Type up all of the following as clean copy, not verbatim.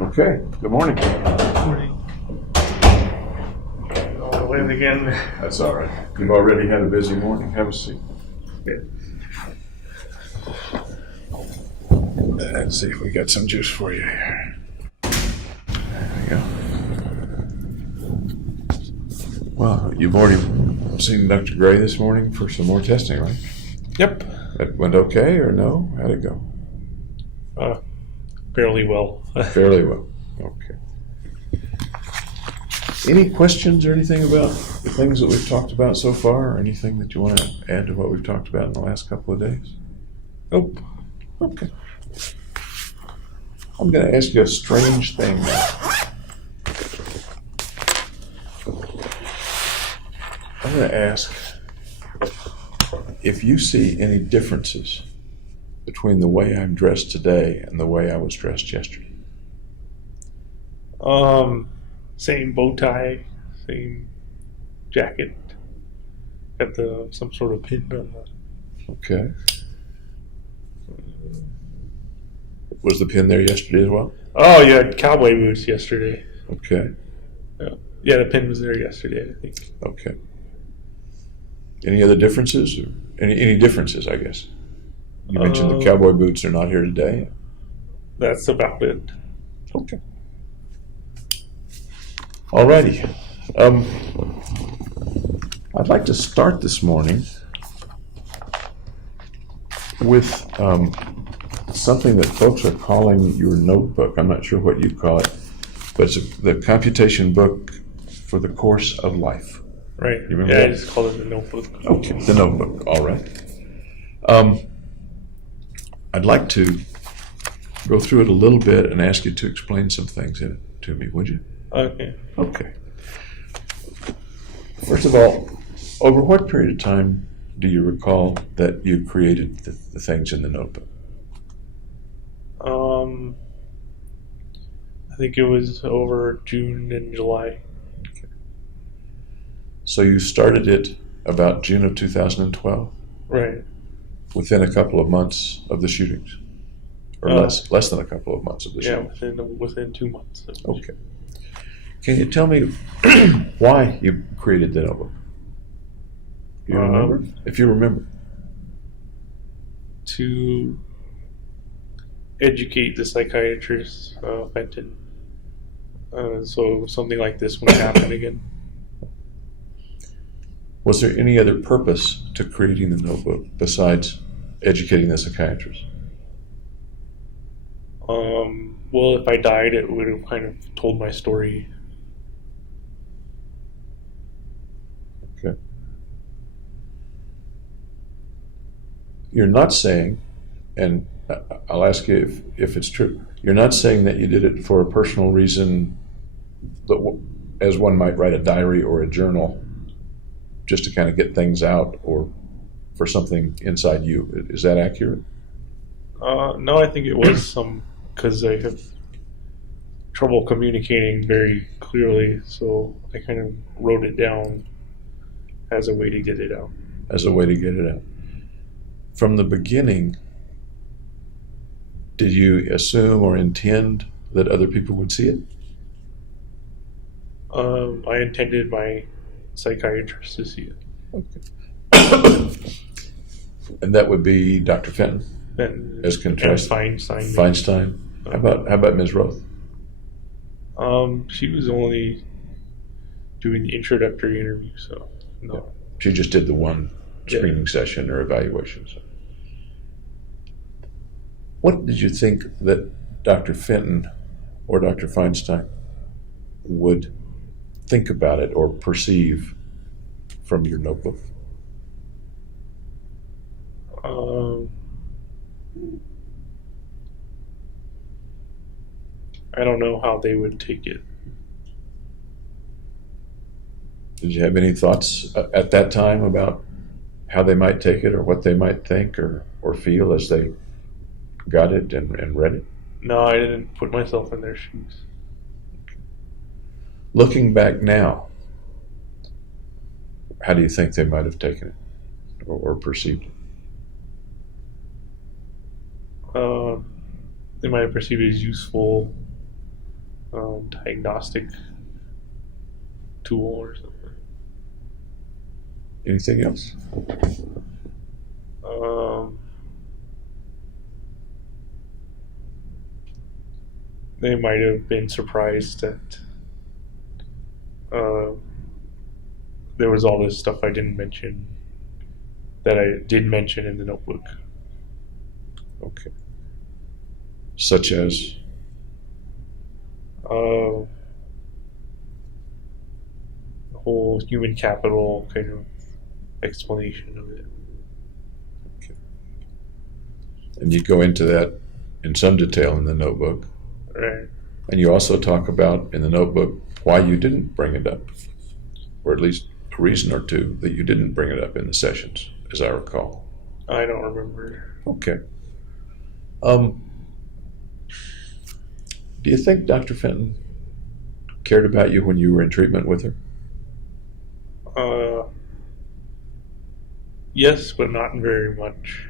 Okay, good morning. Morning. All the way again. That's all right. You've already had a busy morning. Have a seat. Yeah. Let's see if we got some juice for you here. There we go. Well, you've already seen Dr. Gray this morning for some more testing, right? Yep. That went okay or no? How'd it go? Fairly well. Fairly well. Okay. Any questions or anything about the things that we've talked about so far, or anything that you want to add to what we've talked about in the last couple of days? Nope. Okay. I'm going to ask you a strange thing now. I'm going to ask if you see any differences between the way I'm dressed today and the way I was dressed yesterday. Same bow tie, same jacket. Got some sort of pin on the. Okay. Was the pin there yesterday as well? Oh yeah, cowboy boots yesterday. Okay. Yeah, the pin was there yesterday, I think. Okay. Any other differences? Or any differences, I guess? You mentioned the cowboy boots are not here today. That's about it. Okay. Alrighty. I'd like to start this morning with something that folks are calling your notebook. I'm not sure what you call it, but it's the computation book for the course of life. Right. You remember Yeah, that? I just call it the notebook. Okay, the notebook. All right. I'd like to go through it a little bit and ask you to explain some things in it to me, would you? Okay. Okay. First of all, over what period of time do you recall that you created the things in the notebook? I think it was over June and July. Okay. So you started it about June of 2012, Right. within a couple of months of the shootings, or less than a couple of months of the Yeah, shootings. within 2 months. Okay. Can you tell me why you created the notebook? Do you remember? If you remember. To educate the psychiatrist, Fenton, so something like this wouldn't happen again. Was there any other purpose to creating the notebook besides educating the psychiatrist? Well, if I died, it would have kind of told my story. Okay. You're not saying, and I'll ask you if it's true, you're not saying that you did it for a personal reason, as one might write a diary or a journal, just to kind of get things out, or for something inside you. Is that accurate? No, I think it was because I have trouble communicating very clearly, so I kind of wrote it down as a way to get it out. As a way to get it out. From the beginning, did you assume or intend that other people would see it? I intended my psychiatrist to see it. Okay. And that would be Dr. Fenton, And, as contrasted. and Feinstein. Feinstein. How about Ms. Roth? She was only doing the introductory interview, so no. Yeah. She just did the one screening session or evaluation. So. What did you think that Dr. Fenton or Dr. Feinstein would think about it or perceive from your notebook? I don't know how they would take it. Did you have any thoughts at that time about how they might take it or what they might think or feel as they got it and read it? No, I didn't put myself in their shoes. Looking back now, how do you think they might have taken it or perceived it? They might have perceived it as useful, diagnostic tool or something. Anything else? They might have been surprised that there was all this stuff I didn't mention that I did mention in the notebook. Okay. Such as? The whole human capital kind of explanation of it. Okay. And you go into that in some detail in the notebook. Right. And you also talk about in the notebook why you didn't bring it up, or at least a reason or two that you didn't bring it up in the sessions, as I recall. I don't remember. Okay. Do you think Dr. Fenton cared about you when you were in treatment with her? Yes, but not very much.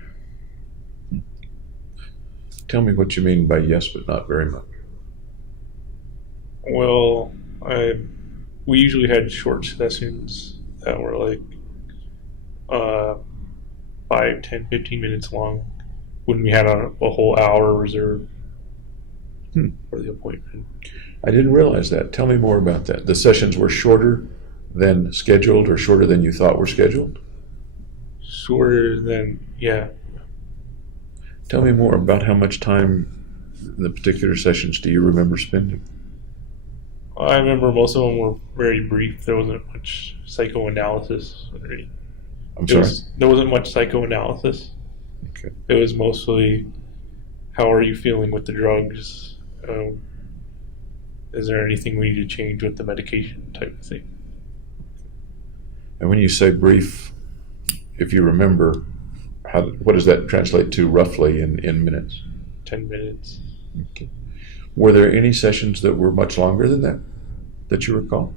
Tell me what you mean by yes, but not very much. Well, we usually had short sessions that were like 5, 10, 15 minutes long when we had a whole hour reserved for the appointment. I didn't realize that. Tell me more about that. The sessions were shorter than scheduled or shorter than you thought were scheduled? Shorter than, yeah. Tell me more about how much time in the particular sessions do you remember spending? I remember most of them were very brief. There wasn't much psychoanalysis. I'm sorry? There wasn't much psychoanalysis. Okay. It was mostly, how are you feeling with the drugs? Is there anything we need to change with the medication type of thing? And when you say brief, if you remember, what does that translate to roughly in minutes? 10 minutes. Okay. Were there any sessions that were much longer than that you recall?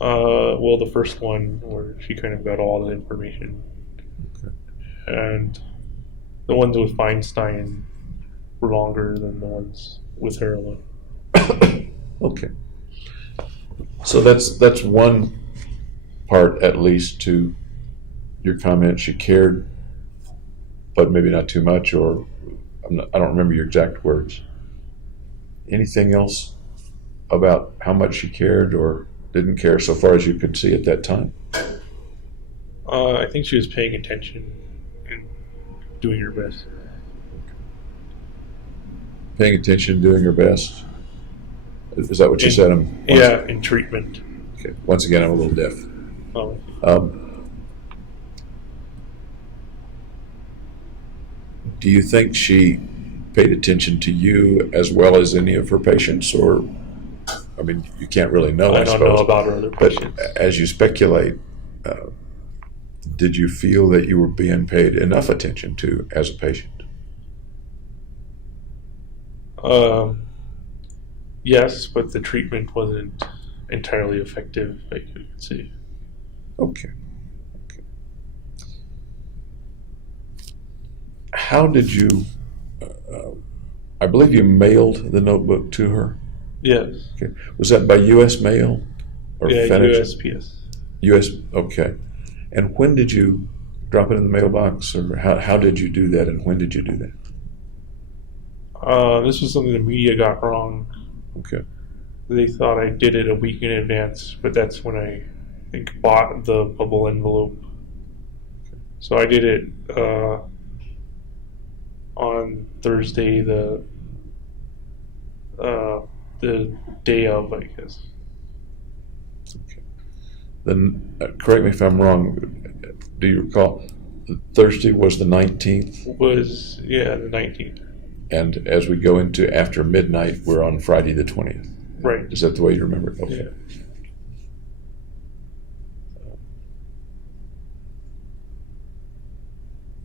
Well, the first one where she kind of got all the information. Okay. And the ones with Feinstein were longer than the ones with her alone. Okay. So that's one part, at least, to your comment. She cared, but maybe not too much, or I don't remember your exact words. Anything else about how much she cared or didn't care so far as you could see at that time? I think she was paying attention and doing her best. Paying attention, doing her best. Is that what you said? Yeah, in treatment. Okay. Once again, I'm a little deaf. Oh. Do you think she paid attention to you as well as any of her patients, or, I mean, you can't really know, I don't suppose. know about her other patients. But as you speculate, did you feel that you were being paid enough attention to as a patient? Yes, but the treatment wasn't entirely effective, I could see. Okay. How did you, I believe you mailed the notebook to her? Yes. Okay. Was that by U.S. mail? Or Yeah, FedEx? USPS. U.S., okay. And when did you drop it in the mailbox, or how did you do that, and when did you do that? This was something the media got wrong. Okay. They thought I did it a week in advance, but that's when I think bought the bubble envelope. So I did it on Thursday, the day of, I guess. Okay. Then, correct me if I'm wrong, do you recall, Thursday was the 19th? Was, yeah, the 19th. And as we go into after midnight, we're on Friday the 20th. Right. Is that the way you remember it? Okay. Yeah.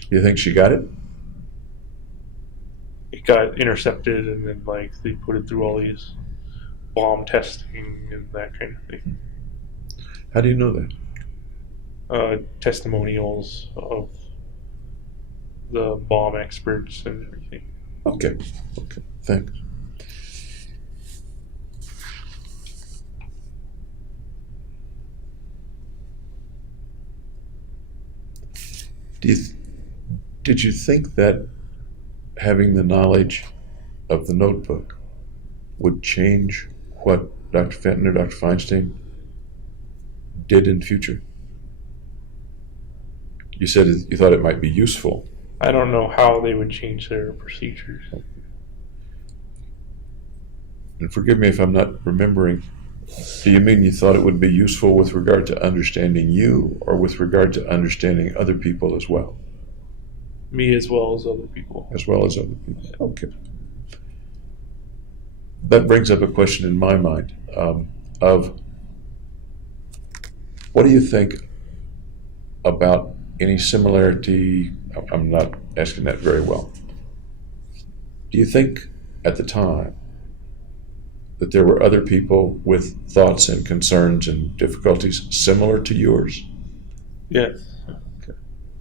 You think she got it? It got intercepted, and then like they put it through all these bomb testing and that kind of thing. How do you know that? Testimonials of the bomb experts and everything. Okay. Okay. Thanks. Do you did you think that having the knowledge of the notebook would change what Dr. Fenton or Dr. Feinstein did in future? You said you thought it might be useful. I don't know how they would change their procedures. And forgive me if I'm not remembering. Do you mean you thought it would be useful with regard to understanding you, or with regard to understanding other people as well? Me as well as other people. As well as other people. Okay. That brings up a question in my mind of what do you think about any similarity? I'm not asking that very well. Do you think at the time that there were other people with thoughts and concerns and difficulties similar to yours? Yes. Okay.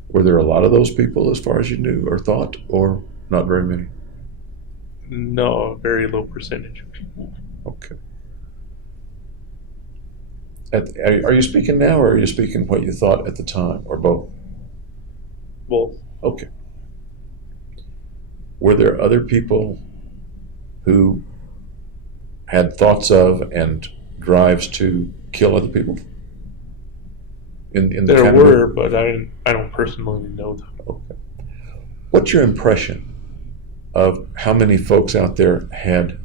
Were there a lot of those people as far as you knew or thought, or not very many? No, a very low percentage of people. Okay. Are you speaking now, or are you speaking what you thought at the time, or both? Both. Okay. Were there other people who had thoughts of and drives to kill other people? In the There category? were, but I don't personally know them. Okay. What's your impression of how many folks out there had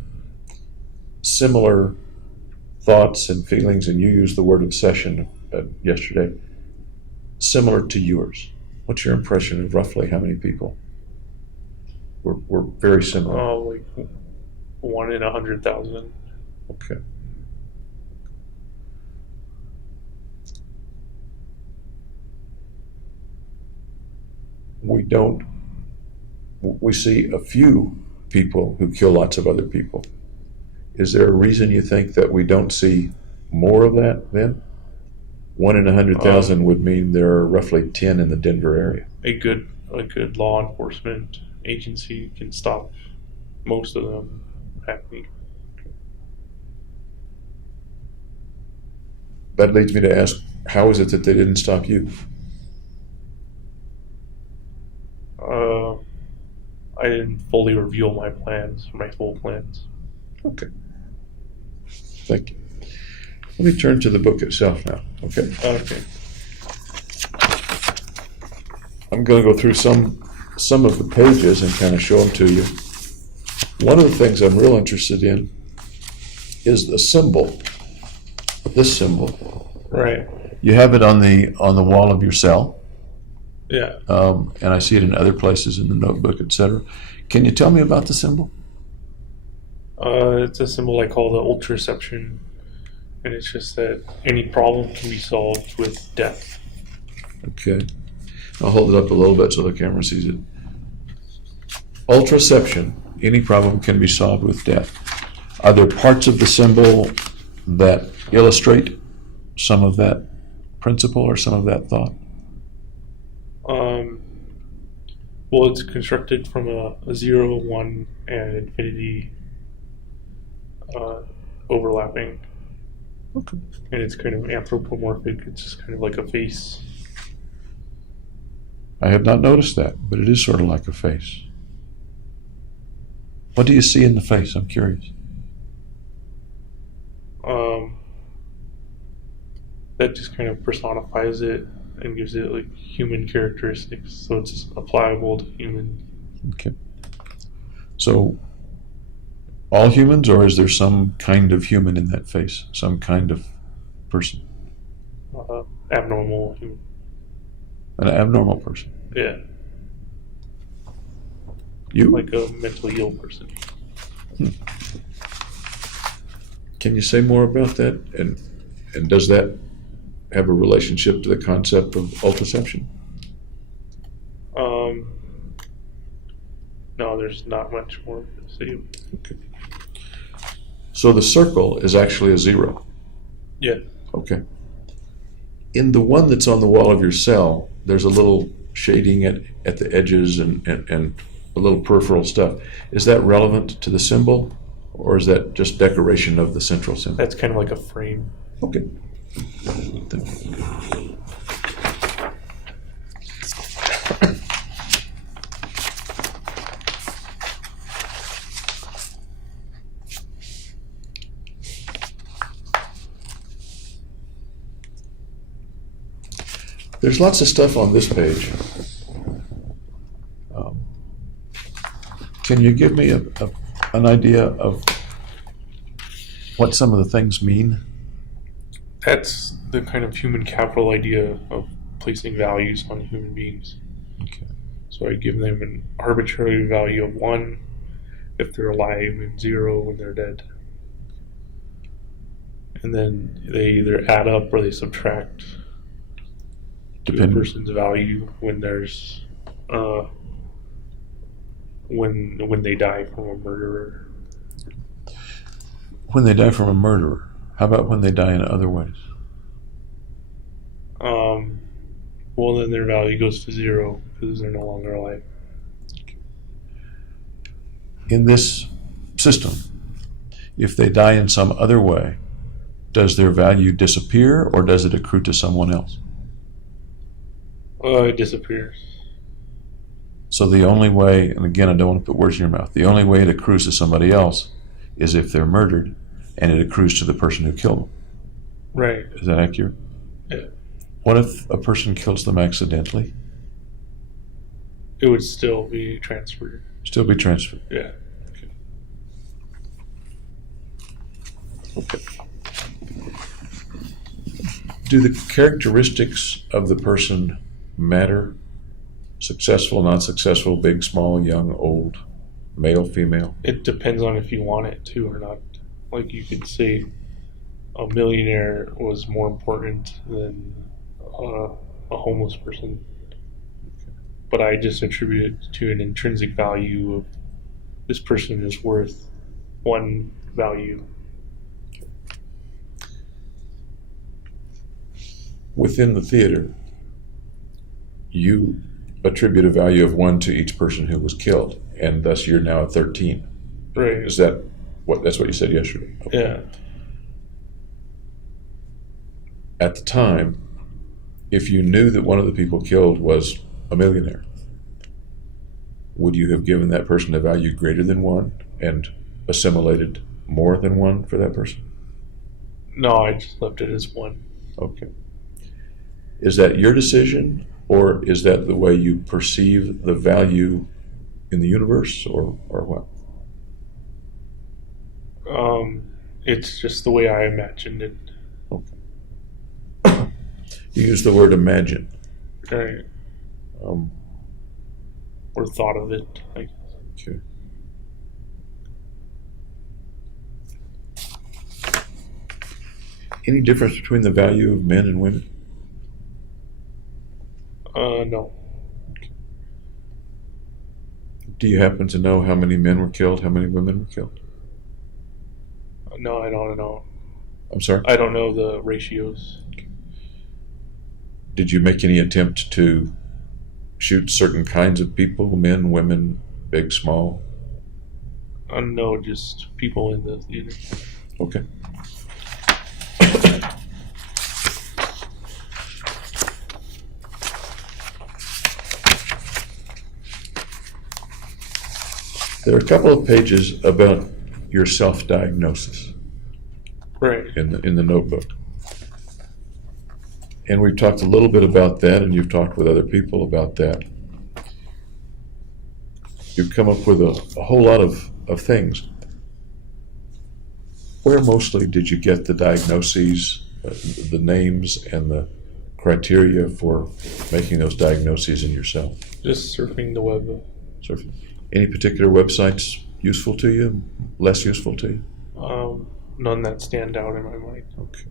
similar thoughts and feelings, and you used the word obsession yesterday, similar to yours? What's your impression of roughly how many people were very similar? Like 1 in 100,000. Okay. We see a few people who kill lots of other people. Is there a reason you think that we don't see more of that then? 1 in 100,000 would mean there are roughly 10 in the Denver area. A good law enforcement agency can stop most of them happening. That leads me to ask, how is it that they didn't stop you? I didn't fully reveal my plans, my full plans. Okay. Thank you. Let me turn to the book itself now, okay? Okay. I'm going to go through some of the pages and kind of show them to you. One of the things I'm real interested in is the symbol. This symbol. Right. You have it on the wall of your cell, Yeah. and I see it in other places in the notebook, etc. Can you tell me about the symbol? It's a symbol I call the ultraception, and it's just that any problem can be solved with death. Okay. I'll hold it up a little bit so the camera sees it. Ultraception. Any problem can be solved with death. Are there parts of the symbol that illustrate some of that principle or some of that thought? Well, it's constructed from a 0, 1, and infinity overlapping. Okay. And it's kind of anthropomorphic. It's just kind of like a face. I have not noticed that, but it is sort of like a face. What do you see in the face? I'm curious. That just kind of personifies it and gives it like human characteristics, so it's applicable to humans. Okay. So, all humans, or is there some kind of human in that face? Some kind of person? Abnormal human. An abnormal person? Yeah. You? Like a mentally ill person. Can you say more about that? And does that have a relationship to the concept of ultraception? No, there's not much more to say. Okay. So the circle is actually a 0. Yeah. Okay. In the one that's on the wall of your cell, there's a little shading at the edges and a little peripheral stuff. Is that relevant to the symbol, or is that just decoration of the central symbol? That's kind of like a frame. Okay. There's lots of stuff on this page. Can you give me an idea of what some of the things mean? That's the kind of human capital idea of placing values on human beings. Okay. So I give them an arbitrary value of 1 if they're alive and 0 when they're dead. And then they either add up or they subtract to a person's value when there's when they die from a murderer. When they die from a murderer. How about when they die in other ways? Well, then their value goes to 0 because they're no longer alive. In this system, if they die in some other way, does their value disappear or does it accrue to someone else? It disappears. So the only way, and again, I don't want to put words in your mouth, the only way it accrues to somebody else is if they're murdered and it accrues to the person who killed them. Right. Is that accurate? Yeah. What if a person kills them accidentally? It would still be transferred. Still be transferred. Yeah. Okay. Do the characteristics of the person matter? Successful, not successful, big, small, young, old, male, female? It depends on if you want it to or not. Like you could say a millionaire was more important than a homeless person. But I just attribute it to an intrinsic value of this person is worth 1 value. Within the theater, you attribute a value of 1 to each person who was killed, and thus you're now at 13. Right. Is that that's what you said yesterday? Okay. Yeah. At the time, if you knew that one of the people killed was a millionaire, would you have given that person a value greater than 1 and assimilated more than 1 for that person? No, I just left it as 1. Okay. Is that your decision, or is that the way you perceive the value in the universe, or what? It's just the way I imagined it. Okay. You use the word imagine. Right. Or thought of it, I guess. Okay. Any difference between the value of men and women? No. Do you happen to know how many men were killed, how many women were killed? No, I don't know. I'm sorry? I don't know the ratios. Did you make any attempt to shoot certain kinds of people, men, women, big, small? No, just people in the theater. Okay. There are a couple of pages about your self-diagnosis Right. in the notebook. And we've talked a little bit about that, and you've talked with other people about that. You've come up with a whole lot of things. Where mostly did you get the diagnoses, the names, and the criteria for making those diagnoses in yourself? Just surfing the web. Surfing. Any particular websites useful to you, less useful to you? None that stand out in my mind. Okay.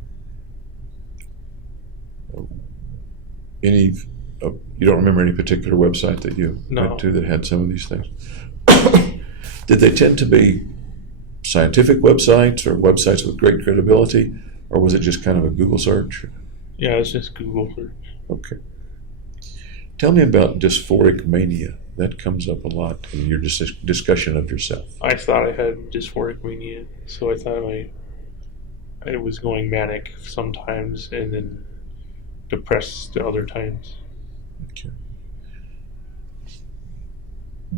Any, you don't remember any particular website that you went to that had some of these things? Did they tend to be scientific websites or websites with great credibility, or was it just kind of a Google search? Yeah, it's just Google search. Okay. Tell me about dysphoric mania. That comes up a lot in your discussion of yourself. I thought I had dysphoric mania, so I thought I was going manic sometimes and then depressed at other times. Okay.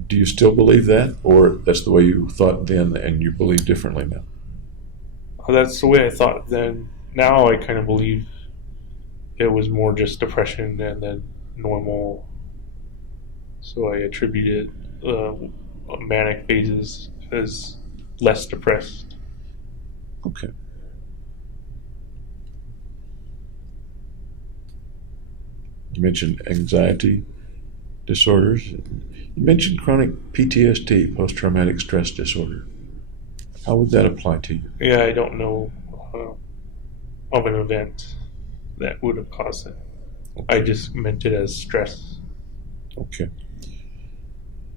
Do you still believe that, or that's the way you thought then and you believe differently now? That's the way I thought then. Now I kind of believe it was more just depression and then normal. So I attributed manic phases as less depressed. Okay. You mentioned anxiety disorders. You mentioned chronic PTSD, post-traumatic stress disorder. How would that apply to you? Yeah, I don't know of an event that would have caused it. I just meant it as stress. Okay.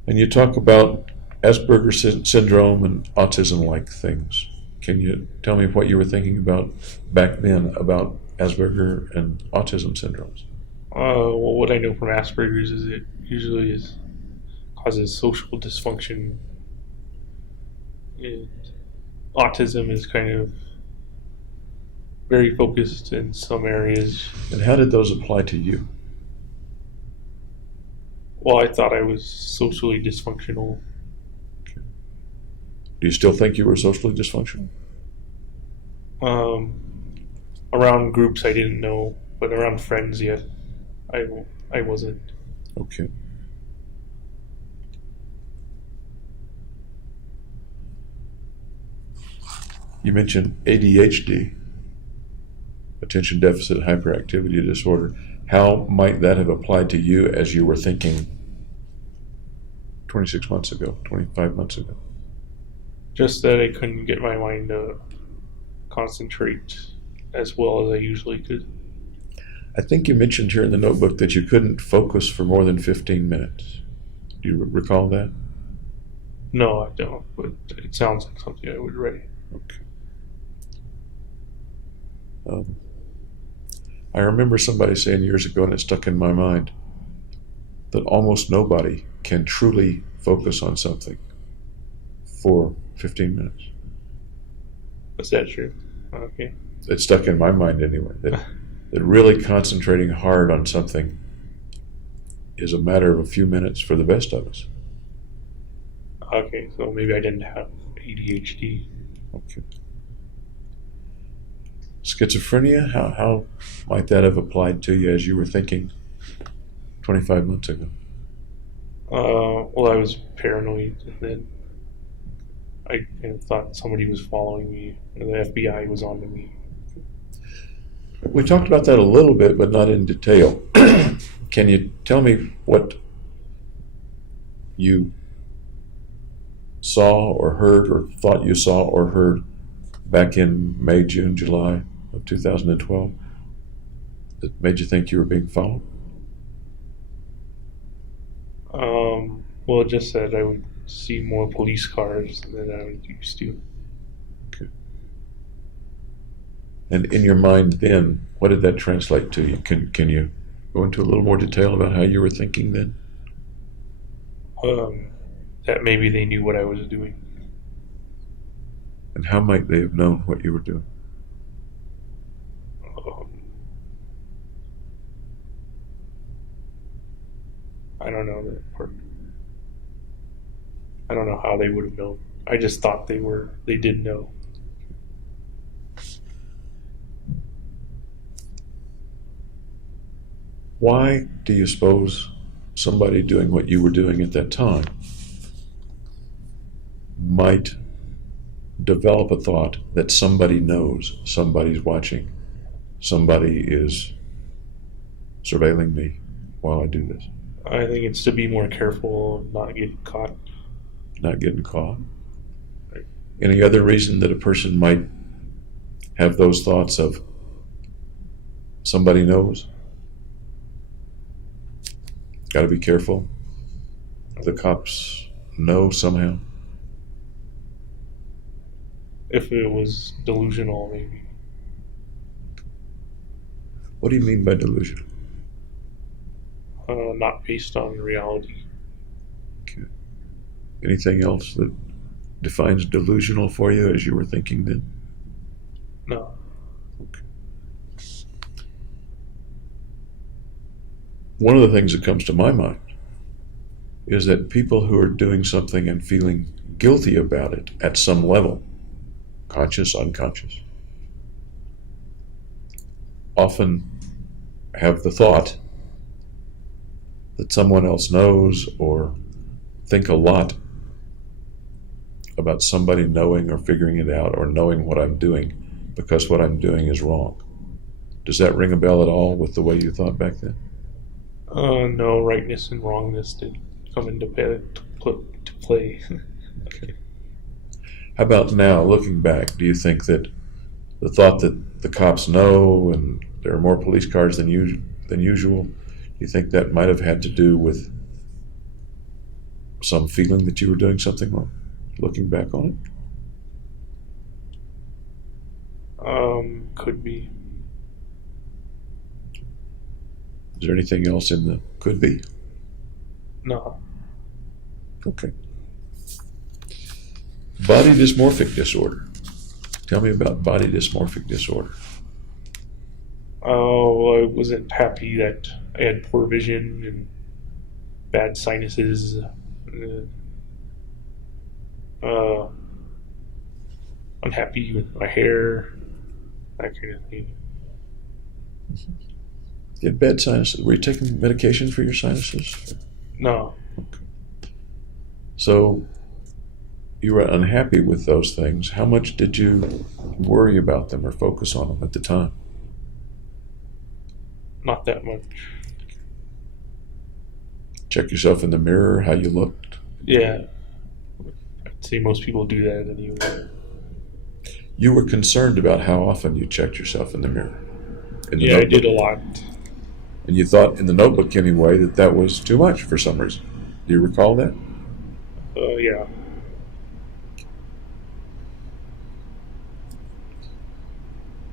And you talk about Asperger's syndrome and autism-like things. Can you tell me what you were thinking about back then about Asperger and autism syndromes? Well, what I know from Asperger's is it usually causes social dysfunction. And autism is kind of very focused in some areas. And how did those apply to you? Well, I thought I was socially dysfunctional. Okay. Do you still think you were socially dysfunctional? Around groups, I didn't know, but around friends, yes, I wasn't. Okay. You mentioned ADHD, attention deficit hyperactivity disorder. How might that have applied to you as you were thinking 26 months ago, 25 months ago? Just that I couldn't get my mind to concentrate as well as I usually could. I think you mentioned here in the notebook that you couldn't focus for more than 15 minutes. Do you recall that? No, I don't, but it sounds like something I would write. Okay. I remember somebody saying years ago, and it stuck in my mind, that almost nobody can truly focus on something for 15 minutes. Is that true? Okay. It stuck in my mind anyway, that really concentrating hard on something is a matter of a few minutes for the best of us. Okay, so maybe I didn't have ADHD. Okay. Schizophrenia, how might that have applied to you as you were thinking 25 months ago? Well, I was paranoid, and then I kind of thought somebody was following me, and the FBI was on to me. We talked about that a little bit, but not in detail. Can you tell me what you saw or heard or thought you saw or heard back in May, June, July of 2012 that made you think you were being followed? Well, it just said I would see more police cars than I would used to. Okay. And in your mind then, what did that translate to you? Can you go into a little more detail about how you were thinking then? That maybe they knew what I was doing. And how might they have known what you were doing? I don't know that part. I don't know how they would have known. I just thought they did know. Why do you suppose somebody doing what you were doing at that time might develop a thought that somebody knows, somebody's watching, somebody is surveilling me while I do this? I think it's to be more careful of not getting caught. Not getting caught? Right. Any other reason that a person might have those thoughts of somebody knows? Got to be careful. The cops know somehow. If it was delusional, maybe. What do you mean by delusional? Not based on reality. Okay. Anything else that defines delusional for you as you were thinking then? No. Okay. One of the things that comes to my mind is that people who are doing something and feeling guilty about it at some level, conscious, unconscious, often have the thought that someone else knows, or think a lot about somebody knowing or figuring it out or knowing what I'm doing because what I'm doing is wrong. Does that ring a bell at all with the way you thought back then? No, rightness and wrongness did come into play. Okay. How about now, looking back, do you think that the thought that the cops know and there are more police cars than usual, do you think that might have had to do with some feeling that you were doing something wrong, looking back on it? Could be. Is there anything else in the could be? No. Okay. Body dysmorphic disorder. Tell me about body dysmorphic disorder. Oh, I wasn't happy that I had poor vision and bad sinuses. Unhappy with my hair, that kind of thing. You had bad sinuses. Were you taking medication for your sinuses? No. Okay. So you were unhappy with those things. How much did you worry about them or focus on them at the time? Not that much. Check yourself in the mirror, how you looked. Yeah. I'd say most people do that anyway. You were concerned about how often you checked yourself in the mirror. In the Yeah, I notebook. did a lot. And you thought in the notebook anyway that was too much for some reason. Do you recall that? Yeah.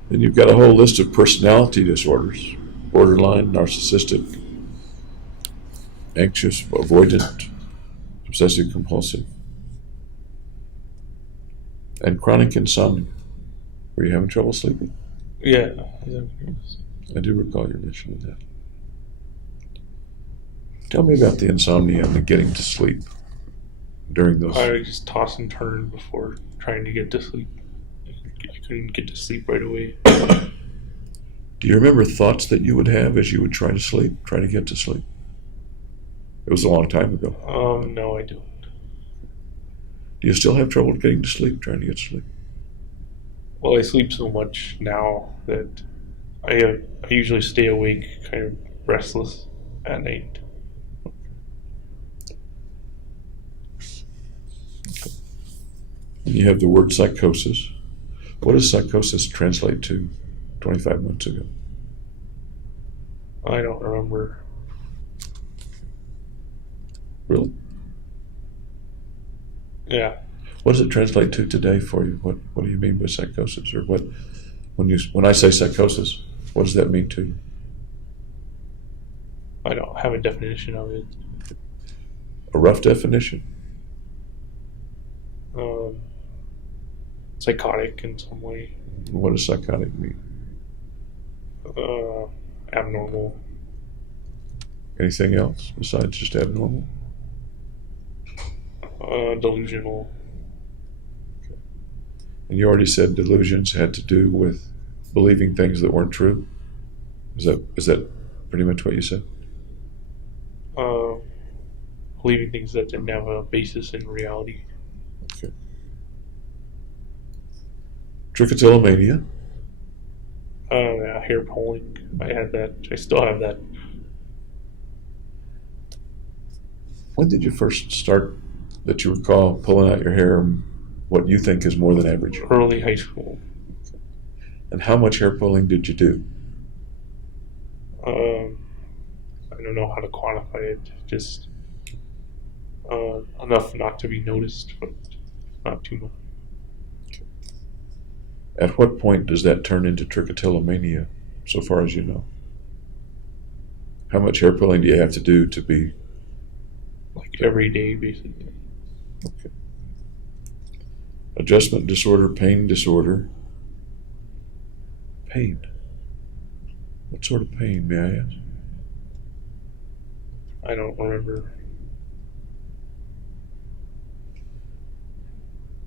Then you've got a whole list of personality disorders: borderline, narcissistic, anxious, avoidant, obsessive compulsive, and chronic insomnia. Were you having trouble sleeping? Yeah. I do recall your mentioning that. Tell me about the insomnia and the getting to sleep during those. I just toss and turn before trying to get to sleep. I couldn't get to sleep right away. Do you remember thoughts that you would have as you would try to get to sleep? It was a long time ago. No, I don't. Do you still have trouble getting to sleep, trying to get to sleep? Well, I sleep so much now that I usually stay awake, kind of restless at night. And you have the word psychosis. What does psychosis translate to 25 months ago? I don't remember. Really? Yeah. What does it translate to today for you? What do you mean by psychosis? Or when I say psychosis, what does that mean to you? I don't have a definition of it. A rough definition? Psychotic in some way. What does psychotic mean? Abnormal. Anything else besides just abnormal? Delusional. And you already said delusions had to do with believing things that weren't true. Is that pretty much what you said? Believing things that didn't have a basis in reality. Okay. Trichotillomania. Hair pulling. I had that. I still have that. When did you first start, that you recall, pulling out your hair what you think is more than average? Early high school. And how much hair pulling did you do? I don't know how to quantify it. Just enough not to be noticed, but not too much. At what point does that turn into trichotillomania, so far as you know? How much hair pulling do you have to do to be... Like every day, basically. Okay. Adjustment disorder, pain disorder. Pain. What sort of pain, may I ask? I don't remember.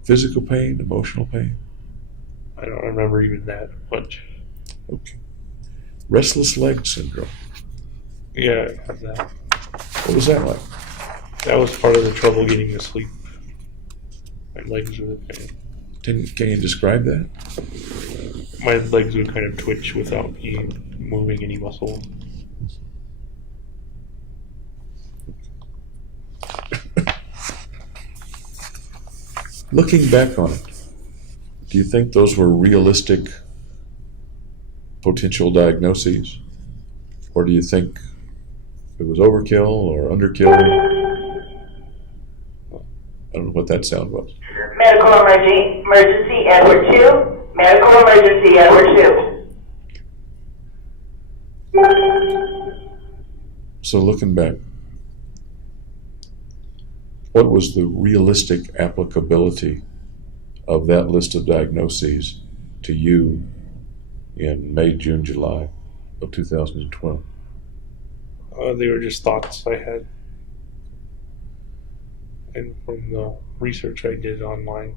Physical pain, emotional pain? I don't remember even that much. Okay. Restless leg syndrome. Yeah, I have that. What was that like? That was part of the trouble getting to sleep. My legs were Can you describe that? my legs would kind of twitch without me moving any muscle. Looking back on it, do you think those were realistic potential diagnoses? Or do you think it was overkill or underkill? I don't know what that sound was. Medical emergency, Edward 2. Medical emergency, Edward 2. So looking back, what was the realistic applicability of that list of diagnoses to you in May, June, July of 2012? They were just thoughts I had. And from the research I did online.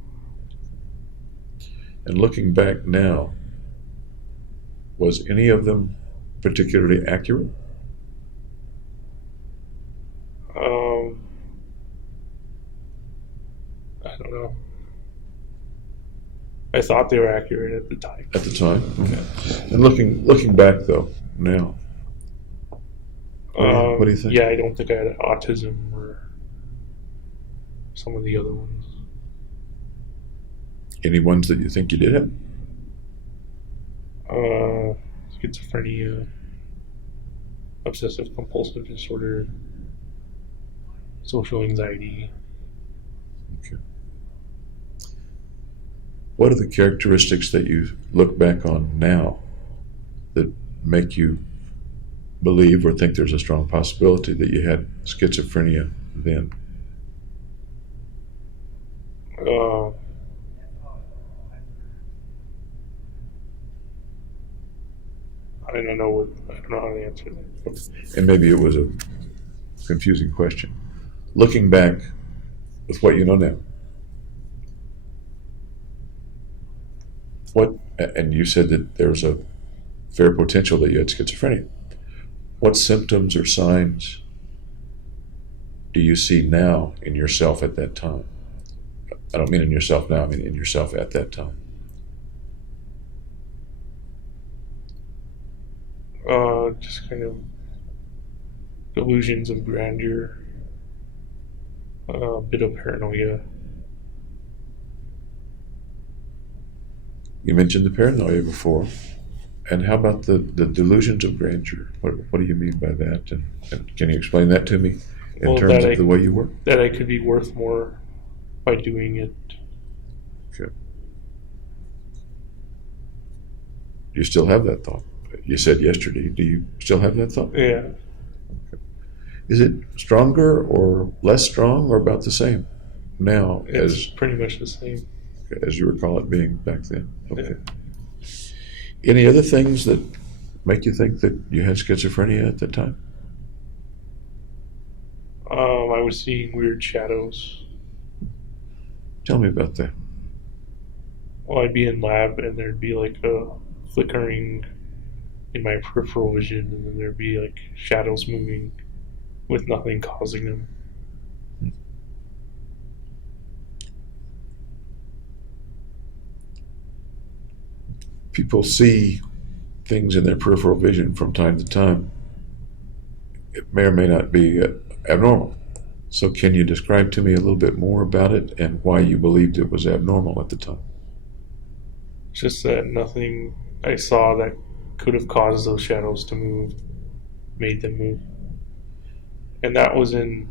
And looking back now, was any of them particularly accurate? I don't know. I thought they were accurate at the time. At the time? Okay. And looking back though, now, what do you think? Yeah, I don't think I had autism or some of the other ones. Any ones that you think you did have? Schizophrenia, obsessive compulsive disorder, social anxiety. Okay. What are the characteristics that you look back on now that make you believe or think there's a strong possibility that you had schizophrenia then? I don't know how to answer that. And maybe it was a confusing question. Looking back with what you know now, and you said that there was a fair potential that you had schizophrenia. What symptoms or signs do you see now in yourself at that time? I don't mean in yourself now, I mean in yourself at that time. Just kind of delusions of grandeur, a bit of paranoia. You mentioned the paranoia before. And how about the delusions of grandeur? What do you mean by that? And can you explain that to me in terms of the way you work? That I could be worth more by doing it. Okay. Do you still have that thought? You said yesterday. Do you still have that thought? Yeah. Okay. Is it stronger or less strong or about the same now It's pretty much the same. as you recall it being back then? Okay. Yeah. Any other things that make you think that you had schizophrenia at the time? I was seeing weird shadows. Tell me about that. Well, I'd be in lab and there'd be like a flickering in my peripheral vision, and then there'd be like shadows moving with nothing causing them. People see things in their peripheral vision from time to time. It may or may not be abnormal. So can you describe to me a little bit more about it and why you believed it was abnormal at the time? Just that nothing I saw that could have caused those shadows to move made them move. And that was in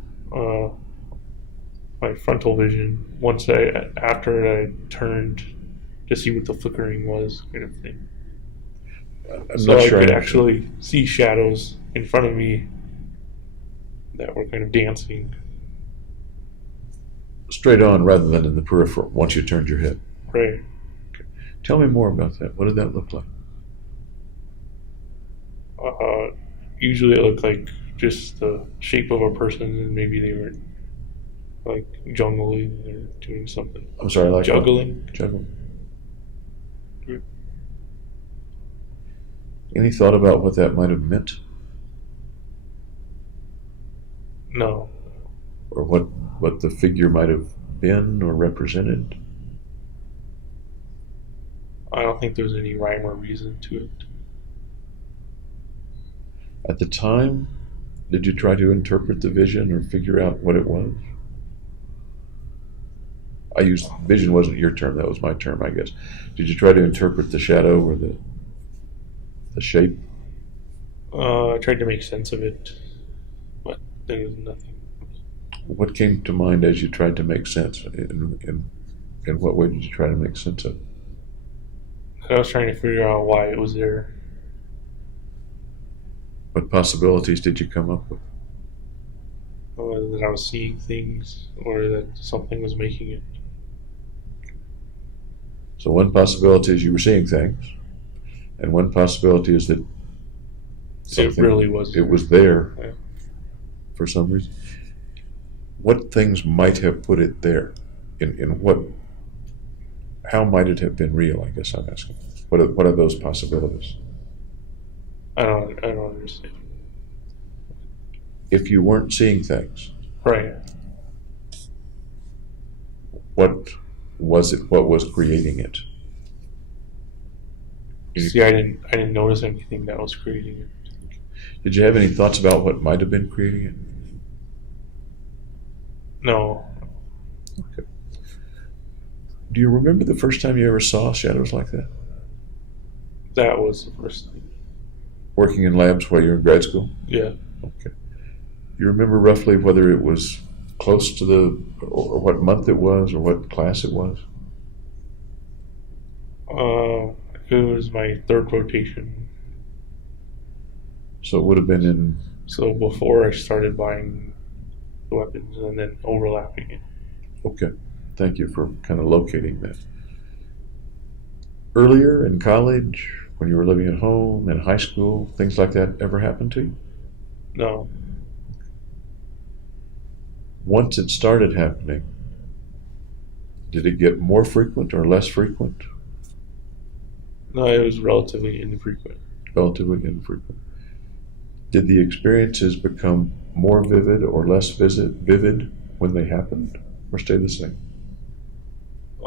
my frontal vision. After I turned to see what the flickering was, kind of thing. So I could actually see shadows in front of me that were kind of dancing. Straight on rather than in the peripheral once you turned your head. Right. Okay. Tell me more about that. What did that look like? Usually it looked like just the shape of a person, and maybe they were like juggling or doing something. I'm sorry, like juggling. Juggling. Any thought about what that might have meant? No. Or what the figure might have been or represented? I don't think there's any rhyme or reason to it. At the time, did you try to interpret the vision or figure out what it was? I used vision wasn't your term, that was my term, I guess. Did you try to interpret the shadow or the shape? I tried to make sense of it, but there was nothing. What came to mind as you tried to make sense? In what way did you try to make sense of it? I was trying to figure out why it was there. What possibilities did you come up with? That I was seeing things, or that something was making it. So one possibility is you were seeing things, and one possibility is that It really was. It was there Yeah. for some reason. What things might have put it there? In what? How might it have been real? I guess I'm asking. What are those possibilities? I don't understand. If you weren't seeing things, Right. what was it? What was creating it? See, I didn't notice anything that was creating it. Did you have any thoughts about what might have been creating it? No. Okay. Do you remember the first time you ever saw shadows like that? That was the first thing. Working in labs while you were in grad school? Yeah. Okay. You remember roughly whether it was close to or what month it was, or what class it was? It was my third rotation. So it would have been in. So before I started buying the weapons and then overlapping it. Okay. Thank you for kind of locating that. Earlier in college, when you were living at home, in high school, things like that ever happened to you? No. Once it started happening, did it get more frequent or less frequent? No, it was relatively infrequent. Relatively infrequent. Did the experiences become more vivid or less vivid when they happened, or stay the same?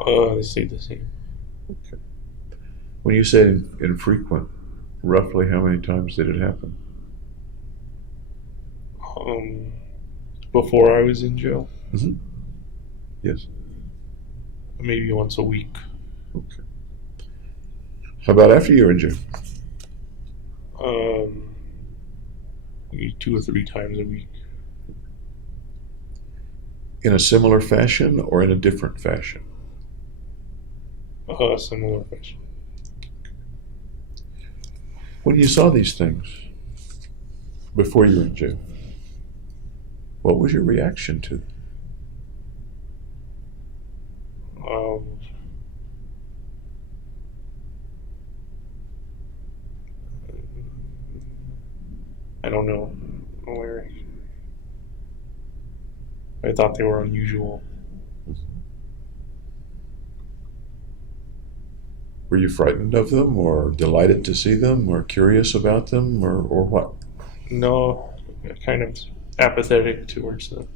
They stayed the same. Okay. When you say infrequent, roughly how many times did it happen? Before I was in jail, Mm-hmm. Yes. maybe once a week. Okay. How about after you were in jail? Maybe 2 or 3 times a week. In a similar fashion or in a different fashion? Similar fashion. When you saw these things before you were in jail, what was your reaction to them? I don't know. I thought they were unusual. Were you frightened of them, or delighted to see them, or curious about them, or what? No, kind of apathetic towards them.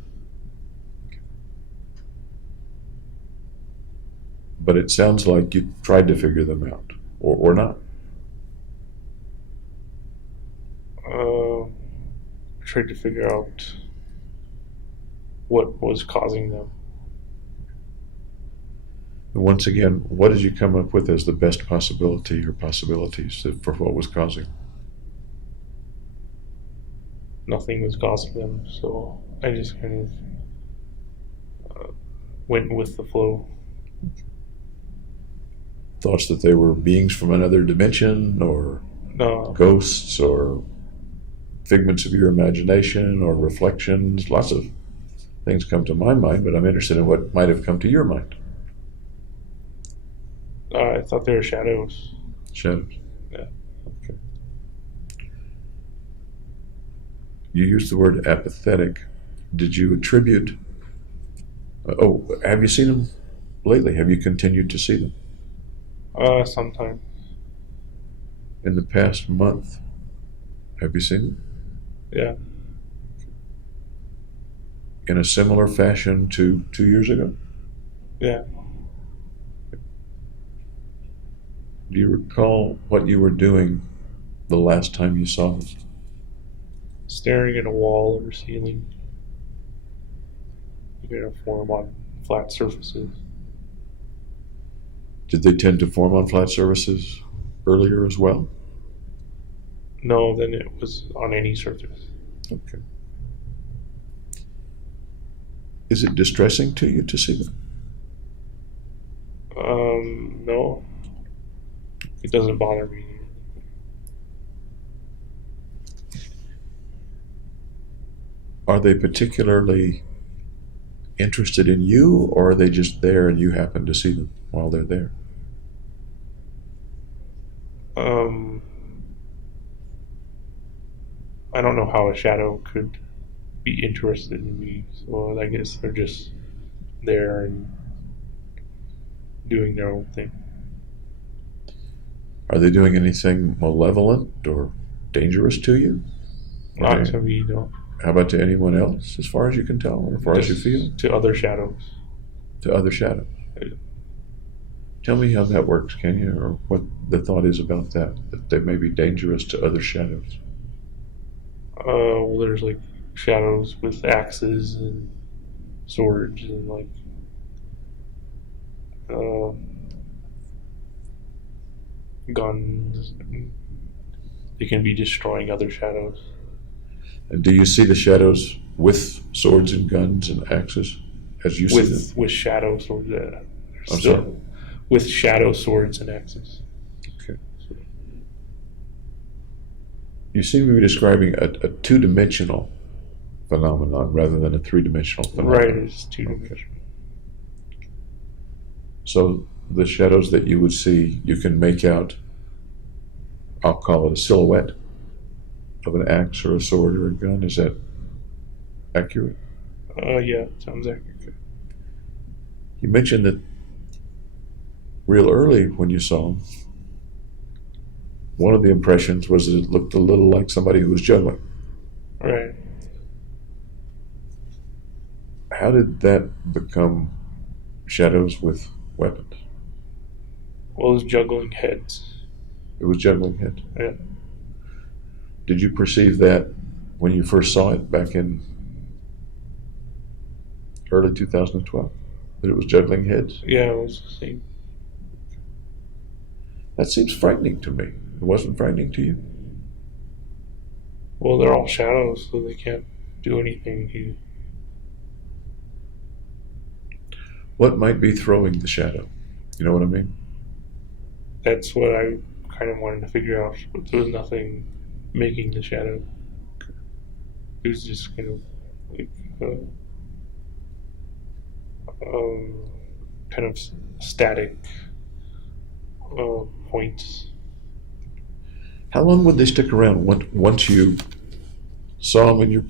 But it sounds like you tried to figure them out, or not. I tried to figure out what was causing them. And once again, what did you come up with as the best possibility or possibilities for what was causing? Nothing was causing them, so I just kind of went with the flow. Thoughts that they were beings from another dimension, or No, ghosts, or figments of your imagination, or reflections. Lots of things come to my mind, but I'm interested in what might have come to your mind. I thought they were shadows. Shadows. Yeah. Okay. You used the word apathetic. Did you attribute... have you seen them lately? Have you continued to see them? Sometimes. In the past month, have you seen them? Yeah. In a similar fashion to 2 years ago? Yeah. Do you recall what you were doing the last time you saw them? Staring at a wall or ceiling. You know, form on flat surfaces. Did they tend to form on flat surfaces earlier as well? No, then it was on any surface. Okay. Is it distressing to you to see them? No. It doesn't bother me. Are they particularly interested in you, or are they just there and you happen to see them while they're there? I don't know how a shadow could be interested in me, so I guess they're just there and doing their own thing. Are they doing anything malevolent or dangerous to you? Not Okay. to me, no. How about to anyone else, as far as you can tell, or as far as you Just feel? to other shadows. To other shadows? Tell me how that works, can you, or what the thought is about that they may be dangerous to other shadows. Well, there's like shadows with axes and swords and like guns. They can be destroying other shadows. And do you see the shadows with swords and guns and axes as you see them? With shadow swords. I'm sorry? With shadow swords and axes. Okay. You seem to be describing a two-dimensional phenomenon rather than a three-dimensional phenomenon. Right, it's two-dimensional. So the shadows that you would see, you can make out, I'll call it a silhouette of an axe or a sword or a gun. Is that accurate? Yeah, sounds accurate. You mentioned that real early when you saw him, one of the impressions was that it looked a little like somebody who was juggling. Right. How did that become shadows with weapons? Well, it's juggling heads. It was juggling heads. Yeah. Did you perceive that when you first saw it back in early 2012? That it was juggling heads? Yeah, it was the same. That seems frightening to me. It wasn't frightening to you? Well, they're all shadows, so they can't do anything to you. What might be throwing the shadow? You know what I mean? That's what I kind of wanted to figure out, but there was nothing making the shadow. It was just kind of like kind of static points. How long would they stick around once you saw them in your,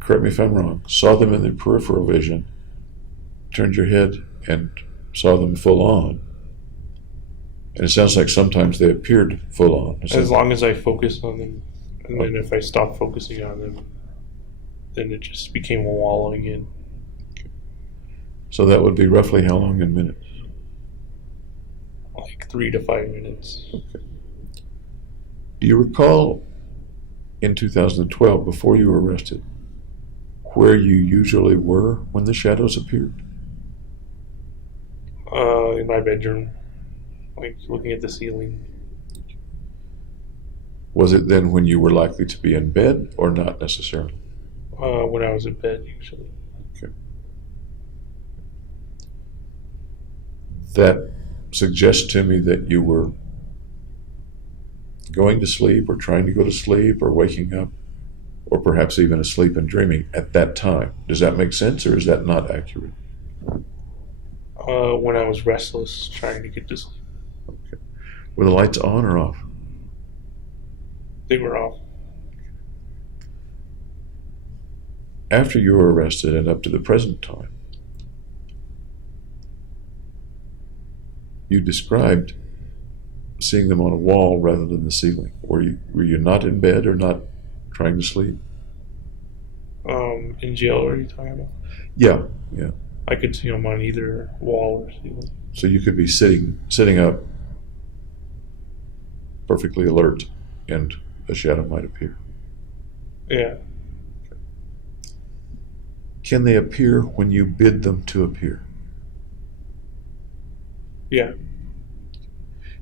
correct me if I'm wrong, saw them in the peripheral vision, turned your head and saw them full on? And it sounds like sometimes they appeared full on. As long as I focused on them, and then if I stopped focusing on them, then it just became a wallowing in. So that would be roughly how long in minutes? Like 3 to 5 minutes. Okay. Do you recall in 2012, before you were arrested, where you usually were when the shadows appeared? In my bedroom, like looking at the ceiling. Was it then when you were likely to be in bed or not necessarily? When I was in bed, usually. Okay. That suggests to me that you were going to sleep or trying to go to sleep or waking up or perhaps even asleep and dreaming at that time. Does that make sense or is that not accurate? When I was restless, trying to get to sleep. Okay. Were the lights on or off? They were off. After you were arrested and up to the present time, you described seeing them on a wall rather than the ceiling? Were you not in bed or not trying to sleep? In jail, are you talking about? Yeah. I could see them on either wall or ceiling. So you could be sitting up, perfectly alert, and a shadow might appear. Yeah. Can they appear when you bid them to appear? Yeah.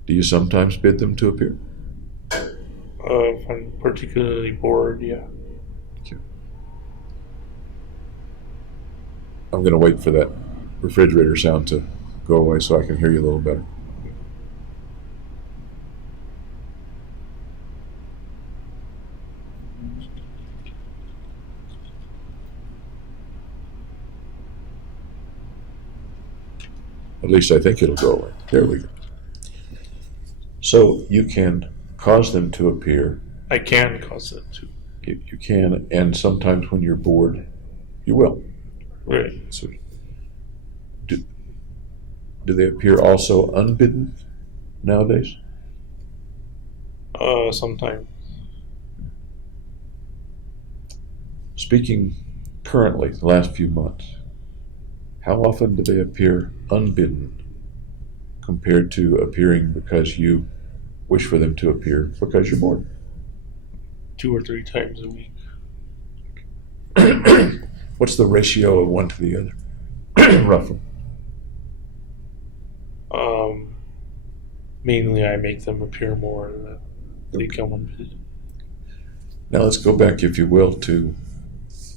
Do you sometimes bid them to appear? If I'm particularly bored, yeah. Okay. I'm going to wait for that refrigerator sound to go away so I can hear you a little better. At least I think it'll go away. There we go. So you can cause them to appear. I can cause it to. You can, and sometimes when you're bored, you will. Right. So, do they appear also unbidden nowadays? Sometimes. Speaking currently, the last few months, how often do they appear unbidden compared to appearing because you wish for them to appear because you're bored? 2 or 3 times a week. What's the ratio of one to the other, roughly? Mainly I make them appear more than they come unbidden. Now let's go back, if you will, to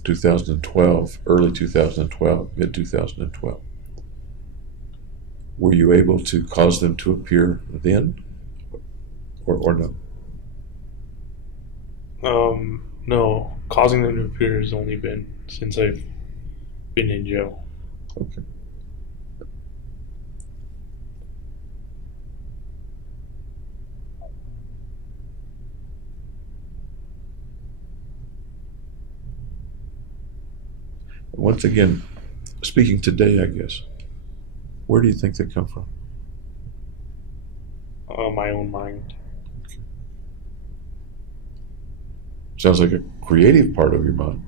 2012, early 2012, mid-2012. Were you able to cause them to appear then, or no? No. Causing them to appear has only been since I've been in jail. Okay. Once again, speaking today, I guess, where do you think they come from? My own mind. Sounds like a creative part of your mind.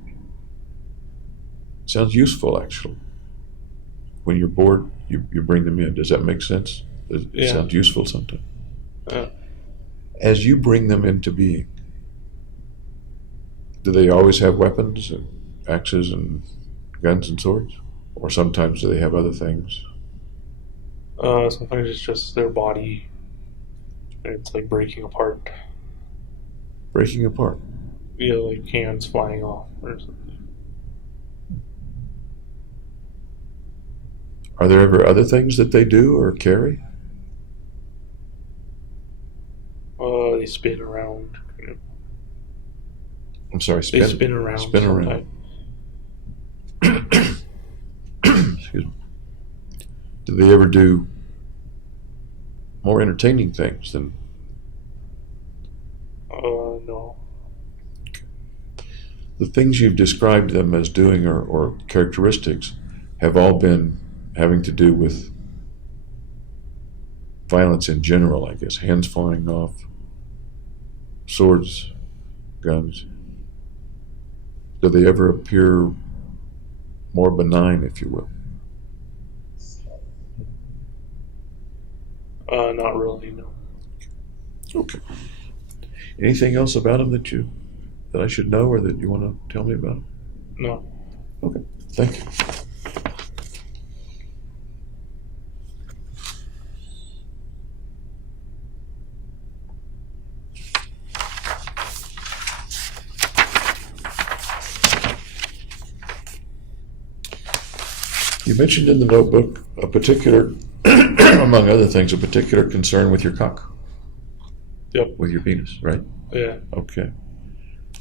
Sounds useful, actually. When you're bored, you bring them in. Does that make sense? It sounds useful sometimes. As you bring them into being, do they always have weapons and axes and guns and swords? Or sometimes do they have other things? Sometimes it's just their body. It's like breaking apart. Breaking apart. Yeah, like hands flying off or something. Are there ever other things that they do or carry? They spin around. Kind of. I'm sorry, They spin around. Spin sometimes. around. Excuse me. Do they ever do more entertaining things than? No. The things you've described them as doing or characteristics have all been having to do with violence in general, I guess. Hands flying off, swords, guns. Do they ever appear more benign, if you will? Not really, no. Okay. Anything else about them that I should know or that you want to tell me about? No. Okay. Thank you. You mentioned in the notebook a particular, among other things, a particular concern with your cock. Yep. With your penis, right? Yeah. Okay.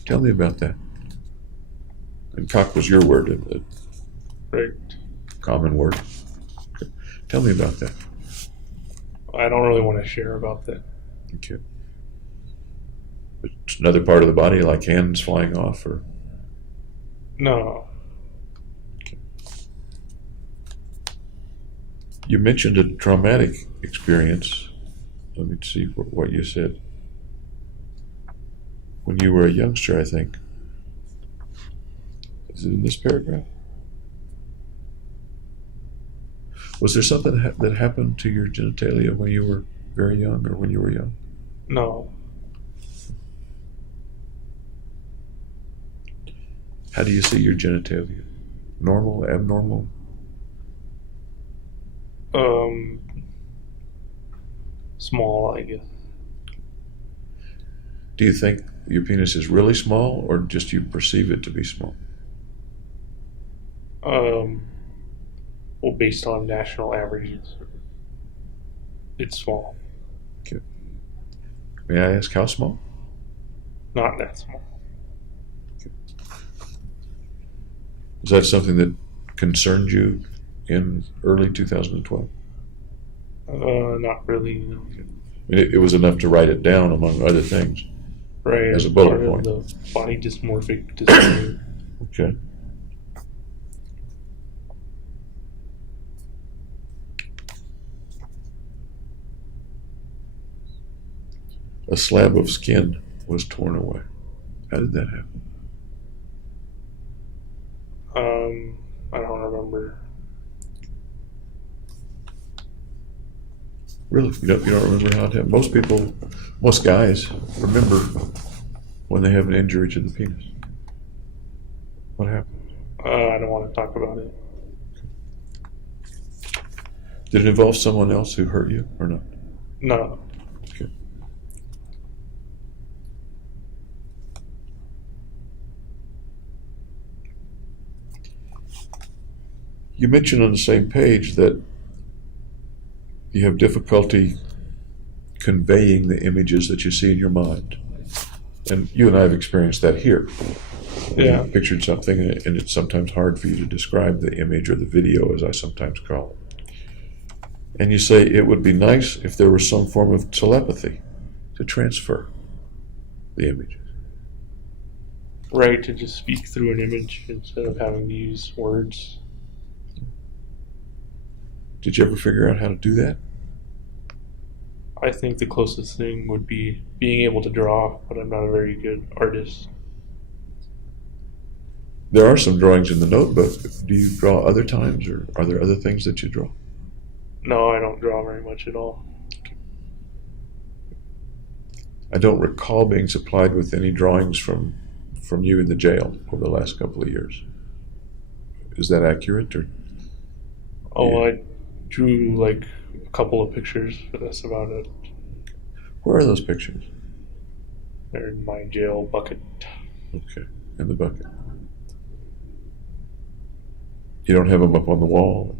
Tell me about that. And cock was your word, isn't it? Right. Common word. Okay. Tell me about that. I don't really want to share about that. Okay. It's another part of the body, like hands flying off, or? No. You mentioned a traumatic experience let me see what you said. When you were a youngster, I think. Is it in this paragraph? Was there something that happened to your genitalia when you were very young, or when you were young? No. How do you see your genitalia? Normal, abnormal? Small, I guess. Do you think your penis is really small, or just you perceive it to be small? Well, based on national averages, it's small. Okay. May I ask how small? Not that small. Is that something that concerned you in early 2012? Not really. No. I mean, it was enough to write it down, among other things. Right. As a bullet part point. of the body dysmorphic disorder. Okay. A slab of skin was torn away. How did that happen? I don't remember. Really? You don't remember how it happened? Most guys remember when they have an injury to the penis. What happened? I don't want to talk about it. Did it involve someone else who hurt you, or not? No. Okay. You mentioned on the same page that you have difficulty conveying the images that you see in your mind. And you and I have experienced that here. Yeah. You pictured something, and it's sometimes hard for you to describe the image, or the video, as I sometimes call it. And you say it would be nice if there was some form of telepathy to transfer the images. Right, to just speak through an image instead of having to use words. Did you ever figure out how to do that? I think the closest thing would be being able to draw, but I'm not a very good artist. There are some drawings in the notebook. Do you draw other times, or are there other things that you draw? No, I don't draw very much at all. I don't recall being supplied with any drawings from you in the jail over the last couple of years. Is that accurate? Or Oh, Yeah. I drew like a couple of pictures, but that's about it. where are those pictures? They're in my jail bucket. Okay, in the bucket. You don't have them up on the wall?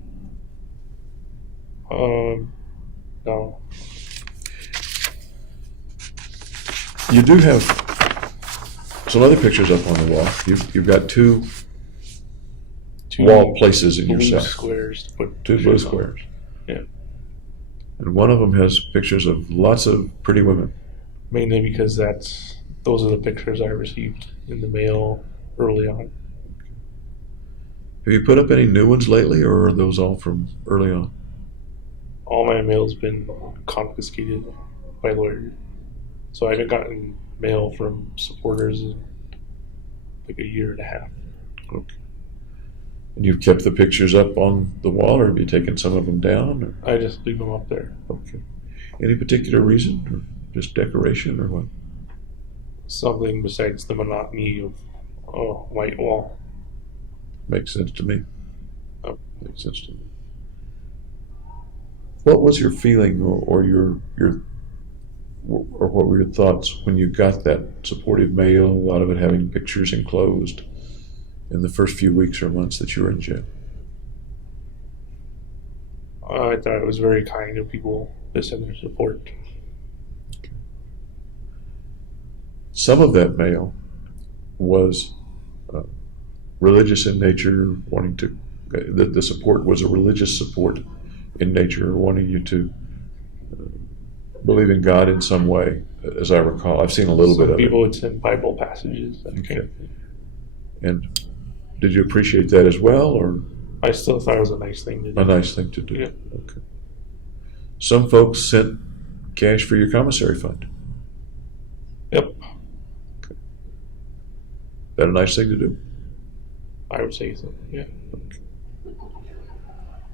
No. You do have some other pictures up on the wall. You've got two wall places in your blue cell. squares to put Two blue pictures on. squares. Yeah. And one of them has pictures of lots of pretty women. Mainly because those are the pictures I received in the mail early on. Have you put up any new ones lately, or are those all from early on? All my mail's been confiscated by lawyers. So I haven't gotten mail from supporters in like a year and a half. Okay. And you've kept the pictures up on the wall, or have you taken some of them down? Or? I just leave them up there. Okay. Any particular reason, or just decoration, or what? Something besides the monotony of a white wall. Makes sense to me. Oh. Makes sense to me. What was your feeling, or what were your thoughts when you got that supportive mail, a lot of it having pictures enclosed, in the first few weeks or months that you were in jail? I thought it was very kind of people to send their support. Some of that mail was religious in nature, wanting to, the support was a religious support in nature, wanting you to believe in God in some way, as I recall. I've seen a little bit of People it. would send Bible passages. That kind of thing. And did you appreciate that as well, or I still thought it was a nice thing to do. a nice thing to do? Yeah. Okay. Some folks sent cash for your commissary fund. Yep, That a nice thing to do? I would say so. Yeah.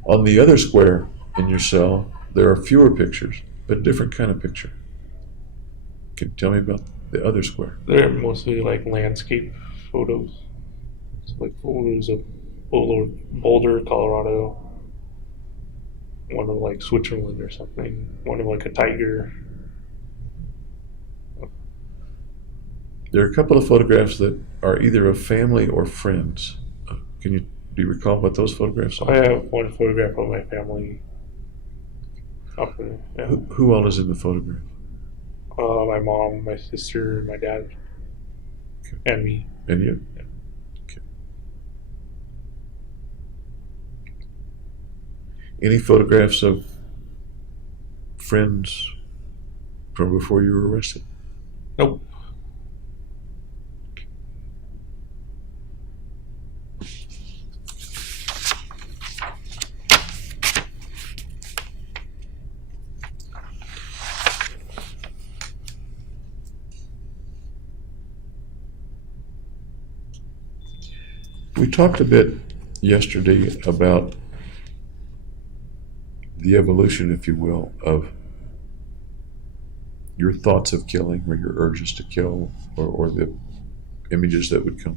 On the other square in your cell, there are fewer pictures, but a different kind of picture. Can you tell me about the other square? They're mostly like landscape photos. It's like photos of Boulder, Colorado. One of like Switzerland or something. One of like a tiger. There are a couple of photographs that are either of family or friends. Do you recall what those photographs So are? I have one photograph of my family. Up there. Yeah. Who all is in the photograph? My mom, my sister, my dad, and me. And you? Yeah. Okay. Any photographs of friends from before you were arrested? Nope. We talked a bit yesterday about the evolution, if you will, of your thoughts of killing or your urges to kill or the images that would come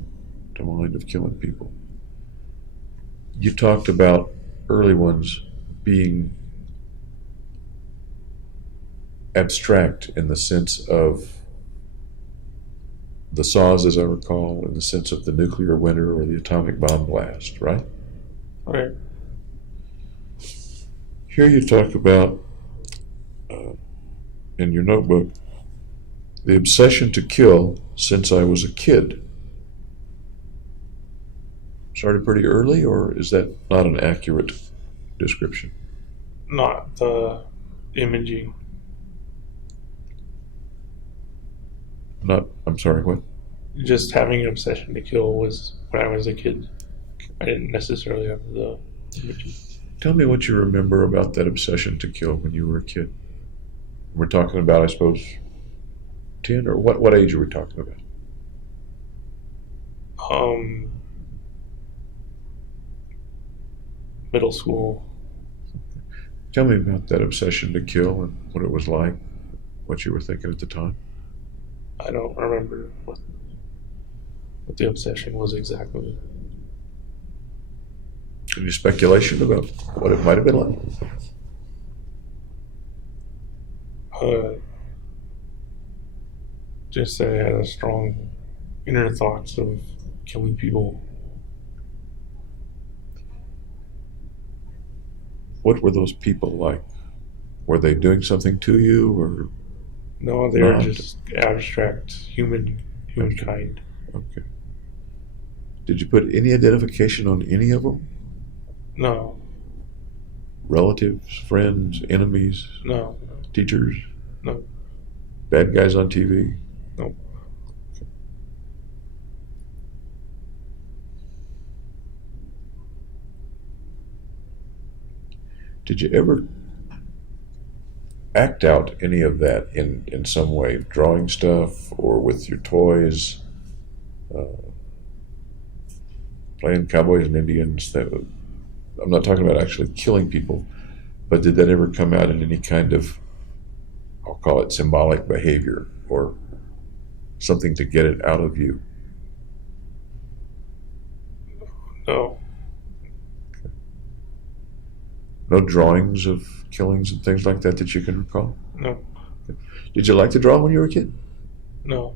to mind of killing people. You talked about early ones being abstract in the sense of the saws, as I recall, in the sense of the nuclear winter or the atomic bomb blast, right? Right. Here you talk about, in your notebook, the obsession to kill since I was a kid. Started pretty early, or is that not an accurate description? Not the imaging. I'm sorry, what? Just having an obsession to kill was when I was a kid. I didn't necessarily have the imaging. Tell me what you remember about that obsession to kill when you were a kid. We're talking about, I suppose, 10, or what age are we talking about? Middle school. Tell me about that obsession to kill and what it was like, what you were thinking at the time. I don't remember what the obsession was exactly. Any speculation about what it might have been like? Just that I had a strong inner thoughts of killing people. What were those people like? Were they doing something to you, or No, they were Not. just abstract humankind. okay? Did you put any identification on any of them? No, Relatives, friends, enemies, no, teachers, no, bad guys on TV? no. Did you ever act out any of that in some way, drawing stuff or with your toys, playing cowboys and Indians? I'm not talking about actually killing people, but did that ever come out in any kind of, I'll call it symbolic behavior or something to get it out of you? No, No drawings of killings and things like that you can recall? no, Did you like to draw when you were a kid? no,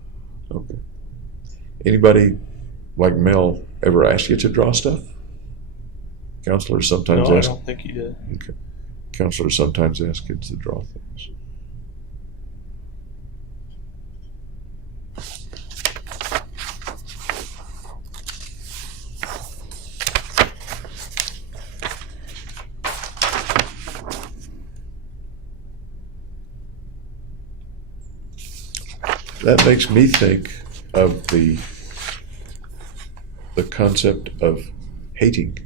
Okay. Anybody like Mel ever ask you to draw stuff? Counselors no. sometimes I ask. don't think he did. Okay. Counselors sometimes ask kids to draw things. That makes me think of the concept of hating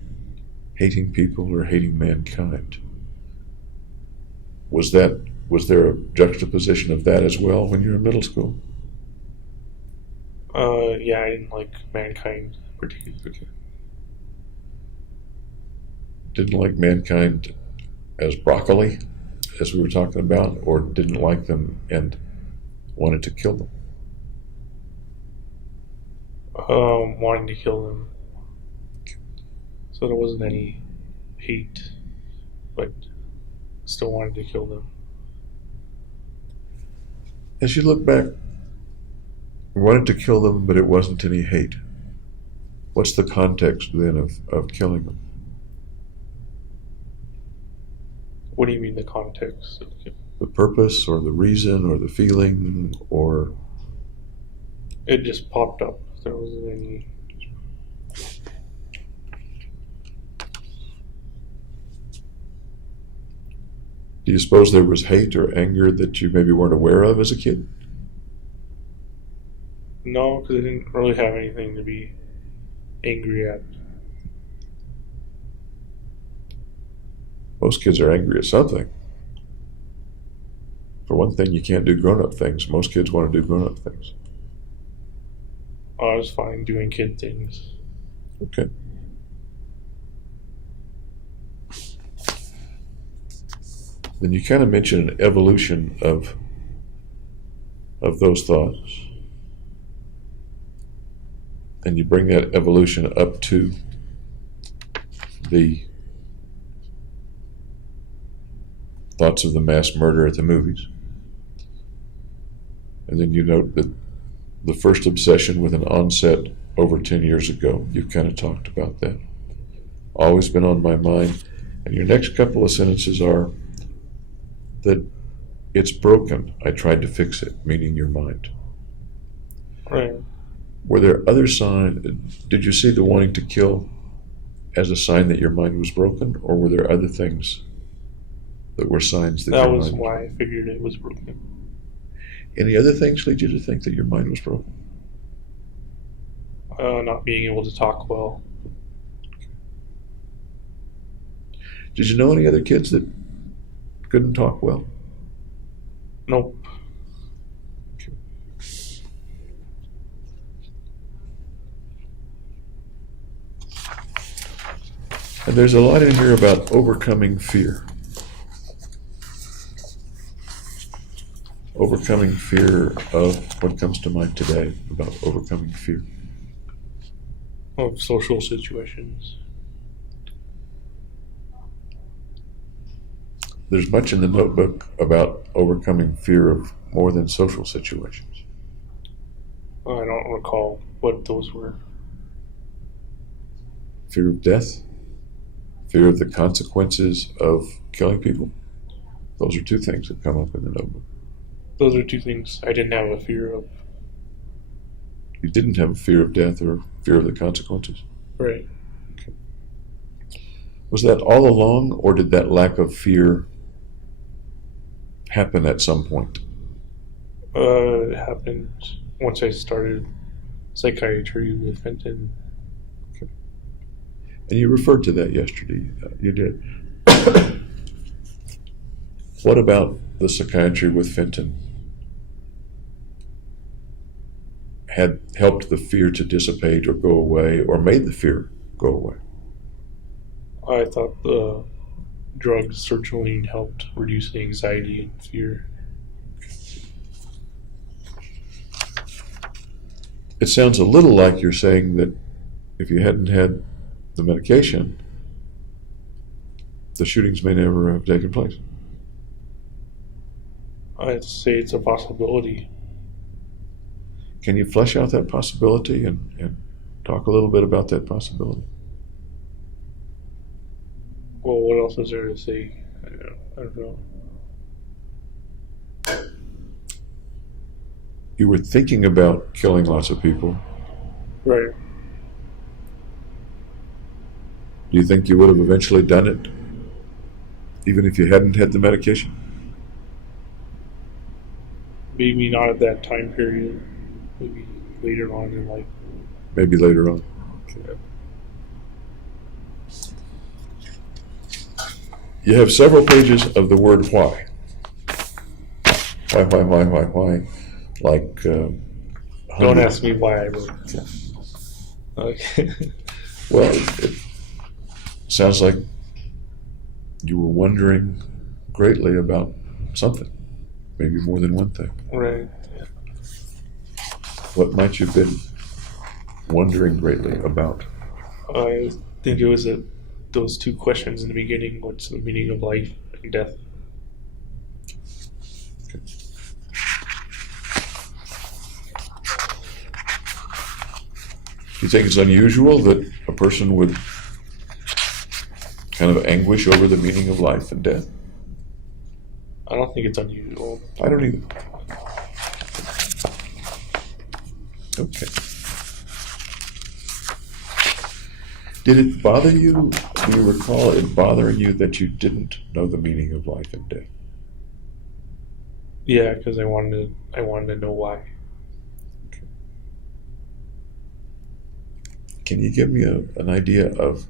people or hating mankind. Was that was there a juxtaposition of that as well when you were in middle school? Yeah, I didn't like mankind particularly. Okay. Didn't like mankind as broccoli, as we were talking about, or didn't like them and wanted to kill them? Wanting to kill them. So there wasn't any hate, but still wanted to kill them. As you look back, wanted to kill them, but it wasn't any hate. What's the context then of killing them? What do you mean the context? The purpose or the reason or the feeling, or It just popped up. There wasn't any. do you suppose there was hate or anger that you maybe weren't aware of as a kid? No, because I didn't really have anything to be angry at. Most kids are angry at something. For one thing, you can't do grown-up things. Most kids want to do grown-up things. I was fine doing kid things. Okay. Then you kind of mentioned an evolution of those thoughts. And you bring that evolution up to the thoughts of the mass murder at the movies. And then you note that the first obsession with an onset over 10 years ago. You've kind of talked about that. Always been on my mind. And your next couple of sentences are that it's broken. I tried to fix it, meaning your mind. Right. Were there other signs? Did you see the wanting to kill as a sign that your mind was broken, or were there other things that were signs that That your was mind? why I figured it was broken. Any other things lead you to think that your mind was broken? Not being able to talk well. Did you know any other kids that couldn't talk well? Nope. And there's a lot in here about overcoming fear. Overcoming fear of what comes to mind today about overcoming fear. Of social situations. There's much in the notebook about overcoming fear of more than social situations. I don't recall what those were. Fear of death, fear of the consequences of killing people. Those are two things that come up in the notebook. Those are two things I didn't have a fear of. You didn't have a fear of death or fear of the consequences. Right. Okay. Was that all along, or did that lack of fear happen at some point? It happened once I started psychiatry with Fenton. Okay. And you referred to that yesterday. You did. What about the psychiatry with Fenton had helped the fear to dissipate or go away, or made the fear go away? I thought the drugs certainly helped reduce the anxiety and fear. It sounds a little like you're saying that if you hadn't had the medication, the shootings may never have taken place. I'd say it's a possibility. Can you flesh out that possibility and talk a little bit about that possibility? Well, what else is there to say? I don't know. You were thinking about killing lots of people. Right. Do you think you would have eventually done it, even if you hadn't had the medication? Maybe not at that time period. Maybe later on in life. Maybe later on. Okay. You have several pages of the word why. Why? Like, Don't 100 ask me why I wrote it. Okay. Well, it sounds like you were wondering greatly about something, maybe more than one thing. Right. What might you have been wondering greatly about? I think it was those two questions in the beginning. What's the meaning of life and death? Do you think it's unusual that a person would kind of anguish over the meaning of life and death? I don't think it's unusual. I don't either. Okay. Did it bother you, do you recall it bothering you that you didn't know the meaning of life and death? Yeah, because I wanted to know why. Can you give me an idea of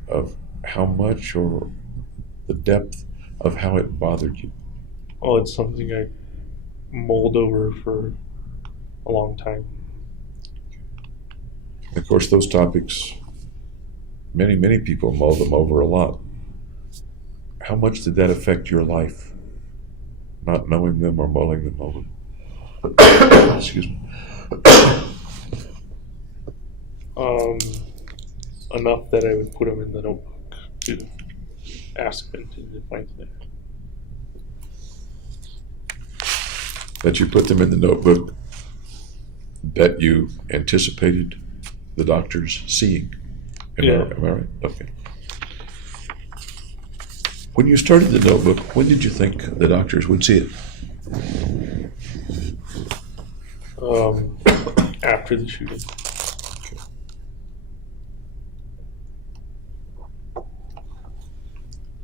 how much or the depth of how it bothered you? Oh, it's something I mulled over for a long time. Of course, those topics, many people mull them over a lot. How much did that affect your life, not knowing them or mulling them over? Excuse me. Enough that I would put them in the notebook to ask them to define them. That you put them in the notebook that you anticipated the doctors seeing. Am I right? Okay. When you started the notebook, when did you think the doctors would see it? After the shooting.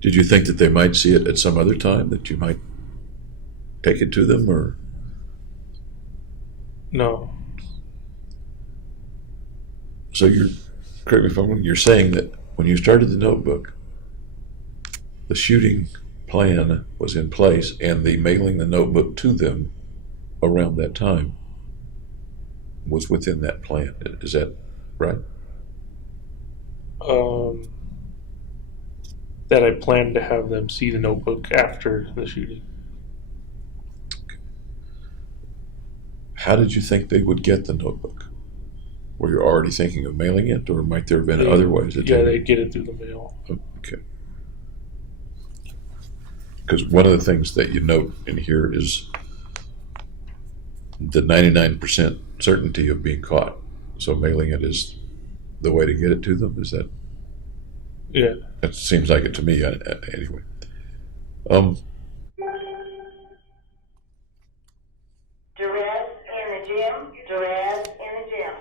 Did you think that they might see it at some other time, that you might take it to them, or? No. So correct me if I'm wrong, you're saying that when you started the notebook, the shooting plan was in place and the mailing the notebook to them around that time was within that plan. Is that right? That I planned to have them see the notebook after the shooting. How did you think they would get the notebook? Were you already thinking of mailing it, or might there have been other ways? They'd get it through the mail. Okay. Because one of the things that you note in here is the 99% certainty of being caught. So mailing it is the way to get it to them. Is that? Yeah. That seems like it to me, anyway. Duress in the gym. Duress in the gym.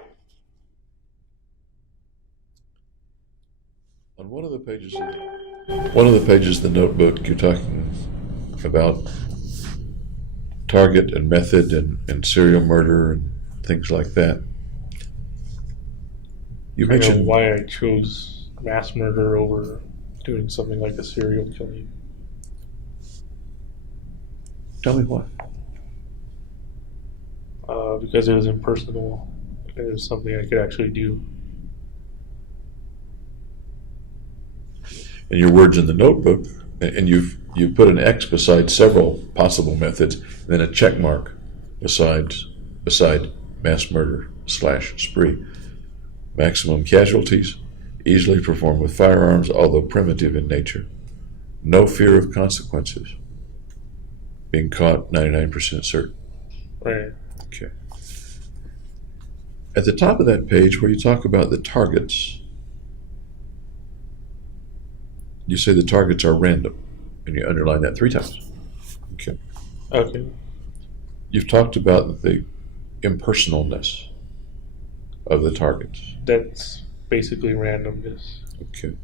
On one of the pages of the notebook, you're talking about target and method and serial murder and things like that. You I know mentioned why I chose mass murder over doing something like a serial killing. Tell me why. Because it was impersonal. It was something I could actually do. And your words in the notebook, and you've put an X beside several possible methods, and then a check mark beside mass murder / spree. Maximum casualties, easily performed with firearms, although primitive in nature. No fear of consequences. Being caught, 99% certain. Right. Okay. At the top of that page where you talk about the targets, you say the targets are random, and you underline that 3 times. Okay. Okay. You've talked about the impersonalness of the targets. That's basically randomness. Okay.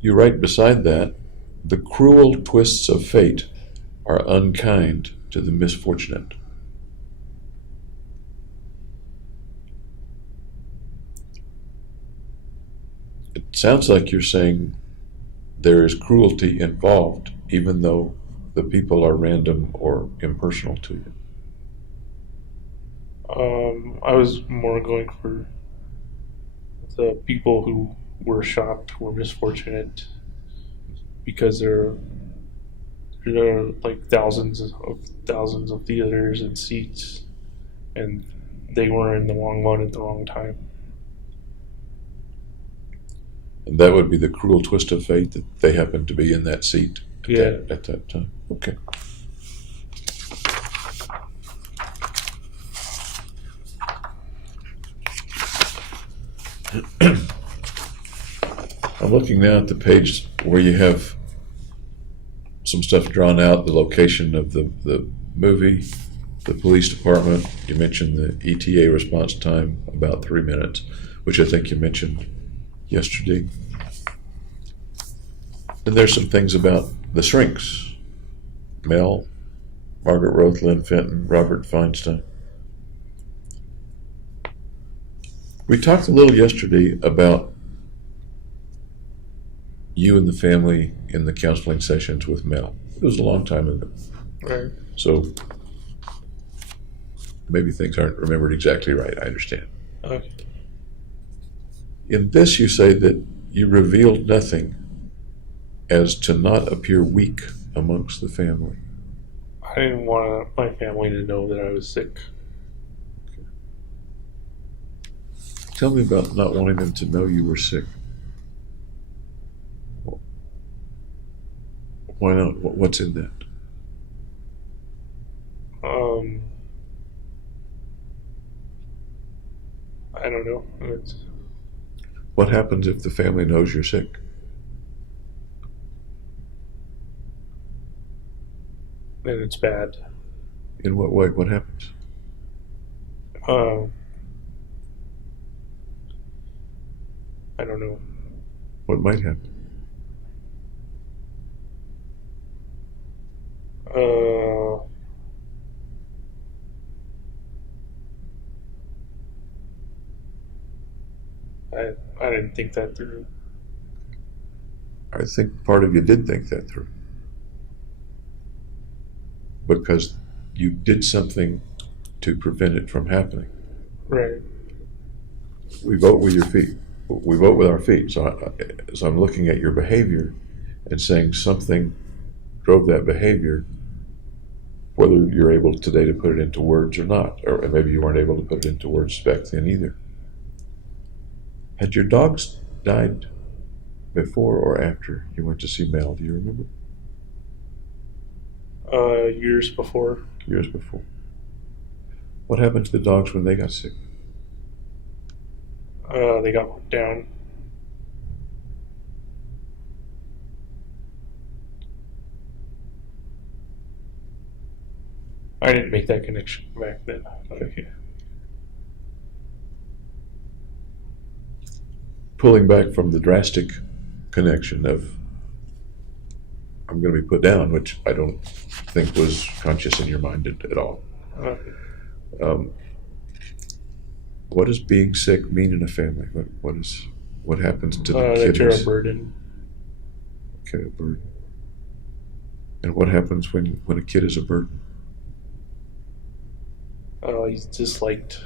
You write beside that, the cruel twists of fate are unkind to the misfortunate. It sounds like you're saying there is cruelty involved, even though the people are random or impersonal to you? I was more going for the people who were shot were misfortunate because there are like thousands of theaters and seats, and they were in the wrong one at the wrong time. And that would be the cruel twist of fate that they happened to be in that seat at that time. Okay. I'm looking now at the page where you have some stuff drawn out, the location of the movie, the police department. You mentioned the ETA response time, about 3 minutes, which I think you mentioned yesterday. And there's some things about the shrinks. Mel, Margaret Roth, Lynn Fenton, Robert Feinstein. We talked a little yesterday about you and the family in the counseling sessions with Mel. It was a long time ago. Right. So maybe things aren't remembered exactly right. I understand. Okay. In this, you say that you revealed nothing as to not appear weak amongst the family. I didn't want my family to know that I was sick. Tell me about not wanting them to know you were sick. Why not? What's in that? I don't know. What happens if the family knows you're sick? Then it's bad. In what way? What happens? I don't know. What might happen? I didn't think that through. I think part of you did think that through. Because you did something to prevent it from happening. Right. We vote with your feet. We vote with our feet. So I'm looking at your behavior and saying something drove that behavior, whether you're able today to put it into words or not, or maybe you weren't able to put it into words back then either. Had your dogs died before or after you went to see Mel? Do you remember? Years before. Years before. What happened to the dogs when they got sick? They got put down. I didn't make that connection back then. Okay. Pulling back from the drastic connection of I'm going to be put down, which I don't think was conscious in your mind at all. What does being sick mean in a family? What happens to the kid? That you're a burden. Okay, a burden. And what happens when a kid is a burden? He's disliked.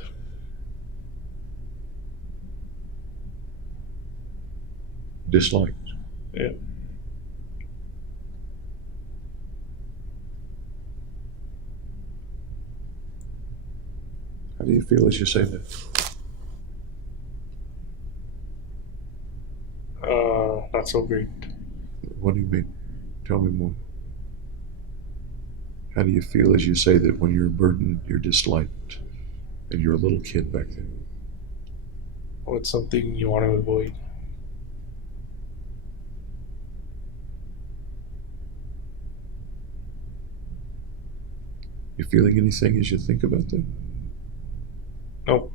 Disliked. Yeah. How do you feel as you say that? Not so great. What do you mean? Tell me more. How do you feel as you say that when you're a burden, you're disliked, and you're a little kid back then? Well, it's something you want to avoid. You feeling anything as you think about that? Nope.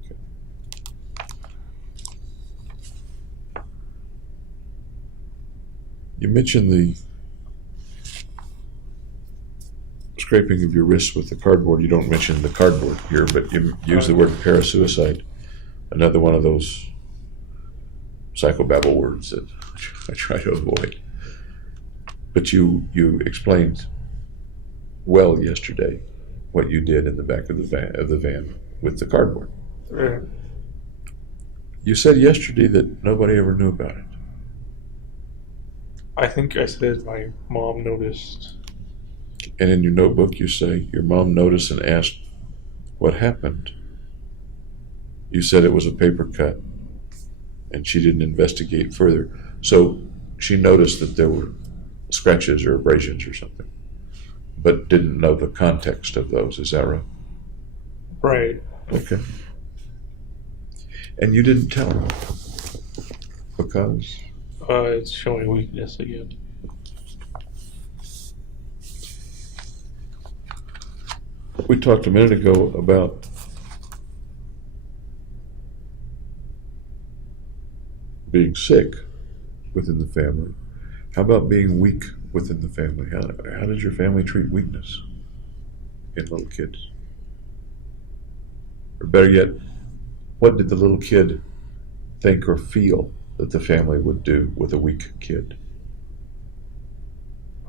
Okay. You mentioned the scraping of your wrists with the cardboard. You don't mention the cardboard here, but you use the word parasuicide, another one of those psychobabble words that I try to avoid. But you explained well yesterday what you did in the back of the van with the cardboard. Right. You said yesterday that nobody ever knew about it. I think I said my mom noticed. And in your notebook, you say your mom noticed and asked what happened. You said it was a paper cut, and she didn't investigate further. So she noticed that there were scratches or abrasions or something, but didn't know the context of those. Is that right? Right. Okay. And you didn't tell her because? It's showing weakness again. We talked a minute ago about being sick within the family. How about being weak within the family? How did your family treat weakness in little kids? Or better yet, what did the little kid think or feel that the family would do with a weak kid?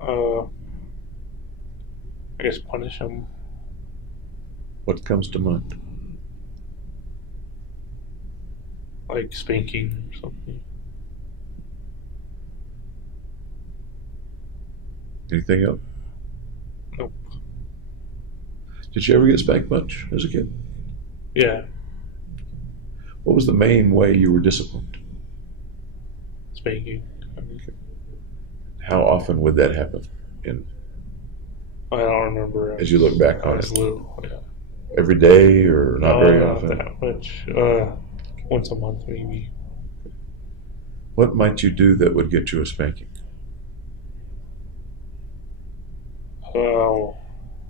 I guess punish them. What comes to mind? Like spanking or something. Anything else? Nope. Did you ever get spanked much as a kid? Yeah. What was the main way you were disciplined? Spanking. How often would that happen I don't remember. as you look back I on was it? little. Yeah. Every day or not very Not often? that much. Once a month maybe. What might you do that would get you a spanking?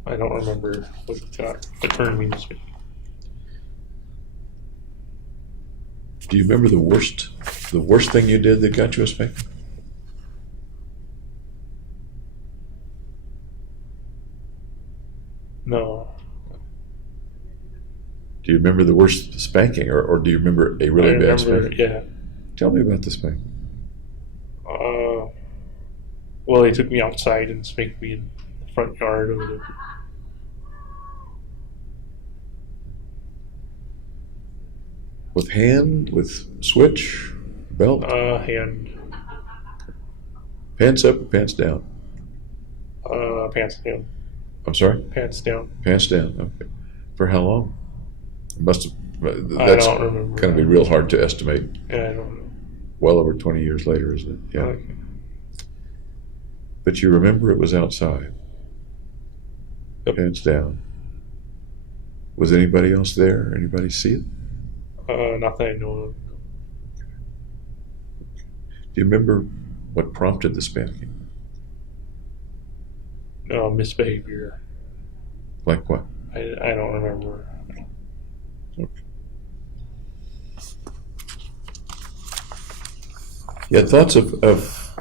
I don't remember what turned me to spanking. Do you remember the worst thing you did that got you a spanking? No. Do you remember the worst spanking, or do you remember a really I bad remember, spanking? yeah. Tell me about the spanking. Well, they took me outside and spanked me in the front yard. With hand, with switch, belt, Hand. pants up or pants down? Pants down. I'm sorry? Pants down. Pants down, okay. For how long? It must have, I that's don't remember. going to be real hard to estimate. Yeah, I don't know. Well over 20 years later, isn't it? Yeah. Okay. But you remember it was outside. Yep. Pants down. Was anybody else there? Anybody see it? Not that I know of. Do you remember what prompted the spanking? Misbehavior. Like what? I don't remember. Okay. You had thoughts of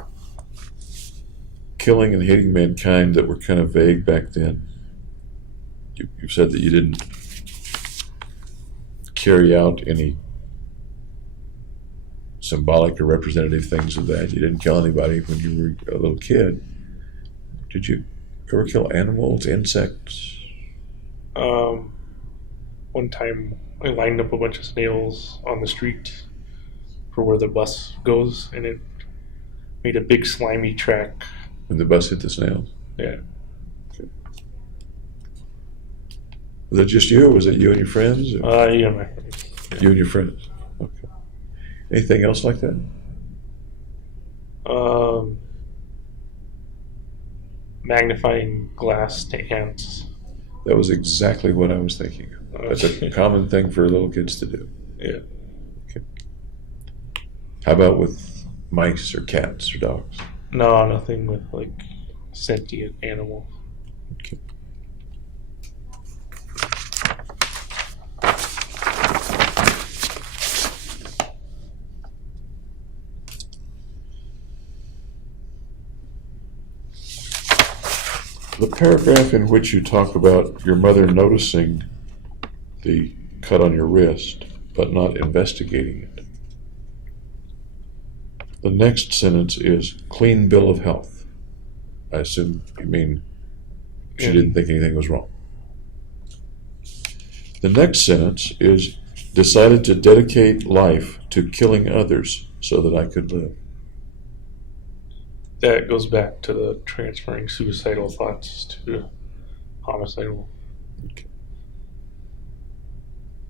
killing and hating mankind that were kind of vague back then. You said that you didn't carry out any symbolic or representative things of that. You didn't kill anybody when you were a little kid. Did you ever kill animals, insects? One time I lined up a bunch of snails on the street for where the bus goes, and it made a big slimy track. When the bus hit the snails? Yeah. Okay. Was it just you, or was it you and your friends? Or Yeah, my friends. Yeah. you and your friends? Okay. Anything else like that? Magnifying glass to ants. That was exactly what I was thinking of. That's a common thing for little kids to do. Yeah. Okay. How about with mice or cats or dogs? No, nothing with like sentient animals. Okay. The paragraph in which you talk about your mother noticing the cut on your wrist, but not investigating it. The next sentence is clean bill of health. I assume you mean she And- didn't think anything was wrong. The next sentence is, decided to dedicate life to killing others so that I could live. That goes back to the transferring suicidal thoughts to homicidal.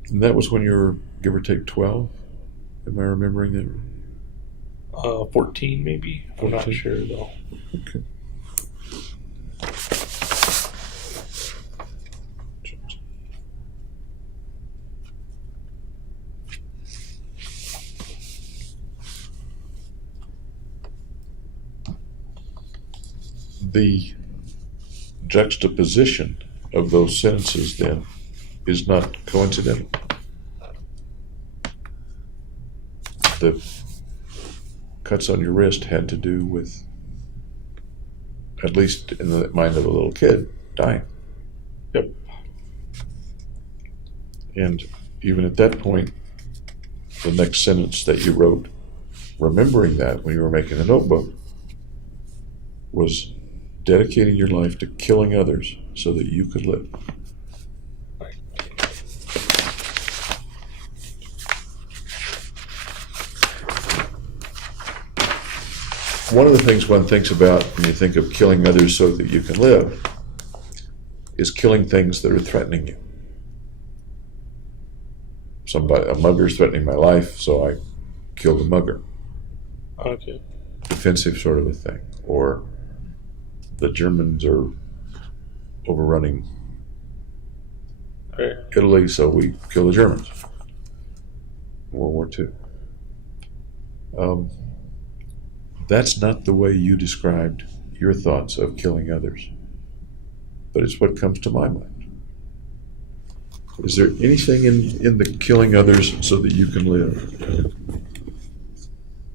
And that was when you were, give or take, 12? Am I remembering that? 14 maybe. I'm not 14. sure though. Okay. The juxtaposition of those sentences then is not coincidental. The cuts on your wrist had to do with, at least in the mind of a little kid, dying. Yep. And even at that point, the next sentence that you wrote, remembering that when you were making the notebook, was dedicating your life to killing others so that you could live. One of the things one thinks about when you think of killing others so that you can live is killing things that are threatening you. A mugger's threatening my life, so I kill the mugger. Okay. Defensive sort of a thing. Or the Germans are overrunning Right. Italy, so we kill the Germans. World War II. That's not the way you described your thoughts of killing others, but it's what comes to my mind. Is there anything in the killing others so that you can live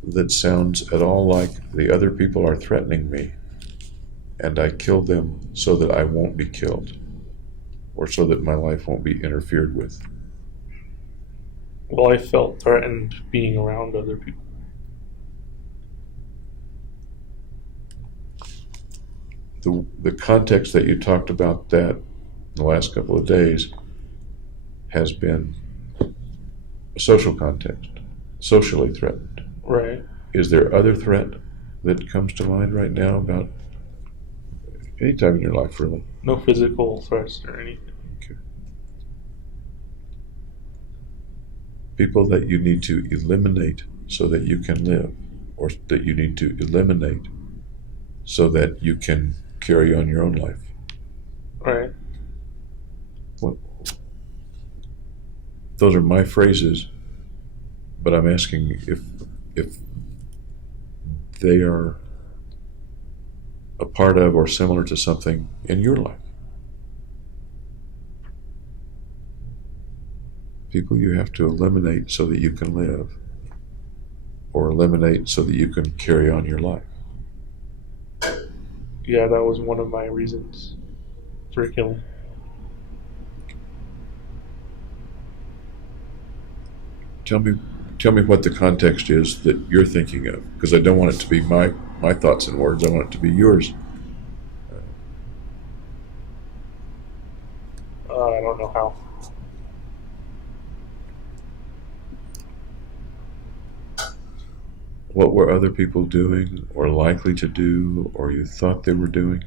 that sounds at all like the other people are threatening me and I kill them so that I won't be killed or so that my life won't be interfered with? Well, I felt threatened being around other people. The context that you talked about that in the last couple of days has been a social context, socially threatened. Right. Is there other threat that comes to mind right now about any time in your life, really? No physical threats or anything. Okay. People that you need to eliminate so that you can live, or that you need to eliminate so that you can carry on your own life. Right. What? Those are my phrases, but I'm asking if they are a part of or similar to something in your life. People you have to eliminate so that you can live, or eliminate so that you can carry on your life. Yeah, that was one of my reasons for killing. Tell me what the context is that you're thinking of, because I don't want it to be my thoughts and words. I want it to be yours. I don't know how. What were other people doing or likely to do or you thought they were doing?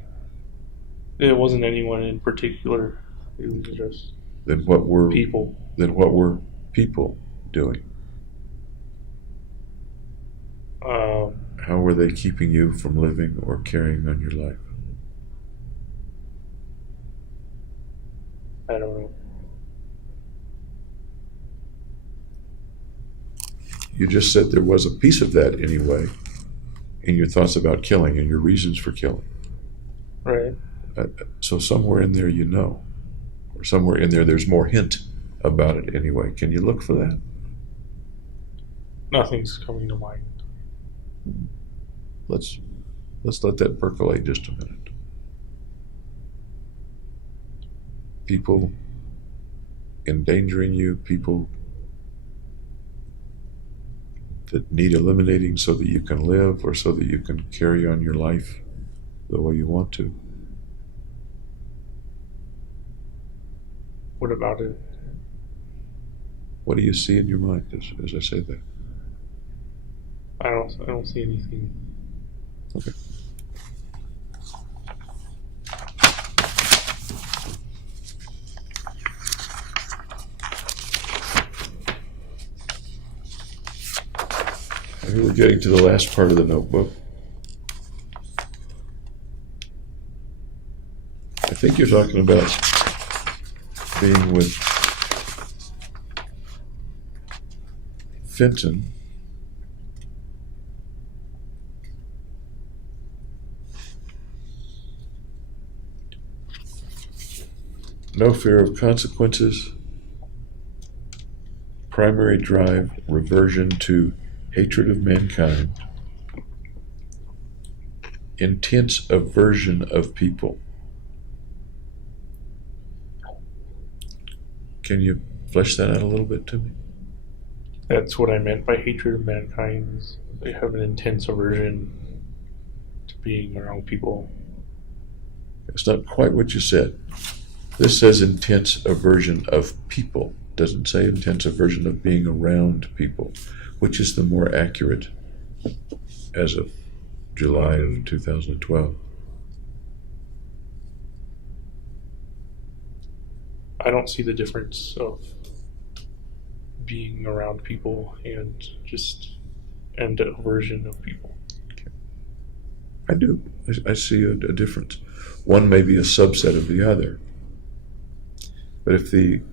It wasn't anyone in particular. It was just Then what were people. Then what were people doing? How were they keeping you from living or carrying on your life? I don't know. You just said there was a piece of that anyway in your thoughts about killing and your reasons for killing. Right. So somewhere in there you know, or somewhere in there there's more hint about it anyway. Can you look for that? Nothing's coming to mind. Let's let that percolate just a minute. People endangering you, people that need eliminating so that you can live or so that you can carry on your life. the way you want to. What about it? What do you see in your mind as I say that? I don't see anything. Okay. Here we're getting to the last part of the notebook. I think you're talking about being with Fenton. No fear of consequences. Primary drive, reversion to hatred of mankind. Intense aversion of people. Can you flesh that out a little bit to me? That's what I meant by hatred of mankind. Is they have an intense aversion to being around people. It's not quite what you said. This says intense aversion of people. Doesn't say intense aversion of being around people. Which is the more accurate as of July of 2012? I don't see the difference of being around people and aversion of people. I do. I see a difference. One may be a subset of the other. But if the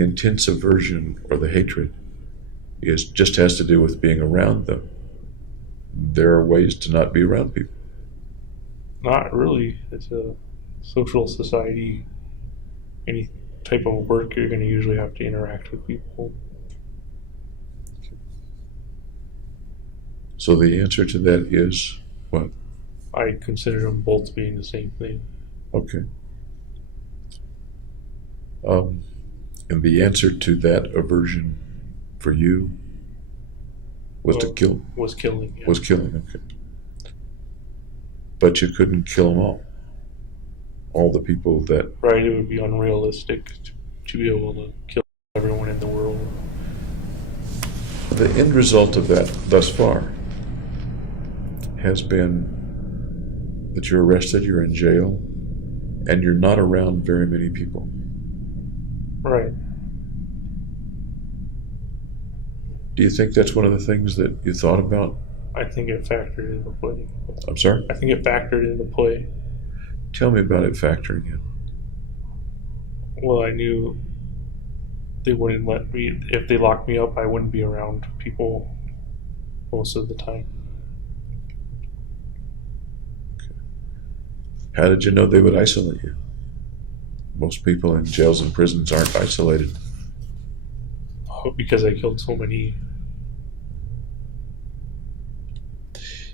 intense aversion or the hatred just has to do with being around them, there are ways to not be around people. Not really. It's a social society. Any type of work, you're going to usually have to interact with people. So the answer to that is what? I consider them both being the same thing. Okay. And the answer to that aversion for you was to kill? Was killing. Yeah. Was killing, okay. But you couldn't kill them all. All the people that... Right, it would be unrealistic to be able to kill everyone in the world. The end result of that thus far has been that you're arrested, you're in jail, and you're not around very many people. Right. Do you think that's one of the things that you thought about? I think it factored into play. I'm sorry? I think it factored into play. Tell me about it factoring in. Well, I knew they wouldn't let me, if they locked me up, I wouldn't be around people most of the time. How did you know they would isolate you? Most people in jails and prisons aren't isolated. Because I killed so many.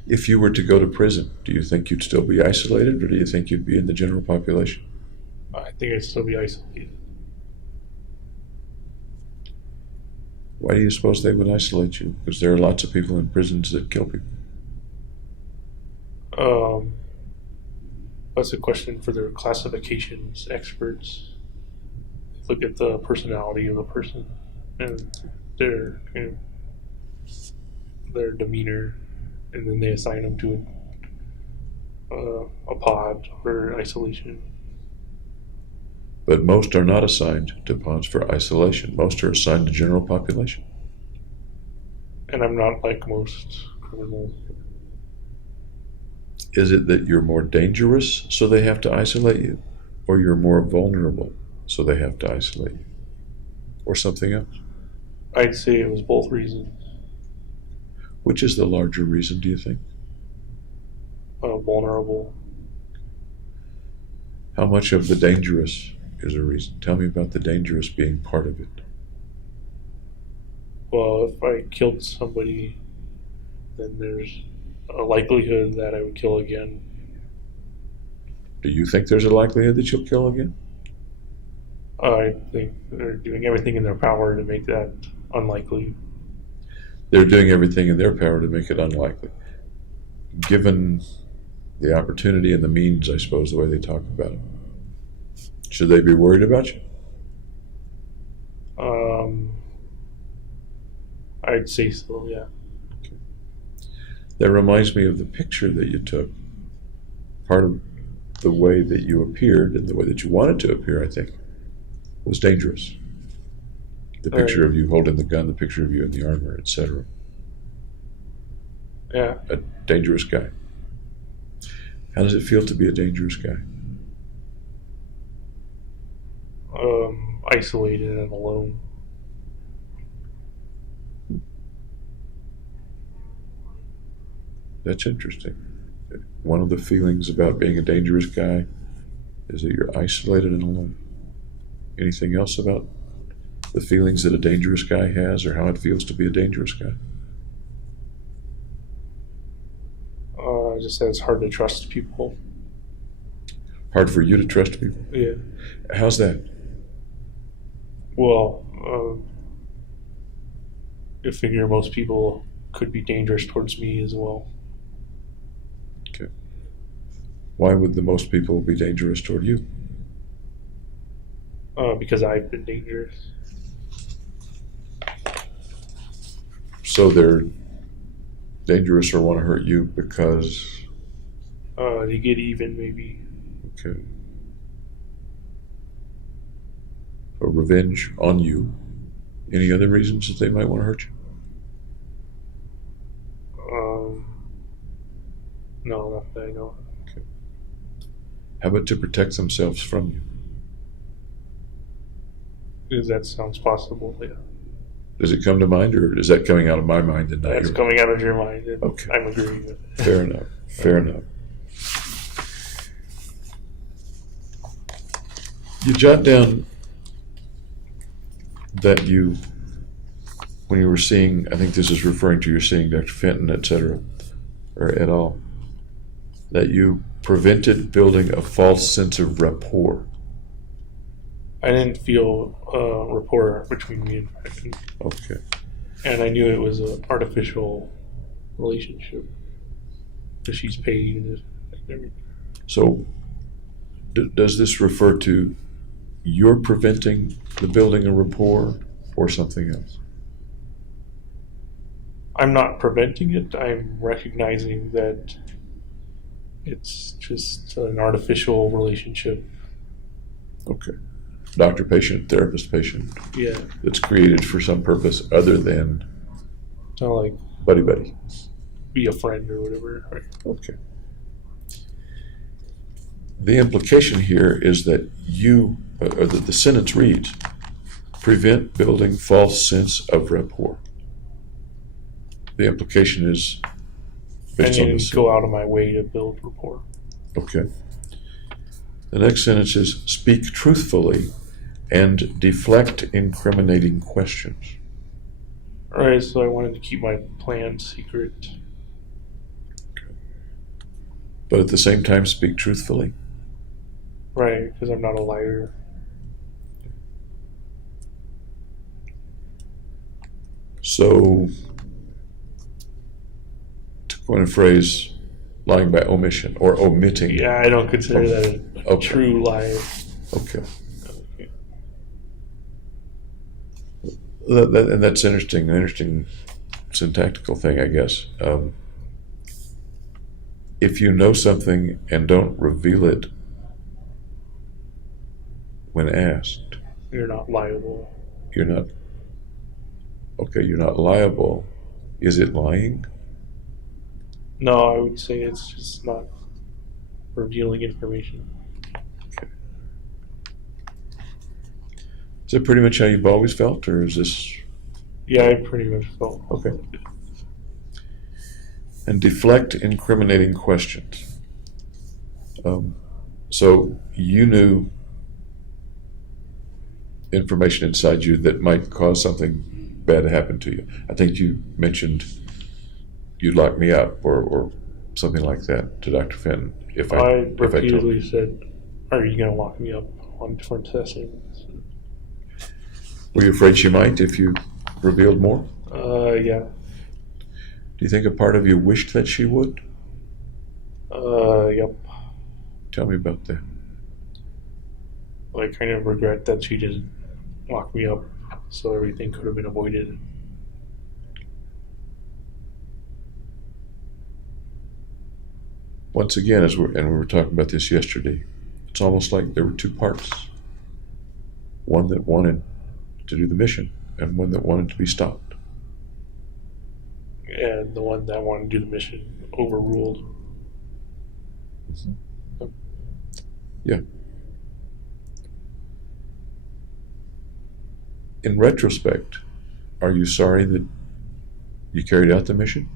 If you were to go to prison, do you think you'd still be isolated, or do you think you'd be in the general population? I think I'd still be isolated. Why do you suppose they would isolate you? Because there are lots of people in prisons that kill people. That's a question for their classifications experts. Look at the personality of a person and their demeanor, and then they assign them to a pod for isolation. But most are not assigned to pods for isolation. Most are assigned to general population. And I'm not like most criminals. Is it that you're more dangerous, so they have to isolate you? Or you're more vulnerable, so they have to isolate you? Or something else? I'd say it was both reasons. Which is the larger reason, do you think? Vulnerable. How much of the dangerous is a reason? Tell me about the dangerous being part of it. Well, if I killed somebody, then there's a likelihood that I would kill again. Do you think there's a likelihood that you'll kill again? I think they're doing everything in their power to make that unlikely. They're doing everything in their power to make it unlikely. Given The opportunity and the means, I suppose, the way they talk about it. Should they be worried about you? I'd say so, yeah. Okay. That reminds me of the picture that you took. Part of the way that you appeared and the way that you wanted to appear, I think, was dangerous. The picture of you holding the gun, the picture of you in the armor, etc. Yeah. A dangerous guy. How does it feel to be a dangerous guy? Isolated and alone. That's interesting. One of the feelings about being a dangerous guy is that you're isolated and alone. Anything else about the feelings that a dangerous guy has, or how it feels to be a dangerous guy? Just that it's hard to trust people. Hard for you to trust people? Yeah. How's that? Well, I figure most people could be dangerous towards me as well. Okay. Why would the most people be dangerous toward you? Because I've been dangerous. So they're dangerous or want to hurt you because... To get even, maybe. Okay. Or revenge on you. Any other reasons that they might want to hurt you? No, not that I know. Okay. How about to protect themselves from you? That sounds possible, yeah. Does it come to mind, or is that coming out of my mind and not That's your coming out of your mind, and Okay. I'm agreeing with it. Fair enough. Fair enough. You jot down that you, when you were seeing, I think this is referring to you seeing Dr. Fenton, etc., or et al., that you prevented building a false sense of rapport. I didn't feel rapport between me and Fenton, Okay. and I knew it was an artificial relationship. Because she's paid and everything. So, does this refer to you're preventing the building of rapport or something else? I'm not preventing it. I'm recognizing that it's just an artificial relationship. Okay. Doctor-patient, therapist-patient, Yeah. that's created for some purpose other than It's not like buddy-buddy. be a friend or whatever. Right? Okay. The implication here is that you, or that the sentence reads, prevent building false sense of rapport. The implication is I based on didn't this. go out of my way to build rapport. Okay. The next sentence is speak truthfully and deflect incriminating questions. All right, so I wanted to keep my plan secret. But at the same time, speak truthfully. Right, because I'm not a liar. So, to coin a phrase, lying by omission or omitting. Yeah, I don't consider that a Okay. true lie. Okay. And that's interesting, an interesting syntactical thing, I guess. If you know something and don't reveal it when asked, You're not liable. you're not, okay, you're not liable. Is it lying? No, I would say it's just not revealing information. Is that pretty much how you've always felt, or is this... Yeah, I pretty much felt. Okay. And deflect incriminating questions. So you knew information inside you that might cause something bad to happen to you. I think you mentioned you'd lock me up or something like that to Dr. Fenton. I repeatedly said, "Are you going to lock me up on different sessions?" Were you afraid she might if you revealed more? Yeah. Do you think a part of you wished that she would? Yep. Tell me about that. I kind of regret that she didn't lock me up, so everything could have been avoided. Once again, we were talking about this yesterday, it's almost like there were two parts. One that wanted to do the mission, and one that wanted to be stopped. And the one that wanted to do the mission overruled. Yeah. In retrospect, are you sorry that you carried out the mission?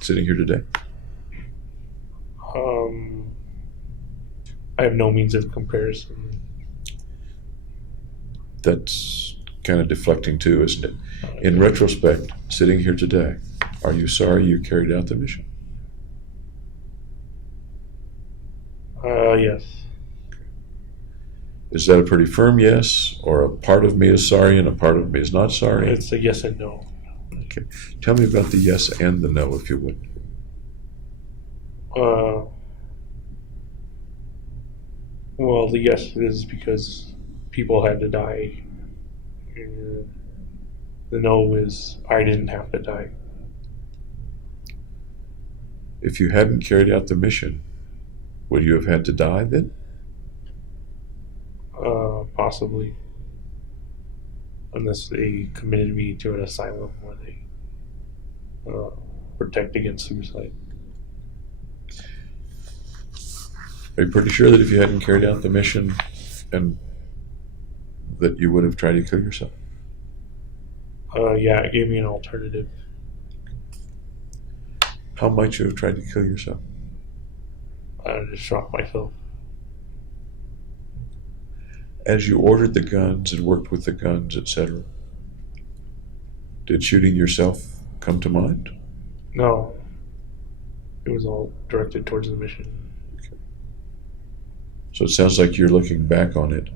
Sitting here today? I have no means of comparison. That's kind of deflecting too, isn't it? In retrospect, sitting here today, are you sorry you carried out the mission? Yes. Is that a pretty firm yes, or a part of me is sorry and a part of me is not sorry? It's a yes and no. Okay. Tell me about the yes and the no, if you would. Well, the yes is because people had to die. And the no is I didn't have to die. If you hadn't carried out the mission, would you have had to die then? Possibly. Unless they committed me to an asylum where they protect against suicide. Are you pretty sure that if you hadn't carried out the mission, and that you would have tried to kill yourself? Yeah, it gave me an alternative. How might you have tried to kill yourself? I just shot myself. As you ordered the guns and worked with the guns, etc., did shooting yourself come to mind? No. It was all directed towards the mission. So it sounds like you're looking back on it,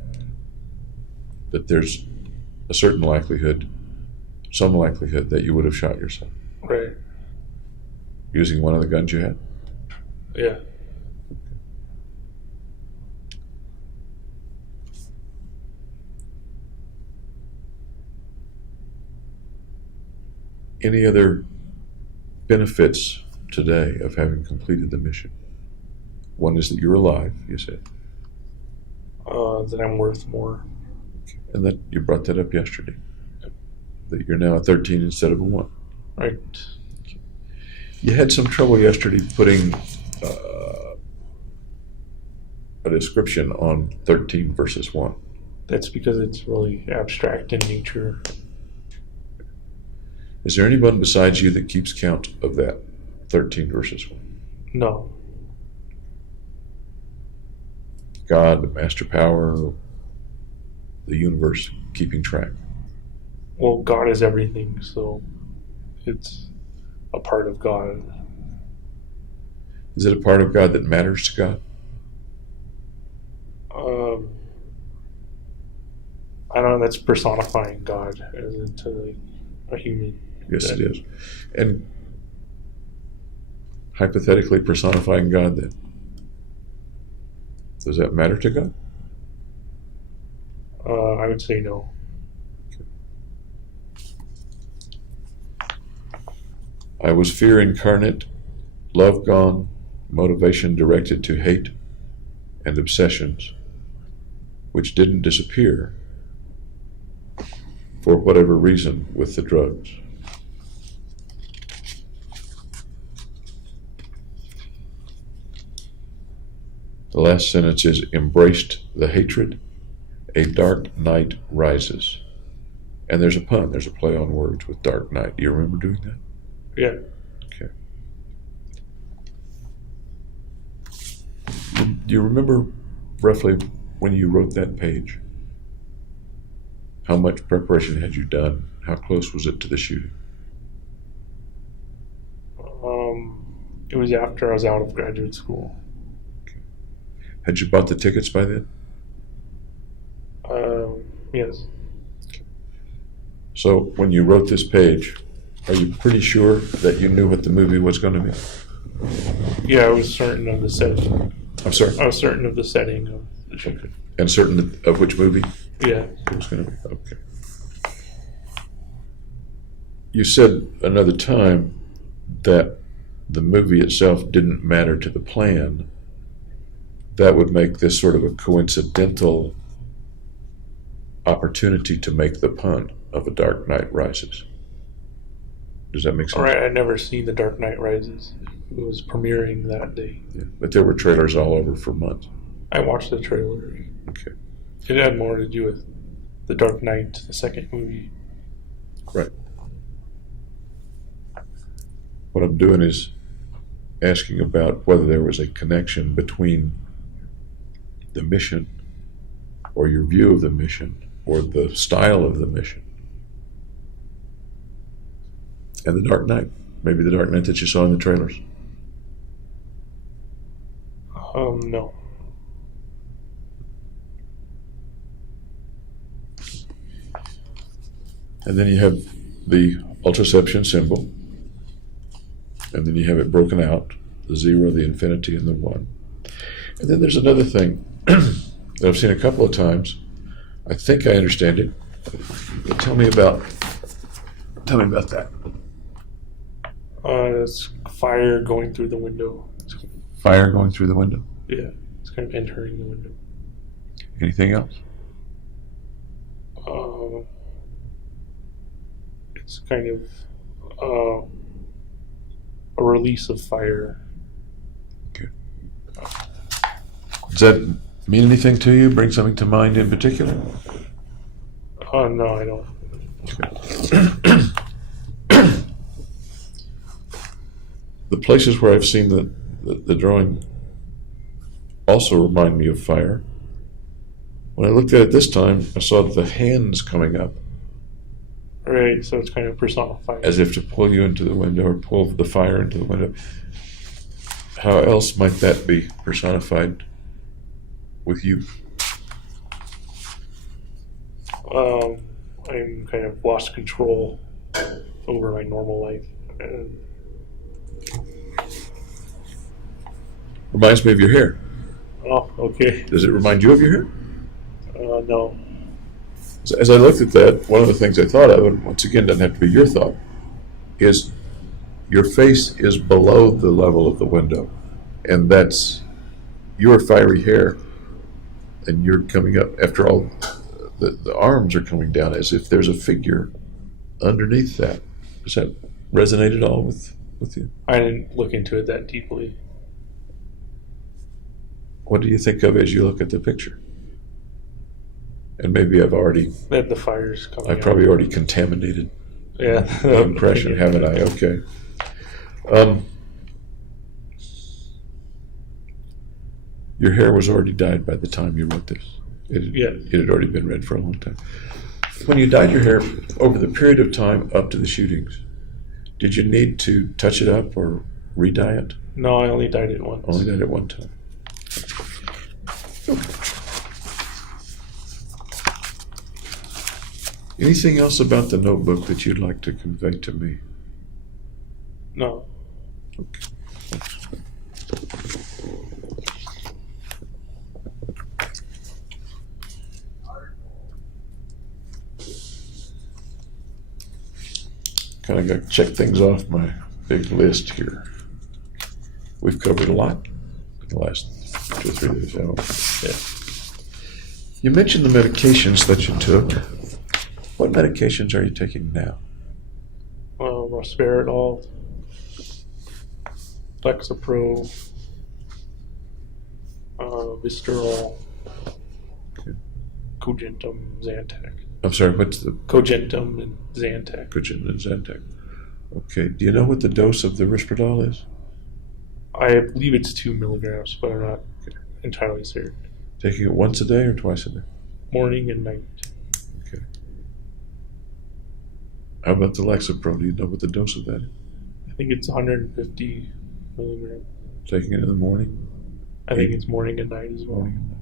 that there's a certain likelihood, some likelihood, that you would have shot yourself. Right. Using one of the guns you had? Yeah. Any other benefits today of having completed the mission? One is that you're alive, you said. That I'm worth more. And that you brought that up yesterday. That you're now a 13 instead of a 1. Right. You had some trouble yesterday putting a description on 13 versus 1. That's because it's really abstract in nature. Is there anyone besides you that keeps count of that 13 versus 1? No. God, the master power, the universe keeping track? Well, God is everything, so it's a part of God. Is it a part of God that matters to God? I don't know, that's personifying God as into like a human. Yes, it is. And hypothetically personifying God then, does that matter to God? I would say no. I was fear incarnate, love gone, motivation directed to hate and obsessions, which didn't disappear for whatever reason with the drugs. The last sentence is, embraced the hatred, a dark night rises. And there's a pun, there's a play on words with dark night. Do you remember doing that? Yeah. Okay. Do you remember roughly when you wrote that page? How much preparation had you done? How close was it to the shooting? It was after I was out of graduate school. Had you bought the tickets by then? Yes. So when you wrote this page, are you pretty sure that you knew what the movie was going to be? Yeah, I was certain of the setting. I'm sorry. I was certain of the setting of the show. Okay. And certain of which movie Yeah. it was going to be? Okay. You said another time that the movie itself didn't matter to the plan. That would make this sort of a coincidental opportunity to make the pun of A Dark Knight Rises. Does that make sense? All right, I'd never seen The Dark Knight Rises. It was premiering that day. Yeah. But there were trailers all over for months. I watched the trailer. Okay. It had more to do with The Dark Knight, the second movie. Right. What I'm doing is asking about whether there was a connection between the mission, or your view of the mission, or the style of the mission, and The Dark Knight. Maybe The Dark Knight that you saw in the trailers. No. And then you have the ultraception symbol, and then you have it broken out, the 0, the infinity, and the 1. And then there's another thing that I've seen a couple of times. I think I understand it. But tell me about that. It's fire going through the window. Fire going through the window. Yeah, it's kind of entering the window. Anything else? It's kind of a release of fire. Okay. Does that mean anything to you? Bring something to mind in particular? No, I don't. Okay. The places where I've seen the drawing also remind me of fire. When I looked at it this time, I saw the hands coming up Right, so it's kind of personified. as if to pull you into the window or pull the fire into the window. How else might that be personified with you? I'm kind of lost control over my normal life. And Reminds me of your hair. oh, okay. Does it remind you of your hair? No. As I looked at that, one of the things I thought of, and once again doesn't have to be your thought, is your face is below the level of the window, and that's your fiery hair, and you're coming up. After all, the arms are coming down as if there's a figure underneath that. Does that resonate at all with you? I didn't look into it that deeply. What do you think of as you look at the picture? And maybe That the fire's coming I've out. probably already contaminated Yeah. the impression, haven't I? Okay. Your hair was already dyed by the time you wrote this. Yeah. It had already been read for a long time. When you dyed your hair over the period of time up to the shootings, did you need to touch it up or re-dye it? No, I only dyed it once. Only dyed it one time. Okay. Anything else about the notebook that you'd like to convey to me? No. Okay. Kind of got to check things off my big list here. We've covered a lot in the last 2 or 3 days. Yeah. You mentioned the medications that you took. What medications are you taking now? Risperidol, Lexapro, Visceral, Okay. Cogentum, Zantac. I'm sorry, what's the Cogentum and Zantac. Cogen and Zantac? Okay, do you know what the dose of the Risperdal is? I believe it's 2 milligrams, but I'm not entirely certain. Taking it once a day or twice a day? Morning and night. Okay. How about the Lexapro? Do you know what the dose of that is? I think it's 150 milligrams. Taking it in the morning? I think it's morning and night as well. Morning and night.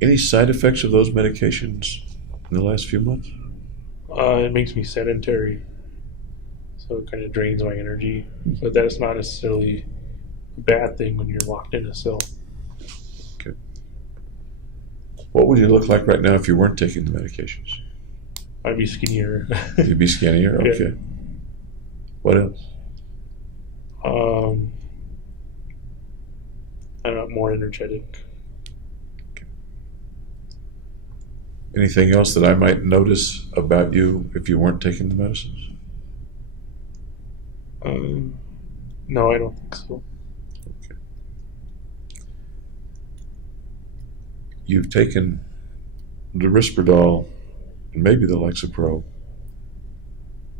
Any side effects of those medications in the last few months? It makes me sedentary. so it kind of drains my energy. But that's not necessarily a bad thing when you're locked in a cell. Okay. What would you look like right now if you weren't taking the medications? I'd be skinnier. You'd be skinnier? Yeah. Okay. What else? I'm not more energetic. Anything else that I might notice about you if you weren't taking the medicines? No, I don't think so. Okay. You've taken the Risperdal and maybe the Lexapro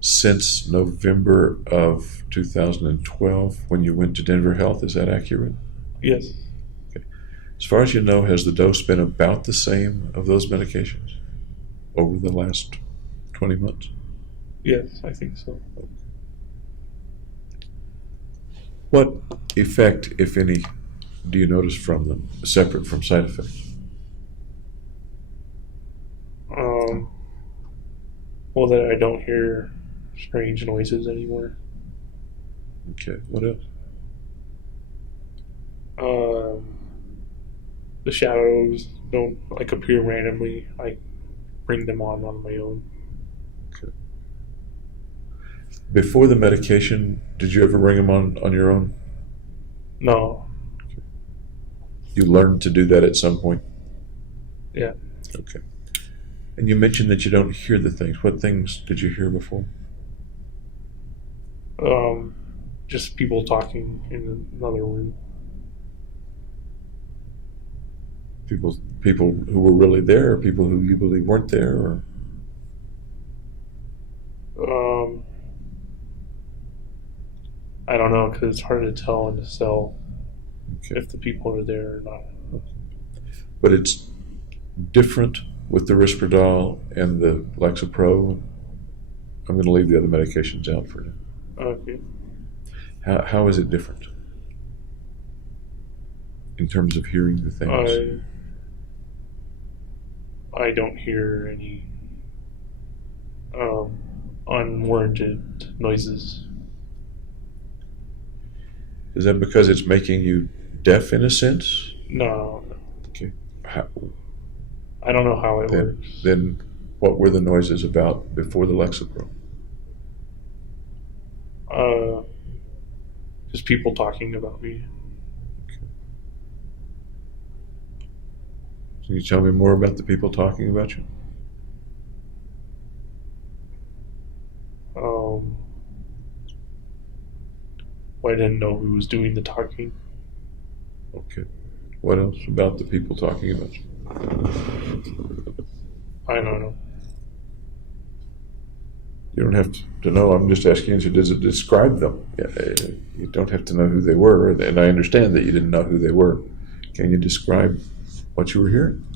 since November of 2012 when you went to Denver Health. Is that accurate? Yes. As far as you know, has the dose been about the same of those medications over the last 20 months? Yes, I think so. What effect, if any, do you notice from them, separate from side effects? Well, that I don't hear strange noises anymore. Okay, what else? The shadows don't appear randomly. I bring them on my own. Okay. Before the medication, did you ever bring them on your own? No. Okay. You learned to do that at some point? Yeah. Okay. And you mentioned that you don't hear the things. What things did you hear before? Just people talking in another room. People who were really there, or people who you believe weren't there, or I don't know, because it's hard to tell in the cell okay. if the people are there or not. But it's different with the Risperdal and the Lexapro. I'm going to leave the other medications out for now. Okay. How is it different in terms of hearing the things? I don't hear any unwarranted noises. Is that because it's making you deaf in a sense? No. Okay. I don't know how it works. Then what were the noises about before the Lexapro? Just people talking about me. Okay. Can you tell me more about the people talking about you? I didn't know who was doing the talking. Okay. What else about the people talking about you? I don't know. You don't have to know. I'm just asking you, does it describe them? You don't have to know who they were, and I understand that you didn't know who they were. Can you describe what you were hearing?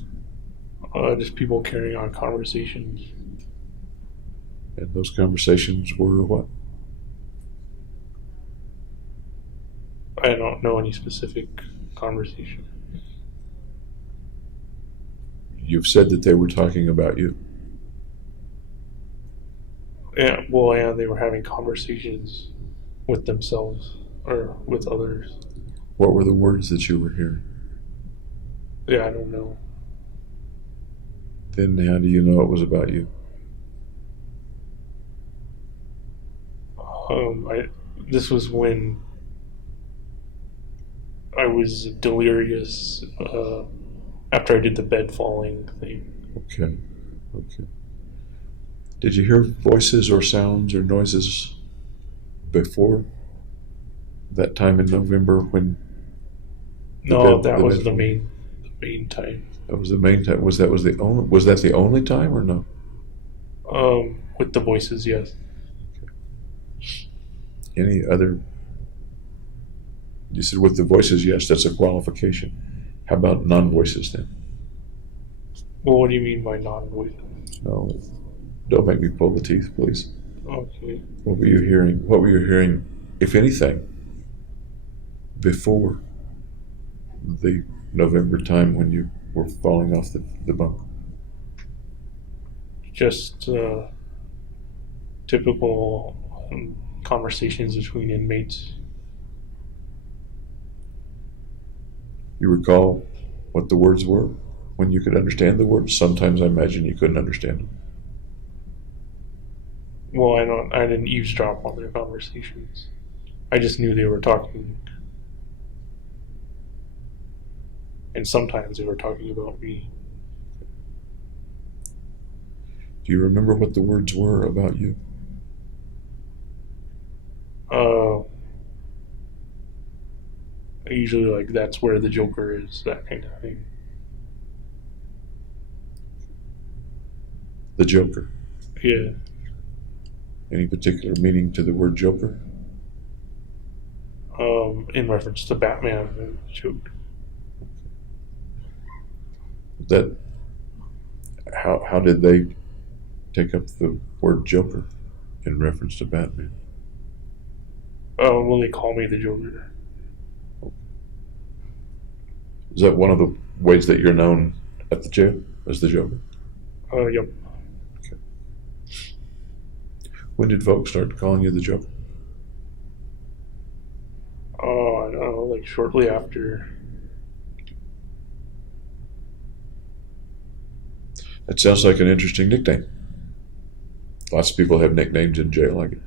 Just people carrying on conversations. And those conversations were what? I don't know any specific conversation. You've said that they were talking about you. Yeah, well, yeah, they were having conversations with themselves or with others. What were the words that you were hearing? Yeah, I don't know. Then how do you know it was about you? This was when I was delirious after I did the bed falling thing. Okay. Okay. Did you hear voices or sounds or noises before that time in November when? No, that was the main time. That was the main time. Was that the only time or no? With the voices, yes. Any other? You said with the voices, yes, that's a qualification. How about non-voices then? Well, what do you mean by non-voices? No, don't make me pull the teeth, please. Okay. What were you hearing? What were you hearing, if anything, before the November time when you were falling off the bunk? Just typical conversations between inmates. You recall what the words were when you could understand the words? Sometimes I imagine you couldn't understand them. Well, I didn't eavesdrop on their conversations. I just knew they were talking, and sometimes they were talking about me. Do you remember what the words were about you? Usually, like, that's where the Joker is, that kind of thing. The Joker. Yeah. Any particular meaning to the word Joker? In reference to Batman and Joker. That how did they take up the word Joker in reference to Batman? Well, they call me the Joker. Is that one of the ways that you're known at the jail as the Joker? Yep. Okay. When did folks start calling you the Joker? I don't know, like shortly after. That sounds like an interesting nickname. Lots of people have nicknames in jail, I guess.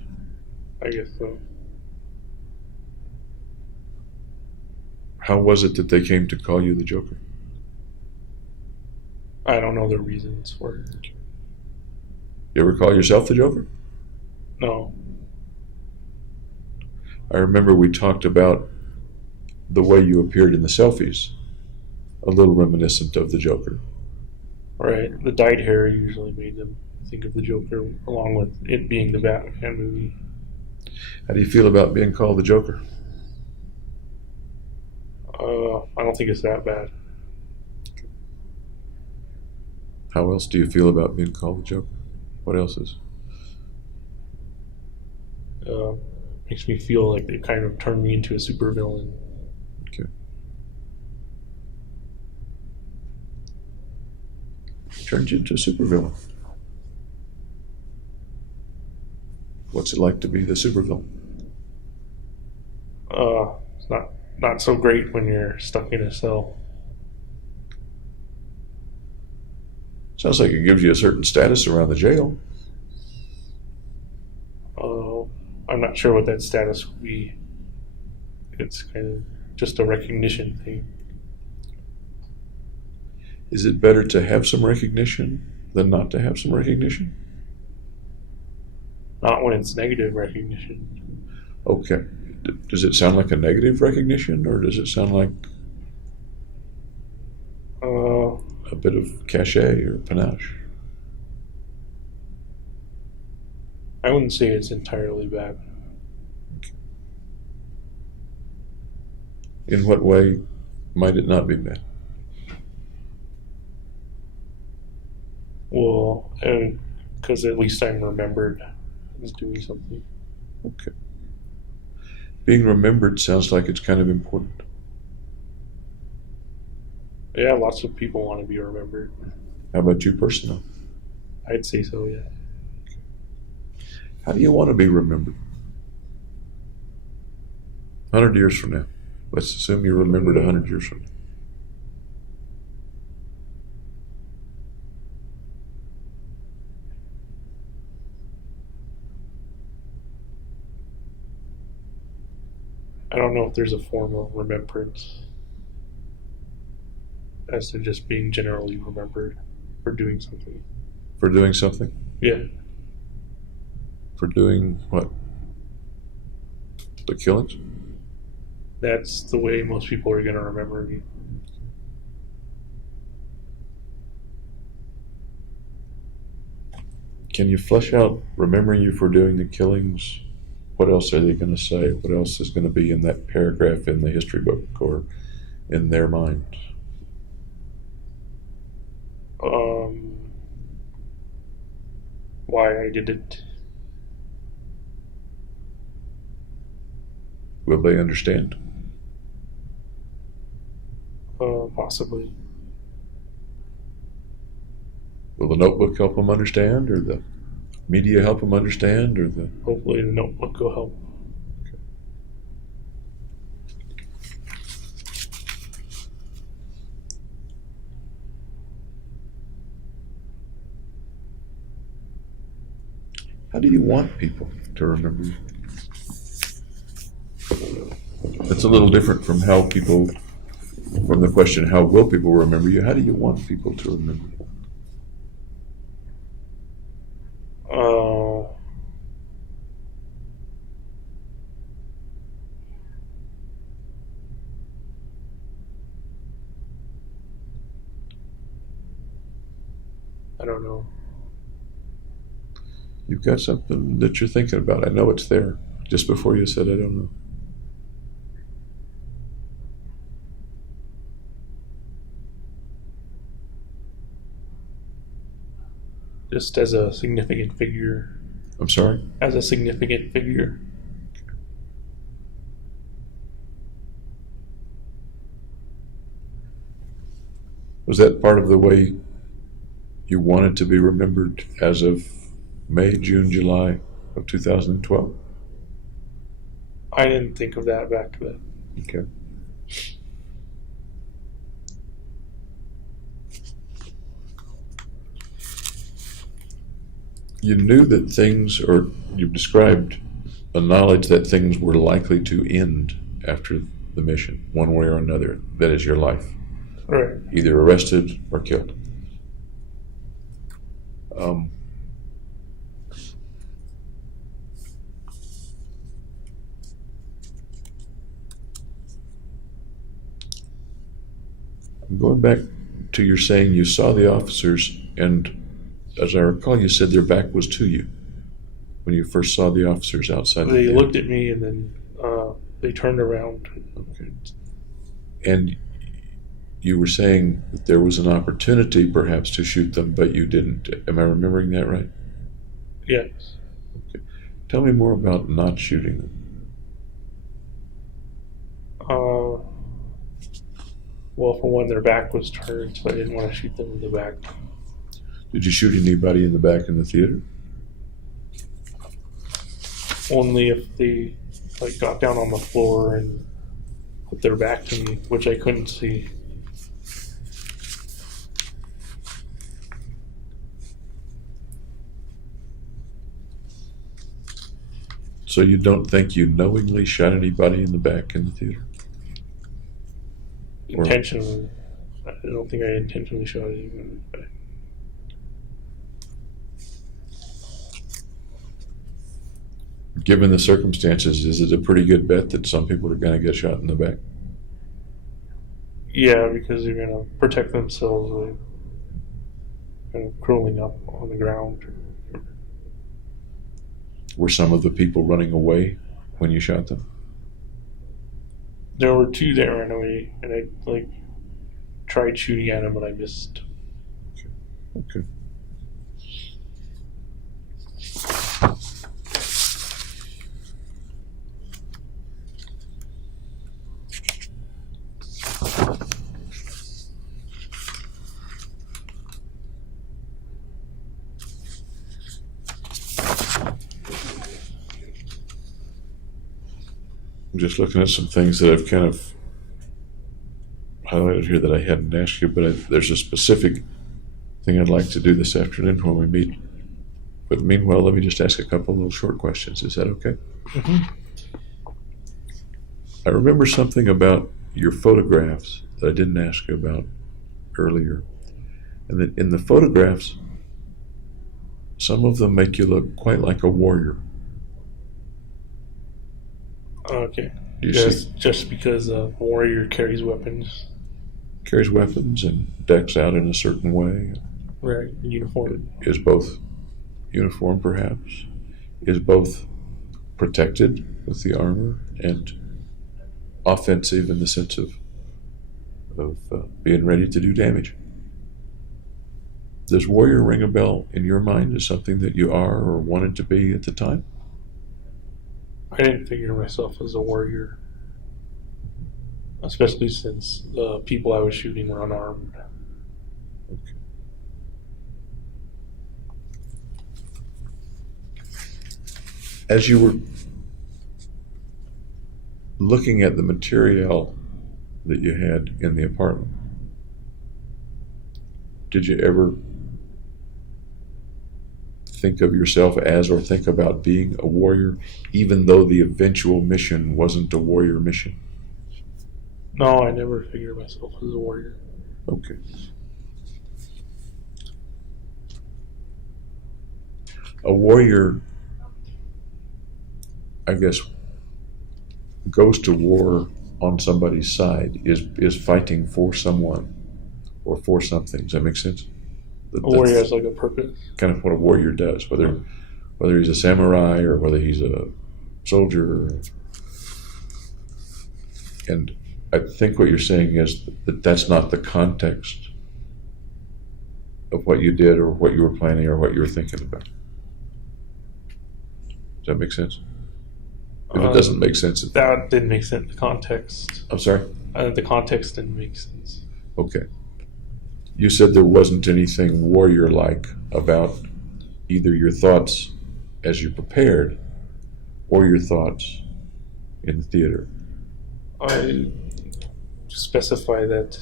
I guess so. How was it that they came to call you the Joker? I don't know the reasons for it. You ever call yourself the Joker? No. I remember we talked about the way you appeared in the selfies, a little reminiscent of the Joker. Right. The dyed hair usually made them think of the Joker, along with it being the Batman movie. How do you feel about being called the Joker? I don't think it's that bad. How else do you feel about being called the Joker? What else is? Makes me feel like they kind of turned me into a supervillain. Okay. Turned you into a supervillain. What's it like to be the supervillain? It's not so great when you're stuck in a cell. Sounds like it gives you a certain status around the jail. I'm not sure what that status would be. It's kind of just a recognition thing. Is it better to have some recognition than not to have some recognition? Not when it's negative recognition. Okay. Does it sound like a negative recognition, or does it sound like a bit of cachet or panache? I wouldn't say it's entirely bad. In what way might it not be bad? Well, because at least I'm remembered as doing something. Okay. Being remembered sounds like it's kind of important. Yeah, lots of people want to be remembered. How about you personally? I'd say so, yeah. How do you want to be remembered? 100 years from now. Let's assume you're remembered 100 years from now. I don't know if there's a form of remembrance as to just being generally remembered for doing something. For doing something? Yeah. For doing what? The killings? That's the way most people are going to remember me. Can you flesh out remembering you for doing the killings? What else are they going to say? What else is going to be in that paragraph in the history book or in their mind? Why I did it. Will they understand? Possibly. Will the notebook help them understand, or the media help them understand, or the? Hopefully the notebook will help. How do you want people to remember you? That's a little different from from the question, how will people remember you? How do you want people to remember you? I don't know. You've got something that you're thinking about. I know it's there. Just before you said, I don't know. Just as a significant figure. I'm sorry? As a significant figure. Was that part of the way you wanted to be remembered as of May, June, July of 2012? I didn't think of that back then. Okay. You knew that things, or you described a knowledge that things were likely to end after the mission, one way or another. That is your life. Right. Either arrested or killed. Going back to your saying you saw the officers, and as I recall, you said their back was to you when you first saw the officers outside. They looked at me and then they turned around. Okay. And you were saying that there was an opportunity perhaps to shoot them, but you didn't. Am I remembering that right? Yes. Okay. Tell me more about not shooting them. Well, for one, their back was turned, so I didn't want to shoot them in the back. Did you shoot anybody in the back in the theater? Only if they got down on the floor and put their back to me, which I couldn't see. So you don't think you knowingly shot anybody in the back in the theater? Intentionally. I don't think I intentionally shot anyone in the back. Given the circumstances, is it a pretty good bet that some people are going to get shot in the back? Yeah, because they're going to protect themselves by kind of curling up on the ground. Were some of the people running away when you shot them? There were two that ran away, and I tried shooting at them, but I missed. Okay. I'm just looking at some things that I've kind of highlighted here that I hadn't asked you, but there's a specific thing I'd like to do this afternoon when we meet. But meanwhile, let me just ask a couple of little short questions. Is that okay? Mm-hmm. I remember something about your photographs that I didn't ask you about earlier. And that in the photographs, some of them make you look quite like a warrior. Okay. You Just because a warrior carries weapons. Carries weapons and decks out in a certain way. Right. Uniform. Is both uniform, perhaps. Is both protected with the armor and offensive in the sense of being ready to do damage. Does warrior ring a bell in your mind as something that you are or wanted to be at the time? I didn't figure myself as a warrior, especially since the people I was shooting were unarmed. Okay. As you were looking at the material that you had in the apartment, did you ever think of yourself as or think about being a warrior, even though the eventual mission wasn't a warrior mission? No, I never figured myself as a warrior. Okay. A warrior, I guess, goes to war on somebody's side, is fighting for someone or for something. Does that make sense? A warrior has like a purpose. Kind of what a warrior does, whether he's a samurai or whether he's a soldier. And I think what you're saying is that that's not the context of what you did or what you were planning or what you were thinking about. Does that make sense? If it doesn't make sense, That didn't make sense. The context. I'm sorry? The context didn't make sense. Okay. You said there wasn't anything warrior-like about either your thoughts as you prepared or your thoughts in the theater. I specify that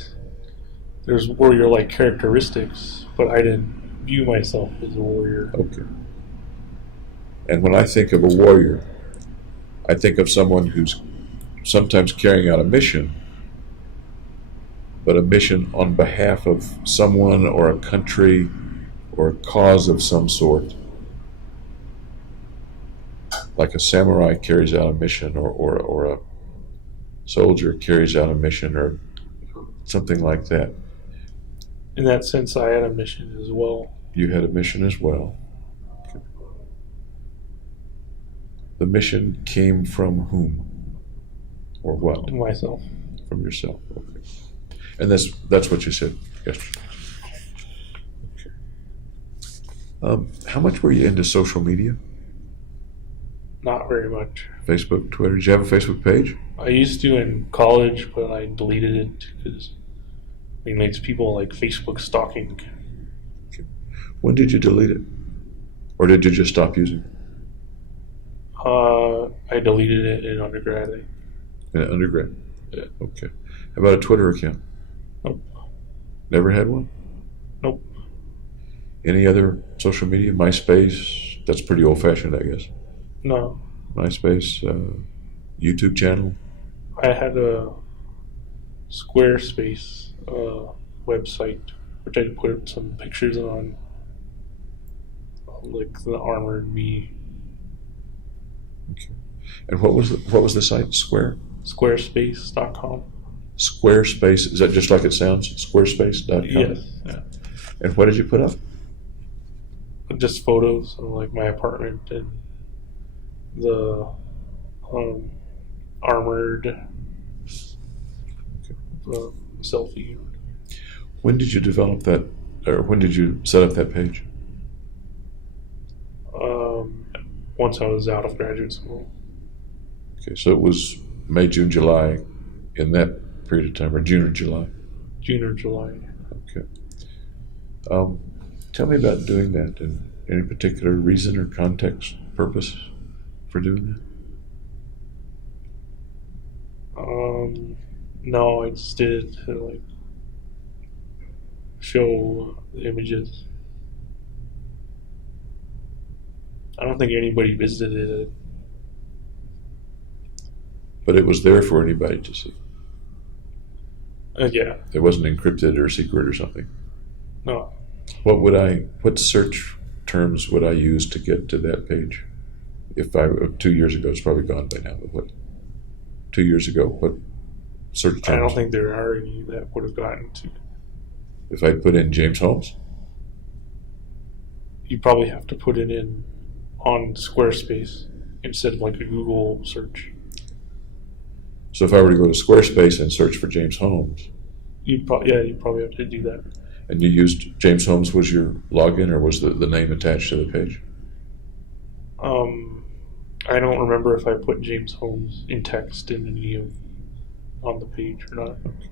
there's warrior-like characteristics, but I didn't view myself as a warrior. Okay. And when I think of a warrior, I think of someone who's sometimes carrying out a mission, but a mission on behalf of someone or a country or a cause of some sort. Like a samurai carries out a mission, or a soldier carries out a mission, or something like that. In that sense, I had a mission as well. You had a mission as well. Okay. The mission came from whom? Or what? Myself. From yourself. Okay. And that's what you said yesterday. Okay. How much were you into social media? Not very much. Facebook, Twitter. Did you have a Facebook page? I used to in college, but I deleted it because it's people like Facebook stalking. Okay. When did you delete it? Or did you just stop using it? I deleted it in undergrad. In undergrad? Yeah. Okay. How about a Twitter account? Nope. Never had one? Nope. Any other social media? MySpace? That's pretty old-fashioned, I guess. No. MySpace, YouTube channel. I had a Squarespace website, which I put some pictures on, like the armored me. Okay. And what was the site? Squarespace.com. Squarespace. Is that just like it sounds? Squarespace.com. Yes. Yeah. And what did you put up? Just photos of like my apartment and the armored selfie. When did you develop that, or when did you set up that page? Once I was out of graduate school. Okay, so it was May, June, July, in that period of time, or June or July? June or July. Okay. Tell me about doing that, and any particular reason or context, purpose for doing that? No, I just did it to like show the images. I don't think anybody visited it. But it was there for anybody to see. Yeah. It wasn't encrypted or secret or something. No. What search terms would I use to get to that page? If 2 years ago, it's probably gone by now, but 2 years ago, what search terms? I don't think there are any that would have gotten to. If I put in James Holmes? You probably have to put it in on Squarespace instead of like a Google search. So if I were to go to Squarespace and search for James Holmes? You probably have to do that. And you used James Holmes was your login, or was the name attached to the page? I don't remember if I put James Holmes in text in any of on the page or not. Okay.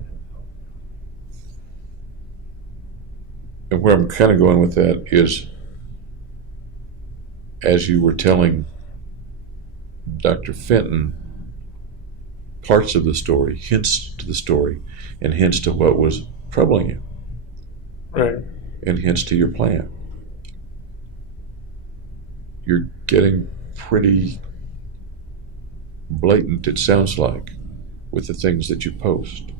And where I'm kind of going with that is, as you were telling Dr. Fenton parts of the story, hints to the story, and hints to what was troubling you, Right. and hints to your plan. You're getting pretty blatant, it sounds like, with the things that you post.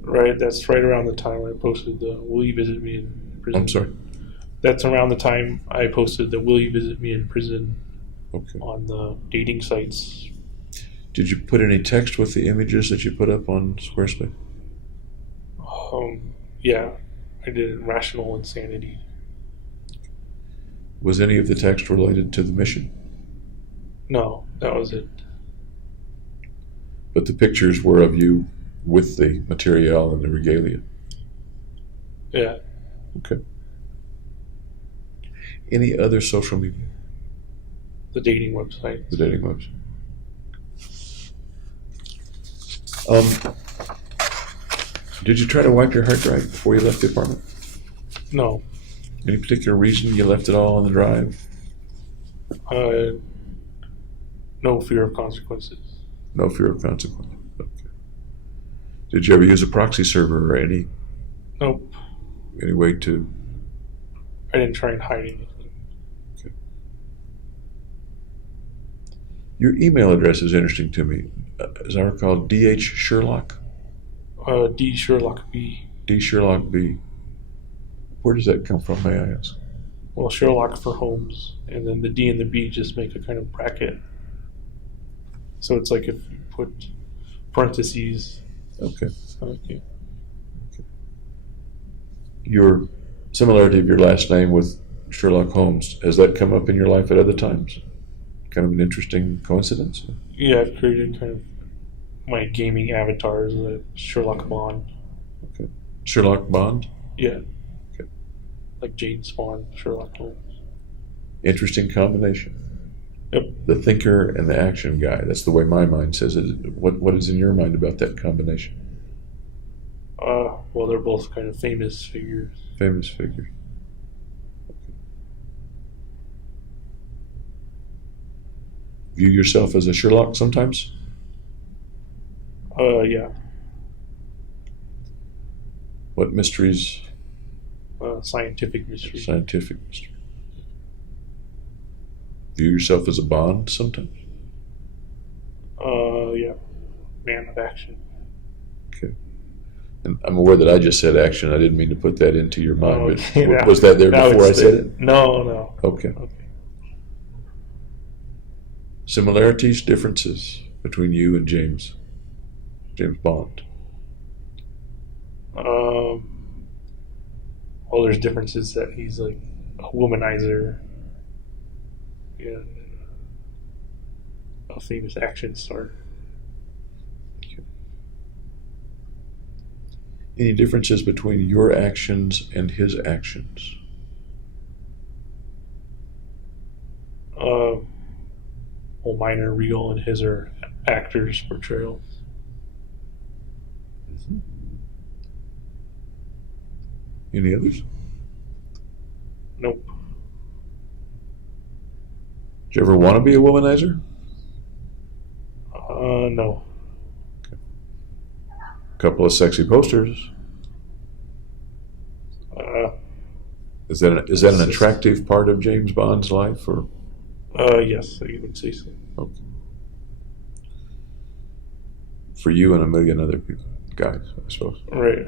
Right. That's right around the time I posted the "Will you visit me in prison?" I'm sorry? That's around the time I posted the "Will you visit me in prison?" Okay. on the dating sites. Did you put any text with the images that you put up on Squarespace? Yeah, I did rational insanity. Was any of the text related to the mission? No, that was it. But the pictures were of you with the material and the regalia. Yeah. Okay. Any other social media? The dating website. The dating website. Did you try to wipe your hard drive before you left the apartment? No. Any particular reason you left it all on the drive? No fear of consequences. No fear of consequence. Okay. Did you ever use a proxy server or any Nope. way to? I didn't try and hide anything. Okay. Your email address is interesting to me. As I recall, D.H. Sherlock? D. Sherlock B. D. Sherlock B. Where does that come from, may I ask? Well, Sherlock for Holmes, and then the D and the B just make a kind of bracket. So it's like if you put parentheses. Okay. Okay. Your similarity of your last name with Sherlock Holmes, has that come up in your life at other times? Kind of an interesting coincidence? Yeah, I've created kind of my gaming avatars, like Sherlock Bond. Okay. Sherlock Bond? Yeah. Okay. Like James Bond, Sherlock Holmes. Interesting combination. Yep. The thinker and the action guy. That's the way my mind says it. What is in your mind about that combination? Well, they're both kind of famous figures. Famous figure. Okay. View yourself as a Sherlock sometimes? Yeah. What mysteries? Scientific mystery. Scientific mystery. View yourself as a Bond sometimes? Yeah. Man of action. Okay. And I'm aware that I just said action. I didn't mean to put that into your mind, Okay, but was that there before I said it? No. Okay. Okay. Similarities, differences between you and James Bond? Well, there's differences that he's like a womanizer. Yeah. A famous action star. Any differences between your actions and his actions? Well, mine are real and his are actors' portrayals. Any others? Nope. Did you ever want to be a womanizer? No. Couple of sexy posters. Is that an attractive part of James Bond's life, or? Yes, I would say so. Okay. For you and a million other people, guys, I suppose. Right.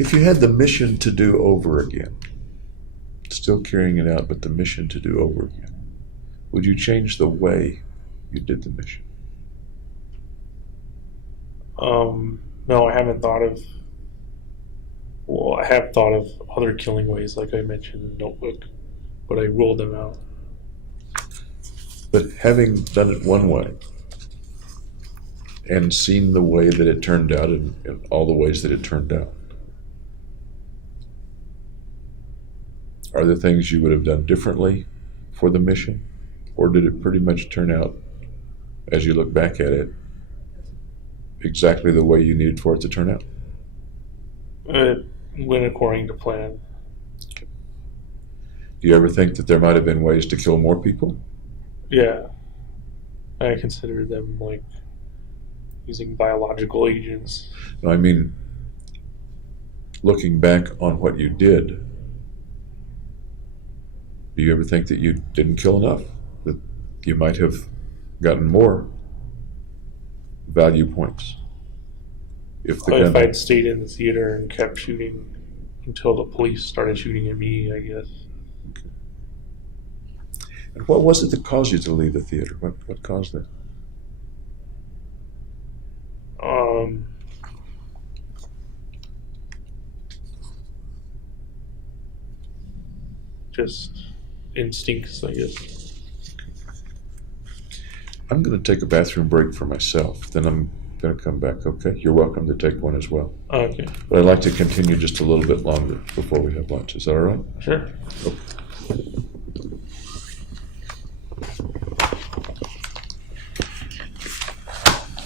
If you had the mission to do over again, still carrying it out, but the mission to do over again, would you change the way you did the mission? No, I haven't thought of. Well, I have thought of other killing ways, like I mentioned in the Notebook, but I ruled them out. But having done it one way, and seen the way that it turned out in all the ways that it turned out? Are there things you would have done differently for the mission? Or did it pretty much turn out, as you look back at it, exactly the way you needed for it to turn out? It went according to plan. Do you ever think that there might have been ways to kill more people? Yeah. I consider them like using biological agents. No, I mean, looking back on what you did, do you ever think that you didn't kill enough? That you might have gotten more value points? If I'd stayed in the theater and kept shooting until the police started shooting at me, I guess. And what was it that caused you to leave the theater? What caused that? Just instincts, I guess. I'm going to take a bathroom break for myself. Then I'm going to come back, okay? You're welcome to take one as well. Okay. But I'd like to continue just a little bit longer before we have lunch. Is that all right? Sure. Okay.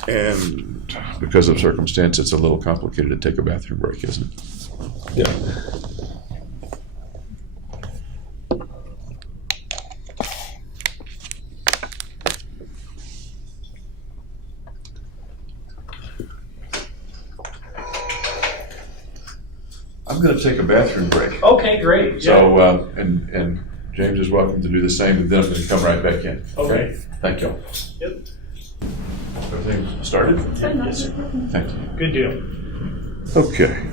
And because of circumstance, it's a little complicated to take a bathroom break, isn't it? Yeah. I'm going to take a bathroom break. Okay, great. So, and James is welcome to do the same, and then I'm going to come right back in. Okay. Thank you. Yep. Everything started? Yes, sir. Thank you. Good deal. Okay.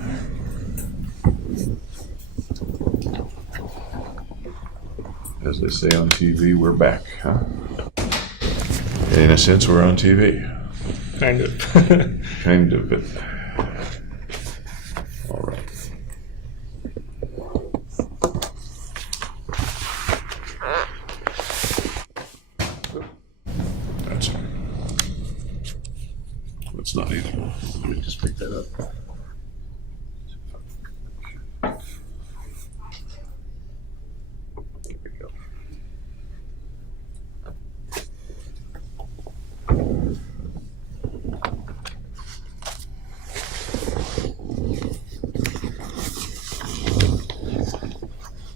As they say on TV, we're back, huh? In a sense, we're on TV. Kind of. Kind of, but all right. That's fine. That's not either. Let me just pick that up. There we go.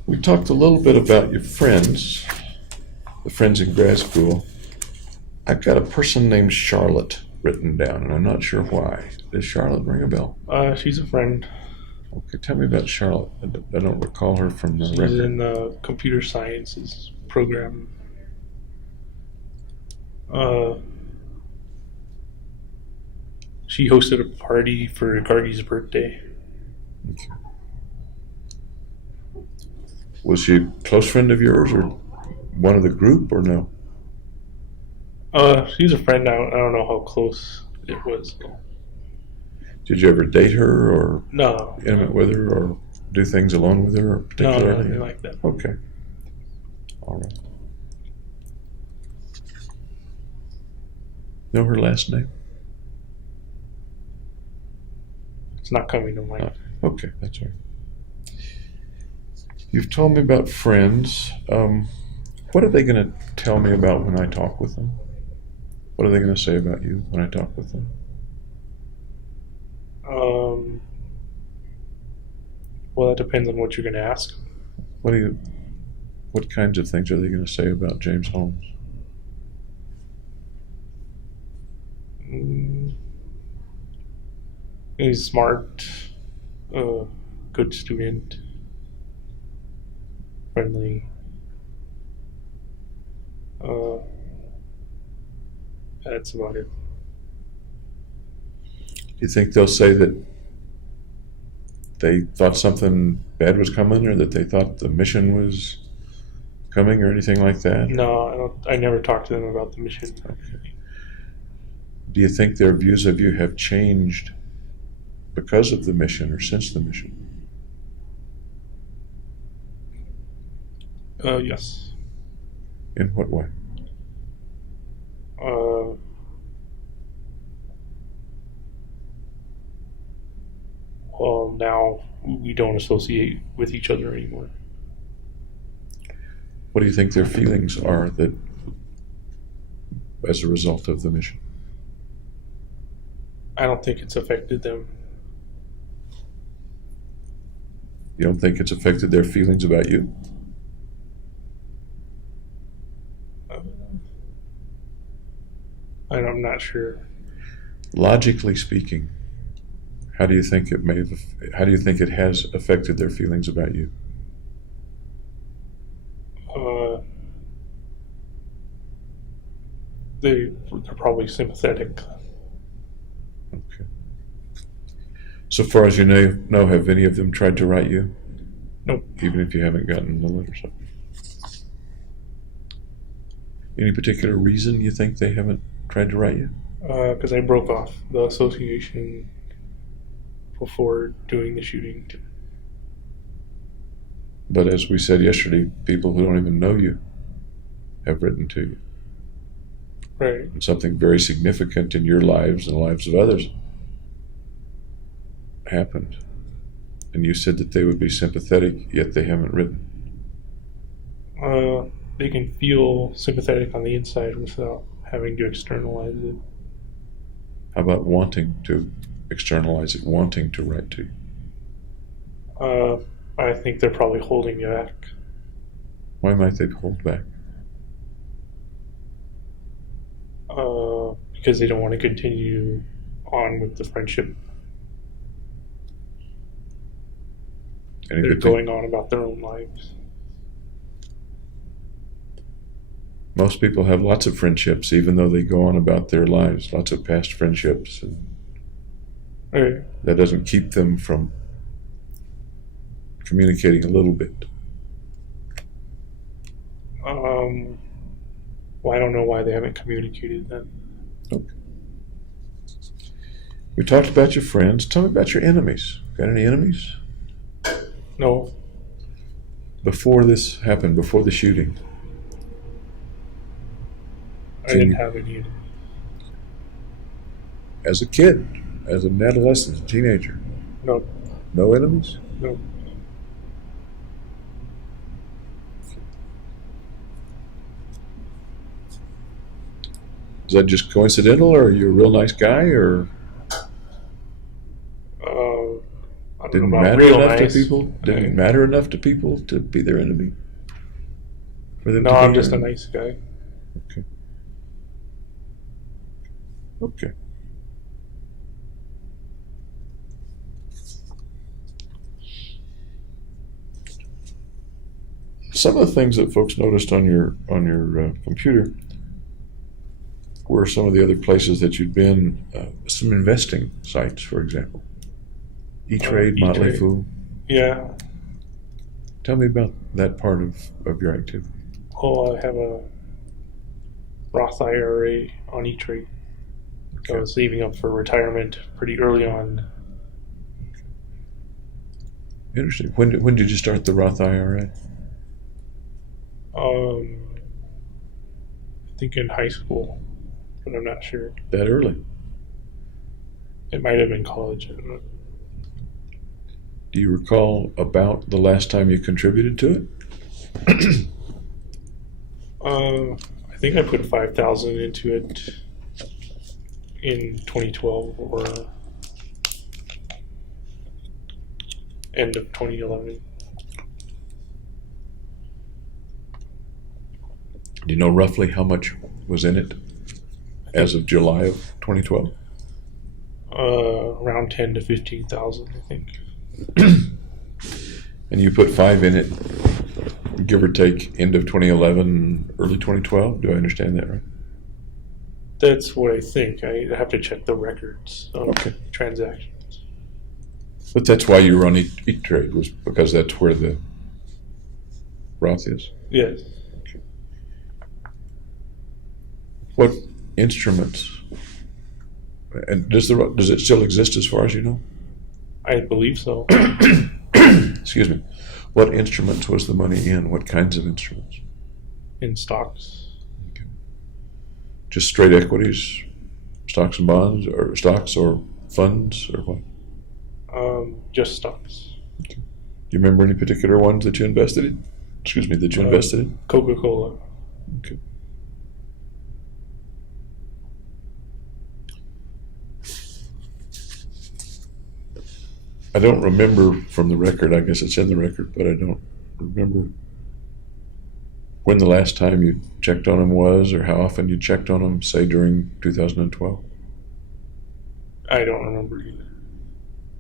We talked a little bit about your friends, the friends in grad school. I've got a person named Charlotte written down, and I'm not sure why. Does Charlotte ring a bell? She's a friend. Okay, tell me about Charlotte. I don't recall her from the She's record. in the computer sciences program. She hosted a party for Gargie's birthday. Okay. Was she a close friend of yours, or one of the group, or no? She's a friend. I don't know how close it was. Did you ever date her, or No. intimate with her, or do things alone with her, or No, particularly? nothing like that. Okay. All right. Know her last name? It's not coming to mind. Okay, that's all right. You've told me about friends. What are they going to tell me about when I talk with them? What are they going to say about you when I talk with them? Well, that depends on what you're going to ask. What kinds of things are they going to say about James Holmes? He's smart, good student, friendly. That's about it. Do you think they'll say that they thought something bad was coming, or that they thought the mission was coming, or anything like that? No, I don't. I never talked to them about the mission. Okay. Do you think their views of you have changed because of the mission or since the mission? Yes. In what way? Well, now we don't associate with each other anymore. What do you think their feelings are that as a result of the mission? I don't think it's affected them. You don't think it's affected their feelings about you? I'm not sure. Logically speaking, how do you think it has affected their feelings about you? They're probably sympathetic. Okay. So far as you know, have any of them tried to write you? Nope. Even if you haven't gotten the letter. So. Any particular reason you think they haven't tried to write you? Because I broke off the association before doing the shooting. But as we said yesterday, people who don't even know you have written to you. Right. And something very significant in your lives and the lives of others happened. And you said that they would be sympathetic, yet they haven't written. They can feel sympathetic on the inside without having to externalize it. How about wanting to externalize it, wanting to write to you? I think they're probably holding you back. Why might they hold back? Because they don't want to continue on with the friendship. They're going on about their own lives. Most people have lots of friendships, even though they go on about their lives, lots of past friendships. And Right. that doesn't keep them from communicating a little bit. Well, I don't know why they haven't communicated then. Okay. We talked about your friends. Tell me about your enemies. Got any enemies? No. Before this happened, before the shooting, I didn't have any. as a kid, as an adolescent, a teenager, No. no enemies? No. Is that just coincidental, or are you a real nice guy, or I don't didn't know about matter real enough nice. to people? Didn't matter enough to people to be their enemy? For them No, to be I'm your just a enemy? nice guy. Okay. Okay. Some of the things that folks noticed on your computer were some of the other places that you'd been, some investing sites, for example. E-Trade, Motley E-Trade. Fool. Yeah. Tell me about that part of your activity. Oh, I have a Roth IRA on E-Trade. I was saving up for retirement pretty early on. Interesting. When did you start the Roth IRA? I think in high school, but I'm not sure. That early? It might have been college. I don't know. Do you recall about the last time you contributed to it? I think I put 5,000 into it in 2012 or end of 2011. Do you know roughly how much was in it as of July of 2012? Around 10 to 15,000, I think. And you put 5 in it, give or take, end of 2011, early 2012? Do I understand that right? That's what I think. I have to check the records of Okay. transactions. But that's why you were on E-Trade, was because that's where the Roth is. Yes. What instruments? And does it still exist as far as you know? I believe so. Excuse me. What instruments was the money in? What kinds of instruments? In stocks. Okay. Just straight equities, stocks and bonds, or stocks or funds, or what? Just stocks. Do you remember any particular ones that you invested in? Excuse me, that you invested in? Coca-Cola. Okay. I don't remember from the record, I guess it's in the record, but I don't remember when the last time you checked on them was, or how often you checked on them, say during 2012. I don't remember either.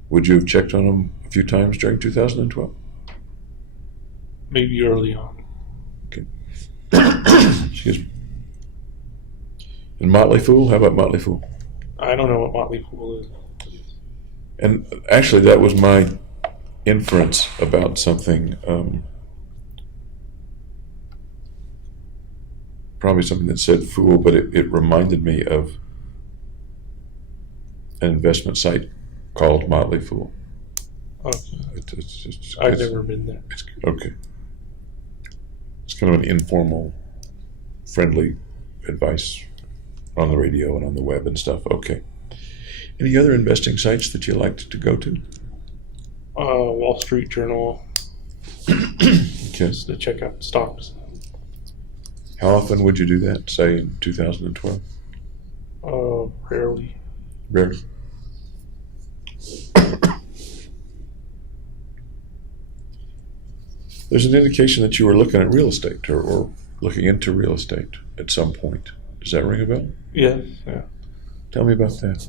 Would you have checked on them a few times during 2012? Maybe early on. Okay. Excuse me. And Motley Fool? How about Motley Fool? I don't know what Motley Fool is. And actually, that was my inference about something. Probably something that said fool, but it reminded me of an investment site called Motley Fool. Okay. It's I've never been there. It's, okay. It's kind of an informal, friendly advice on the radio and on the web and stuff. Okay. Any other investing sites that you liked to go to? Wall Street Journal. Okay. Just to check out stocks. How often would you do that, say in 2012? Rarely. Rarely. There's an indication that you were looking at real estate or looking into real estate at some point. Does that ring a bell? Yes, yeah. Tell me about that.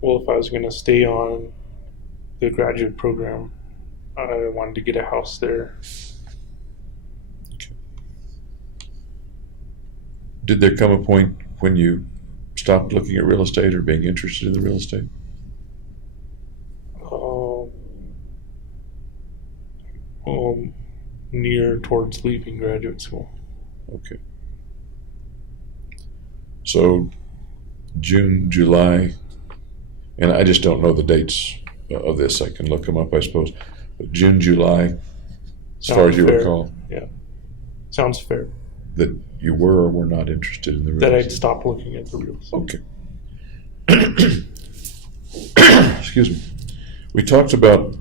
Well, if I was going to stay on the graduate program, I wanted to get a house there. Okay. Did there come a point when you stopped looking at real estate or being interested in the real estate? Near towards leaving graduate school. Okay. So June, July, and I just don't know the dates of this. I can look them up, I suppose. But June, July, as far as you fair. recall, Yeah. Sounds fair. that you were or were not interested in the real That estate. I'd stop looking at the real estate. Okay. Excuse me. We talked about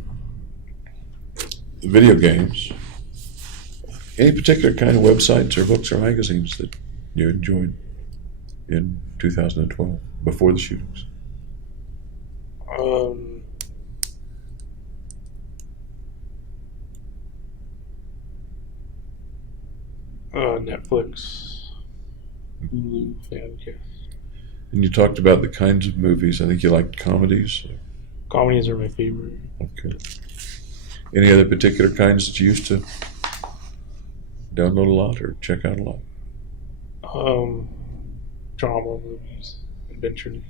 video games. Any particular kind of websites or books or magazines that you enjoyed in 2012 before the shootings? Netflix, Hulu, Fancast. And you talked about the kinds of movies. I think you liked comedies. Comedies are my favorite. Okay. Any other particular kinds that you used to download a lot or check out a lot? Drama movies, adventure movies.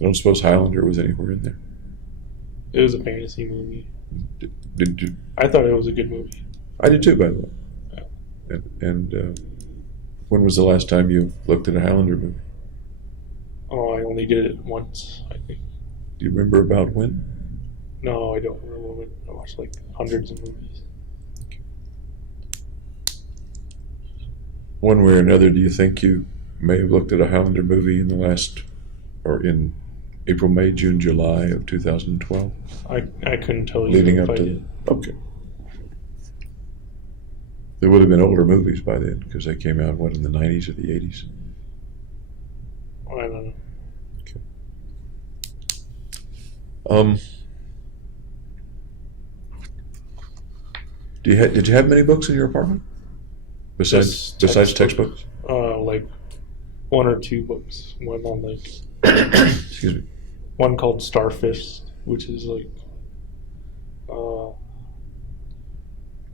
I don't suppose Highlander was anywhere in there. It was a fantasy movie. Did you? I thought it was a good movie. I did too, by the way. Yeah. And when was the last time you looked at a Highlander movie? Oh, I only did it once, I think. Do you remember about when? No, I don't remember when. I watched like hundreds of movies. One way or another, do you think you may have looked at a Highlander movie in the last, or in April, May, June, July of 2012? I couldn't tell you Leading if up I to did. okay. There would have been older movies by then because they came out, what, in the 90s or the 80s? I don't know. Okay. Did you have many books in your apartment? Besides textbooks? Like one or two books. One on like Excuse me. one called Starfish, which is like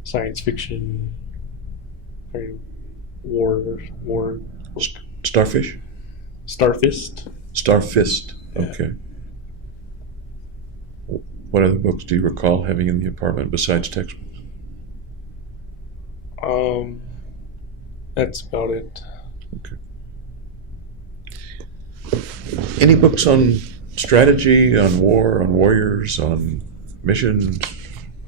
science fiction kind of war. Starfish? Starfist. Starfist. Yeah. Okay. What other books do you recall having in the apartment besides textbooks? That's about it. Okay. Any books on strategy, on war, on warriors, on missions?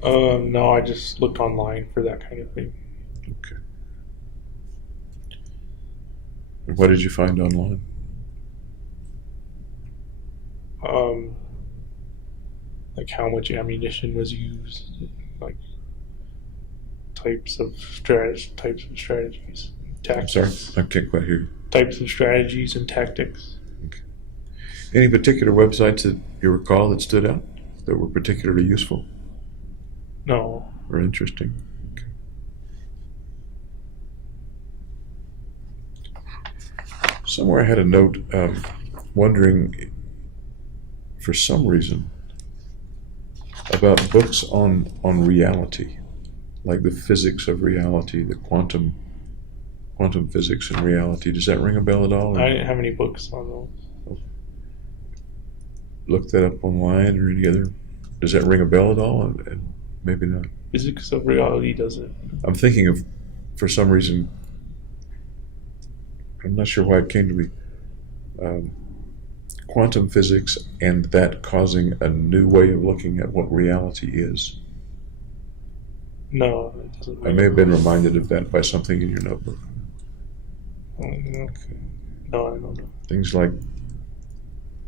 No, I just looked online for that kind of thing. Okay. What did you find online? Like how much ammunition was used, like types of strategies, I'm tactics. sorry, I can't quite hear you. Types of strategies and tactics. Any particular websites that you recall that stood out, that were particularly useful No, or interesting? Okay. Somewhere I had a note wondering, for some reason, about books on reality, like the physics of reality, the quantum physics and reality. Does that ring a bell at all? I didn't have any books on those. Look that up online or any other. Does that ring a bell at all? And maybe not. Physics of reality doesn't. I'm thinking of, for some reason, I'm not sure why it came to me, quantum physics and that causing a new way of looking at what reality is. No, it doesn't. I may have been reminded of that by something in your notebook. No, I don't know. Things like,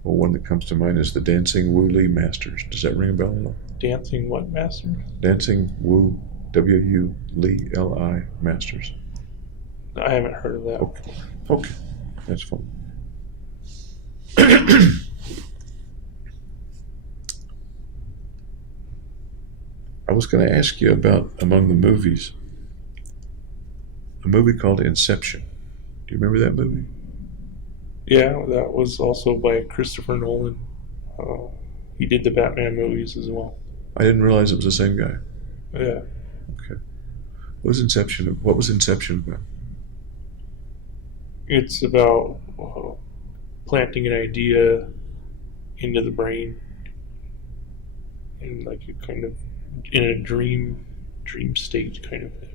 well, one that comes to mind is the Dancing Wu Li Masters. Does that ring a bell at all? Dancing what master? Dancing Wu, W-U, Li, L-I, Masters. I haven't heard of that. Okay, that's fine. I was going to ask you about, among the movies, a movie called Inception. Do you remember that movie? Yeah, that was also by Christopher Nolan. He did the Batman movies as well. I didn't realize it was the same guy. Yeah. Okay. What was Inception about? It's about planting an idea into the brain in like a kind of in a dream state kind of thing.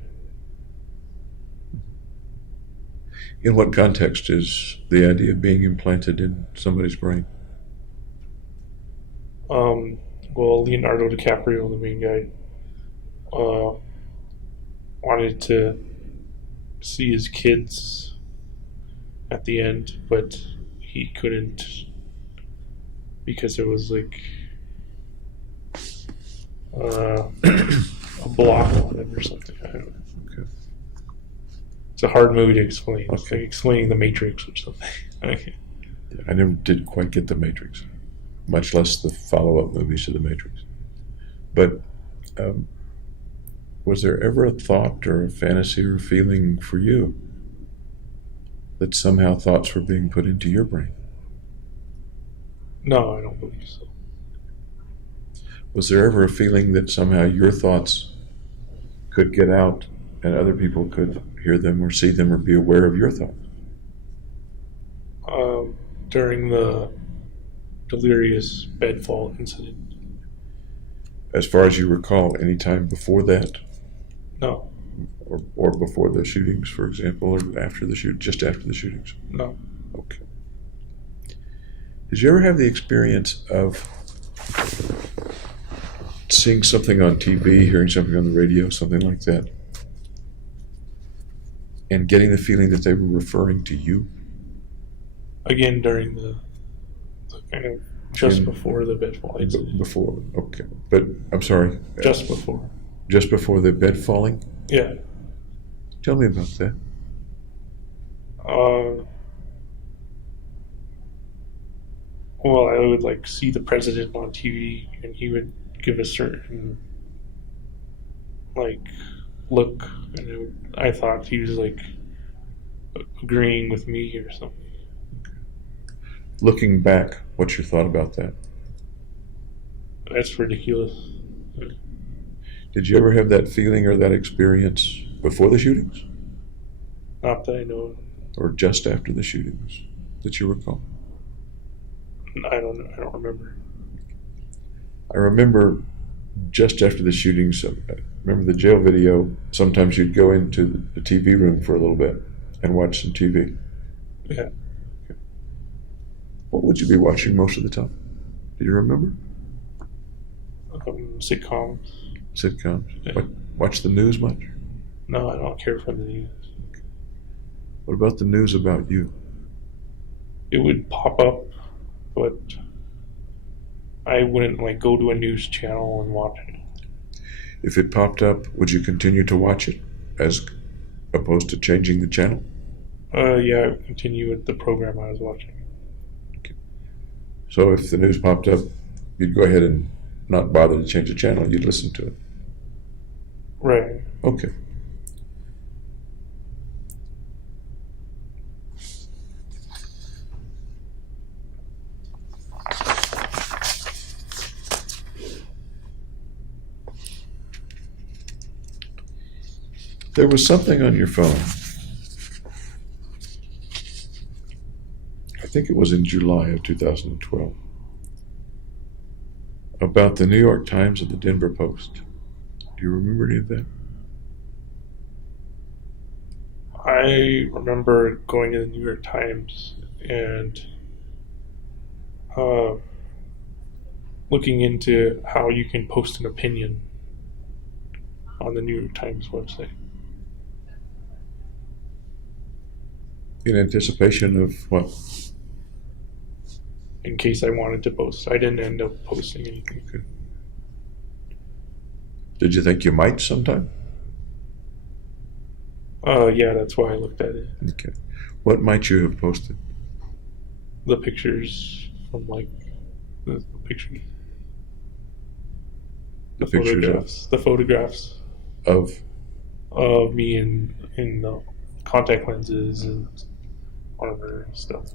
In what context is the idea being implanted in somebody's brain? Well, Leonardo DiCaprio, the main guy, wanted to see his kids at the end, but he couldn't because there was like a block on it or something. I don't know. Okay. It's a hard movie to explain. It's Okay. like explaining the Matrix or something. Okay. I never did quite get the Matrix, much less the follow-up movies to the Matrix. But was there ever a thought or a fantasy or a feeling for you that somehow thoughts were being put into your brain? No, I don't believe so. Was there ever a feeling that somehow your thoughts could get out and other people could hear them or see them or be aware of your thoughts? During the delirious bedfall incident. As far as you recall, any time before that? No, Or before the shootings, for example, or after the just after the shootings? no. Okay. Did you ever have the experience of seeing something on TV, hearing something on the radio, something like that, and getting the feeling that they were referring to you? Again, during the kind of just In- before the bedfall incident. Before, okay. But, I'm sorry. Just before. Just before the bed falling? Yeah. Tell me about that. Well, I would like see the president on TV, and he would give a certain like look, and I thought he was like agreeing with me or something. Looking back, what's your thought about that? That's ridiculous. Did you ever have that feeling or that experience before the shootings? Not that I know of. Or just after the shootings that you recall? I don't know. I don't remember. I remember just after the shootings, remember the jail video, sometimes you'd go into the TV room for a little bit and watch some TV. Yeah. What would you be watching most of the time? Do you remember? Sitcoms. Sitcoms? Yeah. Watch the news much? No, I don't care for the news. What about the news about you? It would pop up, but I wouldn't like go to a news channel and watch it. If it popped up, would you continue to watch it as opposed to changing the channel? Yeah, I would continue with the program I was watching. So if the news popped up, you'd go ahead and not bother to change the channel, you'd listen to it. Right. Okay. There was something on your phone. I think it was in July of 2012. About the New York Times and the Denver Post. Do you remember any of that? I remember going to the New York Times and looking into how you can post an opinion on the New York Times website. In anticipation of what? In case I wanted to post. I didn't end up posting anything. Okay. Did you think you might sometime? Yeah, that's why I looked at it. Okay. What might you have posted? The pictures from like the pictures. The pictures The photographs of of me in contact lenses and armor and stuff.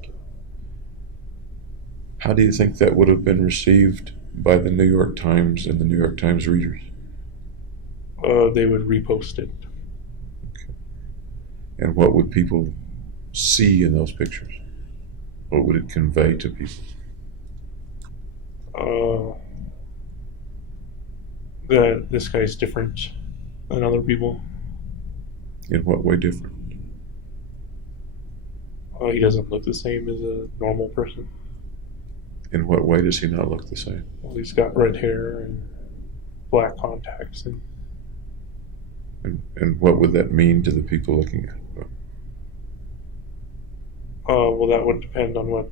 how do you think that would have been received by the New York Times and the New York Times readers? They would repost it. Okay. And what would people see in those pictures? What would it convey to people? That this guy's different than other people. In what way different? He doesn't look the same as a normal person. In what way does he not look the same? Well, he's got red hair and black contacts, and And what would that mean to the people looking at it? well, that would depend on what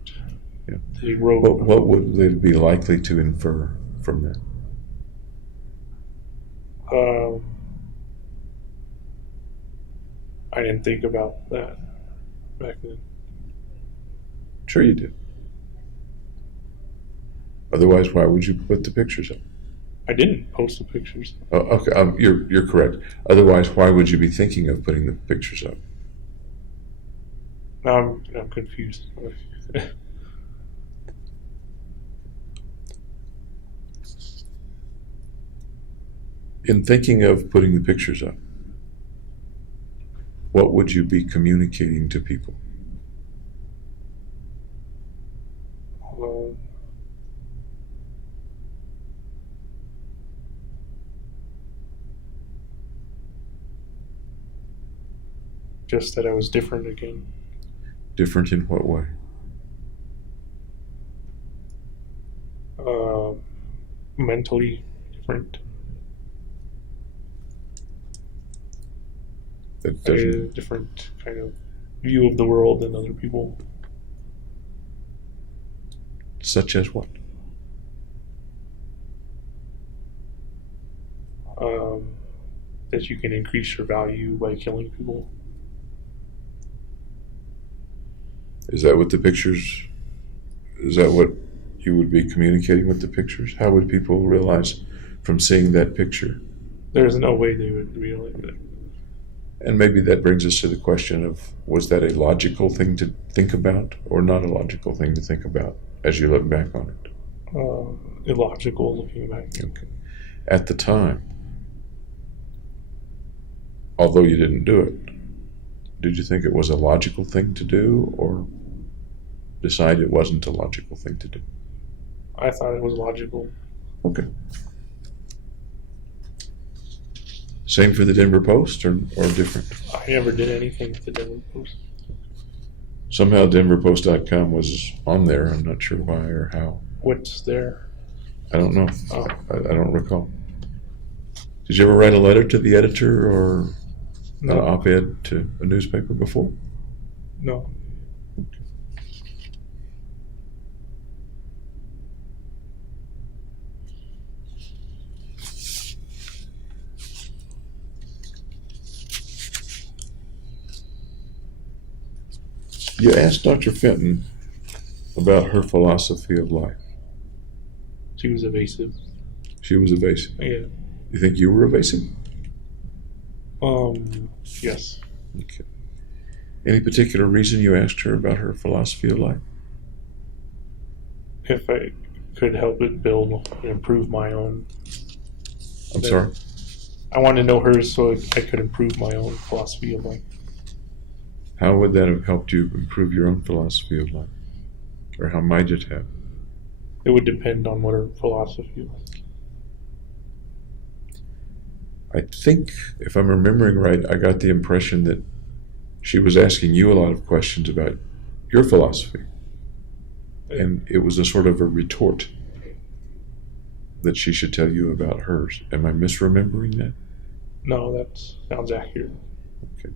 Yeah. they wrote. What would they be likely to infer from that? I didn't think about that back then. Sure you did. Otherwise, why would you put the pictures up? I didn't post the pictures. Oh, okay, you're correct. Otherwise, why would you be thinking of putting the pictures up? Now I'm confused. In thinking of putting the pictures up, what would you be communicating to people? Just that I was different again. Different in what way? Mentally different. That I had a doesn't. different kind of view of the world than other people. Such as what? That you can increase your value by killing people. Is that what the pictures? Is that what you would be communicating with the pictures? How would people realize from seeing that picture? There's no way they would realize it. And maybe that brings us to the question of, was that a logical thing to think about or not a logical thing to think about as you look back on it? Illogical looking back. Okay. At the time, although you didn't do it, did you think it was a logical thing to do or decide it wasn't a logical thing to do? I thought it was logical. Okay. Same for the Denver Post or different? I never did anything with the Denver Post. Somehow DenverPost.com was on there. I'm not sure why or how. What's there? I don't know. Oh. I don't recall. Did you ever write a letter to the editor or No. an op-ed to a newspaper before? No. You asked Dr. Fenton about her philosophy of life. She was evasive. She was evasive. Yeah. You think you were evasive? Yes. Okay. Any particular reason you asked her about her philosophy of life? If I could help it build and improve my own. I'm sorry? I want to know hers so I could improve my own philosophy of life. How would that have helped you improve your own philosophy of life? Or how might it have? It would depend on what her philosophy was. I think, if I'm remembering right, I got the impression that she was asking you a lot of questions about your philosophy. And it was a sort of a retort that she should tell you about hers. Am I misremembering that? No, that sounds accurate. Okay.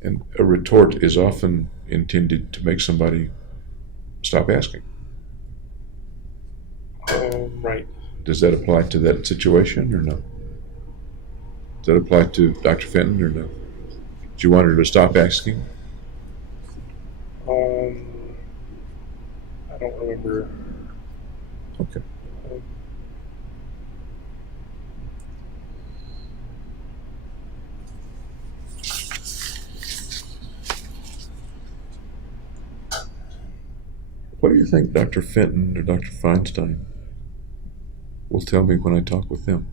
And a retort is often intended to make somebody stop asking. Right. Does that apply to that situation or no? Does that apply to Dr. Fenton or no? Do you want her to stop asking? I don't remember. Okay. What do you think Dr. Fenton or Dr. Feinstein will tell me when I talk with them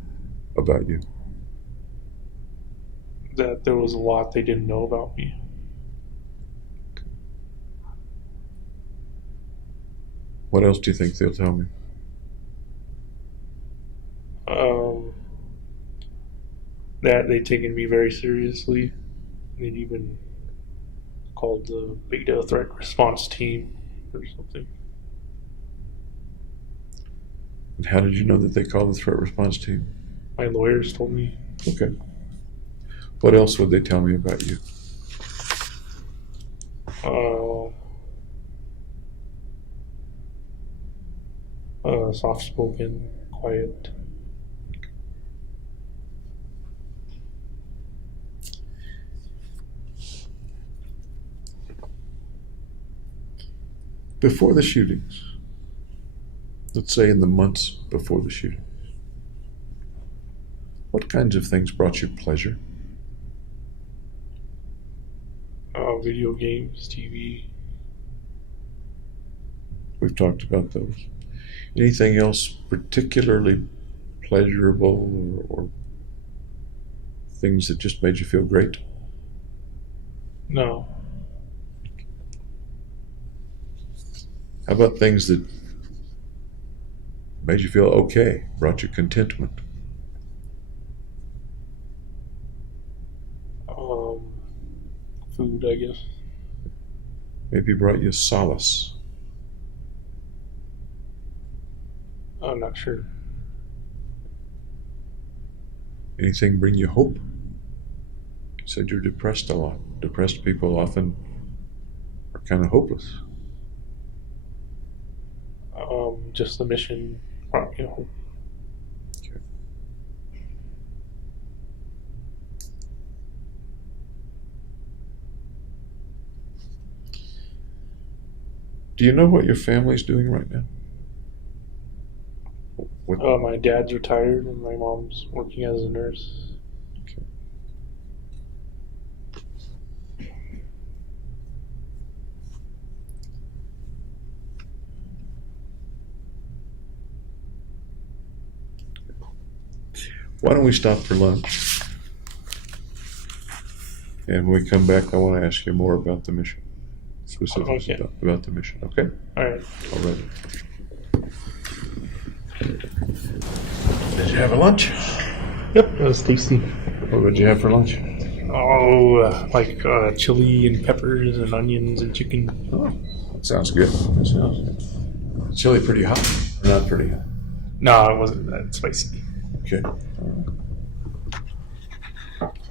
about you? That there was a lot they didn't know about me. What else do you think they'll tell me? That they'd taken me very seriously. They'd even called the beta threat response team or something. And how did you know that they called the threat response team? My lawyers told me. Okay. What else would they tell me about you? Soft-spoken, quiet. Before the shootings, let's say in the months before the shooting, what kinds of things brought you pleasure? Video games, TV. We've talked about those. Anything else particularly pleasurable or things that just made you feel great? No. How about things that made you feel okay, brought you contentment? Food, I guess. Maybe brought you solace? I'm not sure. Anything bring you hope? You said you're depressed a lot. Depressed people often are kind of hopeless. Just the mission, you know. Okay. Do you know what your family's doing right now? What, My dad's retired and my mom's working as a nurse. okay. Why don't we stop for lunch? And when we come back, I want to ask you more about the mission. Specifics Okay. about the mission, okay? All right. All right. Did you have a lunch? Yep, that was tasty. What did you have for lunch? Like chili and peppers and onions and chicken. Oh, that sounds good. That sounds good. Chili pretty hot? Or not pretty hot? No, it wasn't that spicy. Okay. All right.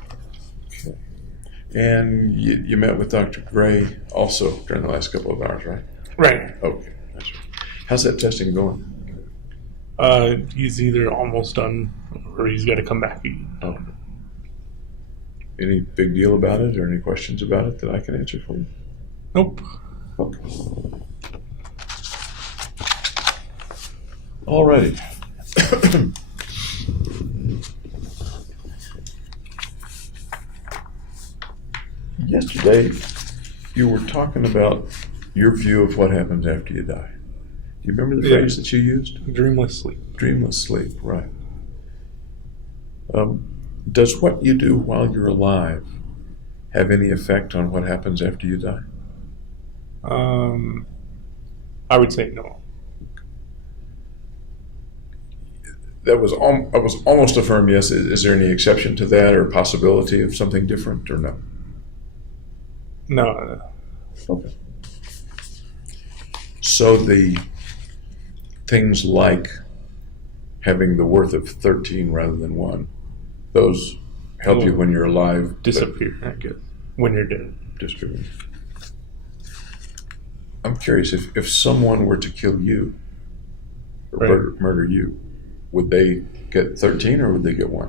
And you met with Dr. Gray also during the last couple of hours, right? Right. Okay, that's right. How's that testing going? He's either almost done or he's got to come back again. Oh. Any big deal about it or any questions about it that I can answer for you? Nope. Okay. Alrighty. Yesterday, you were talking about your view of what happens after you die. Do you remember the phrase that you used? Dreamless sleep. Dreamless sleep, right. Does what you do while you're alive have any effect on what happens after you die? I would say no. That was almost a firm yes. Is there any exception to that or possibility of something different or no? No. Okay. So the things like having the worth of 13 rather than 1, those help you when you're alive. Disappear, I guess, when you're dead. Disappear. I'm curious, if someone were to kill you or Right. murder you, would they get 13 or would they get 1?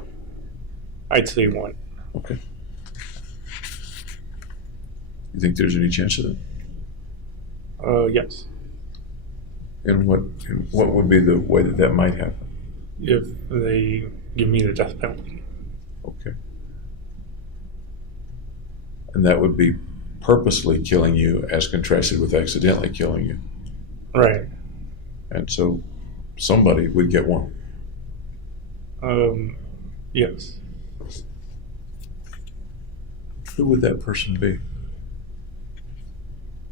I'd say 1. Okay. You think there's any chance of that? Yes. And what would be the way that might happen? If they give me the death penalty. Okay. And that would be purposely killing you as contrasted with accidentally killing you. Right. And so somebody would get 1. Yes. Who would that person be?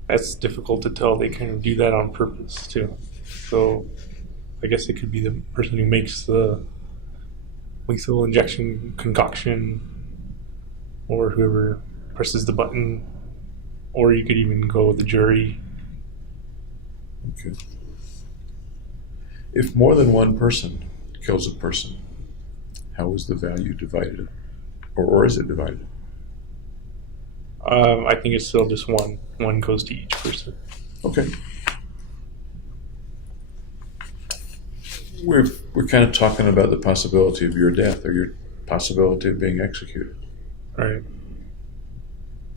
That's difficult to tell. They kind of do that on purpose too. So I guess it could be the person who makes the lethal injection concoction, or whoever presses the button, or you could even go with the jury. Okay. If more than one person kills a person, how is the value divided? Or is it divided? I think it's still just one. One goes to each person. Okay. We're kind of talking about the possibility of your death or your possibility of being executed. Right.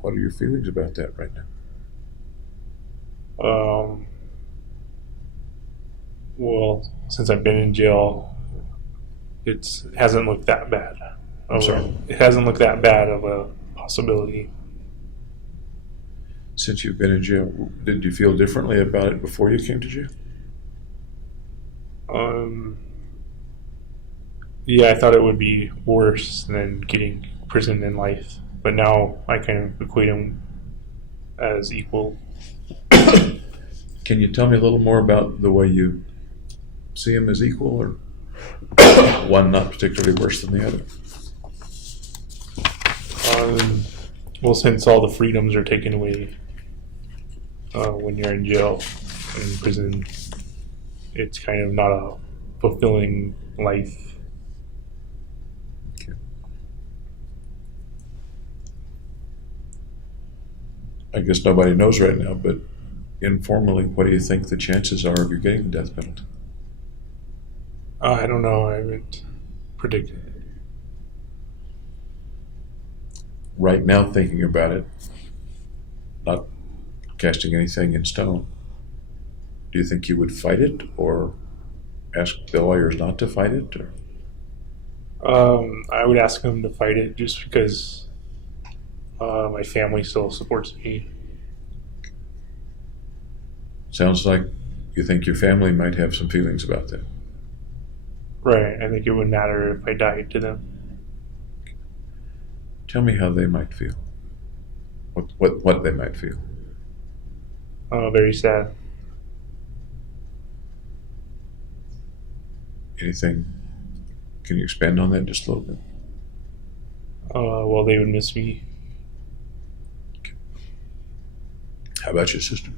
What are your feelings about that right now? Well, since I've been in jail, it hasn't looked that bad. I'm sorry? It hasn't looked that bad of a possibility. Since you've been in jail, did you feel differently about it before you came to jail? Yeah, I thought it would be worse than getting prison in life, but now I kind of equate them as equal. Can you tell me a little more about the way you see them as equal, or one not particularly worse than the other? Well, since all the freedoms are taken away when you're in jail, in prison, it's kind of not a fulfilling life. Okay. I guess nobody knows right now, but informally, what do you think the chances are of you getting the death penalty? I don't know. I haven't predicted it. Right now, thinking about it, not casting anything in stone, do you think you would fight it or ask the lawyers not to fight it? Or? I would ask them to fight it just because my family still supports me. Sounds like you think your family might have some feelings about that. Right. I think it would matter if I died to them. Tell me how they might feel. What they might feel. Very sad. Anything? Can you expand on that just a little bit? Well, they would miss me. How about your sister?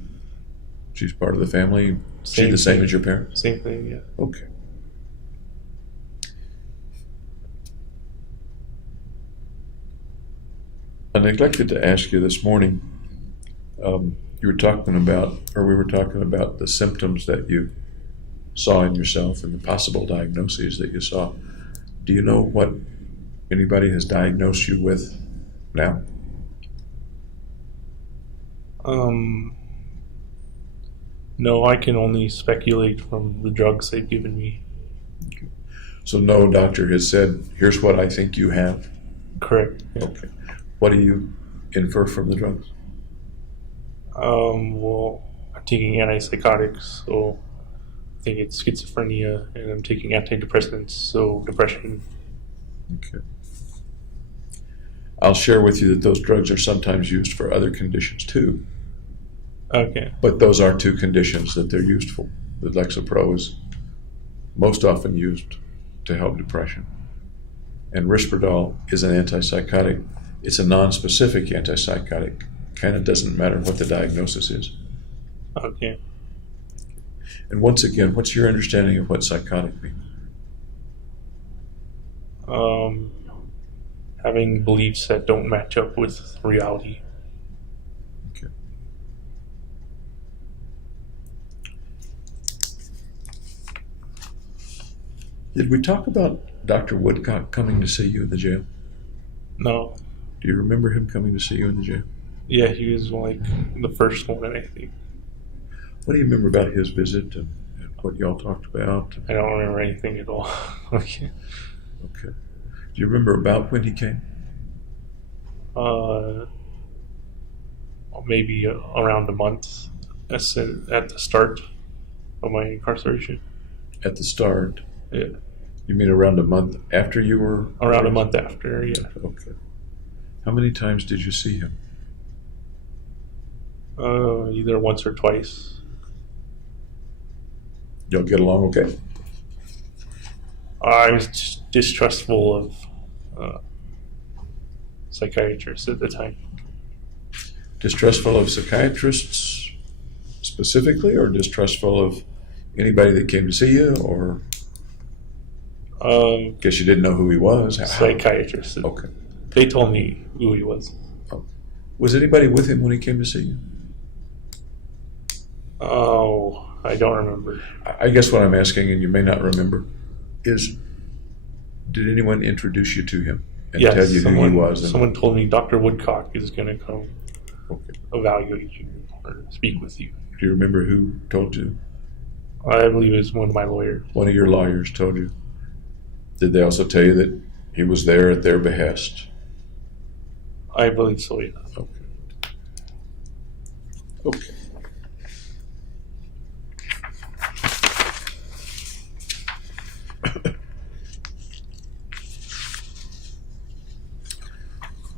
She's part of the family. She's the same as your parents? Same thing, yeah. Okay. I neglected to ask you this morning, you were talking about, or we were talking about the symptoms that you saw in yourself and the possible diagnoses that you saw. Do you know what anybody has diagnosed you with now? No, I can only speculate from the drugs they've given me. So no doctor has said, here's what I think you have? Correct. Yeah. Okay. What do you infer from the drugs? Well, I'm taking antipsychotics, so I think it's schizophrenia, and I'm taking antidepressants, so depression. Okay. I'll share with you that those drugs are sometimes used for other conditions too. Okay. But those are two conditions that they're used for. The Lexapro is most often used to help depression. And Risperdal is an antipsychotic. It's a non-specific antipsychotic. Kind of doesn't matter what the diagnosis is. Okay. And once again, what's your understanding of what psychotic means? Having beliefs that don't match up with reality. Okay. Did we talk about Dr. Woodcock coming to see you in the jail? No. Do you remember him coming to see you in the jail? Yeah, he was like the first one, I think. What do you remember about his visit and what y'all talked about? I don't remember anything at all. Okay. Okay. Do you remember about when he came? Maybe around a month. That's at the start of my incarceration. At the start? Yeah. You mean around a month after you were? Around a month after, yeah. Okay. How many times did you see him? Either once or twice. Y'all get along okay? I was distrustful of psychiatrists at the time. Distrustful of psychiatrists specifically, or distrustful of anybody that came to see you, or guess you didn't know who he was? Psychiatrists. Okay. They told me who he was. Oh. Was anybody with him when he came to see you? Oh, I don't remember. I guess what I'm asking, and you may not remember, is did anyone introduce you to him and Yes, tell you who he was? Someone told me Dr. Woodcock is going to come Okay. evaluate you or speak with you. Do you remember who told you? I believe it was one of my lawyers. One of your lawyers told you. Did they also tell you that he was there at their behest? I believe so, yeah. Okay. Okay.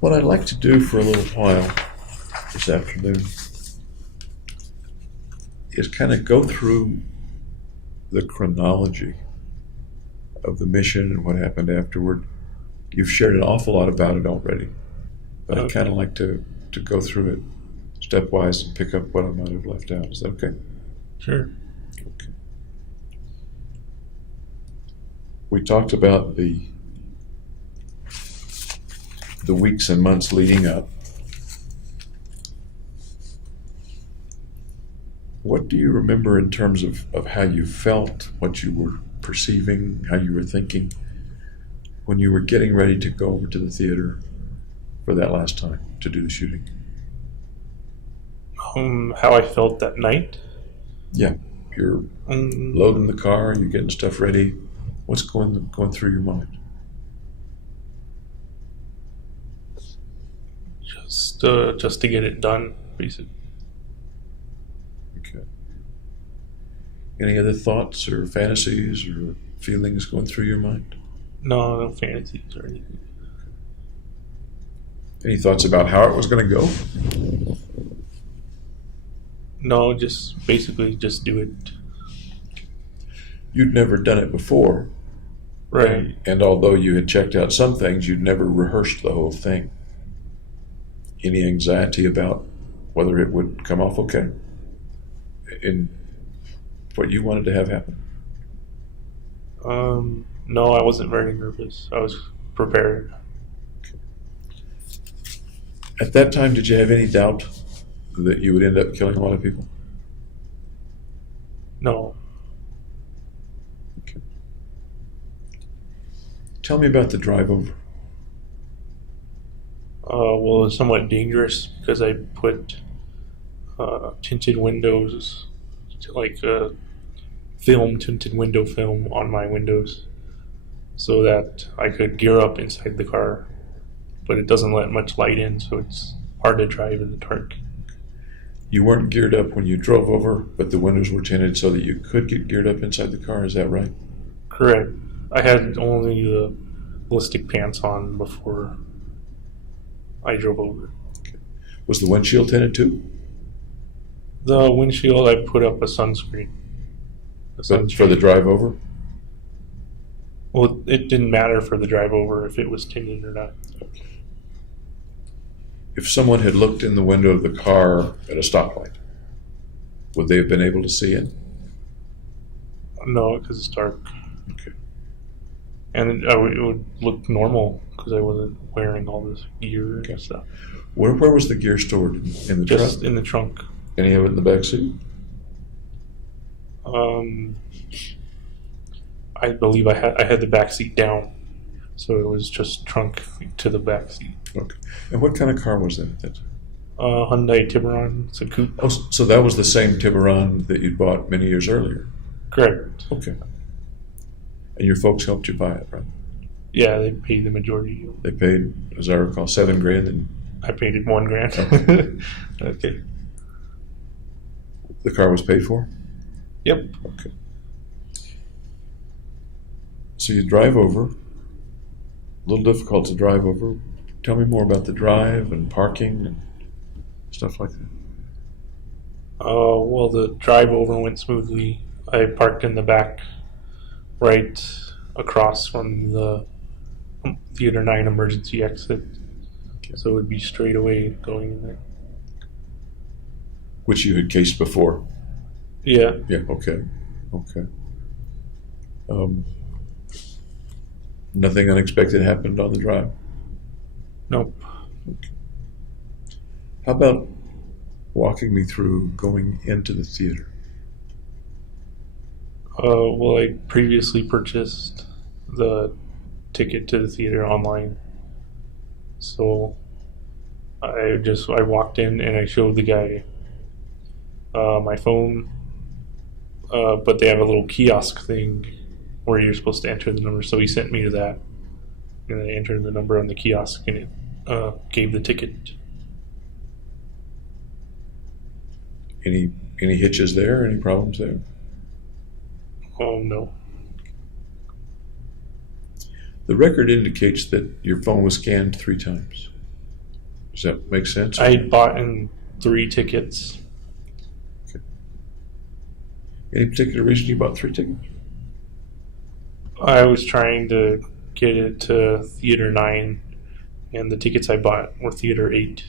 What I'd like to do for a little while this afternoon is kind of go through the chronology of the mission and what happened afterward. You've shared an awful lot about it already, but I'd kind of like to go through it stepwise and pick up what I might have left out. Is that okay? Sure. Okay. We talked about the weeks and months leading up. What do you remember in terms of how you felt, what you were perceiving, how you were thinking when you were getting ready to go over to the theater for that last time to do the shooting? How I felt that night? Yeah, you're loading the car, you're getting stuff ready. What's going through your mind? Just to get it done, basically. Okay. Any other thoughts or fantasies or feelings going through your mind? No fantasies or anything. Any thoughts about how it was going to go? No, just basically just do it. You'd never done it before. Right. And although you had checked out some things, you'd never rehearsed the whole thing. Any anxiety about whether it would come off okay in what you wanted to have happen? No, I wasn't very nervous. I was prepared. At that time, did you have any doubt that you would end up killing a lot of people? No. Okay. Tell me about the drive over. Well, it was somewhat dangerous because I put tinted windows, like tinted window film on my windows so that I could gear up inside the car. But it doesn't let much light in, so it's hard to drive in the dark. You weren't geared up when you drove over, but the windows were tinted so that you could get geared up inside the car. Is that right? Correct. I had only the ballistic pants on before I drove over. Okay. Was the windshield tinted too? The windshield, I put up a sunscreen. But for the drive over? Well, it didn't matter for the drive over if it was tinted or not. If someone had looked in the window of the car at a stoplight, would they have been able to see it? No, because it's dark. Okay. And it would look normal because I wasn't wearing all this gear and stuff. Where was the gear stored? In the Just truck? in the trunk. Any of it in the back seat? I believe I had the back seat down, so it was just trunk to the back seat. Okay. And what kind of car was that at that time? Hyundai Tiburon. It's a coupe. Oh, so that was the same Tiburon that you'd bought many years earlier? Correct. Okay. And your folks helped you buy it, right? Yeah, they paid the majority. They paid, as I recall, $7,000, and I paid it $1,000. Okay. the car was paid for? Yep. Okay. So you drive over. A little difficult to drive over. Tell me more about the drive and parking and stuff like that. Well, the drive over went smoothly. I parked in the back, right across from the Theater 9 emergency exit. Okay. So it would be straight away going in there. Which you had cased before? Yeah. Yeah, okay. Okay. Nothing unexpected happened on the drive? Nope. Okay. How about walking me through going into the theater? Well, I previously purchased the ticket to the theater online. So I walked in and I showed the guy my phone, but they have a little kiosk thing where you're supposed to enter the number. So he sent me to that, and I entered the number on the kiosk, and it gave the ticket. Any hitches there? Any problems there? Oh no. The record indicates that your phone was scanned 3 times. Does that make sense? I bought in 3 tickets. Okay. Any particular reason you bought 3 tickets? I was trying to get it to Theater 9, and the tickets I bought were Theater 8.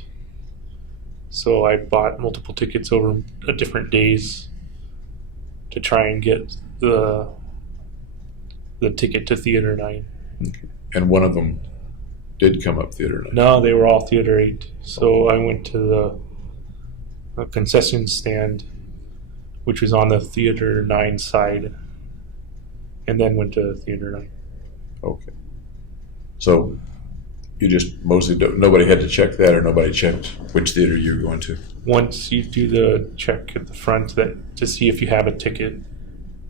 So I bought multiple tickets over different days to try and get the ticket to Theater 9. Okay. And one of them did come up Theater 9? No, they were all Theater 8. So I went to the concession stand, which was on the Theater 9 side, and then went to Theater 9. Okay. So you just mostly nobody had to check that, or nobody checked which theater you were going to? Once you do the check at the front to see if you have a ticket,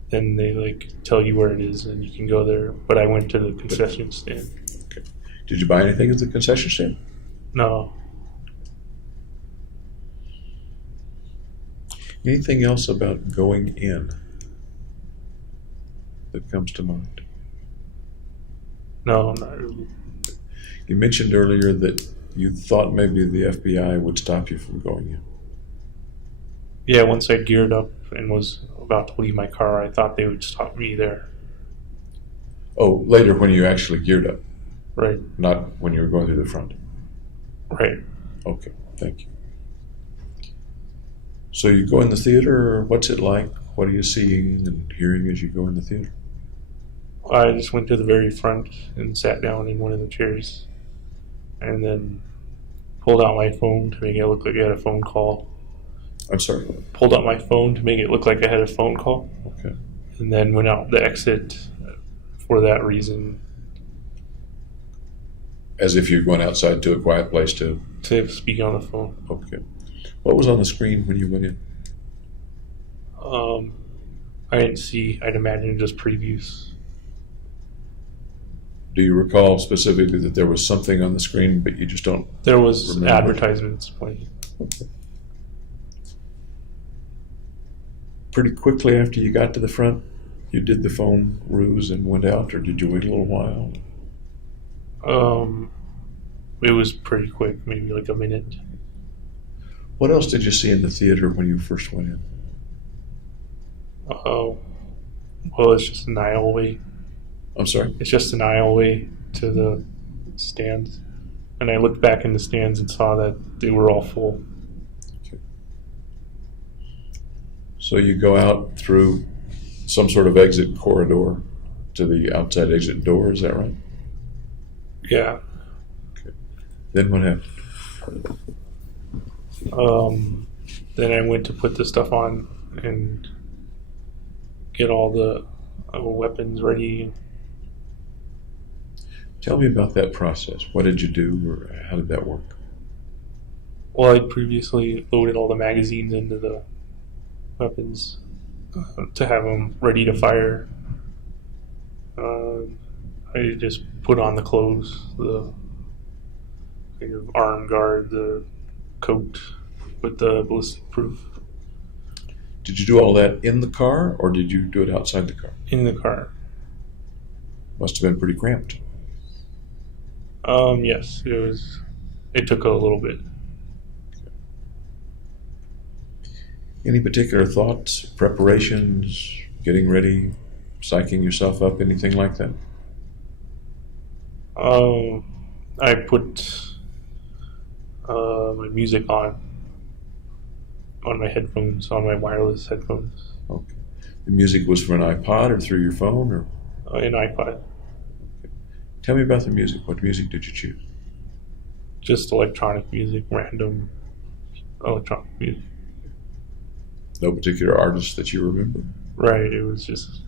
then they tell you where it is and you can go there. But I went to the concession stand. Okay. Did you buy anything at the concession stand? No. Anything else about going in that comes to mind? No, not really. You mentioned earlier that you thought maybe the FBI would stop you from going in. Yeah, once I geared up and was about to leave my car, I thought they would stop me there. Oh, later when you actually geared up, Right. not when you were going through the front. Right. Okay, thank you. So you go in the theater, what's it like? What are you seeing and hearing as you go in the theater? I just went to the very front and sat down in one of the chairs, and then pulled out my phone to make it look like I had a phone call. I'm sorry. Pulled out my phone to make it look like I had a phone call. Okay. And then went out the exit for that reason. As if you're going outside to a quiet place to Speak on the phone. Okay. What was on the screen when you went in? I didn't see. I'd imagine just previews. Do you recall specifically that there was something on the screen, but you just don't? There was remember? advertisements playing. Okay. Pretty quickly after you got to the front, you did the phone ruse and went out, or did you wait a little while? It was pretty quick, maybe like a minute. What else did you see in the theater when you first went in? Well, it's just an aisleway. I'm sorry? It's just an aisleway to the stands. And I looked back in the stands and saw that they were all full. Okay. So you go out through some sort of exit corridor to the outside exit door, is that right? Yeah. Okay. Then what happened? Then I went to put the stuff on and get all the weapons ready. Tell me about that process. What did you do, or how did that work? Well, I'd previously loaded all the magazines into the weapons to have them ready to fire. I just put on the clothes, the kind of arm guard, the coat with the ballistic proof. Did you do all that in the car, or did you do it outside the car? In the car. Must have been pretty cramped. Yes, it was. It took a little bit. Any particular thoughts, preparations, getting ready, psyching yourself up, anything like that? I put my music on my headphones, on my wireless headphones. Okay. The music was from an iPod or through your phone, or? An iPod. Okay. Tell me about the music. What music did you choose? Just electronic music, random electronic music. No particular artist that you remember? Right, it was just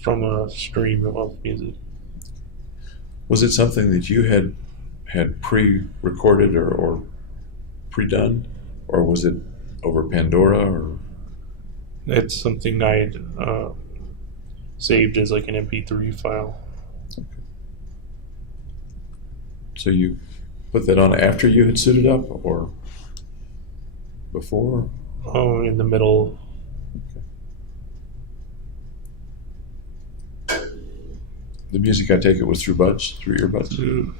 from a stream of music. Was it something that you had pre-recorded or pre-done, or was it over Pandora? Or It's something I'd saved as like an MP3 file. okay. So you put that on after you had suited up, or before? In the middle. Okay. The music, I take it, was through earbuds?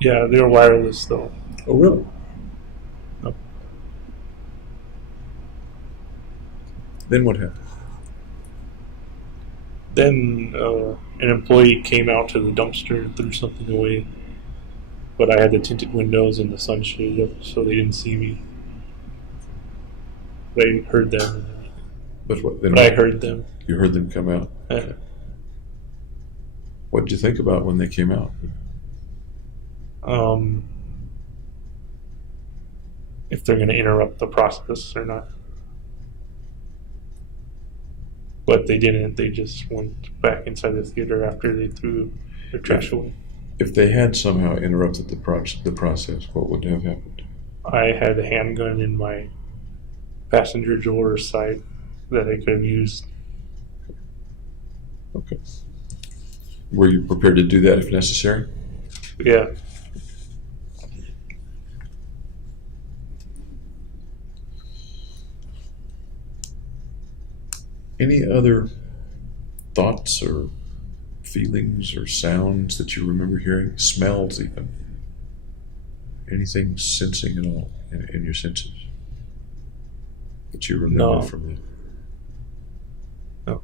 Yeah, they're wireless though. Oh, really? Oh. Then what happened? Then an employee came out to the dumpster and threw something away, but I had the tinted windows and the sunshade up, so they didn't see me. But I heard them. But what? Then But I heard them. You heard them come out. What did you think about when they came out? If they're going to interrupt the process or not. But they didn't. They just went back inside the theater after they threw their trash away. If they had somehow interrupted the process, what would have happened? I had a handgun in my passenger door side that I could have used. Okay. Were you prepared to do that if necessary? Yeah. Any other thoughts or feelings or sounds that you remember hearing? Smells, even? Anything sensing at all in your senses that you remember No. from it? No.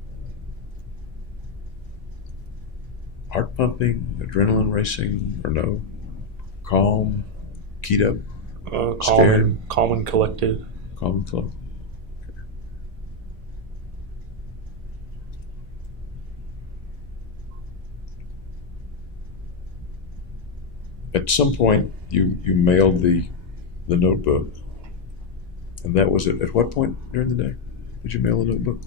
Heart pumping, adrenaline racing, or no? Calm, keyed up, scared? Calm and collected. Calm and collected. at some point you mailed the notebook, and that was it. At what point during the day did you mail the notebook?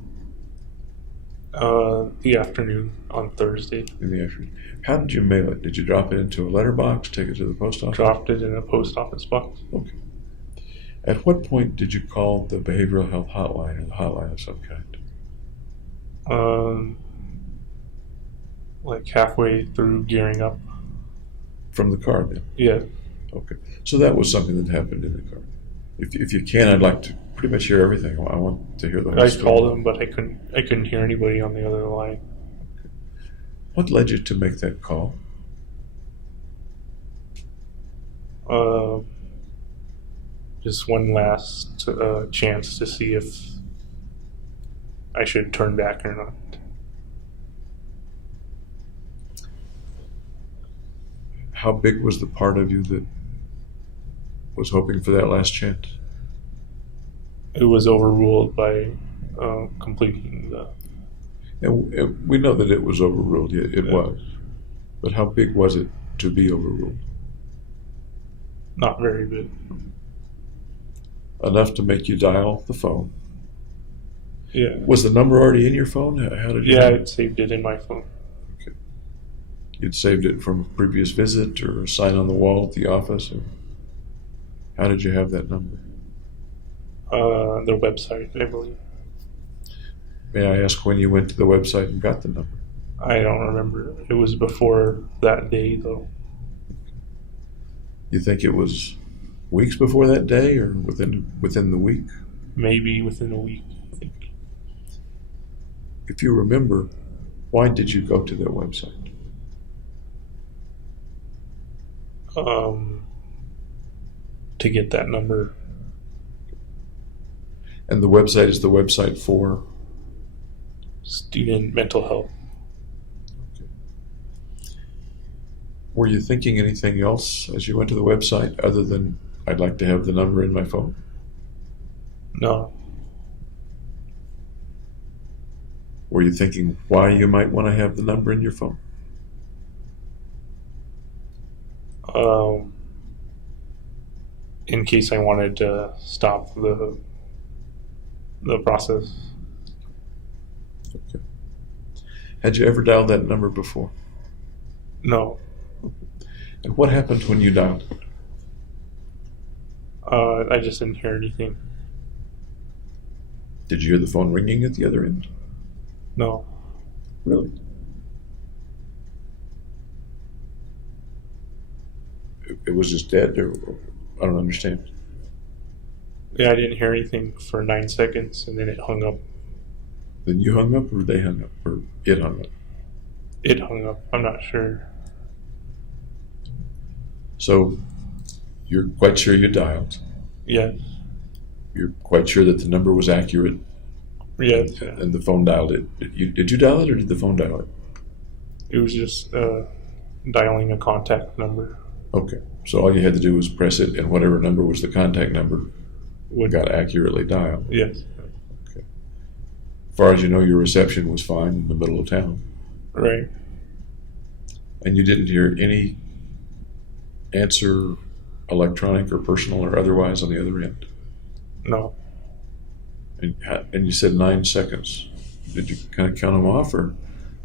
The afternoon on Thursday. In the afternoon. How did you mail it? Did you drop it into a letterbox, take it to the post office? Dropped it in a post office box. Okay. At what point did you call the behavioral health hotline or the hotline of some kind? Like halfway through gearing up. From the car then? Yeah. Okay. So that was something that happened in the car. If you can, I'd like to pretty much hear everything. I want to hear the whole I story. called him, but I couldn't hear anybody on the other line. What led you to make that call? Just one last chance to see if I should turn back or not. How big was the part of you that was hoping for that last chance? It was overruled by completing the. And we know that it was overruled. It was. But how big was it to be overruled? Not very big. Enough to make you dial the phone. Yeah. Was the number already in your phone? How did you? Yeah, know? I saved it in my phone. Okay. You'd saved it from a previous visit or a sign on the wall at the office? Or how did you have that number? Their website, I believe. May I ask when you went to the website and got the number? I don't remember. It was before that day, though. You think it was weeks before that day or within the week? Maybe within a week, I think. If you remember, why did you go to that website? To get that number. And the website is the website for? Student mental health. Okay. Were you thinking anything else as you went to the website other than, I'd like to have the number in my phone? No. Were you thinking why you might want to have the number in your phone? In case I wanted to stop the process. Okay. Had you ever dialed that number before? No. And what happened when you dialed it? I just didn't hear anything. Did you hear the phone ringing at the other end? No. Really? It was just dead, or I don't understand. Yeah, I didn't hear anything for 9 seconds, and then it hung up. Then you hung up, or they hung up, or it hung up? It hung up. I'm not sure. So you're quite sure you dialed. Yeah. You're quite sure that the number was accurate, Yeah. and the phone dialed it. Did you dial it, or did the phone dial it? It was just dialing a contact number. Okay. So all you had to do was press it, and whatever number was the contact number got accurately dialed. Yes. Okay. As far as you know, your reception was fine in the middle of town. Right. And you didn't hear any answer, electronic or personal or otherwise, on the other end. No. And you said 9 seconds. Did you kind of count them off, or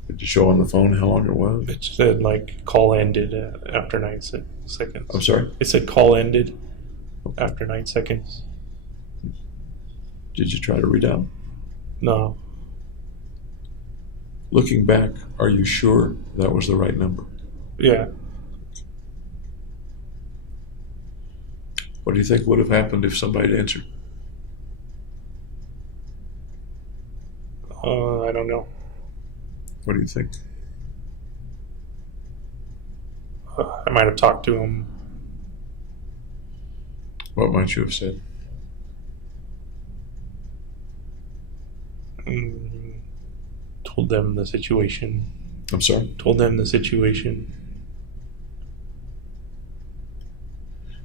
did you show on the phone how long it was? It said like call ended after 9 seconds. I'm sorry? It said call ended after 9 seconds. Did you try to redial? No. Looking back, are you sure that was the right number? Yeah. What do you think would have happened if somebody had answered? I don't know. What do you think? I might have talked to him. What might you have said? Told them the situation. I'm sorry? Told them the situation.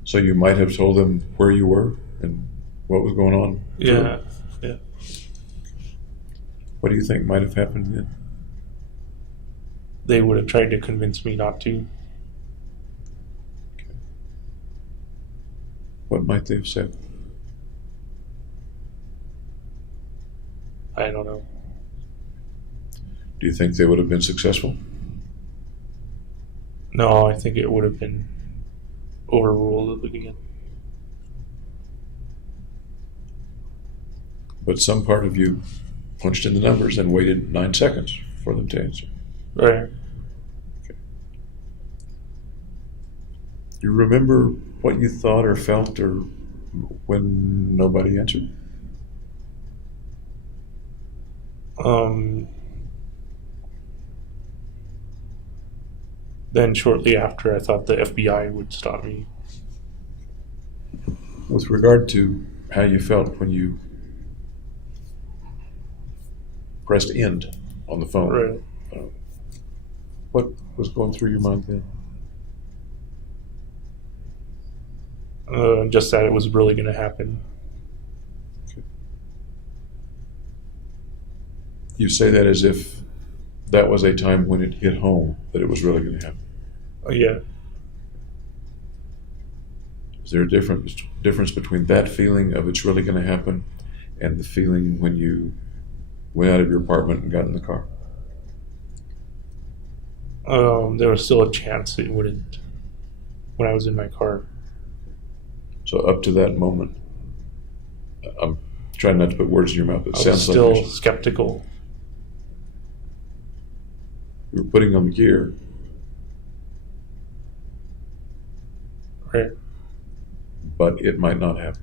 So you might have told them where you were and what was going on? Yeah. Yeah. What do you think might have happened then? They would have tried to convince me not to. What might they have said? I don't know. Do you think they would have been successful? No, I think it would have been overruled at the beginning. But some part of you punched in the numbers and waited 9 seconds for them to answer. Right. Do you remember what you thought or felt or when nobody answered? Then shortly after, I thought the FBI would stop me. With regard to how you felt when you pressed end on the phone, Right. What was going through your mind then? Just that it was really going to happen. You say that as if that was a time when it hit home that it was really going to happen. Yeah. Is there a difference between that feeling of it's really going to happen and the feeling when you went out of your apartment and got in the car? There was still a chance it wouldn't when I was in my car. So up to that moment, I'm trying not to put words in your mouth. It I was sounds still like skeptical. you were putting on the gear, Right. but it might not happen.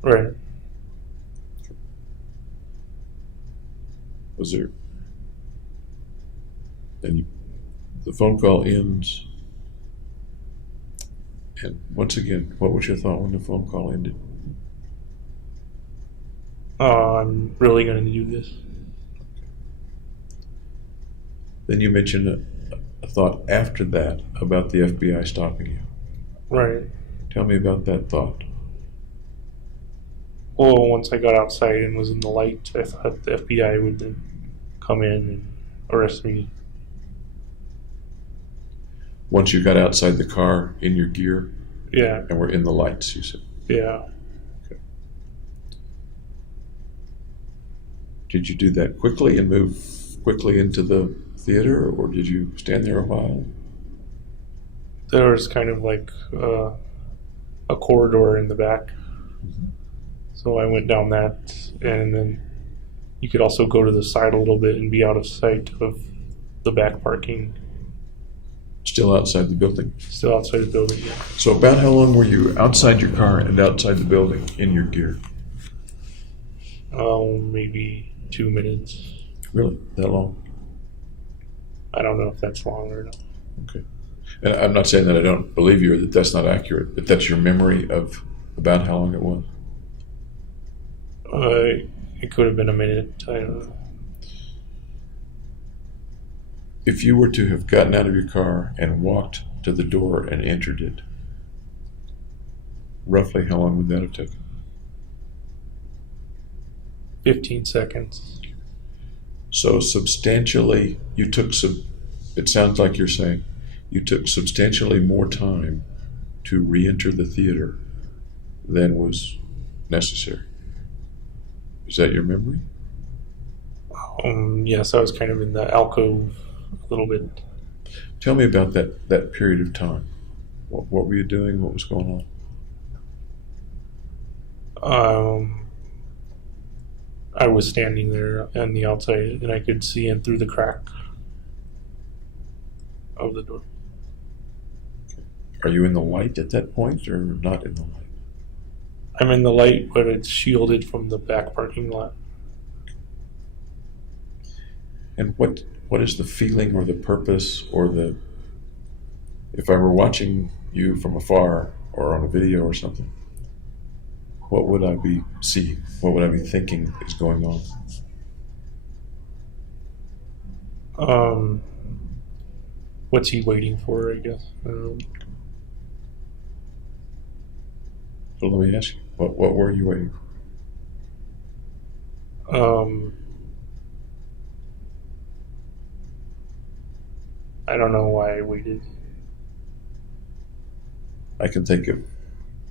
Right. Was there? And the phone call ends. And once again, what was your thought when the phone call ended? I'm really going to do this. Then you mentioned a thought after that about the FBI stopping you. Right. Tell me about that thought. Well, once I got outside and was in the light, I thought the FBI would then come in and arrest me. Once you got outside the car in your gear Yeah. and were in the lights, you said. Yeah. Did you do that quickly and move quickly into the theater, or did you stand there a while? There was kind of like a corridor in the back. So I went down that, and then you could also go to the side a little bit and be out of sight of the back parking. Still outside the building. Still outside the building. Yeah. So about how long were you outside your car and outside the building in your gear? Maybe 2 minutes. Really? That long? I don't know if that's long or not. Okay. And I'm not saying that I don't believe you or that that's not accurate, but that's your memory of about how long it was. It could have been a minute. I don't know. If you were to have gotten out of your car and walked to the door and entered it, roughly how long would that have taken? 15 seconds. So substantially, it sounds like you're saying, you took substantially more time to re-enter the theater than was necessary. Is that your memory? Yes, I was kind of in the alcove a little bit. Tell me about that period of time. What were you doing? What was going on? I was standing there on the outside, and I could see in through the crack of the door. Are you in the light at that point or not in the light? I'm in the light, but it's shielded from the back parking lot. And what is the feeling or the purpose or if I were watching you from afar or on a video or something, what would I be seeing? What would I be thinking is going on? What's he waiting for, I guess? So let me ask you, what were you waiting for? I don't know why I waited. I can think of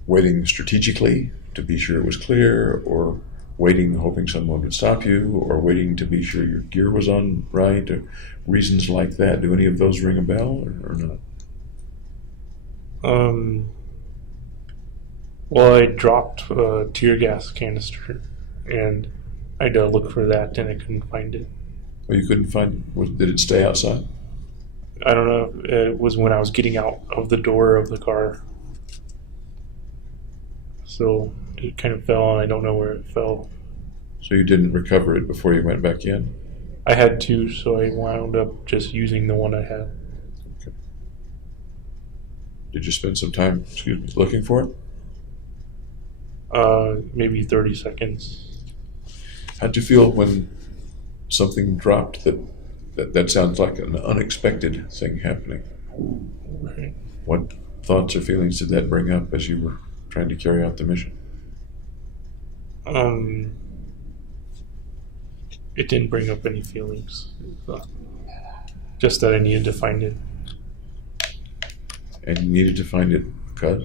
waiting strategically to be sure it was clear, or waiting hoping someone would stop you, or waiting to be sure your gear was on right, or reasons like that. Do any of those ring a bell or not? Well, I dropped a tear gas canister, and I had to look for that, and I couldn't find it. Well, you couldn't find it. Did it stay outside? I don't know. It was when I was getting out of the door of the car. So it kind of fell, and I don't know where it fell. So you didn't recover it before you went back in? I had two, so I wound up just using the one I had. Okay. Did you spend some time, looking for it? Maybe 30 seconds. How'd you feel when something dropped that sounds like an unexpected thing happening? Right. What thoughts or feelings did that bring up as you were trying to carry out the mission? It didn't bring up any feelings. Just that I needed to find it. And you needed to find it because?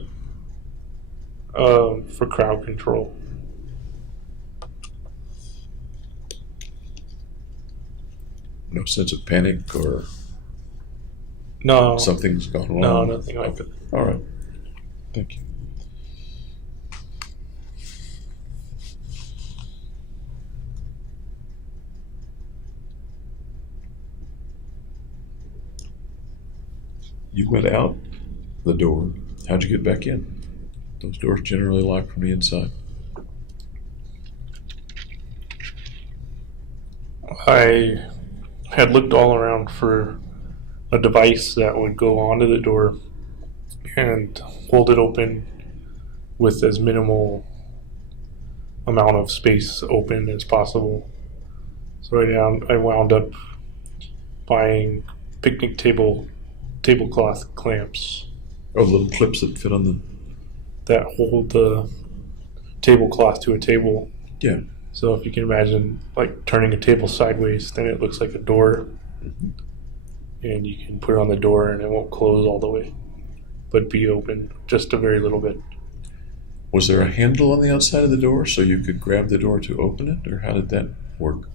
For crowd control. No sense of panic or No. something's gone wrong? No, nothing like that. All right. Thank you. You went out the door. How'd you get back in? Those doors generally lock from the inside. I had looked all around for a device that would go onto the door and hold it open with as minimal amount of space open as possible. So I wound up buying picnic tablecloth clamps Oh, little clips that fit on the... that hold the tablecloth to a table. Yeah. So if you can imagine like turning a table sideways, then it looks like a door. And you can put it on the door and it won't close all the way, but be open just a very little bit. Was there a handle on the outside of the door so you could grab the door to open it, or how did that work?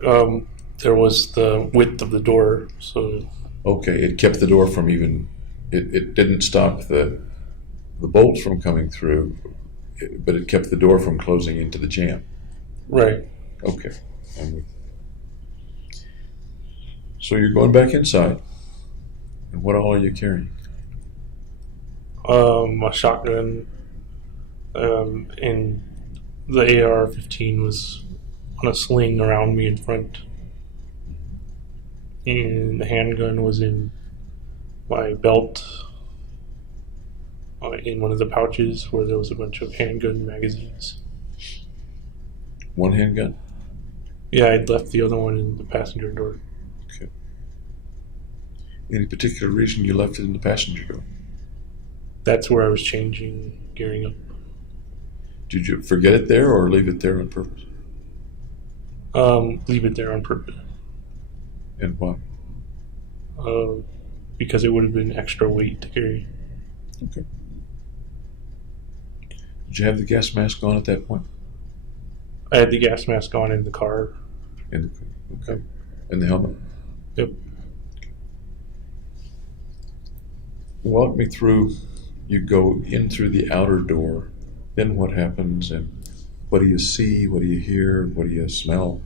There was the width of the door, so Okay, it kept the door from even... It didn't stop the bolts from coming through, but it kept the door from closing into the jamb. right. Okay. I'm with you. So you're going back inside, and what all are you carrying? A shotgun, and the AR-15 was on a sling around me in front, and the handgun was in my belt, in one of the pouches where there was a bunch of handgun magazines. One handgun? Yeah, I'd left the other one in the passenger door. Okay. Any particular reason you left it in the passenger door? That's where I was changing, gearing up. Did you forget it there or leave it there on purpose? Leave it there on purpose. And why? Because it would have been extra weight to carry. Okay. Did you have the gas mask on at that point? I had the gas mask on in the car. Okay. And the helmet? Yep. Walk me through, you go in through the outer door, then what happens, and what do you see, what do you hear, what do you smell?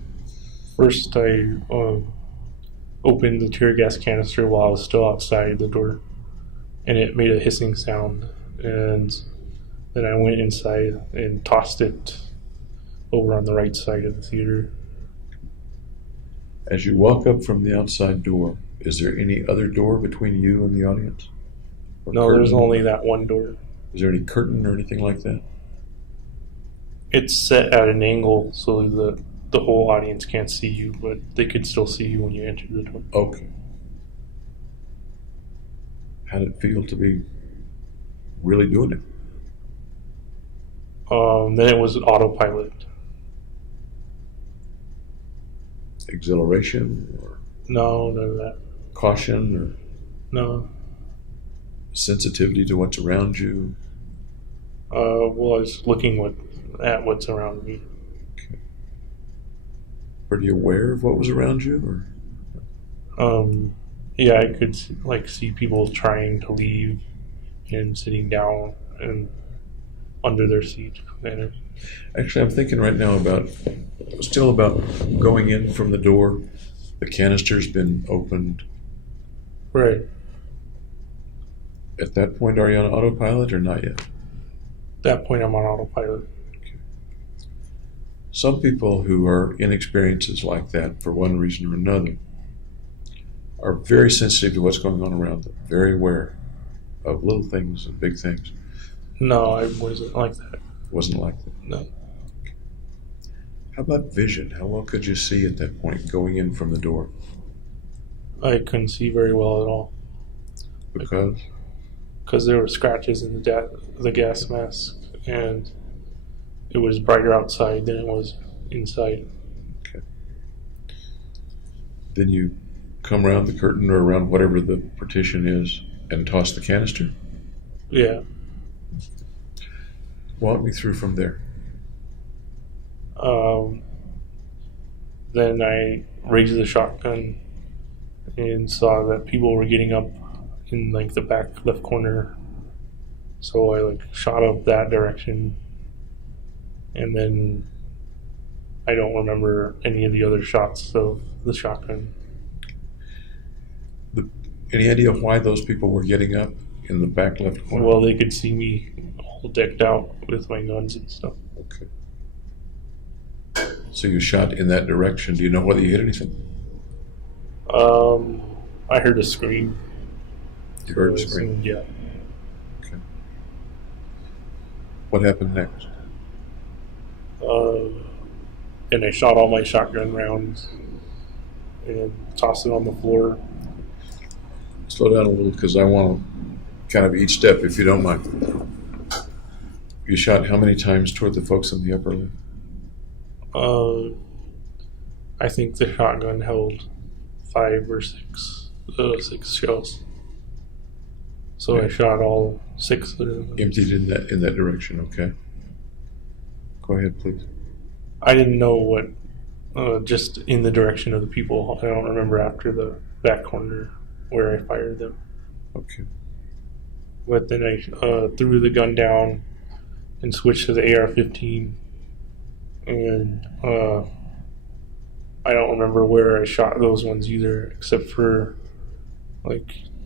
First, I opened the tear gas canister while I was still outside the door, and it made a hissing sound. And then I went inside and tossed it over on the right side of the theater. As you walk up from the outside door, is there any other door between you and the audience? Or No, there's curtain? only that one door. Is there any curtain or anything like that? It's set at an angle so the whole audience can't see you, but they could still see you when you enter the door. Okay. How did it feel to be really doing it? Then it was autopilot. Exhilaration or No, none of that. caution or No. sensitivity to what's around you? Well, I was looking at what's around me. Pretty aware of what was around you, or Yeah, I could see people trying to leave and sitting down and under their seat. And actually, I'm thinking right now still about going in from the door. The canister's been opened. right. At that point, are you on autopilot or not yet? At that point, I'm on autopilot. Some people who are in experiences like that, for one reason or another, are very sensitive to what's going on around them, very aware of little things and big things. No, I wasn't like that. Wasn't like that. No. How about vision? How well could you see at that point going in from the door? I couldn't see very well at all Because there were scratches in the gas mask, and it was brighter outside than it was inside. okay. Then you come around the curtain or around whatever the partition is and toss the canister. Yeah. Walk me through from there. Then I raised the shotgun and saw that people were getting up in like the back left corner. So I shot up that direction, and then I don't remember any of the other shots of the shotgun. Any idea why those people were getting up in the back left corner? Well, they could see me all decked out with my guns and stuff. Okay. So you shot in that direction. Do you know whether you hit anything? I heard a scream. You heard a scream? Yeah. Okay. What happened next? And I shot all my shotgun rounds and tossed it on the floor. Slow down a little because I want to kind of each step, if you don't mind. You shot how many times toward the folks in the upper left? I think the shotgun held 5 or 6 shells. So Okay. I shot all 6 of them. Emptied in that direction, okay. Go ahead, please. I didn't know what, just in the direction of the people. I don't remember after the back corner where I fired them. Okay. But then I threw the gun down and switched to the AR-15. And I don't remember where I shot those ones either, except for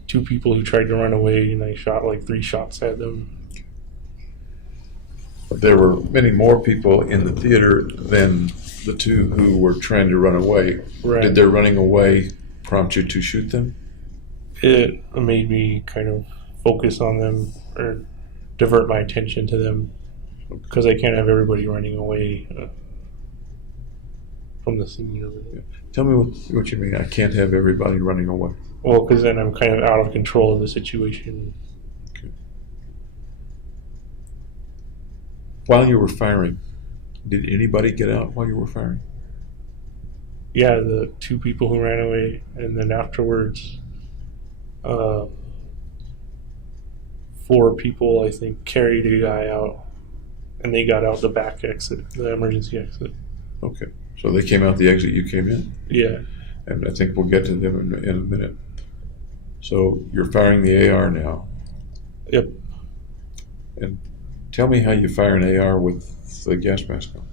2 people who tried to run away, and I shot 3 shots at them. There were many more people in the theater than the 2 who were trying to run away. Right. Did their running away prompt you to shoot them? It made me kind of focus on them or divert my attention to them, because I can't have everybody running away from the scene of it. Tell me what you mean. I can't have everybody running away. Well, because then I'm kind of out of control of the situation. Okay. While you were firing, did anybody get out while you were firing? Yeah, the 2 people who ran away, and then afterwards, 4 people, I think, carried a guy out, and they got out the back exit, the emergency exit. Okay. So they came out the exit you came in? Yeah. And I think we'll get to them in a minute. So you're firing the AR now. Yep. And tell me how you fire an AR with the gas mask on.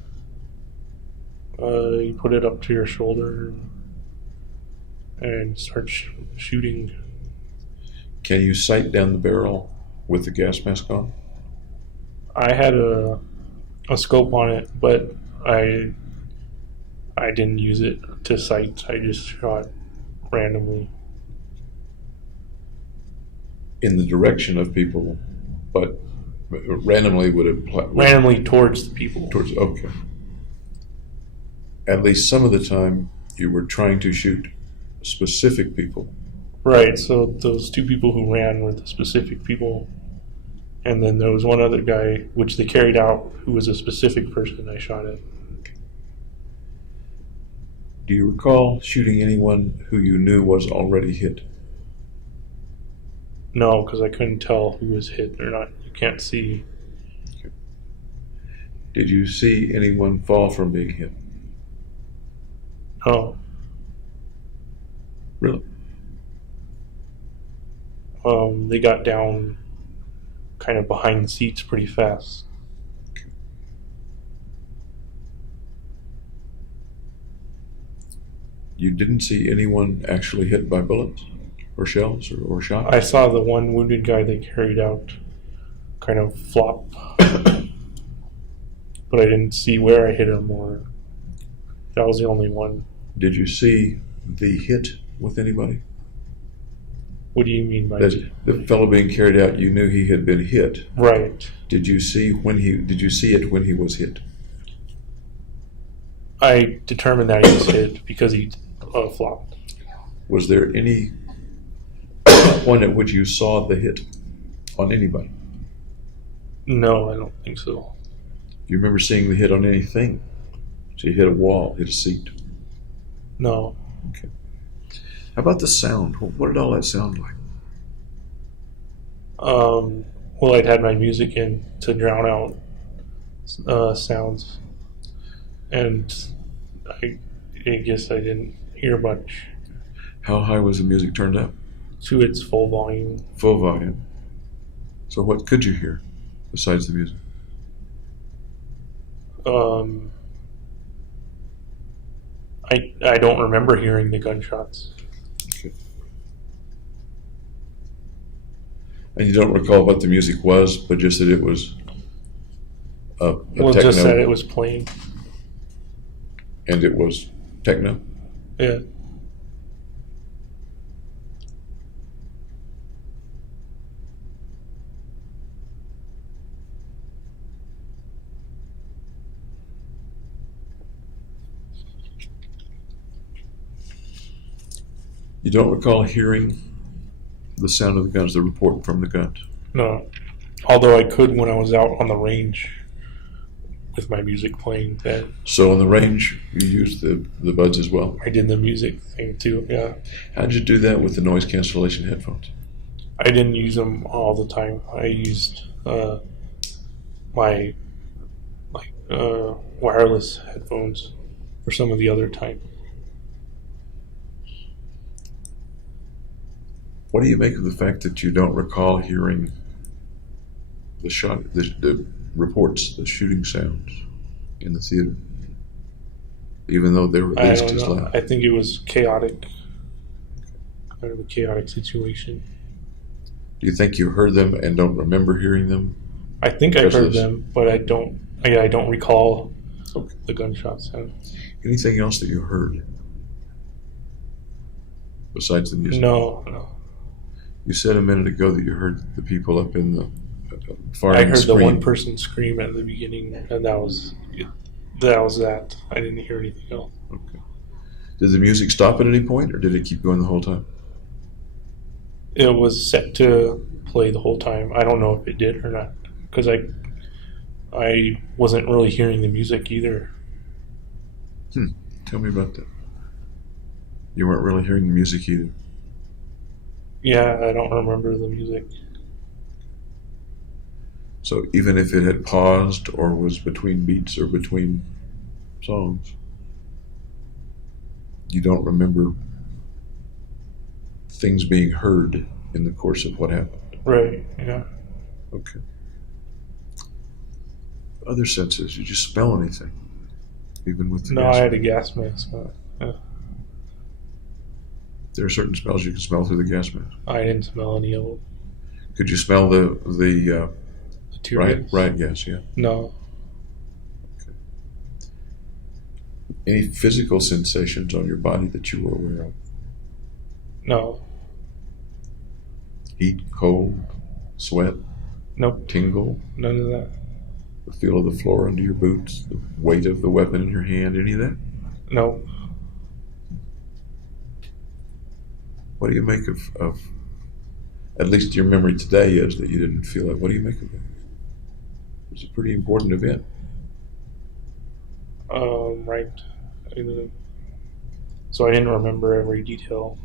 You put it up to your shoulder and start shooting. Can you sight down the barrel with the gas mask on? I had a scope on it, but I didn't use it to sight. I just shot randomly. In the direction of people, but randomly would apply. Randomly towards the people. Okay. At least some of the time you were trying to shoot specific people. Right, so those 2 people who ran were the specific people. And then there was one other guy, which they carried out, who was a specific person I shot at. Do you recall shooting anyone who you knew was already hit? No, because I couldn't tell who was hit or not. You can't see. Did you see anyone fall from being hit? No. Really? They got down kind of behind the seats pretty fast. You didn't see anyone actually hit by bullets or shells or shots? I saw the one wounded guy they carried out kind of flop, but I didn't see where I hit him, or that was the only one. Did you see the hit with anybody? What do you mean by That the fellow being carried out, you knew he had been hit. right? Did you see it when he was hit? I determined that he was hit because he flopped. Was there any point at which you saw the hit on anybody? No, I don't think so. Do you remember seeing the hit on anything? So you hit a wall, hit a seat. No. Okay. How about the sound? What did all that sound like? Well, I'd had my music in to drown out sounds, and I guess I didn't hear much. How high was the music turned up? To its full volume. Full volume. So what could you hear besides the music? I don't remember hearing the gunshots. Okay. And you don't recall what the music was, but just that it was a Well, techno, just that it was playing. and it was techno. Yeah. You don't recall hearing the sound of the guns, the report from the guns. No. Although I could when I was out on the range with my music playing. That So on the range, you used the buds as well. I did the music thing too. Yeah. How did you do that with the noise cancellation headphones? I didn't use them all the time. I used my wireless headphones for some of the other time. What do you make of the fact that you don't recall hearing the reports, the shooting sounds in the theater, even though they were at I least don't as know. loud? I think it was chaotic, kind of a chaotic situation. Do you think you heard them and don't remember hearing them? I think I heard Versus- them, but I don't. I don't recall Okay. the gunshot sound. Anything else that you heard besides the music? No. You said a minute ago that you heard the people up in the far I end heard scream. the one person scream at the beginning, and that was it. That was that. I didn't hear anything else. Okay. Did the music stop at any point, or did it keep going the whole time? It was set to play the whole time. I don't know if it did or not, because I wasn't really hearing the music either. Tell me about that. You weren't really hearing the music either. Yeah, I don't remember the music. So even if it had paused or was between beats or between songs, you don't remember things being heard in the course of what happened. Right, yeah. Okay. Other senses, did you smell anything? Even with the No, gas? I had a gas mask on. Yeah. There are certain smells you can smell through the gas mask. I didn't smell any of them. Could you smell the The tear gas? right gas? Yeah. No. Any physical sensations on your body that you were aware of? No. Heat, cold, sweat, Nope. tingle, None of that. the feel of the floor under your boots, the weight of the weapon in your hand, any of that? Nope. What do you make of at least your memory today is that you didn't feel it? What do you make of it? It was a pretty important event. Right. So I didn't remember every detail.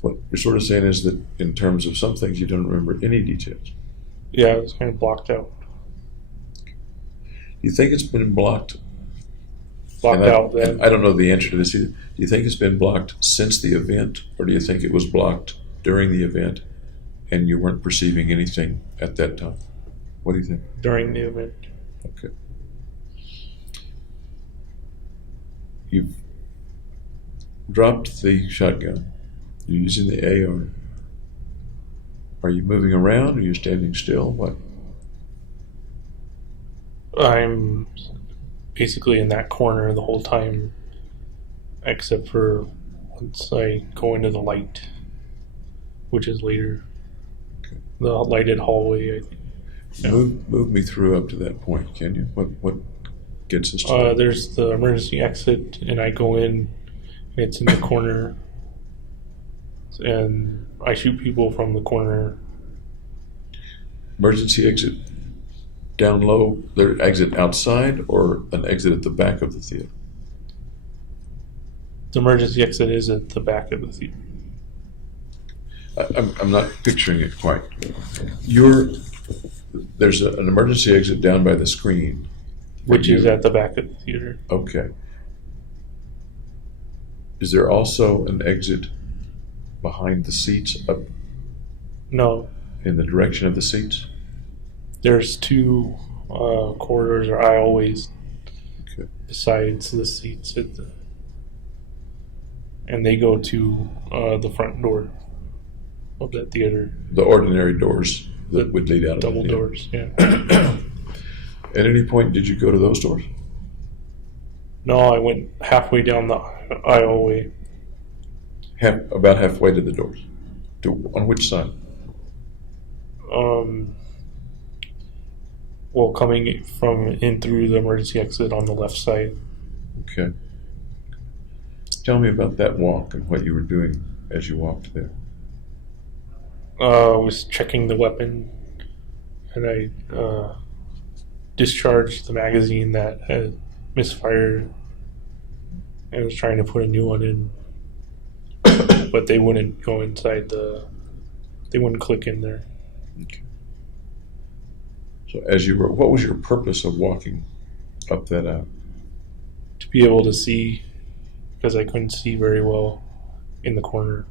What you're sort of saying is that in terms of some things, you don't remember any details. Yeah, it was kind of blocked out. Do you think it's been blocked? Blocked out then. And I don't know the answer to this either. Do you think it's been blocked since the event, or do you think it was blocked during the event and you weren't perceiving anything at that time? What do you think? During the event. Okay. You've dropped the shotgun. You're using the AR. Are you moving around? Are you standing still? What? I'm basically in that corner the whole time, except for once I go into the light, which is later. Okay. The lighted hallway, I think. Yeah. Move me through up to that point, can you? What gets us to that? There's the emergency exit, and I go in, and it's in the corner, and I shoot people from the corner. Emergency exit down low, their exit outside or an exit at the back of the theater? The emergency exit is at the back of the theater. I'm not picturing it quite. There's an emergency exit down by the screen. Which is at the back of the theater. Okay. Is there also an exit behind the seats up No, in the direction of the seats? there's two corridors or aisleways Okay. besides the seats and they go to the front door of that theater. The ordinary doors that The would lead out of Double the theater. doors, yeah. At any point, did you go to those doors? No, I went halfway down the aisleway. About halfway to the doors. On which side? Well, coming from in through the emergency exit on the left side. Okay. Tell me about that walk and what you were doing as you walked there. I was checking the weapon, and I discharged the magazine that had misfired, and was trying to put a new one in, but they wouldn't go inside they wouldn't click in there. Okay. So what was your purpose of walking up that aisle? To be able to see, because I couldn't see very well in the corner.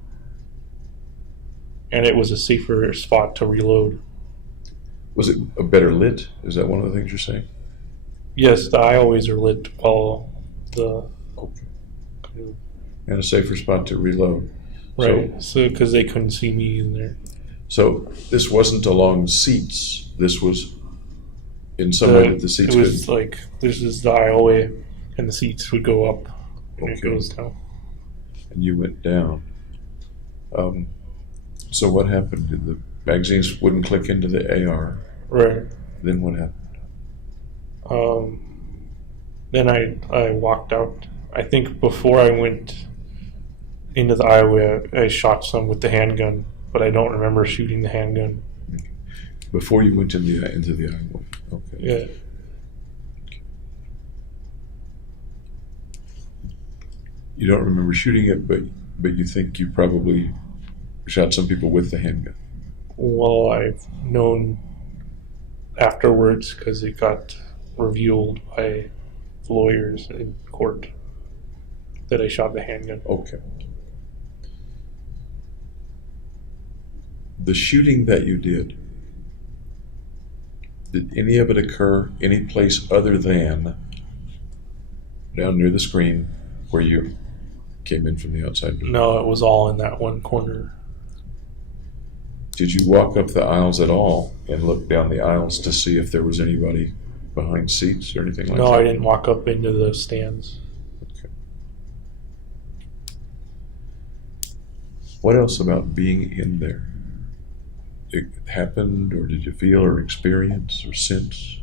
And it was a safer spot to reload. Was it a better lit? Is that one of the things you're saying? Yes, the aisleways are lit while the... Okay. And a safer spot to reload. Right, so because they couldn't see me in there. So this wasn't along seats. This was in some way that the seats It was could... like, this is the aisleway, and the seats would go up, and it Okay. goes down. And you went down. So what happened? The magazines wouldn't click into the AR. Right. Then what happened? Then I walked out. I think before I went into the aisleway, I shot some with the handgun, but I don't remember shooting the handgun. Before you went into the aisle. Okay. Yeah. You don't remember shooting it, but you think you probably shot some people with the handgun. Well, I've known afterwards because it got revealed by lawyers in court that I shot the handgun. Okay. The shooting that you did any of it occur any place other than down near the screen where you came in from the outside door? No, it was all in that one corner. Did you walk up the aisles at all and look down the aisles to see if there was anybody behind seats or anything like that? No, I didn't walk up into the stands. Okay. What else about being in there? It happened, or did you feel or experience or sense?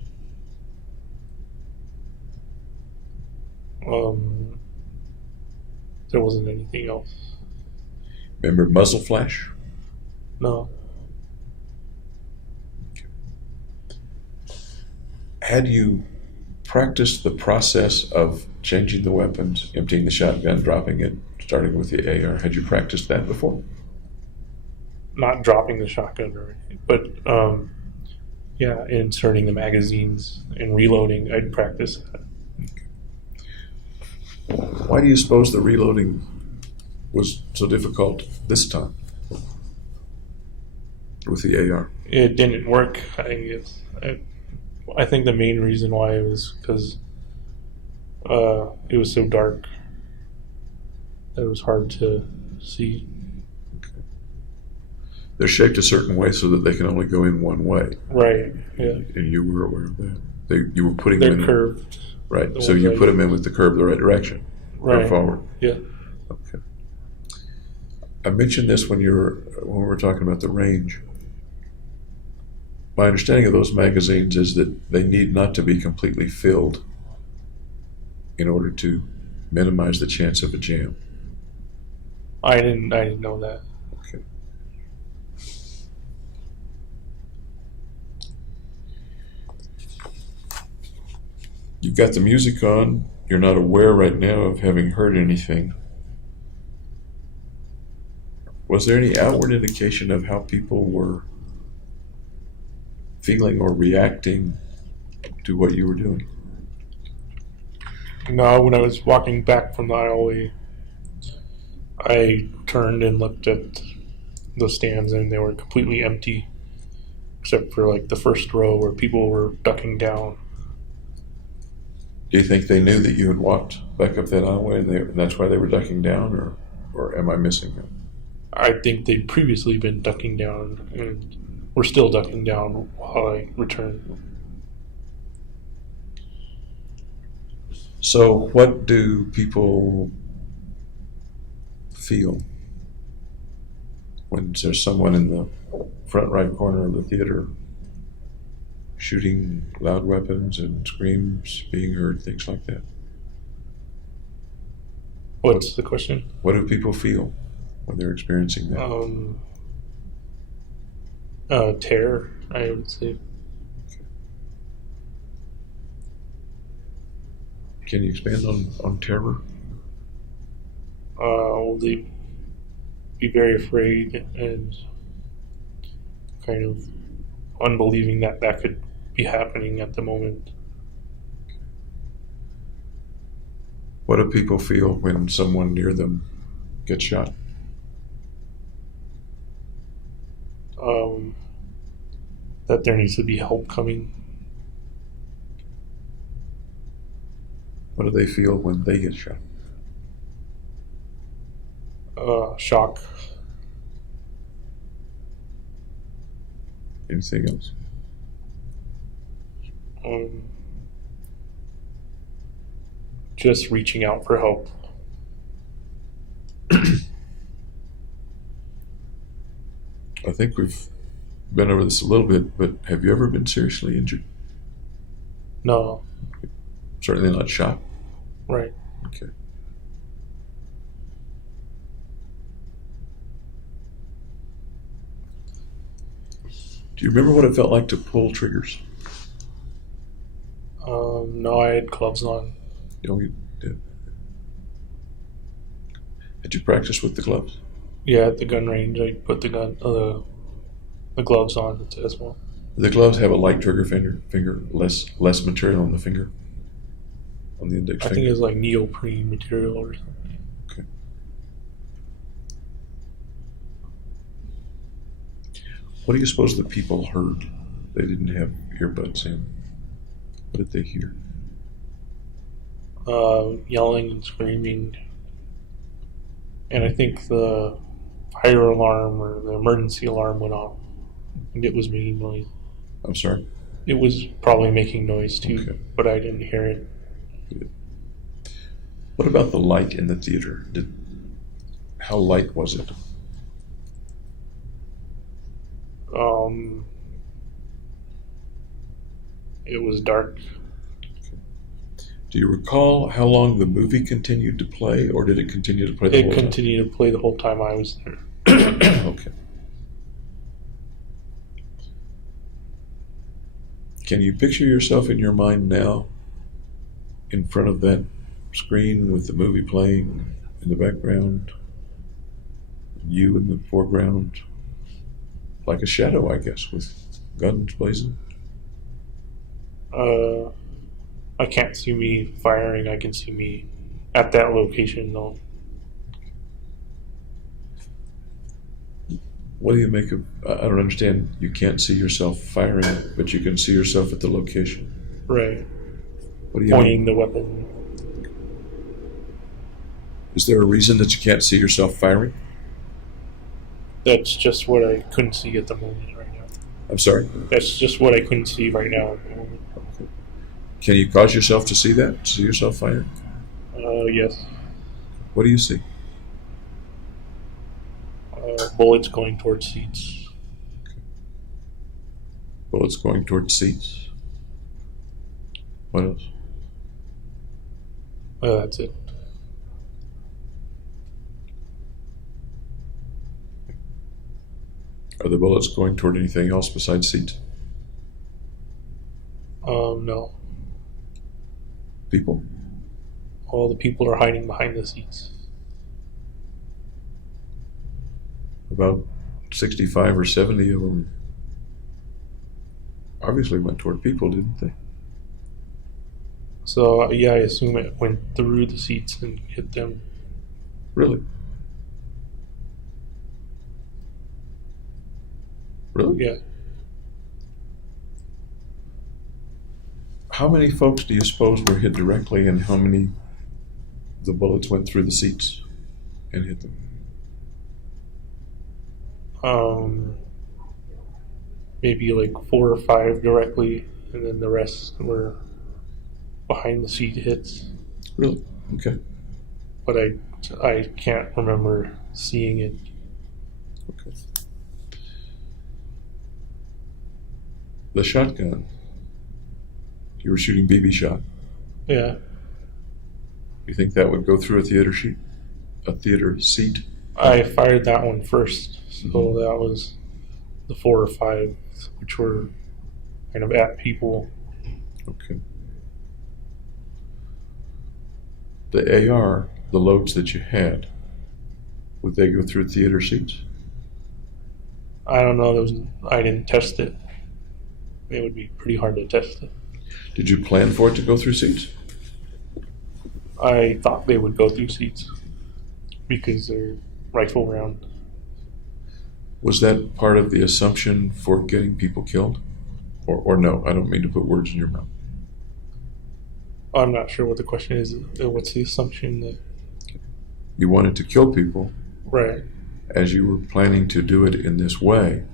There wasn't anything else. Remember muzzle flash? No. Had you practiced the process of changing the weapons, emptying the shotgun, dropping it, starting with the AR, had you practiced that before? not dropping the shotgun or anything, but yeah, inserting the magazines and reloading. I'd practice that. Why do you suppose the reloading was so difficult this time with the AR? It didn't work. I think the main reason why was because it was so dark that it was hard to see. They're shaped a certain way so that they can only go in one way. Right. Yeah. And you were aware of that. You were putting They're them in. curved. Right. The So ones you I put them in use. with the curve the right direction. Or Right. forward. Yeah. Okay. I mentioned this when we were talking about the range. My understanding of those magazines is that they need not to be completely filled in order to minimize the chance of a jam. I didn't know that. Okay. You've got the music on. You're not aware right now of having heard anything. Was there any outward indication of how people were feeling or reacting to what you were doing? No, when I was walking back from the aisleway, I turned and looked at the stands, and they were completely empty, except for like the first row where people were ducking down. Do you think they knew that you had walked back up that aisleway and that's why they were ducking down, or am I missing it? I think they'd previously been ducking down and were still ducking down while I returned. So what do people feel when there's someone in the front right corner of the theater shooting loud weapons and screams being heard, things like that? What's the question? What do people feel when they're experiencing that? Terror, I would say. Can you expand on terror? They'd be very afraid and kind of unbelieving that that could be happening at the moment. What do people feel when someone near them gets shot? That there needs to be help coming. What do they feel when they get shot? Shock. Anything else? Just reaching out for help. I think we've been over this a little bit, but have you ever been seriously injured? No, Certainly not shot. right. Okay. Do you remember what it felt like to pull triggers? No, I had gloves on. Oh, you did. Had you practiced with the gloves? Yeah, at the gun range, I put the gloves on as well. The gloves have a light trigger finger, less material on the finger, on the index I think finger. it's like neoprene material or something. Okay. What do you suppose the people heard? They didn't have earbuds in. What did they hear? Yelling and screaming. And I think the fire alarm or the emergency alarm went off. And it was making noise. I'm sorry? It was probably making noise too, Okay. but I didn't hear it. What about the light in the theater? How light was it? It was dark. Do you recall how long the movie continued to play, or did it continue to play the It whole time? continued to play the whole time I was there. Okay. Can you picture yourself in your mind now in front of that screen with the movie playing in the background, you in the foreground? like a shadow, I guess, with guns blazing. I can't see me firing. I can see me at that location, though. What do you make of? I don't understand. You can't see yourself firing, but you can see yourself at the location. Right. What do you Pointing mean? the weapon. Is there a reason that you can't see yourself firing? That's just what I couldn't see at the moment right now. I'm sorry. That's just what I couldn't see right now at the moment. Can you cause yourself to see that? See yourself firing? Yes. What do you see? Bullets going towards seats. Bullets going towards seats. What else? That's it. Are the bullets going toward anything else besides seats? No. People? All the people are hiding behind the seats. About 65 or 70 of them obviously went toward people, didn't they? So, yeah, I assume it went through the seats and hit them. Really? Really? Yeah. How many folks do you suppose were hit directly, and how many the bullets went through the seats and hit them? Maybe like 4 or 5 directly, and then the rest were behind the seat hits. Really? Okay. But I can't remember seeing it. Okay. The shotgun. You were shooting BB shot. Yeah. You think that would go through a theater sheet? A theater seat? I fired that one first, so that was the 4 or 5, which were kind of at people. Okay. The AR, the loads that you had, would they go through theater seats? I don't know. I didn't test it. It would be pretty hard to test it. Did you plan for it to go through seats? I thought they would go through seats because they're rifle round. Was that part of the assumption for getting people killed? Or no, I don't mean to put words in your mouth. I'm not sure what the question is. What's the assumption that... You wanted to kill people. Right. As you were planning to do it in this way,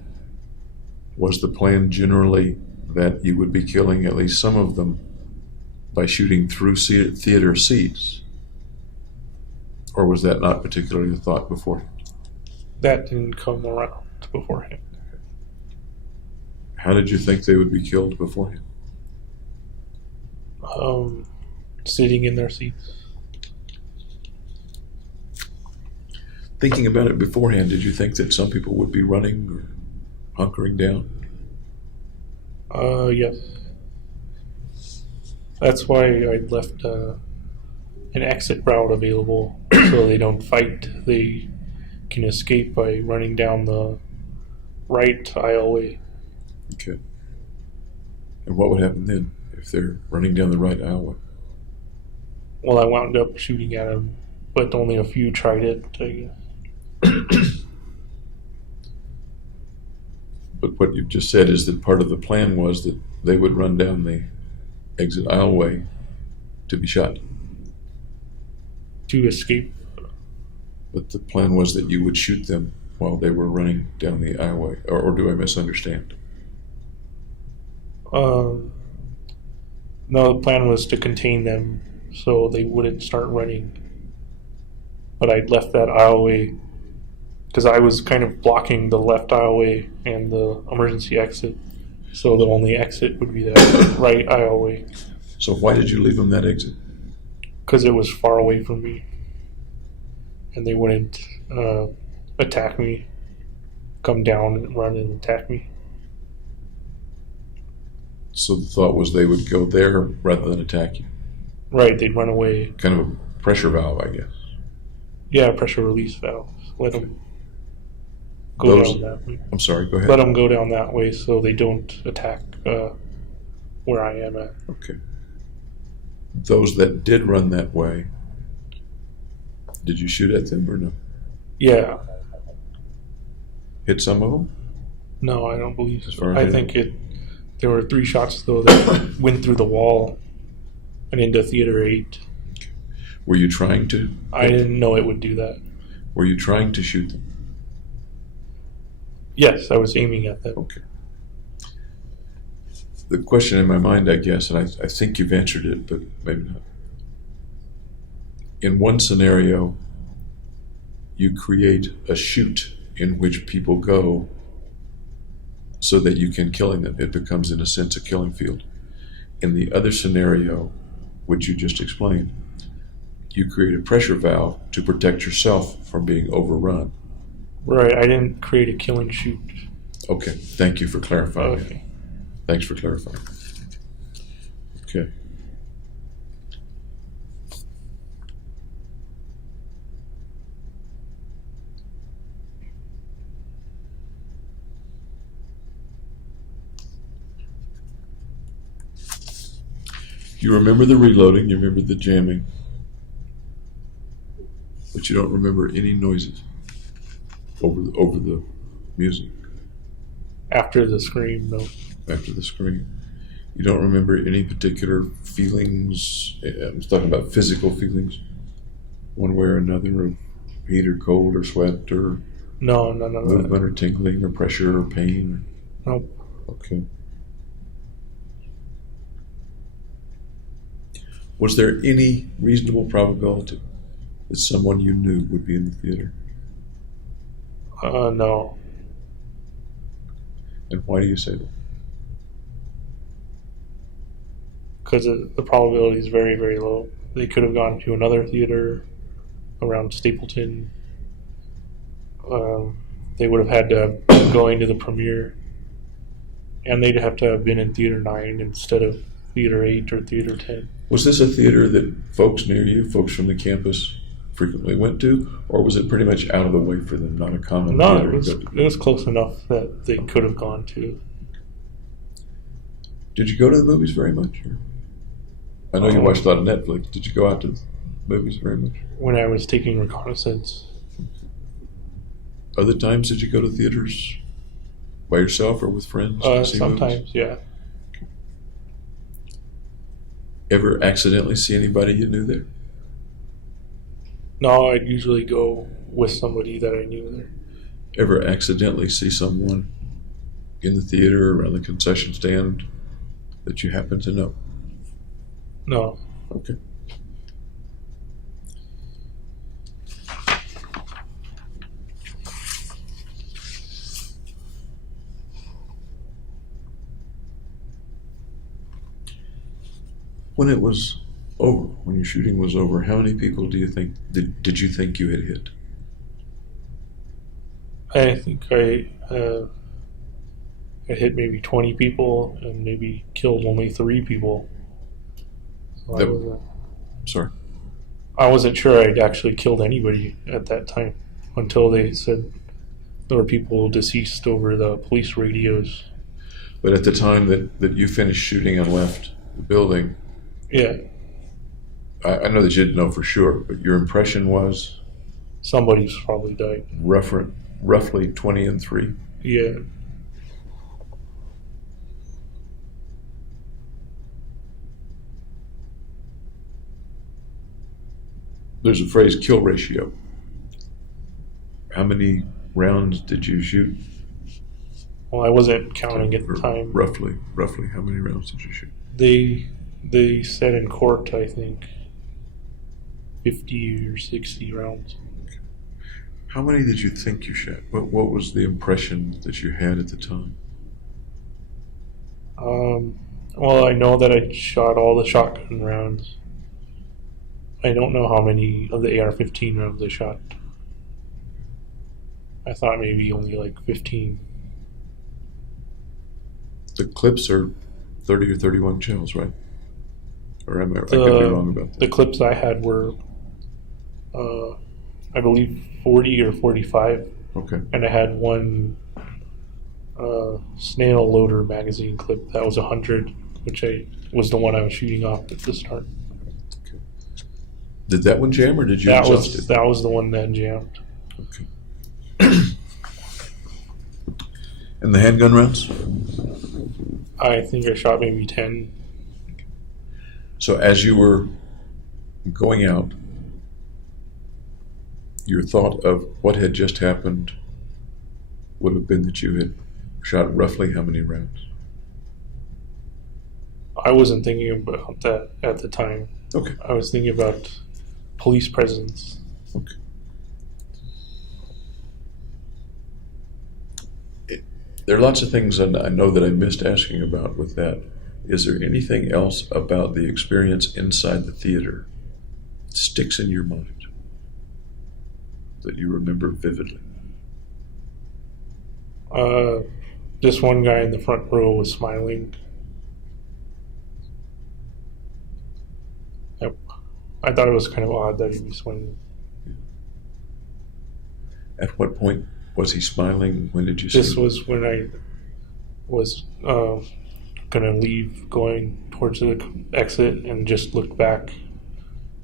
was the plan generally that you would be killing at least some of them by shooting through theater seats? Or was that not particularly a thought beforehand? That didn't come around beforehand. How did you think they would be killed beforehand? Sitting in their seats. Thinking about it beforehand, did you think that some people would be running or hunkering down? Yes. That's why I left an exit route available so they don't fight. They can escape by running down the right aisleway. Okay. And what would happen then if they're running down the right aisleway? Well, I wound up shooting at them, but only a few tried it, I guess. But what you've just said is that part of the plan was that they would run down the exit aisleway to be shot. To escape. But the plan was that you would shoot them while they were running down the aisleway. Or do I misunderstand? No, the plan was to contain them so they wouldn't start running. But I'd left that aisleway because I was kind of blocking the left aisleway and the emergency exit. So the only exit would be that right aisleway. So why did you leave them that exit? Because it was far away from me. And they wouldn't attack me, come down and run and attack me. So the thought was they would go there rather than attack you. Right, they'd run away. Kind of a pressure valve, I guess. Yeah, pressure release valve. Let them. go Those, down that way. I'm sorry, go ahead. Let them go down that way so they don't attack where I am at. Okay. Those that did run that way, did you shoot at them or no? Yeah. Hit some of them? No, I don't believe As so. far I as- think there were 3 shots though that went through the wall and into Theater 8. Were you trying to? I didn't know it would do that. Were you trying to shoot them? Yes, I was aiming at them. Okay. The question in my mind, I guess, and I think you've answered it, but maybe not. In one scenario, you create a chute in which people go so that you can kill them. It becomes, in a sense, a killing field. In the other scenario, which you just explained, you create a pressure valve to protect yourself from being overrun. Right, I didn't create a killing chute. Okay, thank you for clarifying. Okay. Thanks for clarifying. Okay. You remember the reloading, you remember the jamming, but you don't remember any noises over the music After the scream, no. after the scream. You don't remember any particular feelings. I'm talking about physical feelings, one way or another, of heat or cold or sweat or No, none of that. movement or tingling or pressure or pain. Nope. Okay. Was there any reasonable probability that someone you knew would be in the theater? No. And why do you say that? Because the probability is very, very low. They could have gone to another theater around Stapleton. They would have had to go into the premiere. And they'd have to have been in Theater 9 instead of Theater 8 or Theater 10. Was this a theater that folks near you, folks from the campus, frequently went to, or was it pretty much out of the way for them, not a common No, theater? it was close enough that they could have gone to. Did you go to the movies very much? Or? I know you watched a lot of Netflix. Did you go out to the movies very much? When I was taking reconnaissance. Other times, did you go to theaters by yourself or with friends? to see movies? Sometimes, yeah. Ever accidentally see anybody you knew there? No, I'd usually go with somebody that I knew there. Ever accidentally see someone in the theater or around the concession stand that you happen to know? No. Okay. When it was over, when your shooting was over, how many people do you think did you think you had hit? I think I hit maybe 20 people and maybe killed only 3 people. So Sorry. I wasn't sure I'd actually killed anybody at that time until they said there were people deceased over the police radios. But at the time that you finished shooting and left the building, Yeah, I know that you didn't know for sure, but your impression was somebody's probably died. roughly 20 and 3. Yeah. There's a phrase, kill ratio. How many rounds did you shoot? Well, I wasn't counting at the Or time. Roughly, how many rounds did you shoot? They said in court, I think, 50 or 60 rounds. How many did you think you shot? What was the impression that you had at the time? Well, I know that I shot all the shotgun rounds. I don't know how many of the AR-15 rounds I shot. I thought maybe only like 15. The clips are 30 or 31 shells, right? Or I could be wrong about that. The clips I had were, I believe, 40 or 45. Okay. And I had one snail loader magazine clip that was 100, which was the one I was shooting off at the start. Did that one jam, or did you exhaust it? That was the one that jammed. Okay. And the handgun rounds? I think I shot maybe 10. So as you were going out, your thought of what had just happened would have been that you had shot roughly how many rounds? I wasn't thinking about that at the time. Okay. I was thinking about police presence. Okay. There are lots of things I know that I missed asking about with that. Is there anything else about the experience inside the theater that sticks in your mind that you remember vividly? This one guy in the front row was smiling. Yep. I thought it was kind of odd that he was smiling. At what point was he smiling? When did you see This him? was when I was going to leave, going towards the exit, and just looked back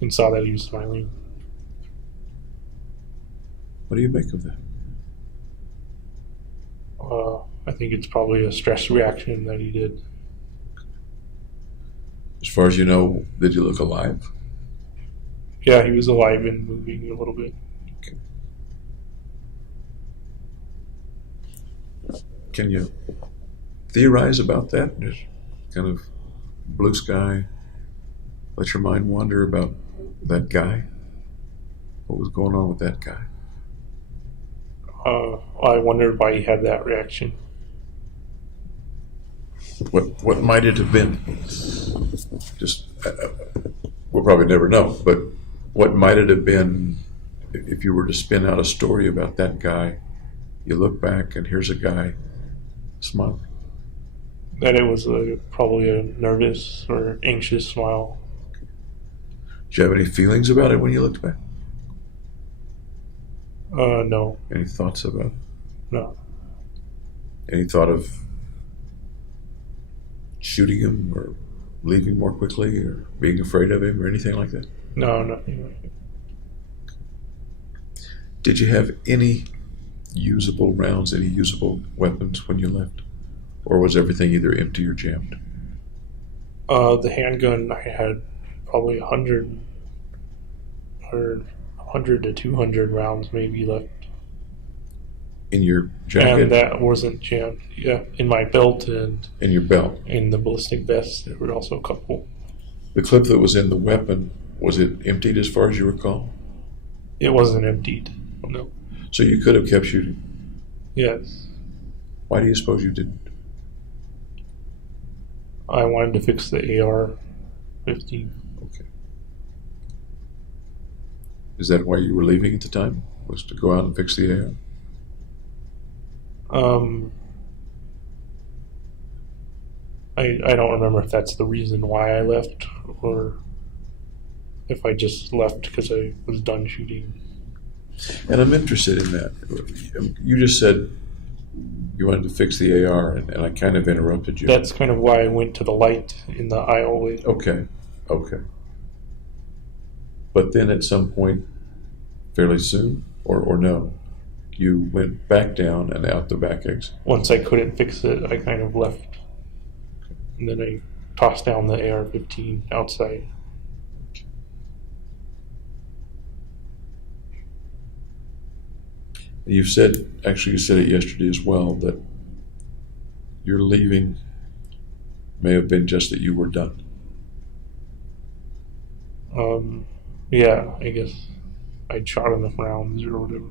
and saw that he was smiling. What do you make of that? I think it's probably a stress reaction that he did. As far as you know, did you look alive? Yeah, he was alive and moving a little bit. Okay. Can you theorize about that? Just kind of blue sky, let your mind wander about that guy? What was going on with that guy? I wondered why he had that reaction. What might it have been? Just we'll probably never know. But what might it have been if you were to spin out a story about that guy? You look back and here's a guy smiling. That it was probably a nervous or anxious smile. Did you have any feelings about it when you looked back? No, Any thoughts about it? no, Any thought of shooting him or leaving more quickly or being afraid of him or anything like that? no, nothing like it. Did you have any usable rounds, any usable weapons when you left? Or was everything either empty or jammed? The handgun, I had probably 100 or 100 to 200 rounds maybe left. In your jacket? And that wasn't jammed. Yeah, in my belt and In your belt? in the ballistic vest, there were also a couple. The clip that was in the weapon, was it emptied as far as you recall? It wasn't emptied. No. So you could have kept shooting. Yes. Why do you suppose you didn't? I wanted to fix the AR-15. Okay. Is that why you were leaving at the time? Was to go out and fix the AR? I don't remember if that's the reason why I left or if I just left because I was done shooting. And I'm interested in that. You just said you wanted to fix the AR, and I kind of interrupted you. That's kind of why I went to the light in the aisleway. Okay. But then at some point, fairly soon, or no, you went back down and out the back exit. Once I couldn't fix it, I kind of left. And then I tossed down the AR-15 outside. You said, actually you said it yesterday as well, that your leaving may have been just that you were done. Yeah, I guess I'd shot enough rounds or whatever.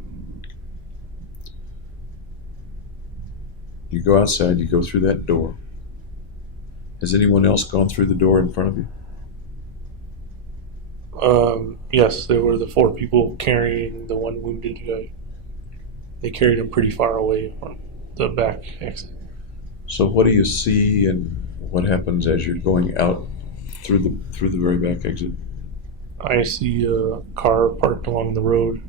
You go outside, you go through that door. Has anyone else gone through the door in front of you? Yes, there were the 4 people carrying the one wounded guy. They carried him pretty far away from the back exit. So what do you see, and what happens as you're going out through the very back exit? I see a car parked along the road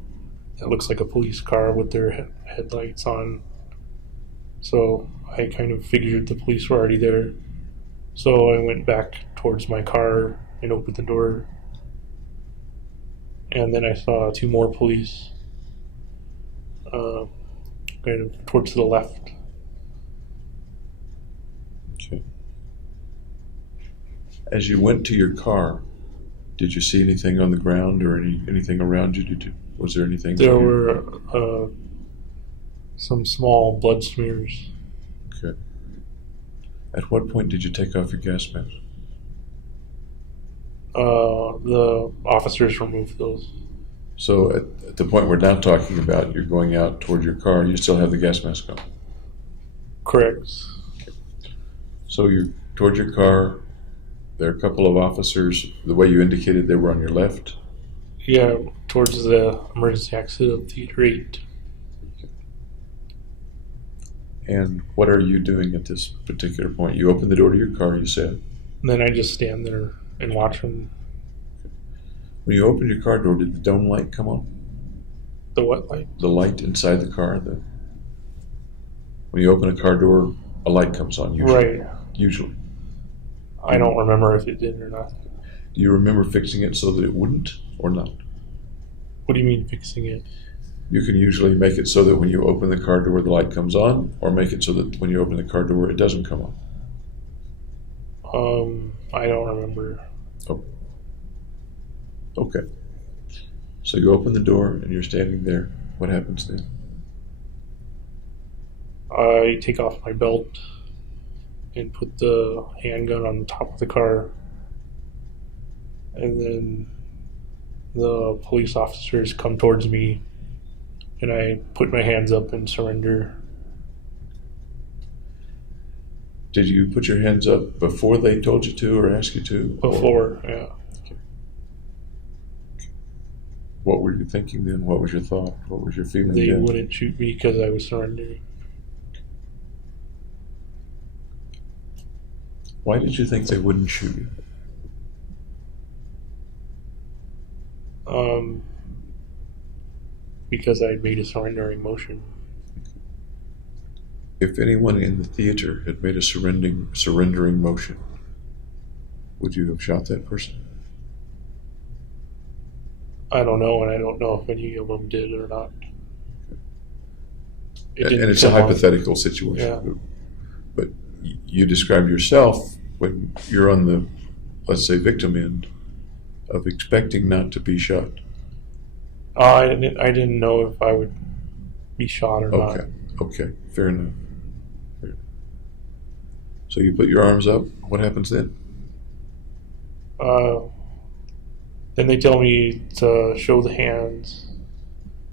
that looks like a police car with their headlights on. So I kind of figured the police were already there. So I went back towards my car and opened the door. And then I saw 2 more police kind of towards the left. Okay. As you went to your car, did you see anything on the ground or anything around you? Was there anything? There were some small blood smears. Okay. At what point did you take off your gas mask? The officers removed those. So at the point we're now talking about, you're going out toward your car, you still have the gas mask on. Correct. So you're toward your car. There are a couple of officers. The way you indicated, they were on your left. Yeah, towards the emergency exit of Theater 8. And what are you doing at this particular point? You open the door to your car, you said. And then I just stand there and watch them. When you opened your car door, did the dome light come on? The what light? The light inside the car? When you open a car door, a light comes on, usually. Right. Usually. I don't remember if it did or not. Do you remember fixing it so that it wouldn't or not? What do you mean fixing it? You can usually make it so that when you open the car door, the light comes on, or make it so that when you open the car door, it doesn't come on. I don't remember. Oh. Okay. So you open the door and you're standing there. What happens then? I take off my belt and put the handgun on the top of the car. And then the police officers come towards me and I put my hands up and surrender. Did you put your hands up before they told you to or asked you to? Before, yeah. Okay. What were you thinking then? What was your thought? What was your feeling They then? wouldn't shoot me because I was surrendering. Why did you think they wouldn't shoot you? Because I made a surrendering motion. If anyone in the theater had made a surrendering motion, would you have shot that person? I don't know, and I don't know if any of them did or not. And it's a hypothetical situation. Yeah. But you described yourself when you're on the, let's say, victim end of expecting not to be shot. I didn't know if I would be shot or not. Okay, fair enough. So you put your arms up. What happens then? Then they tell me to show the hands.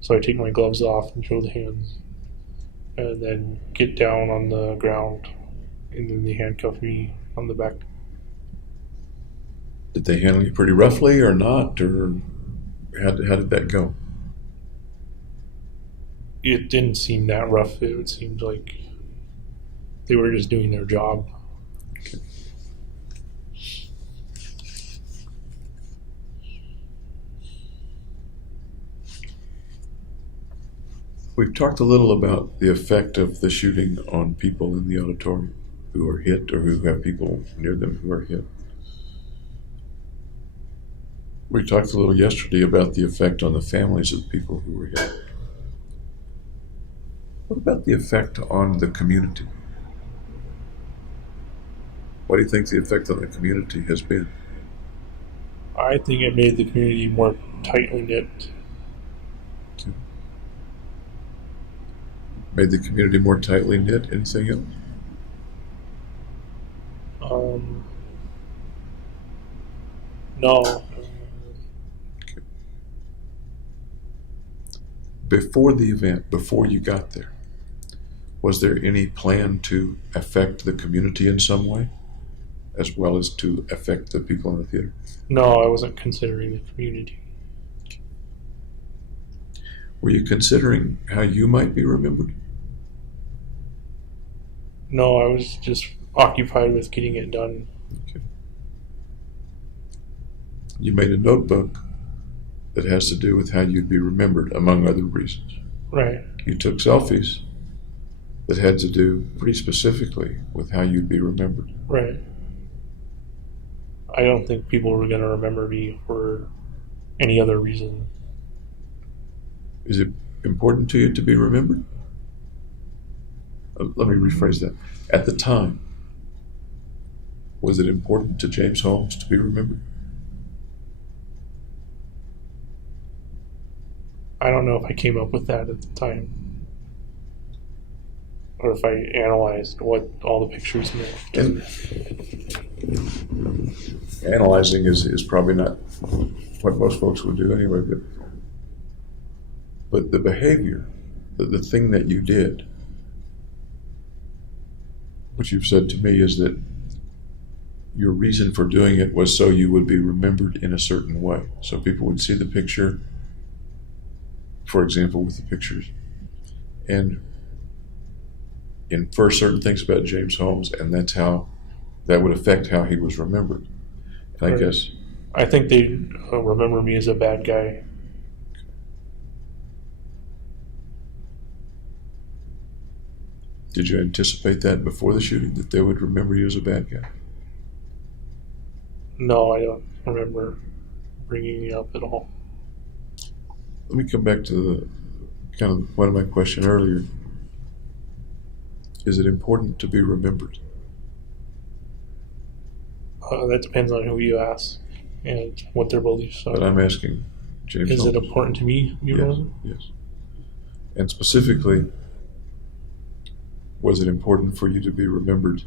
So I take my gloves off and show the hands. And then get down on the ground. And then they handcuff me on the back. Did they handle you pretty roughly or not? Or how did that go? It didn't seem that rough. It seemed like they were just doing their job. Okay. We've talked a little about the effect of the shooting on people in the auditorium who are hit or who have people near them who are hit. We talked a little yesterday about the effect on the families of the people who were hit. What about the effect on the community? What do you think the effect on the community has been? I think it made the community more tightly knit. Okay. Made the community more tightly knit? Anything else? No. Before the event, before you got there, was there any plan to affect the community in some way, as well as to affect the people in the theater? No, I wasn't considering the community. Were you considering how you might be remembered? No, I was just occupied with getting it done. Okay. You made a notebook that has to do with how you'd be remembered, among other reasons. Right. You took selfies that had to do pretty specifically with how you'd be remembered. Right. I don't think people were going to remember me for any other reason. Is it important to you to be remembered? Let me rephrase that. At the time, was it important to James Holmes to be remembered? I don't know if I came up with that at the time, or if I analyzed what all the pictures meant. And analyzing is probably not what most folks would do anyway, but the behavior, the thing that you did, what you've said to me is that your reason for doing it was so you would be remembered in a certain way. So people would see the picture, for example, with the pictures, and infer certain things about James Holmes, and that's how that would affect how he was remembered. And I guess I think they remember me as a bad guy. Did you anticipate that before the shooting, that they would remember you as a bad guy? No, I don't remember bringing me up at all. Let me come back to the kind of one of my question earlier. Is it important to be remembered? That depends on who you ask and what their beliefs are. But I'm asking James Is Holmes. it important to me? You know? Yes. And specifically, was it important for you to be remembered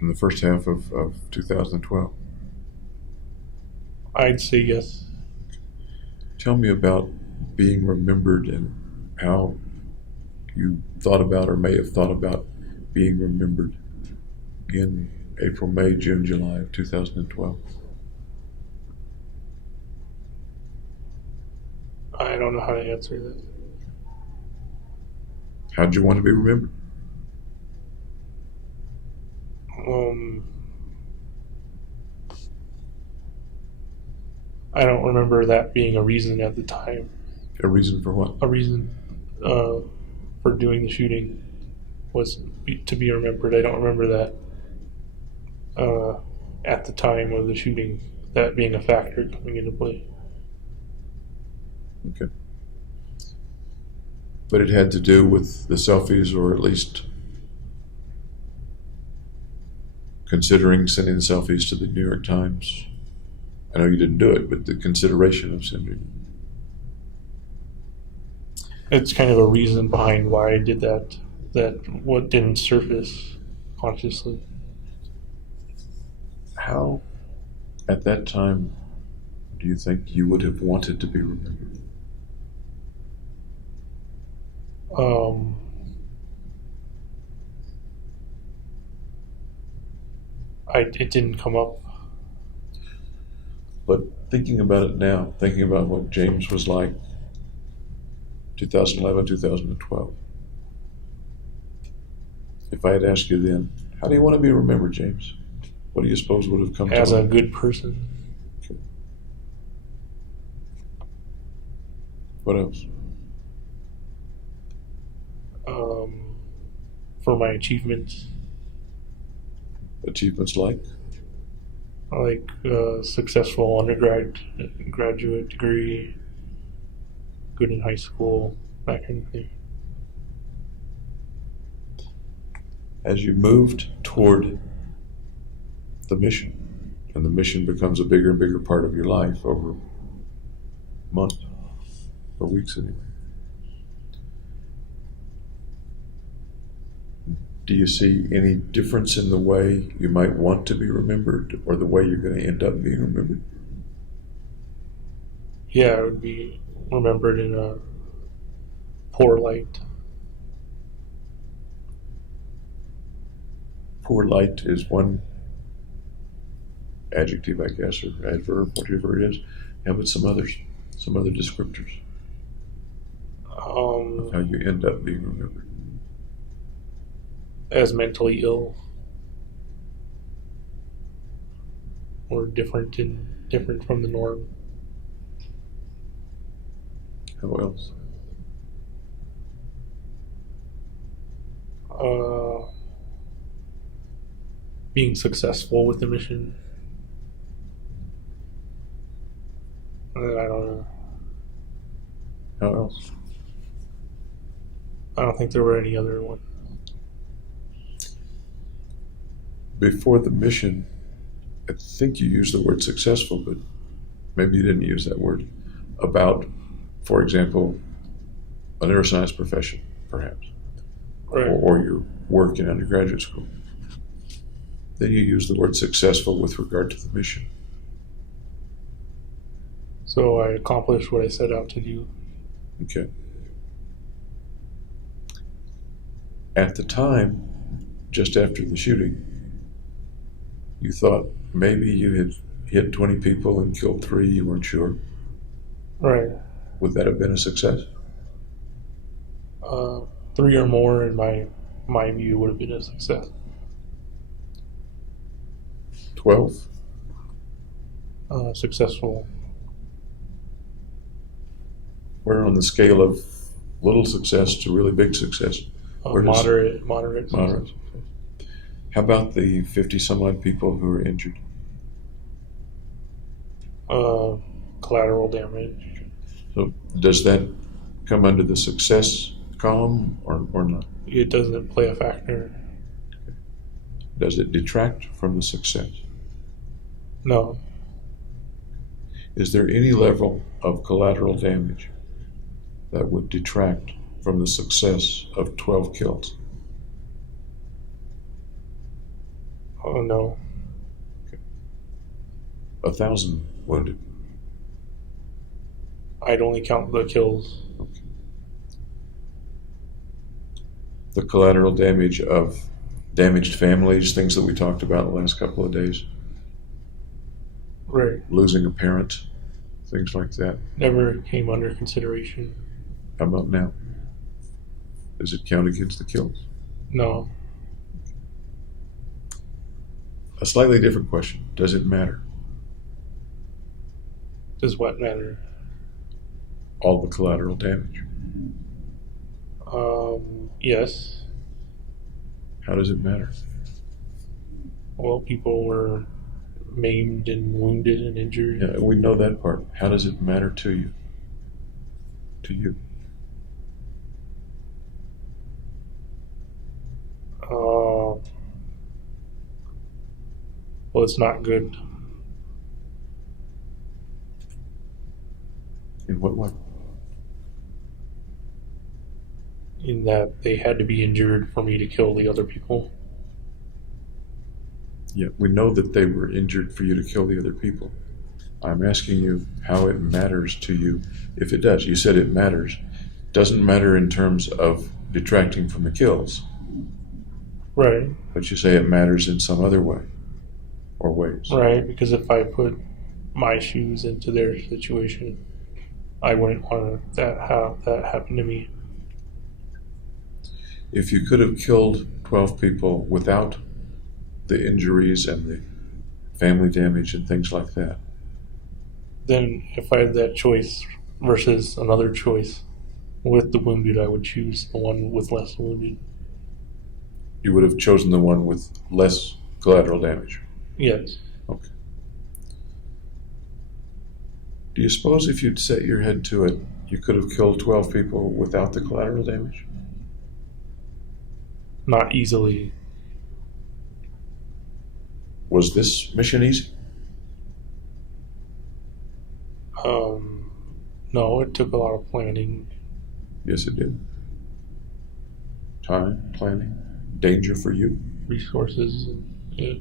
in the first half of 2012? I'd say yes. Tell me about being remembered and how you thought about or may have thought about being remembered in April, May, June, July of 2012. I don't know how to answer that. How'd you want to be remembered? I don't remember that being a reason at the time. A reason for what? A reason for doing the shooting was to be remembered. I don't remember that at the time of the shooting, that being a factor coming into play. Okay. But it had to do with the selfies, or at least considering sending the selfies to the New York Times. I know you didn't do it, but the consideration of sending. It's kind of a reason behind why I did that what didn't surface consciously. How, at that time, do you think you would have wanted to be remembered? It didn't come up. But thinking about it now, thinking about what James was like 2011, 2012, if I had asked you then, how do you want to be remembered, James? What do you suppose would have come As to a mind? good person. Okay. What else? For my achievements, Achievements like? like successful graduate degree, good in high school, that kind of thing. As you moved toward the mission, and the mission becomes a bigger and bigger part of your life over months or weeks anyway, do you see any difference in the way you might want to be remembered, or the way you're going to end up being remembered? Yeah, I would be remembered in a poor light. Poor light is one adjective, I guess, or adverb, whatever it is. How about some others, some other descriptors of how you end up being remembered? As mentally ill, or different from the norm. How else? Being successful with the mission. I don't know. How else? I don't think there were any other ones. Before the mission, I think you used the word successful, but maybe you didn't use that word. About, for example, a neuroscience profession, perhaps, Right. or your work in undergraduate school. Then you use the word successful with regard to the mission. So I accomplished what I set out to do. Okay. At the time, just after the shooting, you thought maybe you had hit 20 people and killed 3, you weren't sure. Right. Would that have been a success? 3 or more, in my view, would have been a success. 12? Successful. Where on the scale of little success to really big success? Where does- Moderate. Moderate. How about the 50 some odd people who were injured? Collateral damage. So does that come under the success column or not? It doesn't play a factor. Does it detract from the success? No. Is there any level of collateral damage that would detract from the success of 12 kills? Oh, no. 1,000 wounded. I'd only count the kills. Okay. The collateral damage of damaged families, things that we talked about the last couple of days, Right. losing a parent, things like that. Never came under consideration. How about now? Does it count against the kills? No. A slightly different question. Does it matter? Does what matter? All the collateral damage. Yes. How does it matter? Well, people were maimed and wounded and injured. Yeah, we know that part. How does it matter to you? To you? Well, it's not good. In what way? In that they had to be injured for me to kill the other people. Yeah, we know that they were injured for you to kill the other people. I'm asking you how it matters to you, if it does. You said it matters. Doesn't matter in terms of detracting from the kills, Right. but you say it matters in some other way or ways. Right, because if I put my shoes into their situation, I wouldn't want to have that happen to me. If you could have killed 12 people without the injuries and the family damage and things like that, Then if I had that choice versus another choice with the wounded, I would choose the one with less wounded. you would have chosen the one with less collateral damage. Yes. Okay. Do you suppose if you'd set your head to it, you could have killed 12 people without the collateral damage? Not easily. Was this mission easy? No, it took a lot of planning. Yes, it did. Time, planning, danger for you. Resources. Yeah.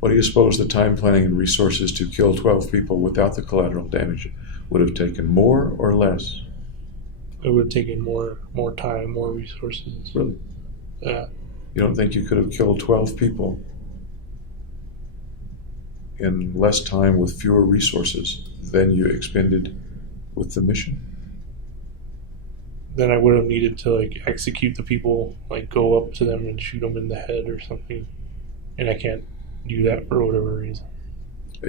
What do you suppose the time, planning, and resources to kill 12 people without the collateral damage would have taken, more or less? It would have taken more time, more resources. Really? Yeah. You don't think you could have killed 12 people in less time with fewer resources than you expended with the mission? Then I would have needed to execute the people, go up to them and shoot them in the head or something. And I can't do that for whatever reason.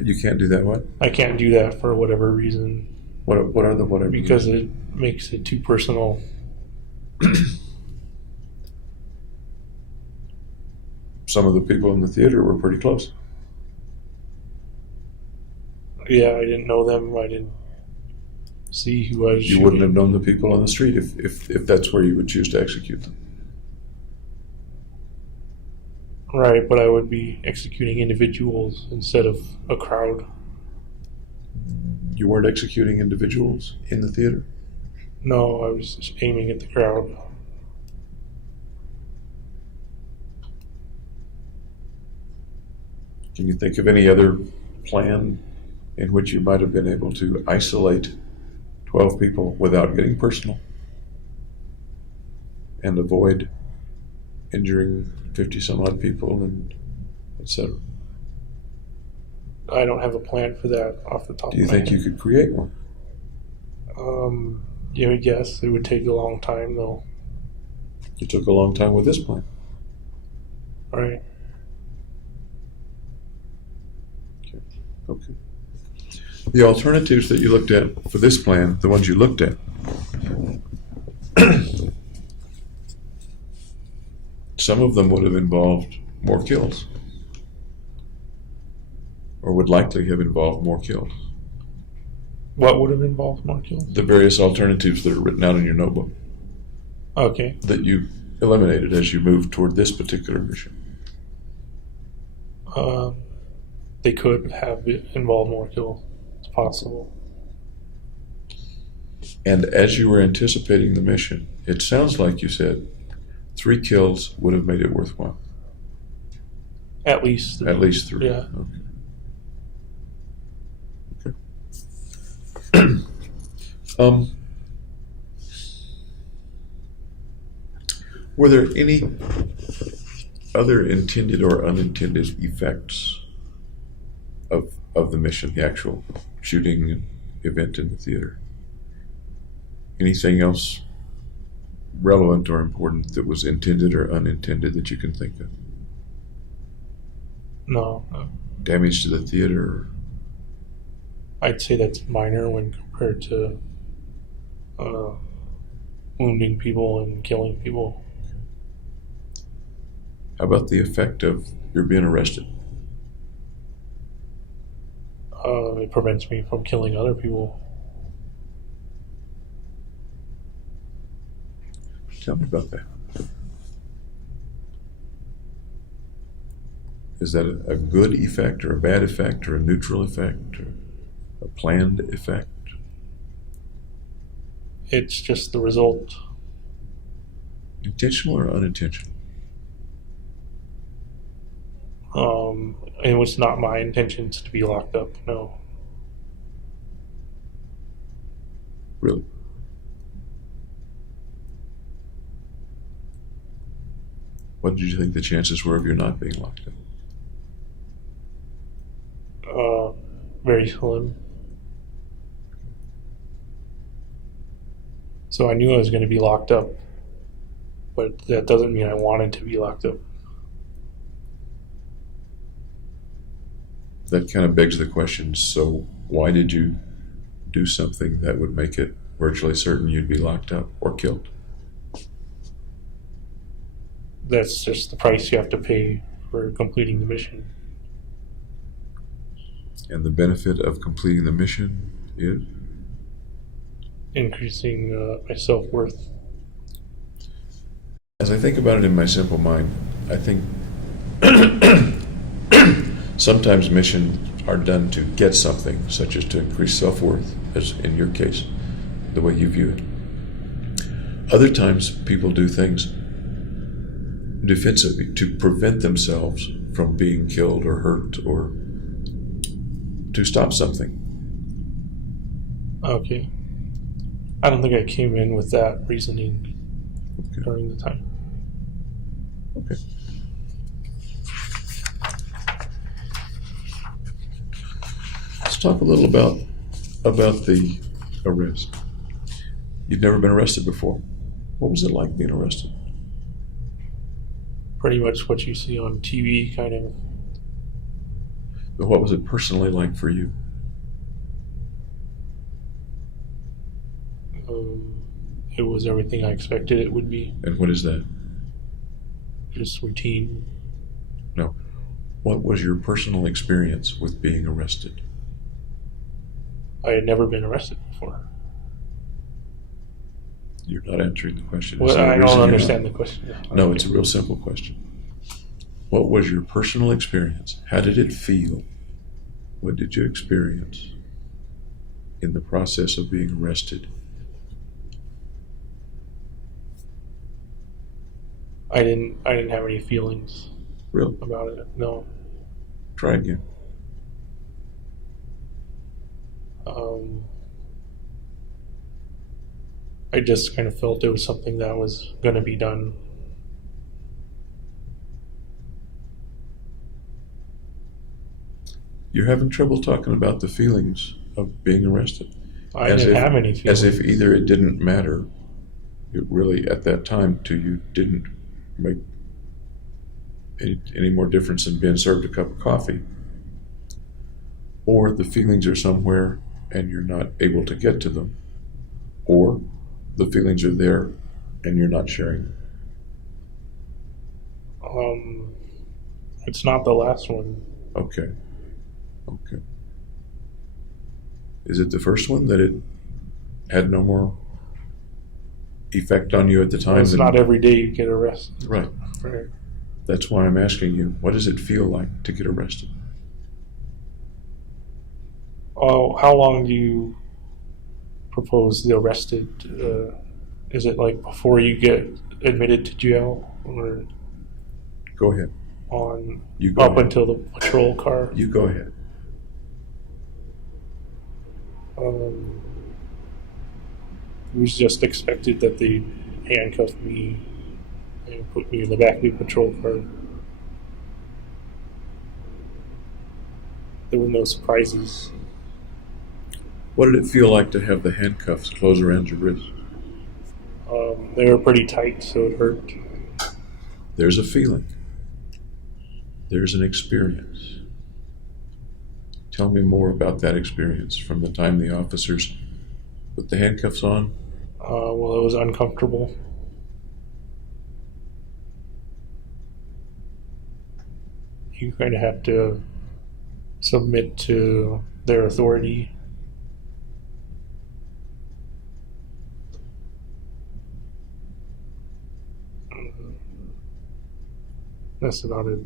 You can't do that, what? I can't do that for whatever reason. What are the whatever? because it makes it too personal. Some of the people in the theater were pretty close. Yeah, I didn't know them. I didn't see who I was You shooting. wouldn't have known the people on the street if that's where you would choose to execute them. Right, but I would be executing individuals instead of a crowd. You weren't executing individuals in the theater? No, I was just aiming at the crowd. Can you think of any other plan in which you might have been able to isolate 12 people without getting personal and avoid injuring 50 some odd people and etc.? I don't have a plan for that off the top Do you of my think head. you could create one? Yeah, I guess it would take a long time though. It took a long time with this plan. Right. Okay. The alternatives that you looked at for this plan, the ones you looked at, some of them would have involved more kills, or would likely have involved more kills. What would have involved more kills? The various alternatives that are written out in your notebook Okay. that you eliminated as you moved toward this particular mission. They could have involved more kills. It's possible. And as you were anticipating the mission, it sounds like you said 3 kills would have made it worthwhile. At least. At least 3. Yeah. Okay. Were there any other intended or unintended effects of the mission, the actual shooting event in the theater? Anything else relevant or important that was intended or unintended that you can think of? No. Damage to the theater? I'd say that's minor when compared to wounding people and killing people. How about the effect of your being arrested? It prevents me from killing other people. Tell me about that. Is that a good effect or a bad effect or a neutral effect or a planned effect? It's just the result. Intentional or unintentional? It was not my intentions to be locked up, no. Really? What did you think the chances were of you not being locked up? Very slim. So I knew I was going to be locked up, but that doesn't mean I wanted to be locked up. That kind of begs the question, so why did you do something that would make it virtually certain you'd be locked up or killed? That's just the price you have to pay for completing the mission. And the benefit of completing the mission is? Increasing my self-worth. As I think about it in my simple mind, I think sometimes missions are done to get something, such as to increase self-worth, as in your case, the way you view it. Other times people do things defensively to prevent themselves from being killed or hurt or to stop something. Okay. I don't think I came in with that reasoning during the time. Okay. Let's talk a little about the arrest. You've never been arrested before. What was it like being arrested? Pretty much what you see on TV, kind of. But what was it personally like for you? It was everything I expected it would be. And what is that? Just routine. No. What was your personal experience with being arrested? I had never been arrested before. You're not answering the question. Well, I don't understand the question. No, it's a real simple question. What was your personal experience? How did it feel? What did you experience in the process of being arrested? I didn't have any feelings Really? about it. No. Try again. I just kind of felt it was something that was going to be done. You're having trouble talking about the feelings of being arrested. I didn't have any feelings. As if either it didn't matter, it really at that time to you didn't make any more difference than being served a cup of coffee, or the feelings are somewhere and you're not able to get to them, or the feelings are there and you're not sharing them. It's not the last one. Okay. Is it the first one that it had no more effect on you at the time? It's not every day you get arrested. Right. Right. That's why I'm asking you, what does it feel like to get arrested? Oh, how long do you propose the arrested? Is it like before you get admitted to jail, or Go ahead. on You go up ahead. until the patrol car? You go ahead. It was just expected that they handcuff me and put me in the back of the patrol car. There were no surprises. What did it feel like to have the handcuffs close around your wrist? They were pretty tight, so it hurt. There's a feeling. There's an experience. Tell me more about that experience from the time the officers put the handcuffs on. Well, it was uncomfortable. You kind of have to submit to their authority. That's about it.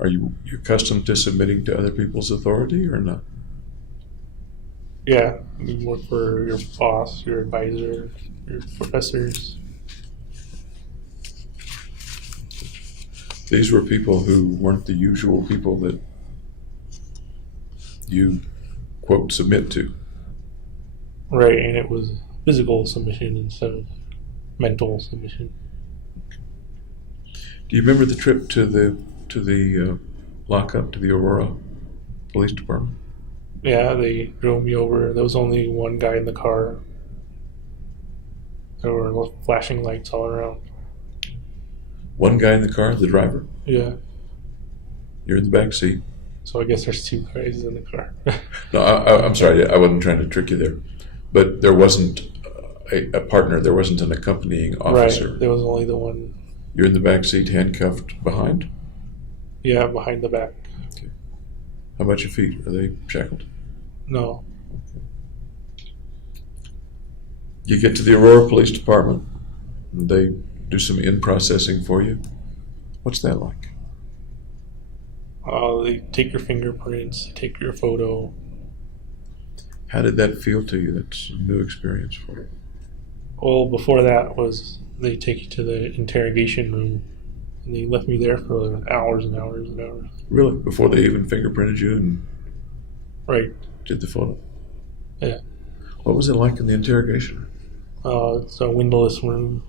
Are you accustomed to submitting to other people's authority or not? Yeah, you work for your boss, your advisor, your professors. These were people who weren't the usual people that you, quote, submit to. Right, and it was physical submission instead of mental submission. Do you remember the trip to the lockup, to the Aurora Police Department? Yeah, they drove me over. There was only one guy in the car. There were flashing lights all around. One guy in the car, the driver. Yeah, You're in the back seat. so I guess there's two guys in the car. No, I'm sorry. I wasn't trying to trick you there. But there wasn't a partner. There wasn't an accompanying officer. Right, there was only the one. You're in the back seat, handcuffed behind. Yeah, behind the back. Okay. How about your feet? Are they shackled? No. You get to the Aurora Police Department, and they do some in-processing for you. What's that like? They take your fingerprints, they take your photo. How did that feel to you? That's a new experience for you. Well, before that was they take you to the interrogation room, and they left me there for hours and hours and hours. Really? Before they even fingerprinted you and Right. did the photo? Yeah. What was it like in the interrogation room? It's a windowless room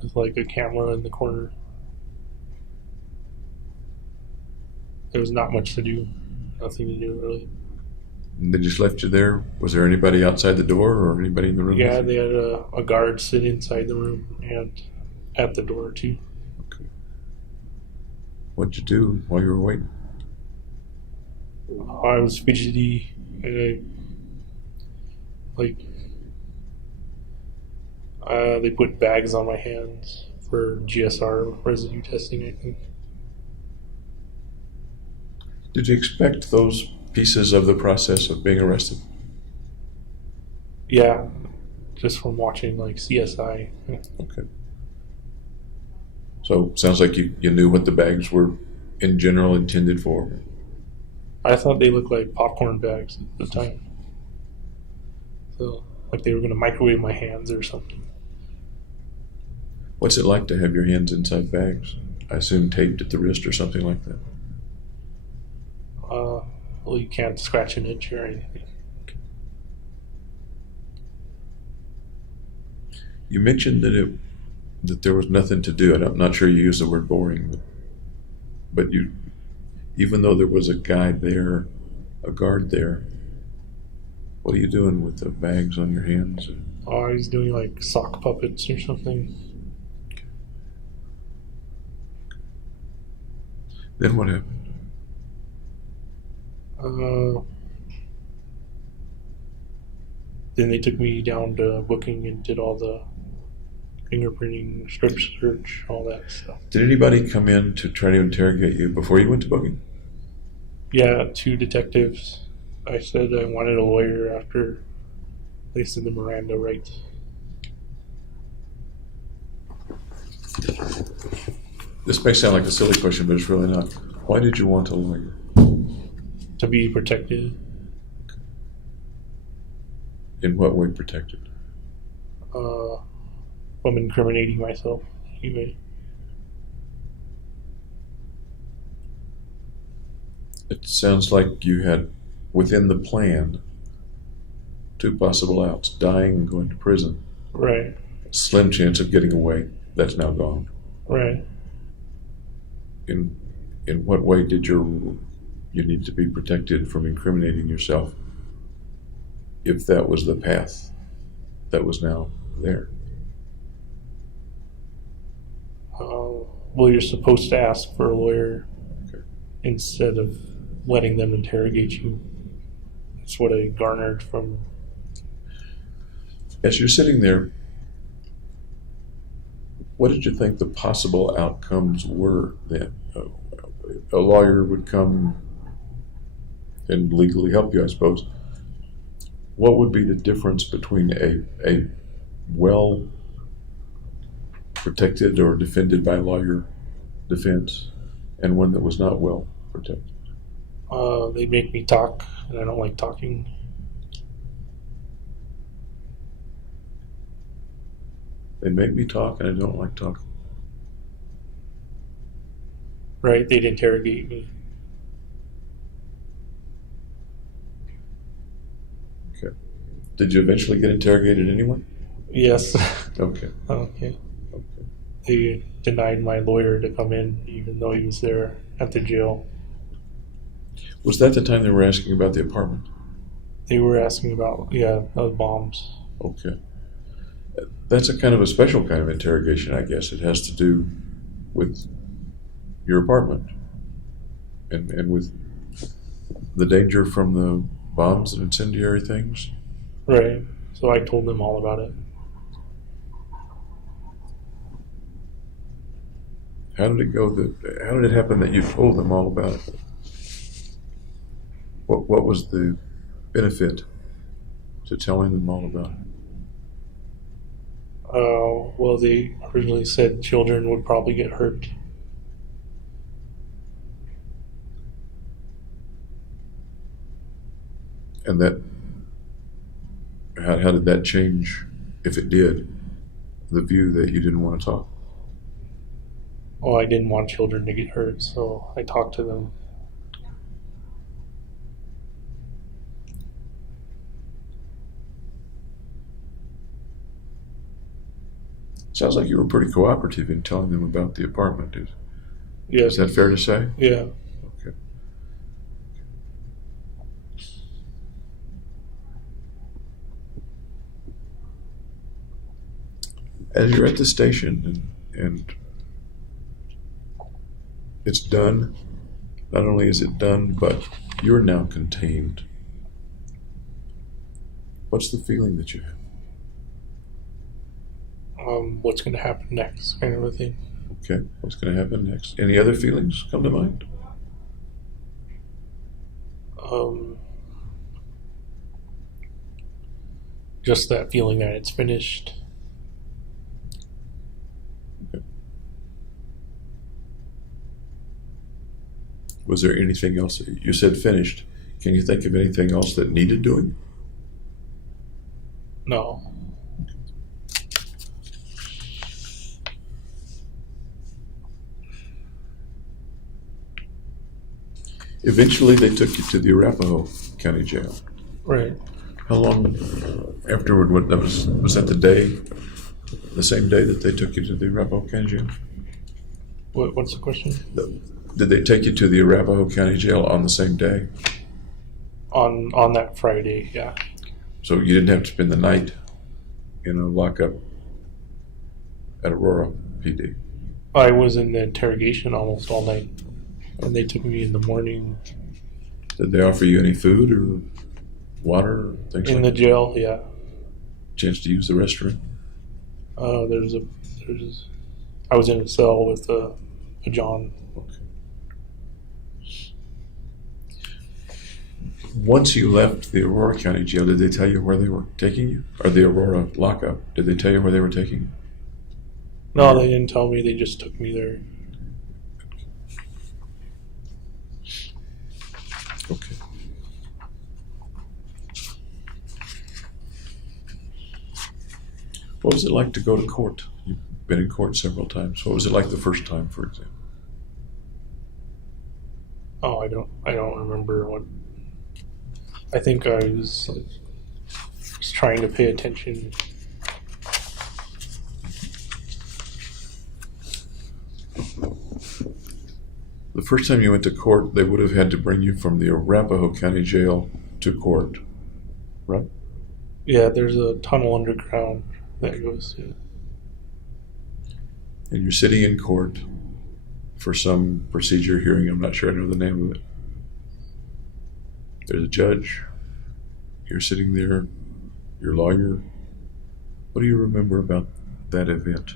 with like a camera in the corner. There was not much to do. Nothing to do, really. And they just left you there? Was there anybody outside the door or anybody in the room? Yeah, with they you? had a guard sit inside the room and at the door, too. Okay. What'd you do while you were waiting? I was fidgety, and I, like, They put bags on my hands for GSR residue testing, I think. Did you expect those pieces of the process of being arrested? Yeah, just from watching like CSI. Okay. So sounds like you knew what the bags were in general intended for. I thought they looked like popcorn bags at the time. So, like they were going to microwave my hands or something. What's it like to have your hands inside bags? I assume taped at the wrist or something like that. Well, you can't scratch an itch or anything. You mentioned that there was nothing to do. I'm not sure you used the word boring, but you, even though there was a guard there, what are you doing with the bags on your hands? I was doing like sock puppets or something. Then what happened? Then they took me down to booking and did all the fingerprinting, strip search, all that stuff. Did anybody come in to try to interrogate you before you went to booking? Yeah, 2 detectives. I said I wanted a lawyer after they said the Miranda rights. This may sound like a silly question, but it's really not. Why did you want a lawyer? To be protected. In what way protected? From incriminating myself, anyway. It sounds like you had, within the plan, 2 possible outs: dying and going to prison. Right. Slim chance of getting away. That's now gone. Right. In what way did you need to be protected from incriminating yourself if that was the path that was now there? Well, you're supposed to ask for a lawyer Okay. instead of letting them interrogate you. That's what I garnered from. As you're sitting there, what did you think the possible outcomes were then? A lawyer would come and legally help you, I suppose. What would be the difference between a well protected or defended by lawyer defense and one that was not well protected? They make me talk, and I don't like talking. They make me talk and I don't like talking. Right? They'd interrogate me. Okay. Did you eventually get interrogated anyway? Yes. Okay. Okay. Okay. They denied my lawyer to come in, even though he was there at the jail. Was that the time they were asking about the apartment? They were asking about, bombs. Okay. That's a kind of a special kind of interrogation, I guess. It has to do with your apartment and with the danger from the bombs and incendiary things. Right. So I told them all about it. How did it go? How did it happen that you told them all about it? What was the benefit to telling them all about it? Well, they originally said children would probably get hurt. And that, how did that change, if it did, the view that you didn't want to talk? Well, I didn't want children to get hurt, so I talked to them. Sounds like you were pretty cooperative in telling them about the apartment. Yeah. Is that fair to say? Yeah. Okay. As you're at the station and it's done, not only is it done, but you're now contained. What's the feeling that you have? what's going to happen next, kind of a thing. Okay, what's going to happen next? Any other feelings come to mind? Just that feeling that it's finished. Okay. Was there anything else? You said finished. Can you think of anything else that needed doing? No. Eventually, they took you to the Arapahoe County Jail. Right. How long afterward? Was that the same day that they took you to the Arapahoe County Jail? What's the question? Did they take you to the Arapahoe County Jail on the same day? On that Friday, yeah. So you didn't have to spend the night in a lockup at Aurora PD. I was in the interrogation almost all night, and they took me in the morning. Did they offer you any food or water or things In like the that? jail, yeah. Chance to use the restroom? I was in a cell with a John. Okay. Once you left the Aurora County Jail, did they tell you where they were taking you? Or the Aurora lockup? Did they tell you where they were taking you? No, they didn't tell me. They just took me there. Okay. What was it like to go to court? You've been in court several times. What was it like the first time, for example? Oh, I don't remember what. I think I was just trying to pay attention. The first time you went to court, they would have had to bring you from the Arapahoe County Jail to court, right? Yeah, there's a tunnel underground that goes. Yeah. And you're sitting in court for some procedure hearing. I'm not sure I know the name of it. There's a judge. You're sitting there. Your lawyer. What do you remember about that event?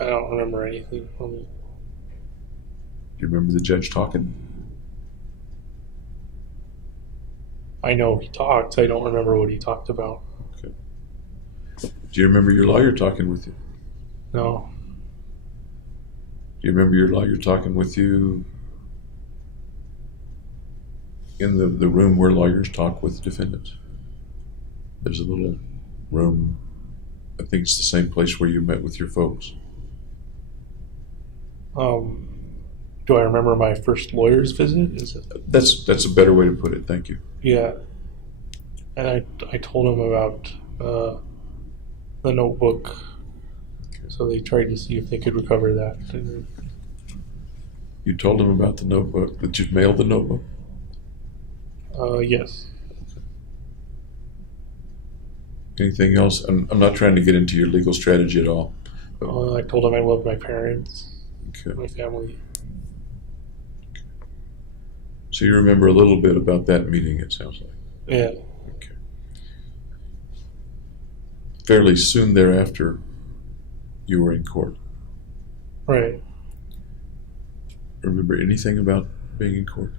I don't remember anything from it. Do you remember the judge talking? I know he talked. I don't remember what he talked about. Okay. Do you remember your lawyer talking with you? No. Do you remember your lawyer talking with you in the room where lawyers talk with defendants? There's a little room. I think it's the same place where you met with your folks. Do I remember my first lawyer's visit? Is it? That's a better way to put it. Thank you. Yeah. And I told him about the notebook. So they tried to see if they could recover that. And You told him about the notebook, that you've mailed the notebook? yes. Anything else? I'm not trying to get into your legal strategy at all. But, I told him I love my parents, okay. my family. So you remember a little bit about that meeting, it sounds like. Yeah. Okay. Fairly soon thereafter, you were in court. Right. Remember anything about being in court?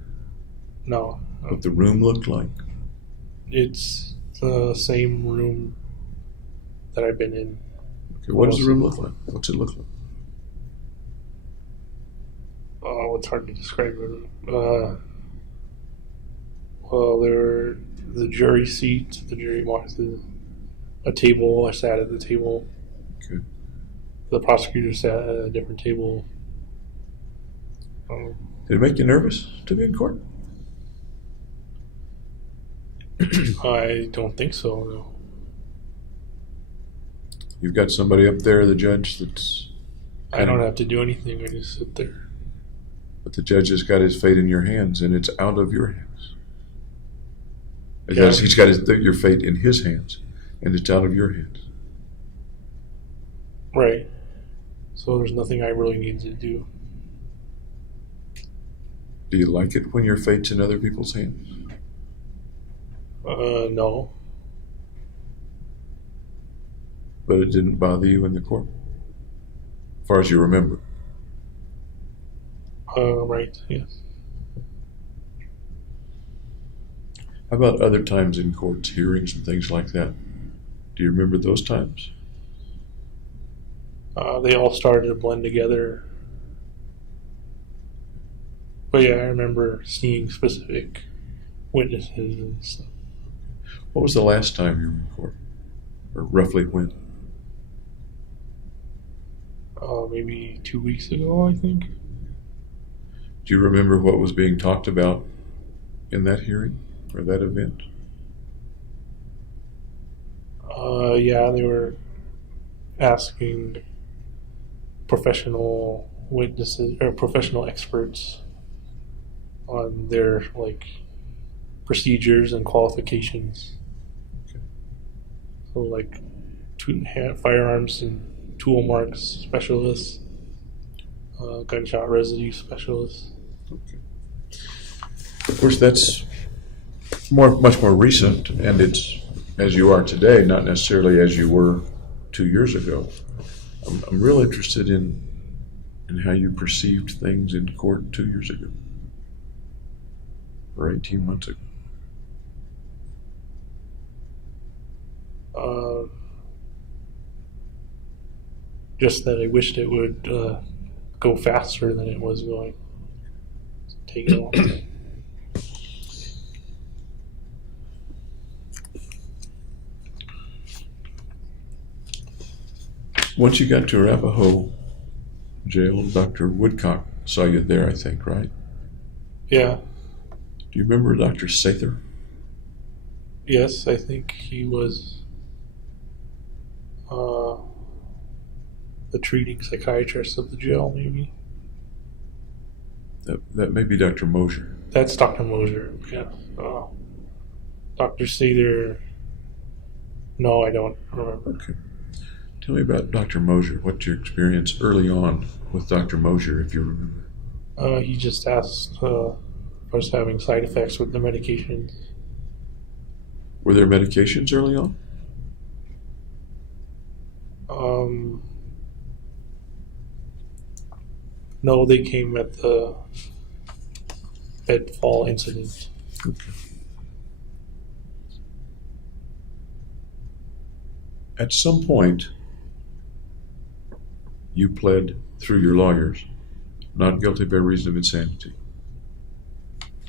No. What the room looked like? It's the same room that I've been in. Okay, what does the room look like? What's it look like? It's hard to describe it. Well, the jury seat, the jury box, a table. I sat at the table. Okay. The prosecutor sat at a different table. Did it make you nervous to be in court? I don't think so. No. You've got somebody up there, the judge, that's... I don't have to do anything. I just sit there. But the judge has got his fate in your hands, and it's out of your hands. Yeah. He's got your fate in his hands, and it's out of your hands. Right. So there's nothing I really need to do. Do you like it when your fate's in other people's hands? No. But it didn't bother you in the court, as far as you remember. Right, yes. How about other times in courts, hearings and things like that? Do you remember those times? They all started to blend together. But yeah, I remember seeing specific witnesses and stuff. What was the last time you were in court? Or roughly when? Maybe 2 weeks ago, I think. Do you remember what was being talked about in that hearing or that event? Yeah, they were asking professional witnesses or professional experts on their procedures and qualifications. Okay. So firearms and tool marks specialists, gunshot residue specialists. Okay. Of course, that's much more recent, and it's as you are today, not necessarily as you were 2 years ago. I'm real interested in how you perceived things in court 2 years ago, or 18 months ago. Just that I wished it would go faster than it was going. Take it long. Once you got to Arapahoe jail, Dr. Woodcock saw you there, I think, right? Yeah. Do you remember Dr. Sather? Yes, I think he was the treating psychiatrist of the jail, maybe. That may be Dr. Mosier. That's Dr. Mosier, yeah. Dr. Sather, no, I don't remember. Okay. Tell me about Dr. Mosier. What's your experience early on with Dr. Mosier, if you remember? He just asked if I was having side effects with the medications. Were there medications early on? No, they came at the bedfall incident. Okay. At some point, you pled through your lawyers, not guilty by reason of insanity.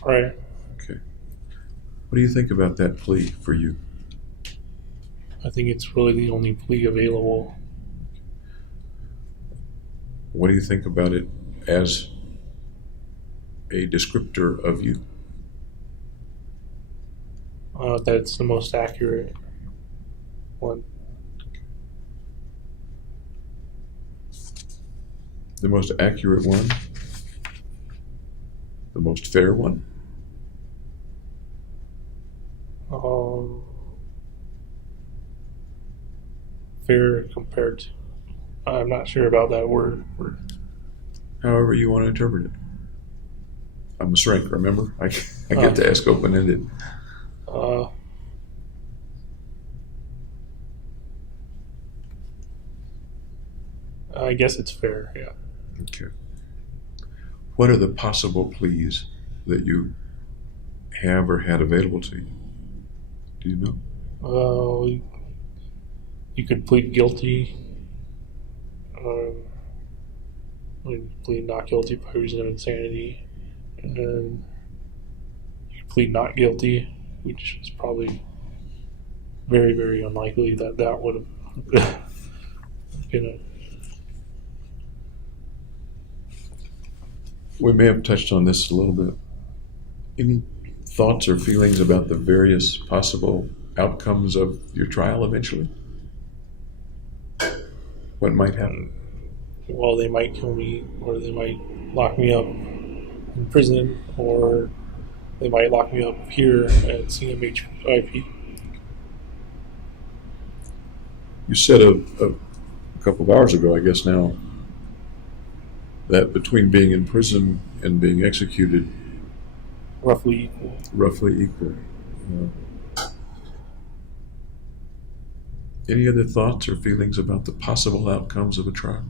Right. Okay. What do you think about that plea for you? I think it's really the only plea available. What do you think about it as a descriptor of you? That's the most accurate one. The most accurate one? The most fair one? Fair compared to. I'm not sure about that word. However you want to interpret it. I'm a shrink, remember? I get to ask open-ended. I guess it's fair, yeah. Okay. What are the possible pleas that you have or had available to you? Do you know? You could plead guilty. Plead not guilty by reason of insanity. And then you could plead not guilty, which is probably very, very unlikely that would have been a. We may have touched on this a little bit. Any thoughts or feelings about the various possible outcomes of your trial eventually? What might happen? Well, they might kill me, or they might lock me up in prison, or they might lock me up here at CMHIP. You said a couple of hours ago, I guess now, that between being in prison and being executed, Roughly equal. roughly equal. Any other thoughts or feelings about the possible outcomes of a trial?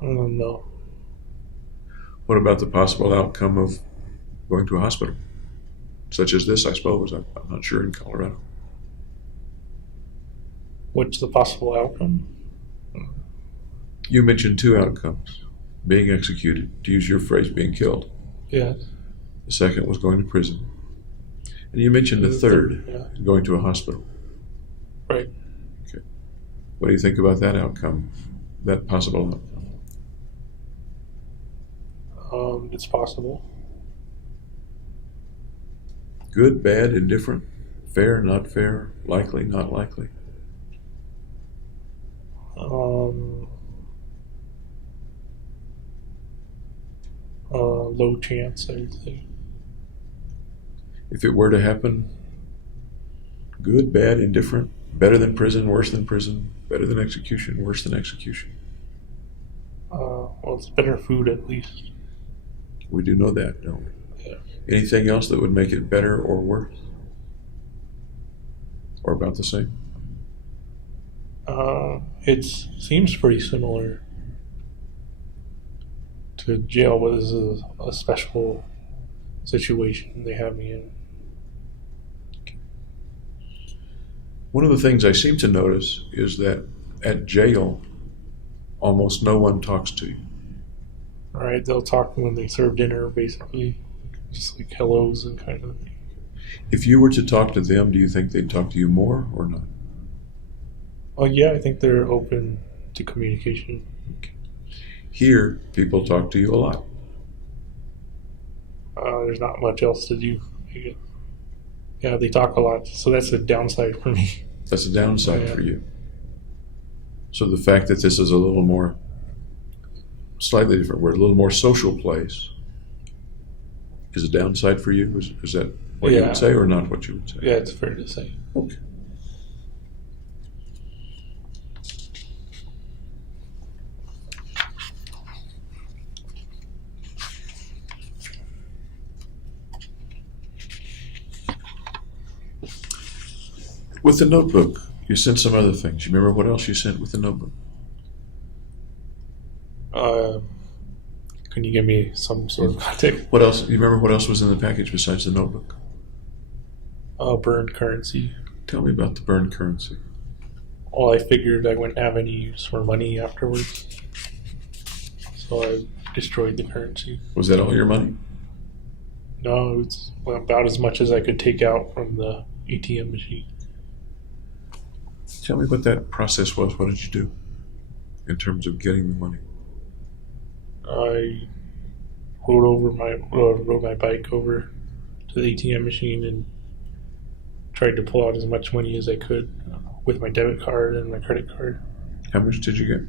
No. What about the possible outcome of going to a hospital? Such as this, I suppose. I'm not sure in Colorado. What's the possible outcome? You mentioned two outcomes. Being executed, to use your phrase, being killed. Yes. The second was going to prison. And you mentioned the third, Yeah. going to a hospital. Right. Okay. What do you think about that outcome, that possible outcome? It's possible. Good, bad, indifferent, fair, not fair, likely, not likely. Low chance, I would say. If it were to happen, good, bad, indifferent, better than prison, worse than prison, better than execution, worse than execution. Well, it's better food at least. We do know that, don't we? Yeah. Anything else that would make it better or worse? Or about the same? It seems pretty similar to jail, but this is a special situation they have me in. One of the things I seem to notice is that at jail, almost no one talks to you. All right, they'll talk when they serve dinner, basically, just like hellos and kind of thing. If you were to talk to them, do you think they'd talk to you more or not? Oh yeah, I think they're open to communication. Here, people talk to you a lot. There's not much else to do, I guess. Yeah, they talk a lot, so that's a downside for me. That's a downside Yeah. for you. So the fact that this is a little more, slightly different word, a little more social place, is a downside for you? Is that what you Yeah. would say or not what you would say? Yeah, it's fair to say. Okay. With the notebook, you sent some other things. You remember what else you sent with the notebook? Can you give me some sort of context? What else? You remember what else was in the package besides the notebook? Burned currency. Tell me about the burned currency. Well, I figured I wouldn't have any use for money afterwards, so I destroyed the currency. Was that all your money? No, it was about as much as I could take out from the ATM machine. Tell me what that process was. What did you do in terms of getting the money? I rode my bike over to the ATM machine and tried to pull out as much money as I could with my debit card and my credit card. How much did you get?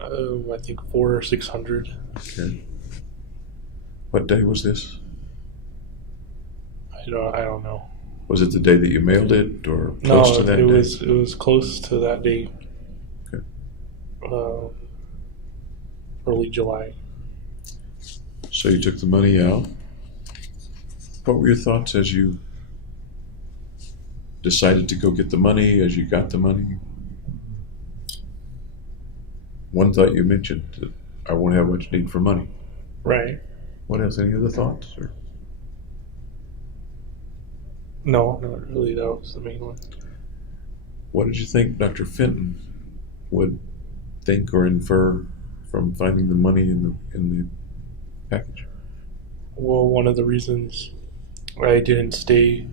I think 400 or 600. Okay. What day was this? I don't know. Was it the day that you mailed it, or No, close to that it day? was close to that date. Okay. Early July. So you took the money out. What were your thoughts as you decided to go get the money, as you got the money? One thought you mentioned, that I won't have much need for money. Right. What else? Any other thoughts? Or? No, not really. That was the main one. What did you think Dr. Fenton would think or infer from finding the money in the package? Well, one of the reasons I didn't stay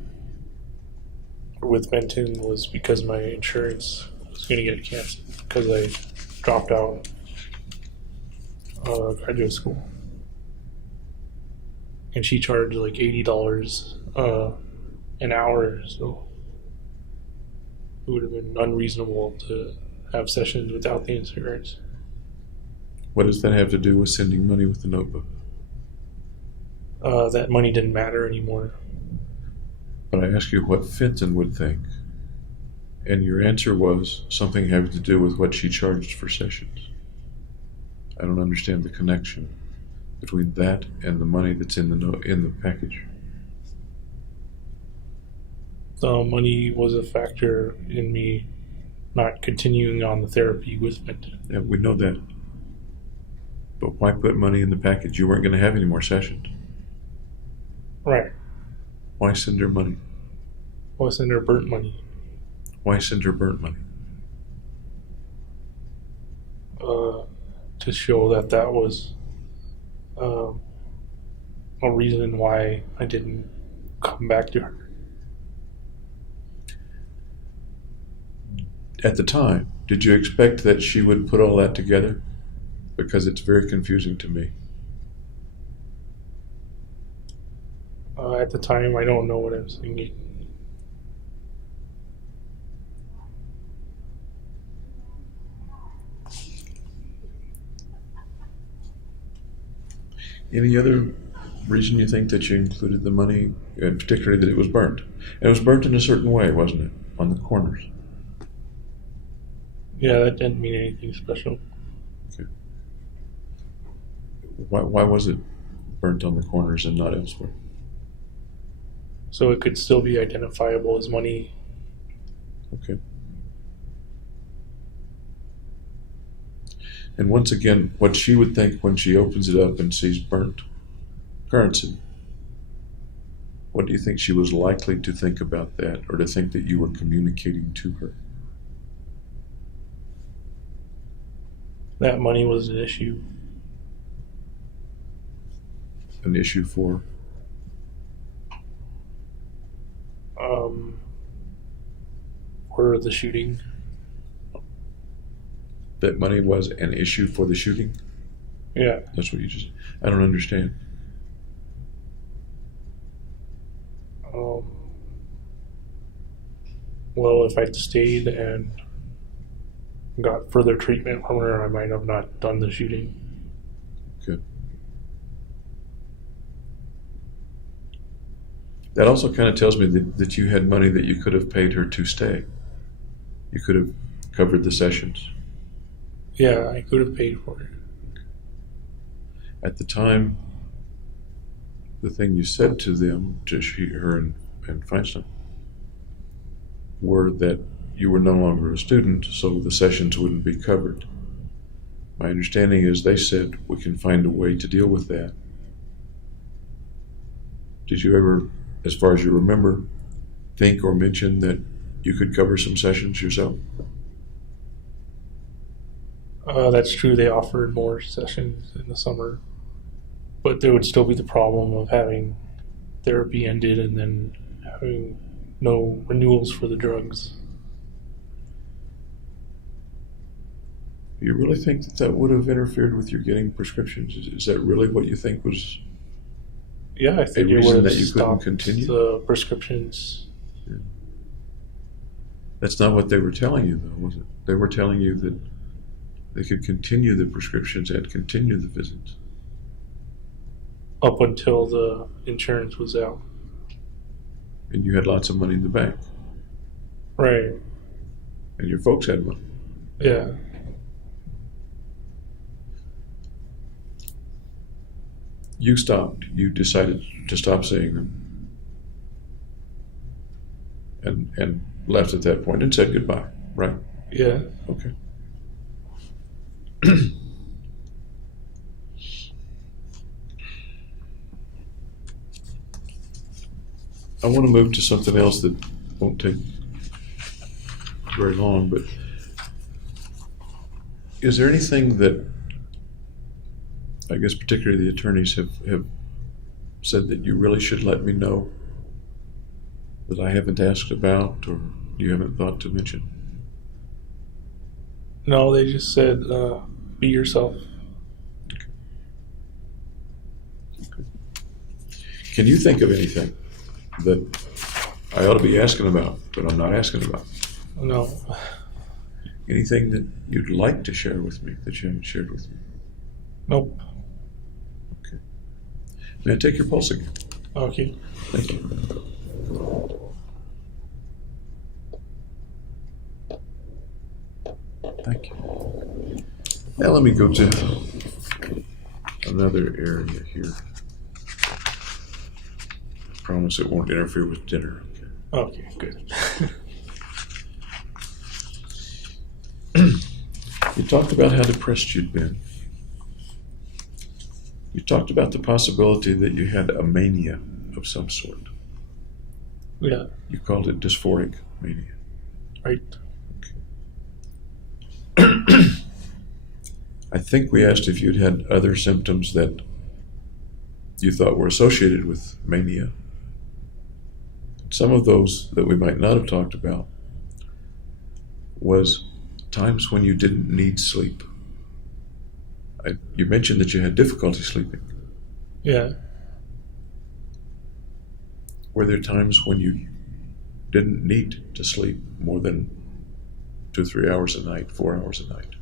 with Benton was because my insurance was going to get canceled because I dropped out graduate school. And she charged like $80 an hour, so it would have been unreasonable to have sessions without the insurance. What does that have to do with sending money with the notebook? That money didn't matter anymore. But I asked you what Fenton would think, and your answer was something having to do with what she charged for sessions. I don't understand the connection between that and the money that's in the package. the money was a factor in me not continuing on the therapy with Minton. Yeah, we know that. But why put money in the package? You weren't going to have any more sessions. Right. Why send her money? Wasn't there burnt money? Why send her burnt money? To show that that was a reason why I didn't come back to her. At the time, did you expect that she would put all that together? Because it's very confusing to me. At the time, I don't know what I was thinking. Any other reason you think that you included the money, and particularly that it was burnt? And it was burnt in a certain way, wasn't it? On the corners. Yeah, that didn't mean anything special. Okay. Why was it burnt on the corners and not elsewhere? So it could still be identifiable as money. Okay. And once again, what she would think when she opens it up and sees burnt currency, what do you think she was likely to think about that, or to think that you were communicating to her? That money was an issue. An issue for? For the shooting. That money was an issue for the shooting? Yeah. That's what you just... I don't understand. Well, if I'd stayed and got further treatment from her, I might have not done the shooting. Okay. That also kind of tells me that you had money that you could have paid her to stay. You could have covered the sessions. Yeah, I could have paid for it. At the time, the thing you said to them, to her and Feinstein, were that you were no longer a student, so the sessions wouldn't be covered. My understanding is they said, we can find a way to deal with that. Did you ever, as far as you remember, think or mention that you could cover some sessions yourself? That's true. They offered more sessions in the summer, but there would still be the problem of having therapy ended and then having no renewals for the drugs. You really think that that would have interfered with your getting prescriptions? Is that really what you think was Yeah, I think it reason would that have you couldn't stopped continue? the prescriptions. Yeah. That's not what they were telling you, though, was it? They were telling you that they could continue the prescriptions and continue the visits. Up until the insurance was out. And you had lots of money in the bank. Right. And your folks had money. Yeah. You stopped. You decided to stop seeing them. And left at that point and said goodbye, right? Yeah. Okay. I want to move to something else that won't take very long, but is there anything that, I guess particularly the attorneys have said that you really should let me know that I haven't asked about or you haven't thought to mention? No, they just said, be yourself. Okay. Can you think of anything that I ought to be asking about, but I'm not asking about? No. Anything that you'd like to share with me that you haven't shared with me? Nope. Okay. May I take your pulse again? Okay. Thank you. Thank you. Now let me go to another area here. I promise it won't interfere with dinner. Okay. Okay, good. You talked about how depressed you'd been. You talked about the possibility that you had a mania of some sort. Yeah, You called it dysphoric mania. right. I think we asked if you'd had other symptoms that you thought were associated with mania. Some of those that we might not have talked about was times when you didn't need sleep. You mentioned that you had difficulty sleeping. Yeah. Were there times when you didn't need to sleep more than 2 or 3 hours a night, 4 hours a night?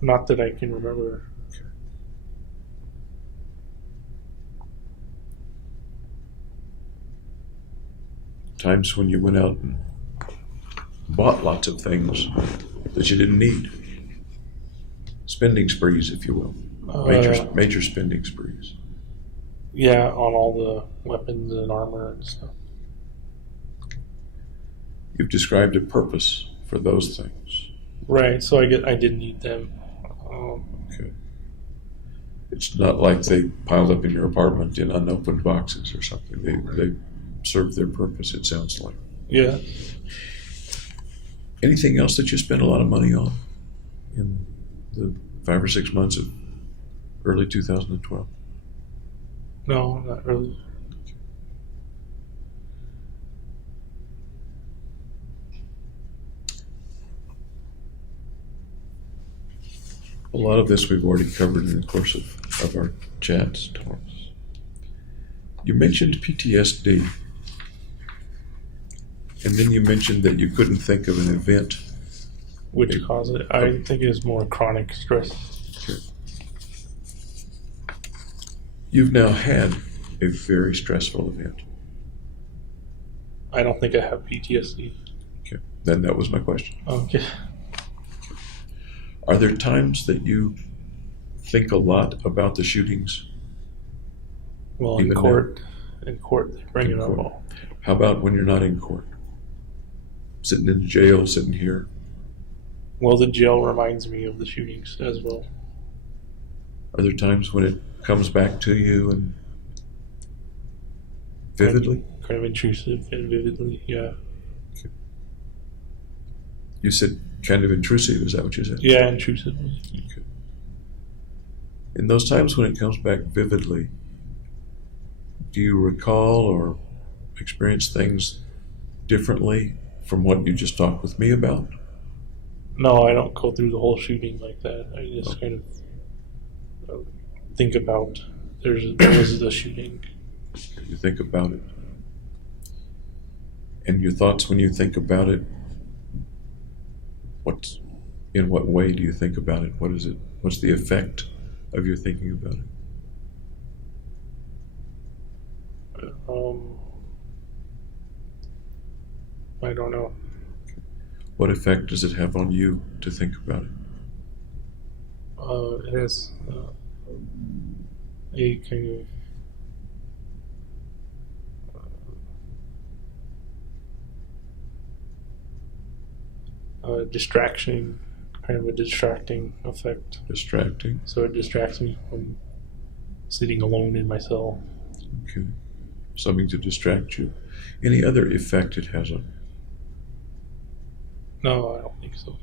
Not that I can remember. Times when you went out and bought lots of things that you didn't need. Spending sprees, if you will. Major spending sprees. Yeah, on all the weapons and armor and stuff. You've described a purpose for those things. Right, so I didn't need them. Okay. It's not like they piled up in your apartment in unopened boxes or something. They served their purpose, it sounds like. Yeah. Anything else that you spent a lot of money on in the 5 or 6 months of early 2012? No, not really. A lot of this we've already covered in the course of our chats, talks. You mentioned PTSD, and then you mentioned that you couldn't think of an event. Which caused it? I think it's more chronic stress. Okay. You've now had a very stressful event. I don't think I have PTSD. Okay, then that was my question. Okay. Are there times that you think a lot about the shootings? Well, Even in court, they bring it up court. all. How about when you're not in court? Sitting in jail, sitting here? Well, the jail reminds me of the shootings as well. Are there times when it comes back to you and vividly? Kind of intrusive and vividly, yeah. You said kind of intrusive, is that what you said? Yeah, intrusively. Okay. In those times when it comes back vividly, do you recall or experience things differently from what you just talked with me about? No, I don't go through the whole shooting like that. I just kind of think about there was the shooting. You think about it. And your thoughts when you think about it, in what way do you think about it? What is it? What's the effect of your thinking about it? I don't know. What effect does it have on you to think about it? It has a kind of distraction, kind of a distracting effect. Distracting? So it distracts me from sitting alone in my cell. Okay. Something to distract you. Any other effect it has on you? No, I don't think so.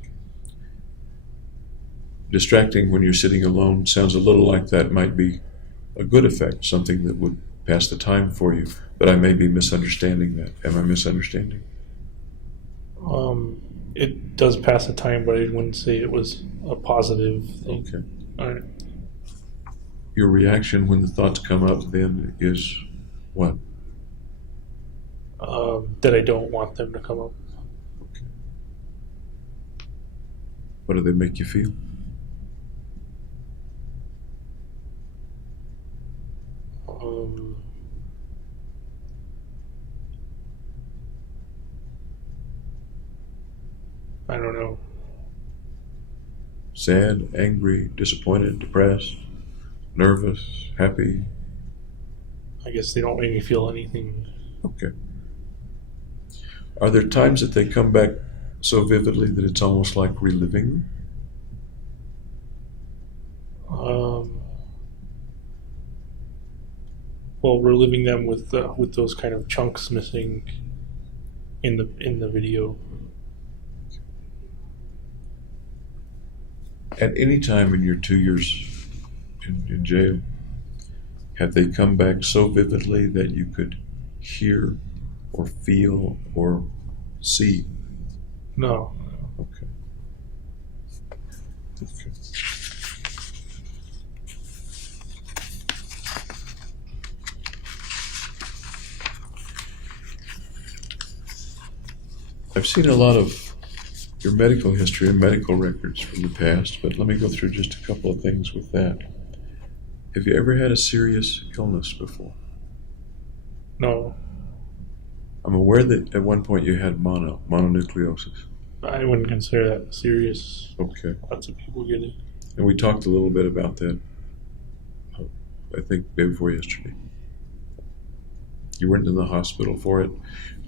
Distracting when you're sitting alone sounds a little like that might be a good effect, something that would pass the time for you. But I may be misunderstanding that. Am I misunderstanding? It does pass the time, but I wouldn't say it was a positive thing. Okay. All right. Your reaction when the thoughts come up then is what? That I don't want them to come up. Okay. What do they make you feel? I don't know. Sad, angry, disappointed, depressed, nervous, happy? I guess they don't make me feel anything. Okay. Are there times that they come back so vividly that it's almost like reliving them? Well, reliving them with those kind of chunks missing in the video. At any time in your 2 years in jail, have they come back so vividly that you could hear or feel or see? No. Okay. Okay. I've seen a lot of your medical history and medical records from the past, but let me go through just a couple of things with that. Have you ever had a serious illness before? No. I'm aware that at one point you had mononucleosis. I wouldn't consider that serious. Okay. Lots of people get it. And we talked a little bit about that, I think, day before yesterday. You weren't in the hospital for it.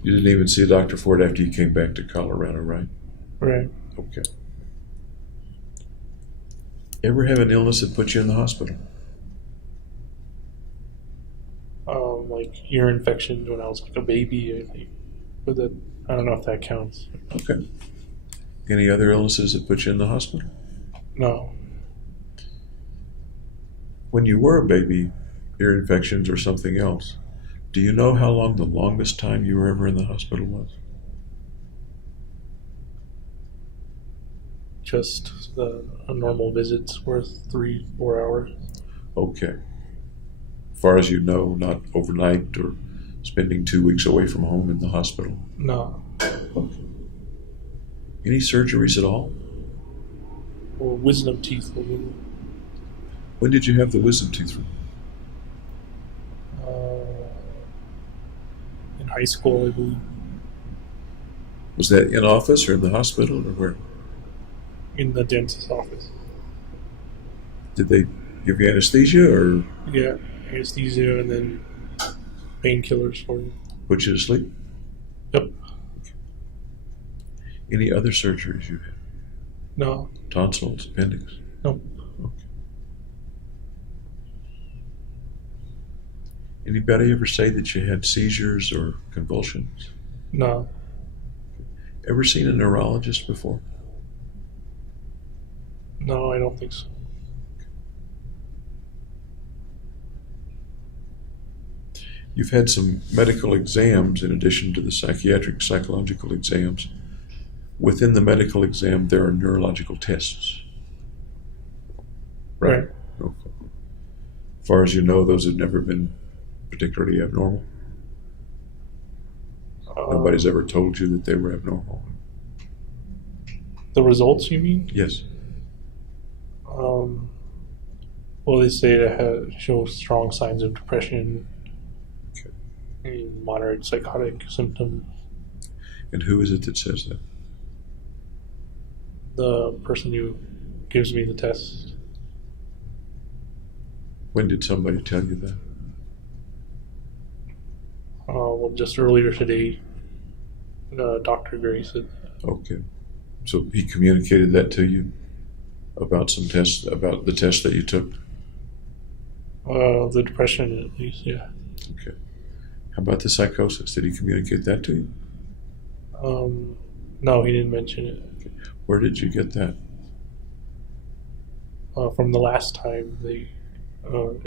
You didn't even see a doctor for it after you came back to Colorado, right? Right. Okay. Ever have an illness that put you in the hospital? Like ear infections when I was like a baby, I think. But that, I don't know if that counts. Okay. Any other illnesses that put you in the hospital? No. When you were a baby, ear infections or something else, do you know how long the longest time you were ever in the hospital was? Just a normal visit's worth 3-4 hours. Okay. As far as you know, not overnight or spending 2 weeks away from home in the hospital? No. Okay. Any surgeries at all? Or wisdom teeth removal. When did you have the wisdom tooth removed? In high school, I believe. Was that in office or in the hospital or where? In the dentist's office. Did they give you anesthesia or Yeah, anesthesia and then painkillers for you. put you to sleep? Yep. Any other surgeries you had? No. Tonsils, appendix? Nope. Okay. Anybody ever say that you had seizures or convulsions? No. Ever seen a neurologist before? No, I don't think so. You've had some medical exams in addition to the psychiatric, psychological exams. Within the medical exam, there are neurological tests. Right. Okay. As far as you know, those have never been particularly abnormal. Nobody's ever told you that they were abnormal. The results, you mean? Yes. Well, they say it shows strong signs of depression, Okay. and moderate psychotic symptoms. And who is it that says that? The person who gives me the test, When did somebody tell you that? well, just earlier today, Dr. Gray said that. Okay. So he communicated that to you about some tests, about the test that you took? The depression, at least, yeah. Okay. How about the psychosis? Did he communicate that to you? No, he didn't mention it. Okay. Where did you get that? From the last time they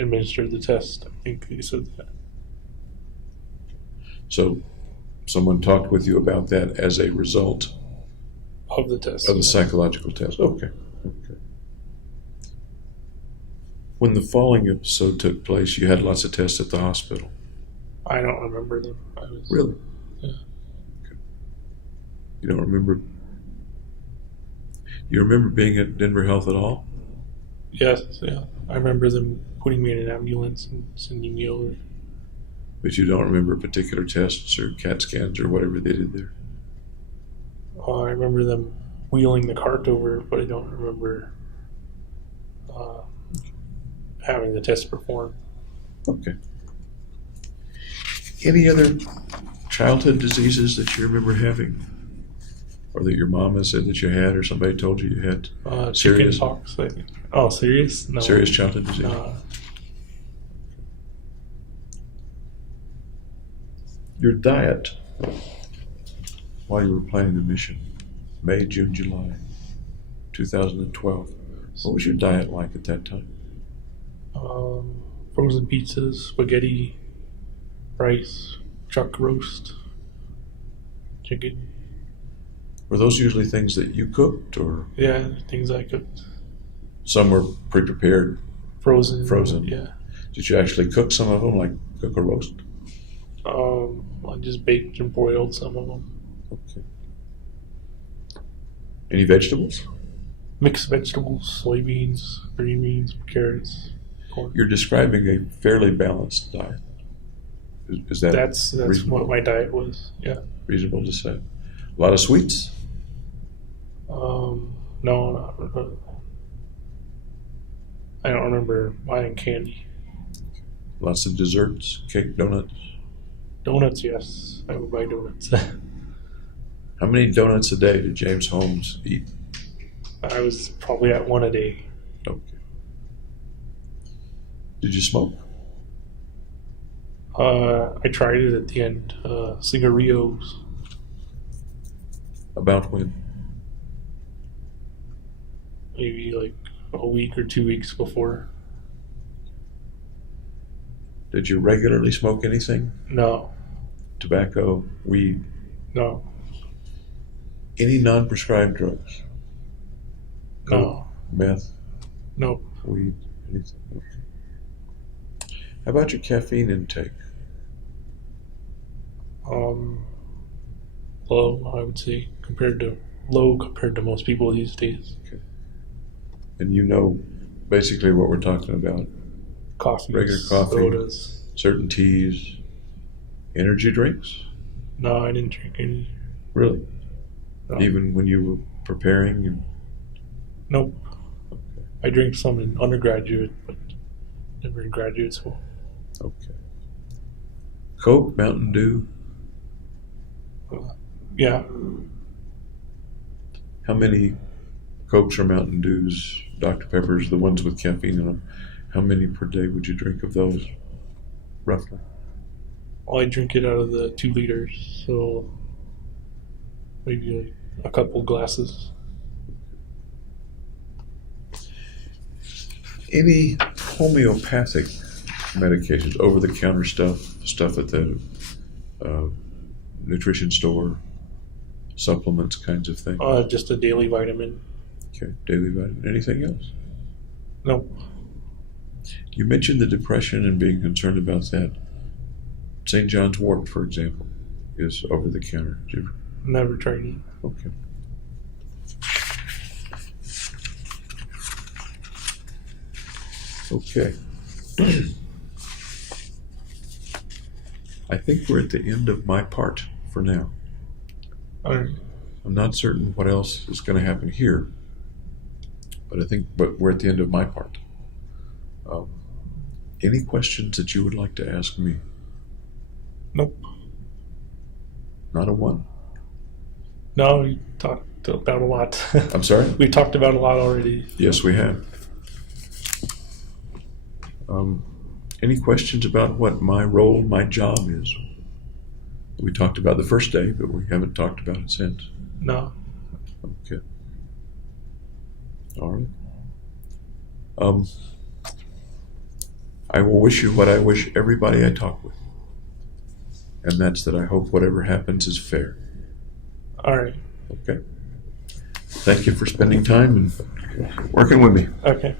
administered the test, I think he said that. So someone talked with you about that as a result Of the test. of the psychological test. Okay. Okay. When the falling episode took place, you had lots of tests at the hospital. I don't remember them. Really? Yeah. Okay. You don't remember? You remember being at Denver Health at all? Yes, yeah. I remember them putting me in an ambulance and sending me over. But you don't remember particular tests or CAT scans or whatever they did there? I remember them wheeling the cart over, but I don't remember having the test performed. Okay. Any other childhood diseases that you remember having? Or that your mom has said that you had, or somebody told you you had? Chicken pox, I think. Oh, serious? No. Serious childhood disease? Your diet while you were planning the mission, May, June, July 2012. What was your diet like at that time? Frozen pizzas, spaghetti, rice, chuck roast, chicken. Were those usually things that you cooked, or Yeah, things I cooked. some were pre-prepared? Frozen. Frozen. Yeah. Did you actually cook some of them, like cook or roast? I just baked and boiled some of them. Okay. Any vegetables? Mixed vegetables, soybeans, green beans, carrots, corn. You're describing a fairly balanced diet. Is that That's reasonable? what my diet was. Yeah. Reasonable to say? A lot of sweets? No, not really. I don't remember buying candy. Lots of desserts, cake, donuts? Donuts, yes. I would buy donuts. How many donuts a day did James Holmes eat? I was probably at one a day. Okay. Did you smoke? I tried it at the end. Cigarillos. About when? Maybe like a week or 2 weeks before. Did you regularly smoke anything? No. Tobacco, weed, No. any non-prescribed drugs? No. Meth, No. weed, anything? Okay. How about your caffeine intake? Low, I would say, compared to most people these days. Okay. And you know basically what we're talking about. Coffee, Regular coffee. sodas. Certain teas, energy drinks? No, I didn't drink any. Really? No. Even when you were preparing? And Nope. I drank some in undergraduate, but never in graduate school. okay. Coke, Mountain Dew? Yeah. How many Cokes or Mountain Dews, Dr. Peppers, the ones with caffeine in them, how many per day would you drink of those, roughly? Well, I drink it out of the 2 liters, so maybe like a couple glasses. Any homeopathic medications, over-the-counter stuff at the nutrition store, supplements kinds of things? Just a daily vitamin. Okay, daily vitamin. Anything else? No. You mentioned the depression and being concerned about that. St. John's wort, for example, is over-the-counter. Did you ever? Never tried it. Okay. Okay. I think we're at the end of my part for now. Alright. I'm not certain what else is going to happen here, but we're at the end of my part. Any questions that you would like to ask me? Nope. Not a one? No, we talked about a lot. I'm sorry? We talked about a lot already. Yes, we have. Any questions about what my role, my job is? We talked about the first day, but we haven't talked about it since. No. Okay. All right. I will wish you what I wish everybody I talk with, and that's that I hope whatever happens is fair. Alright. Okay. Thank you for spending time and working with me. Okay.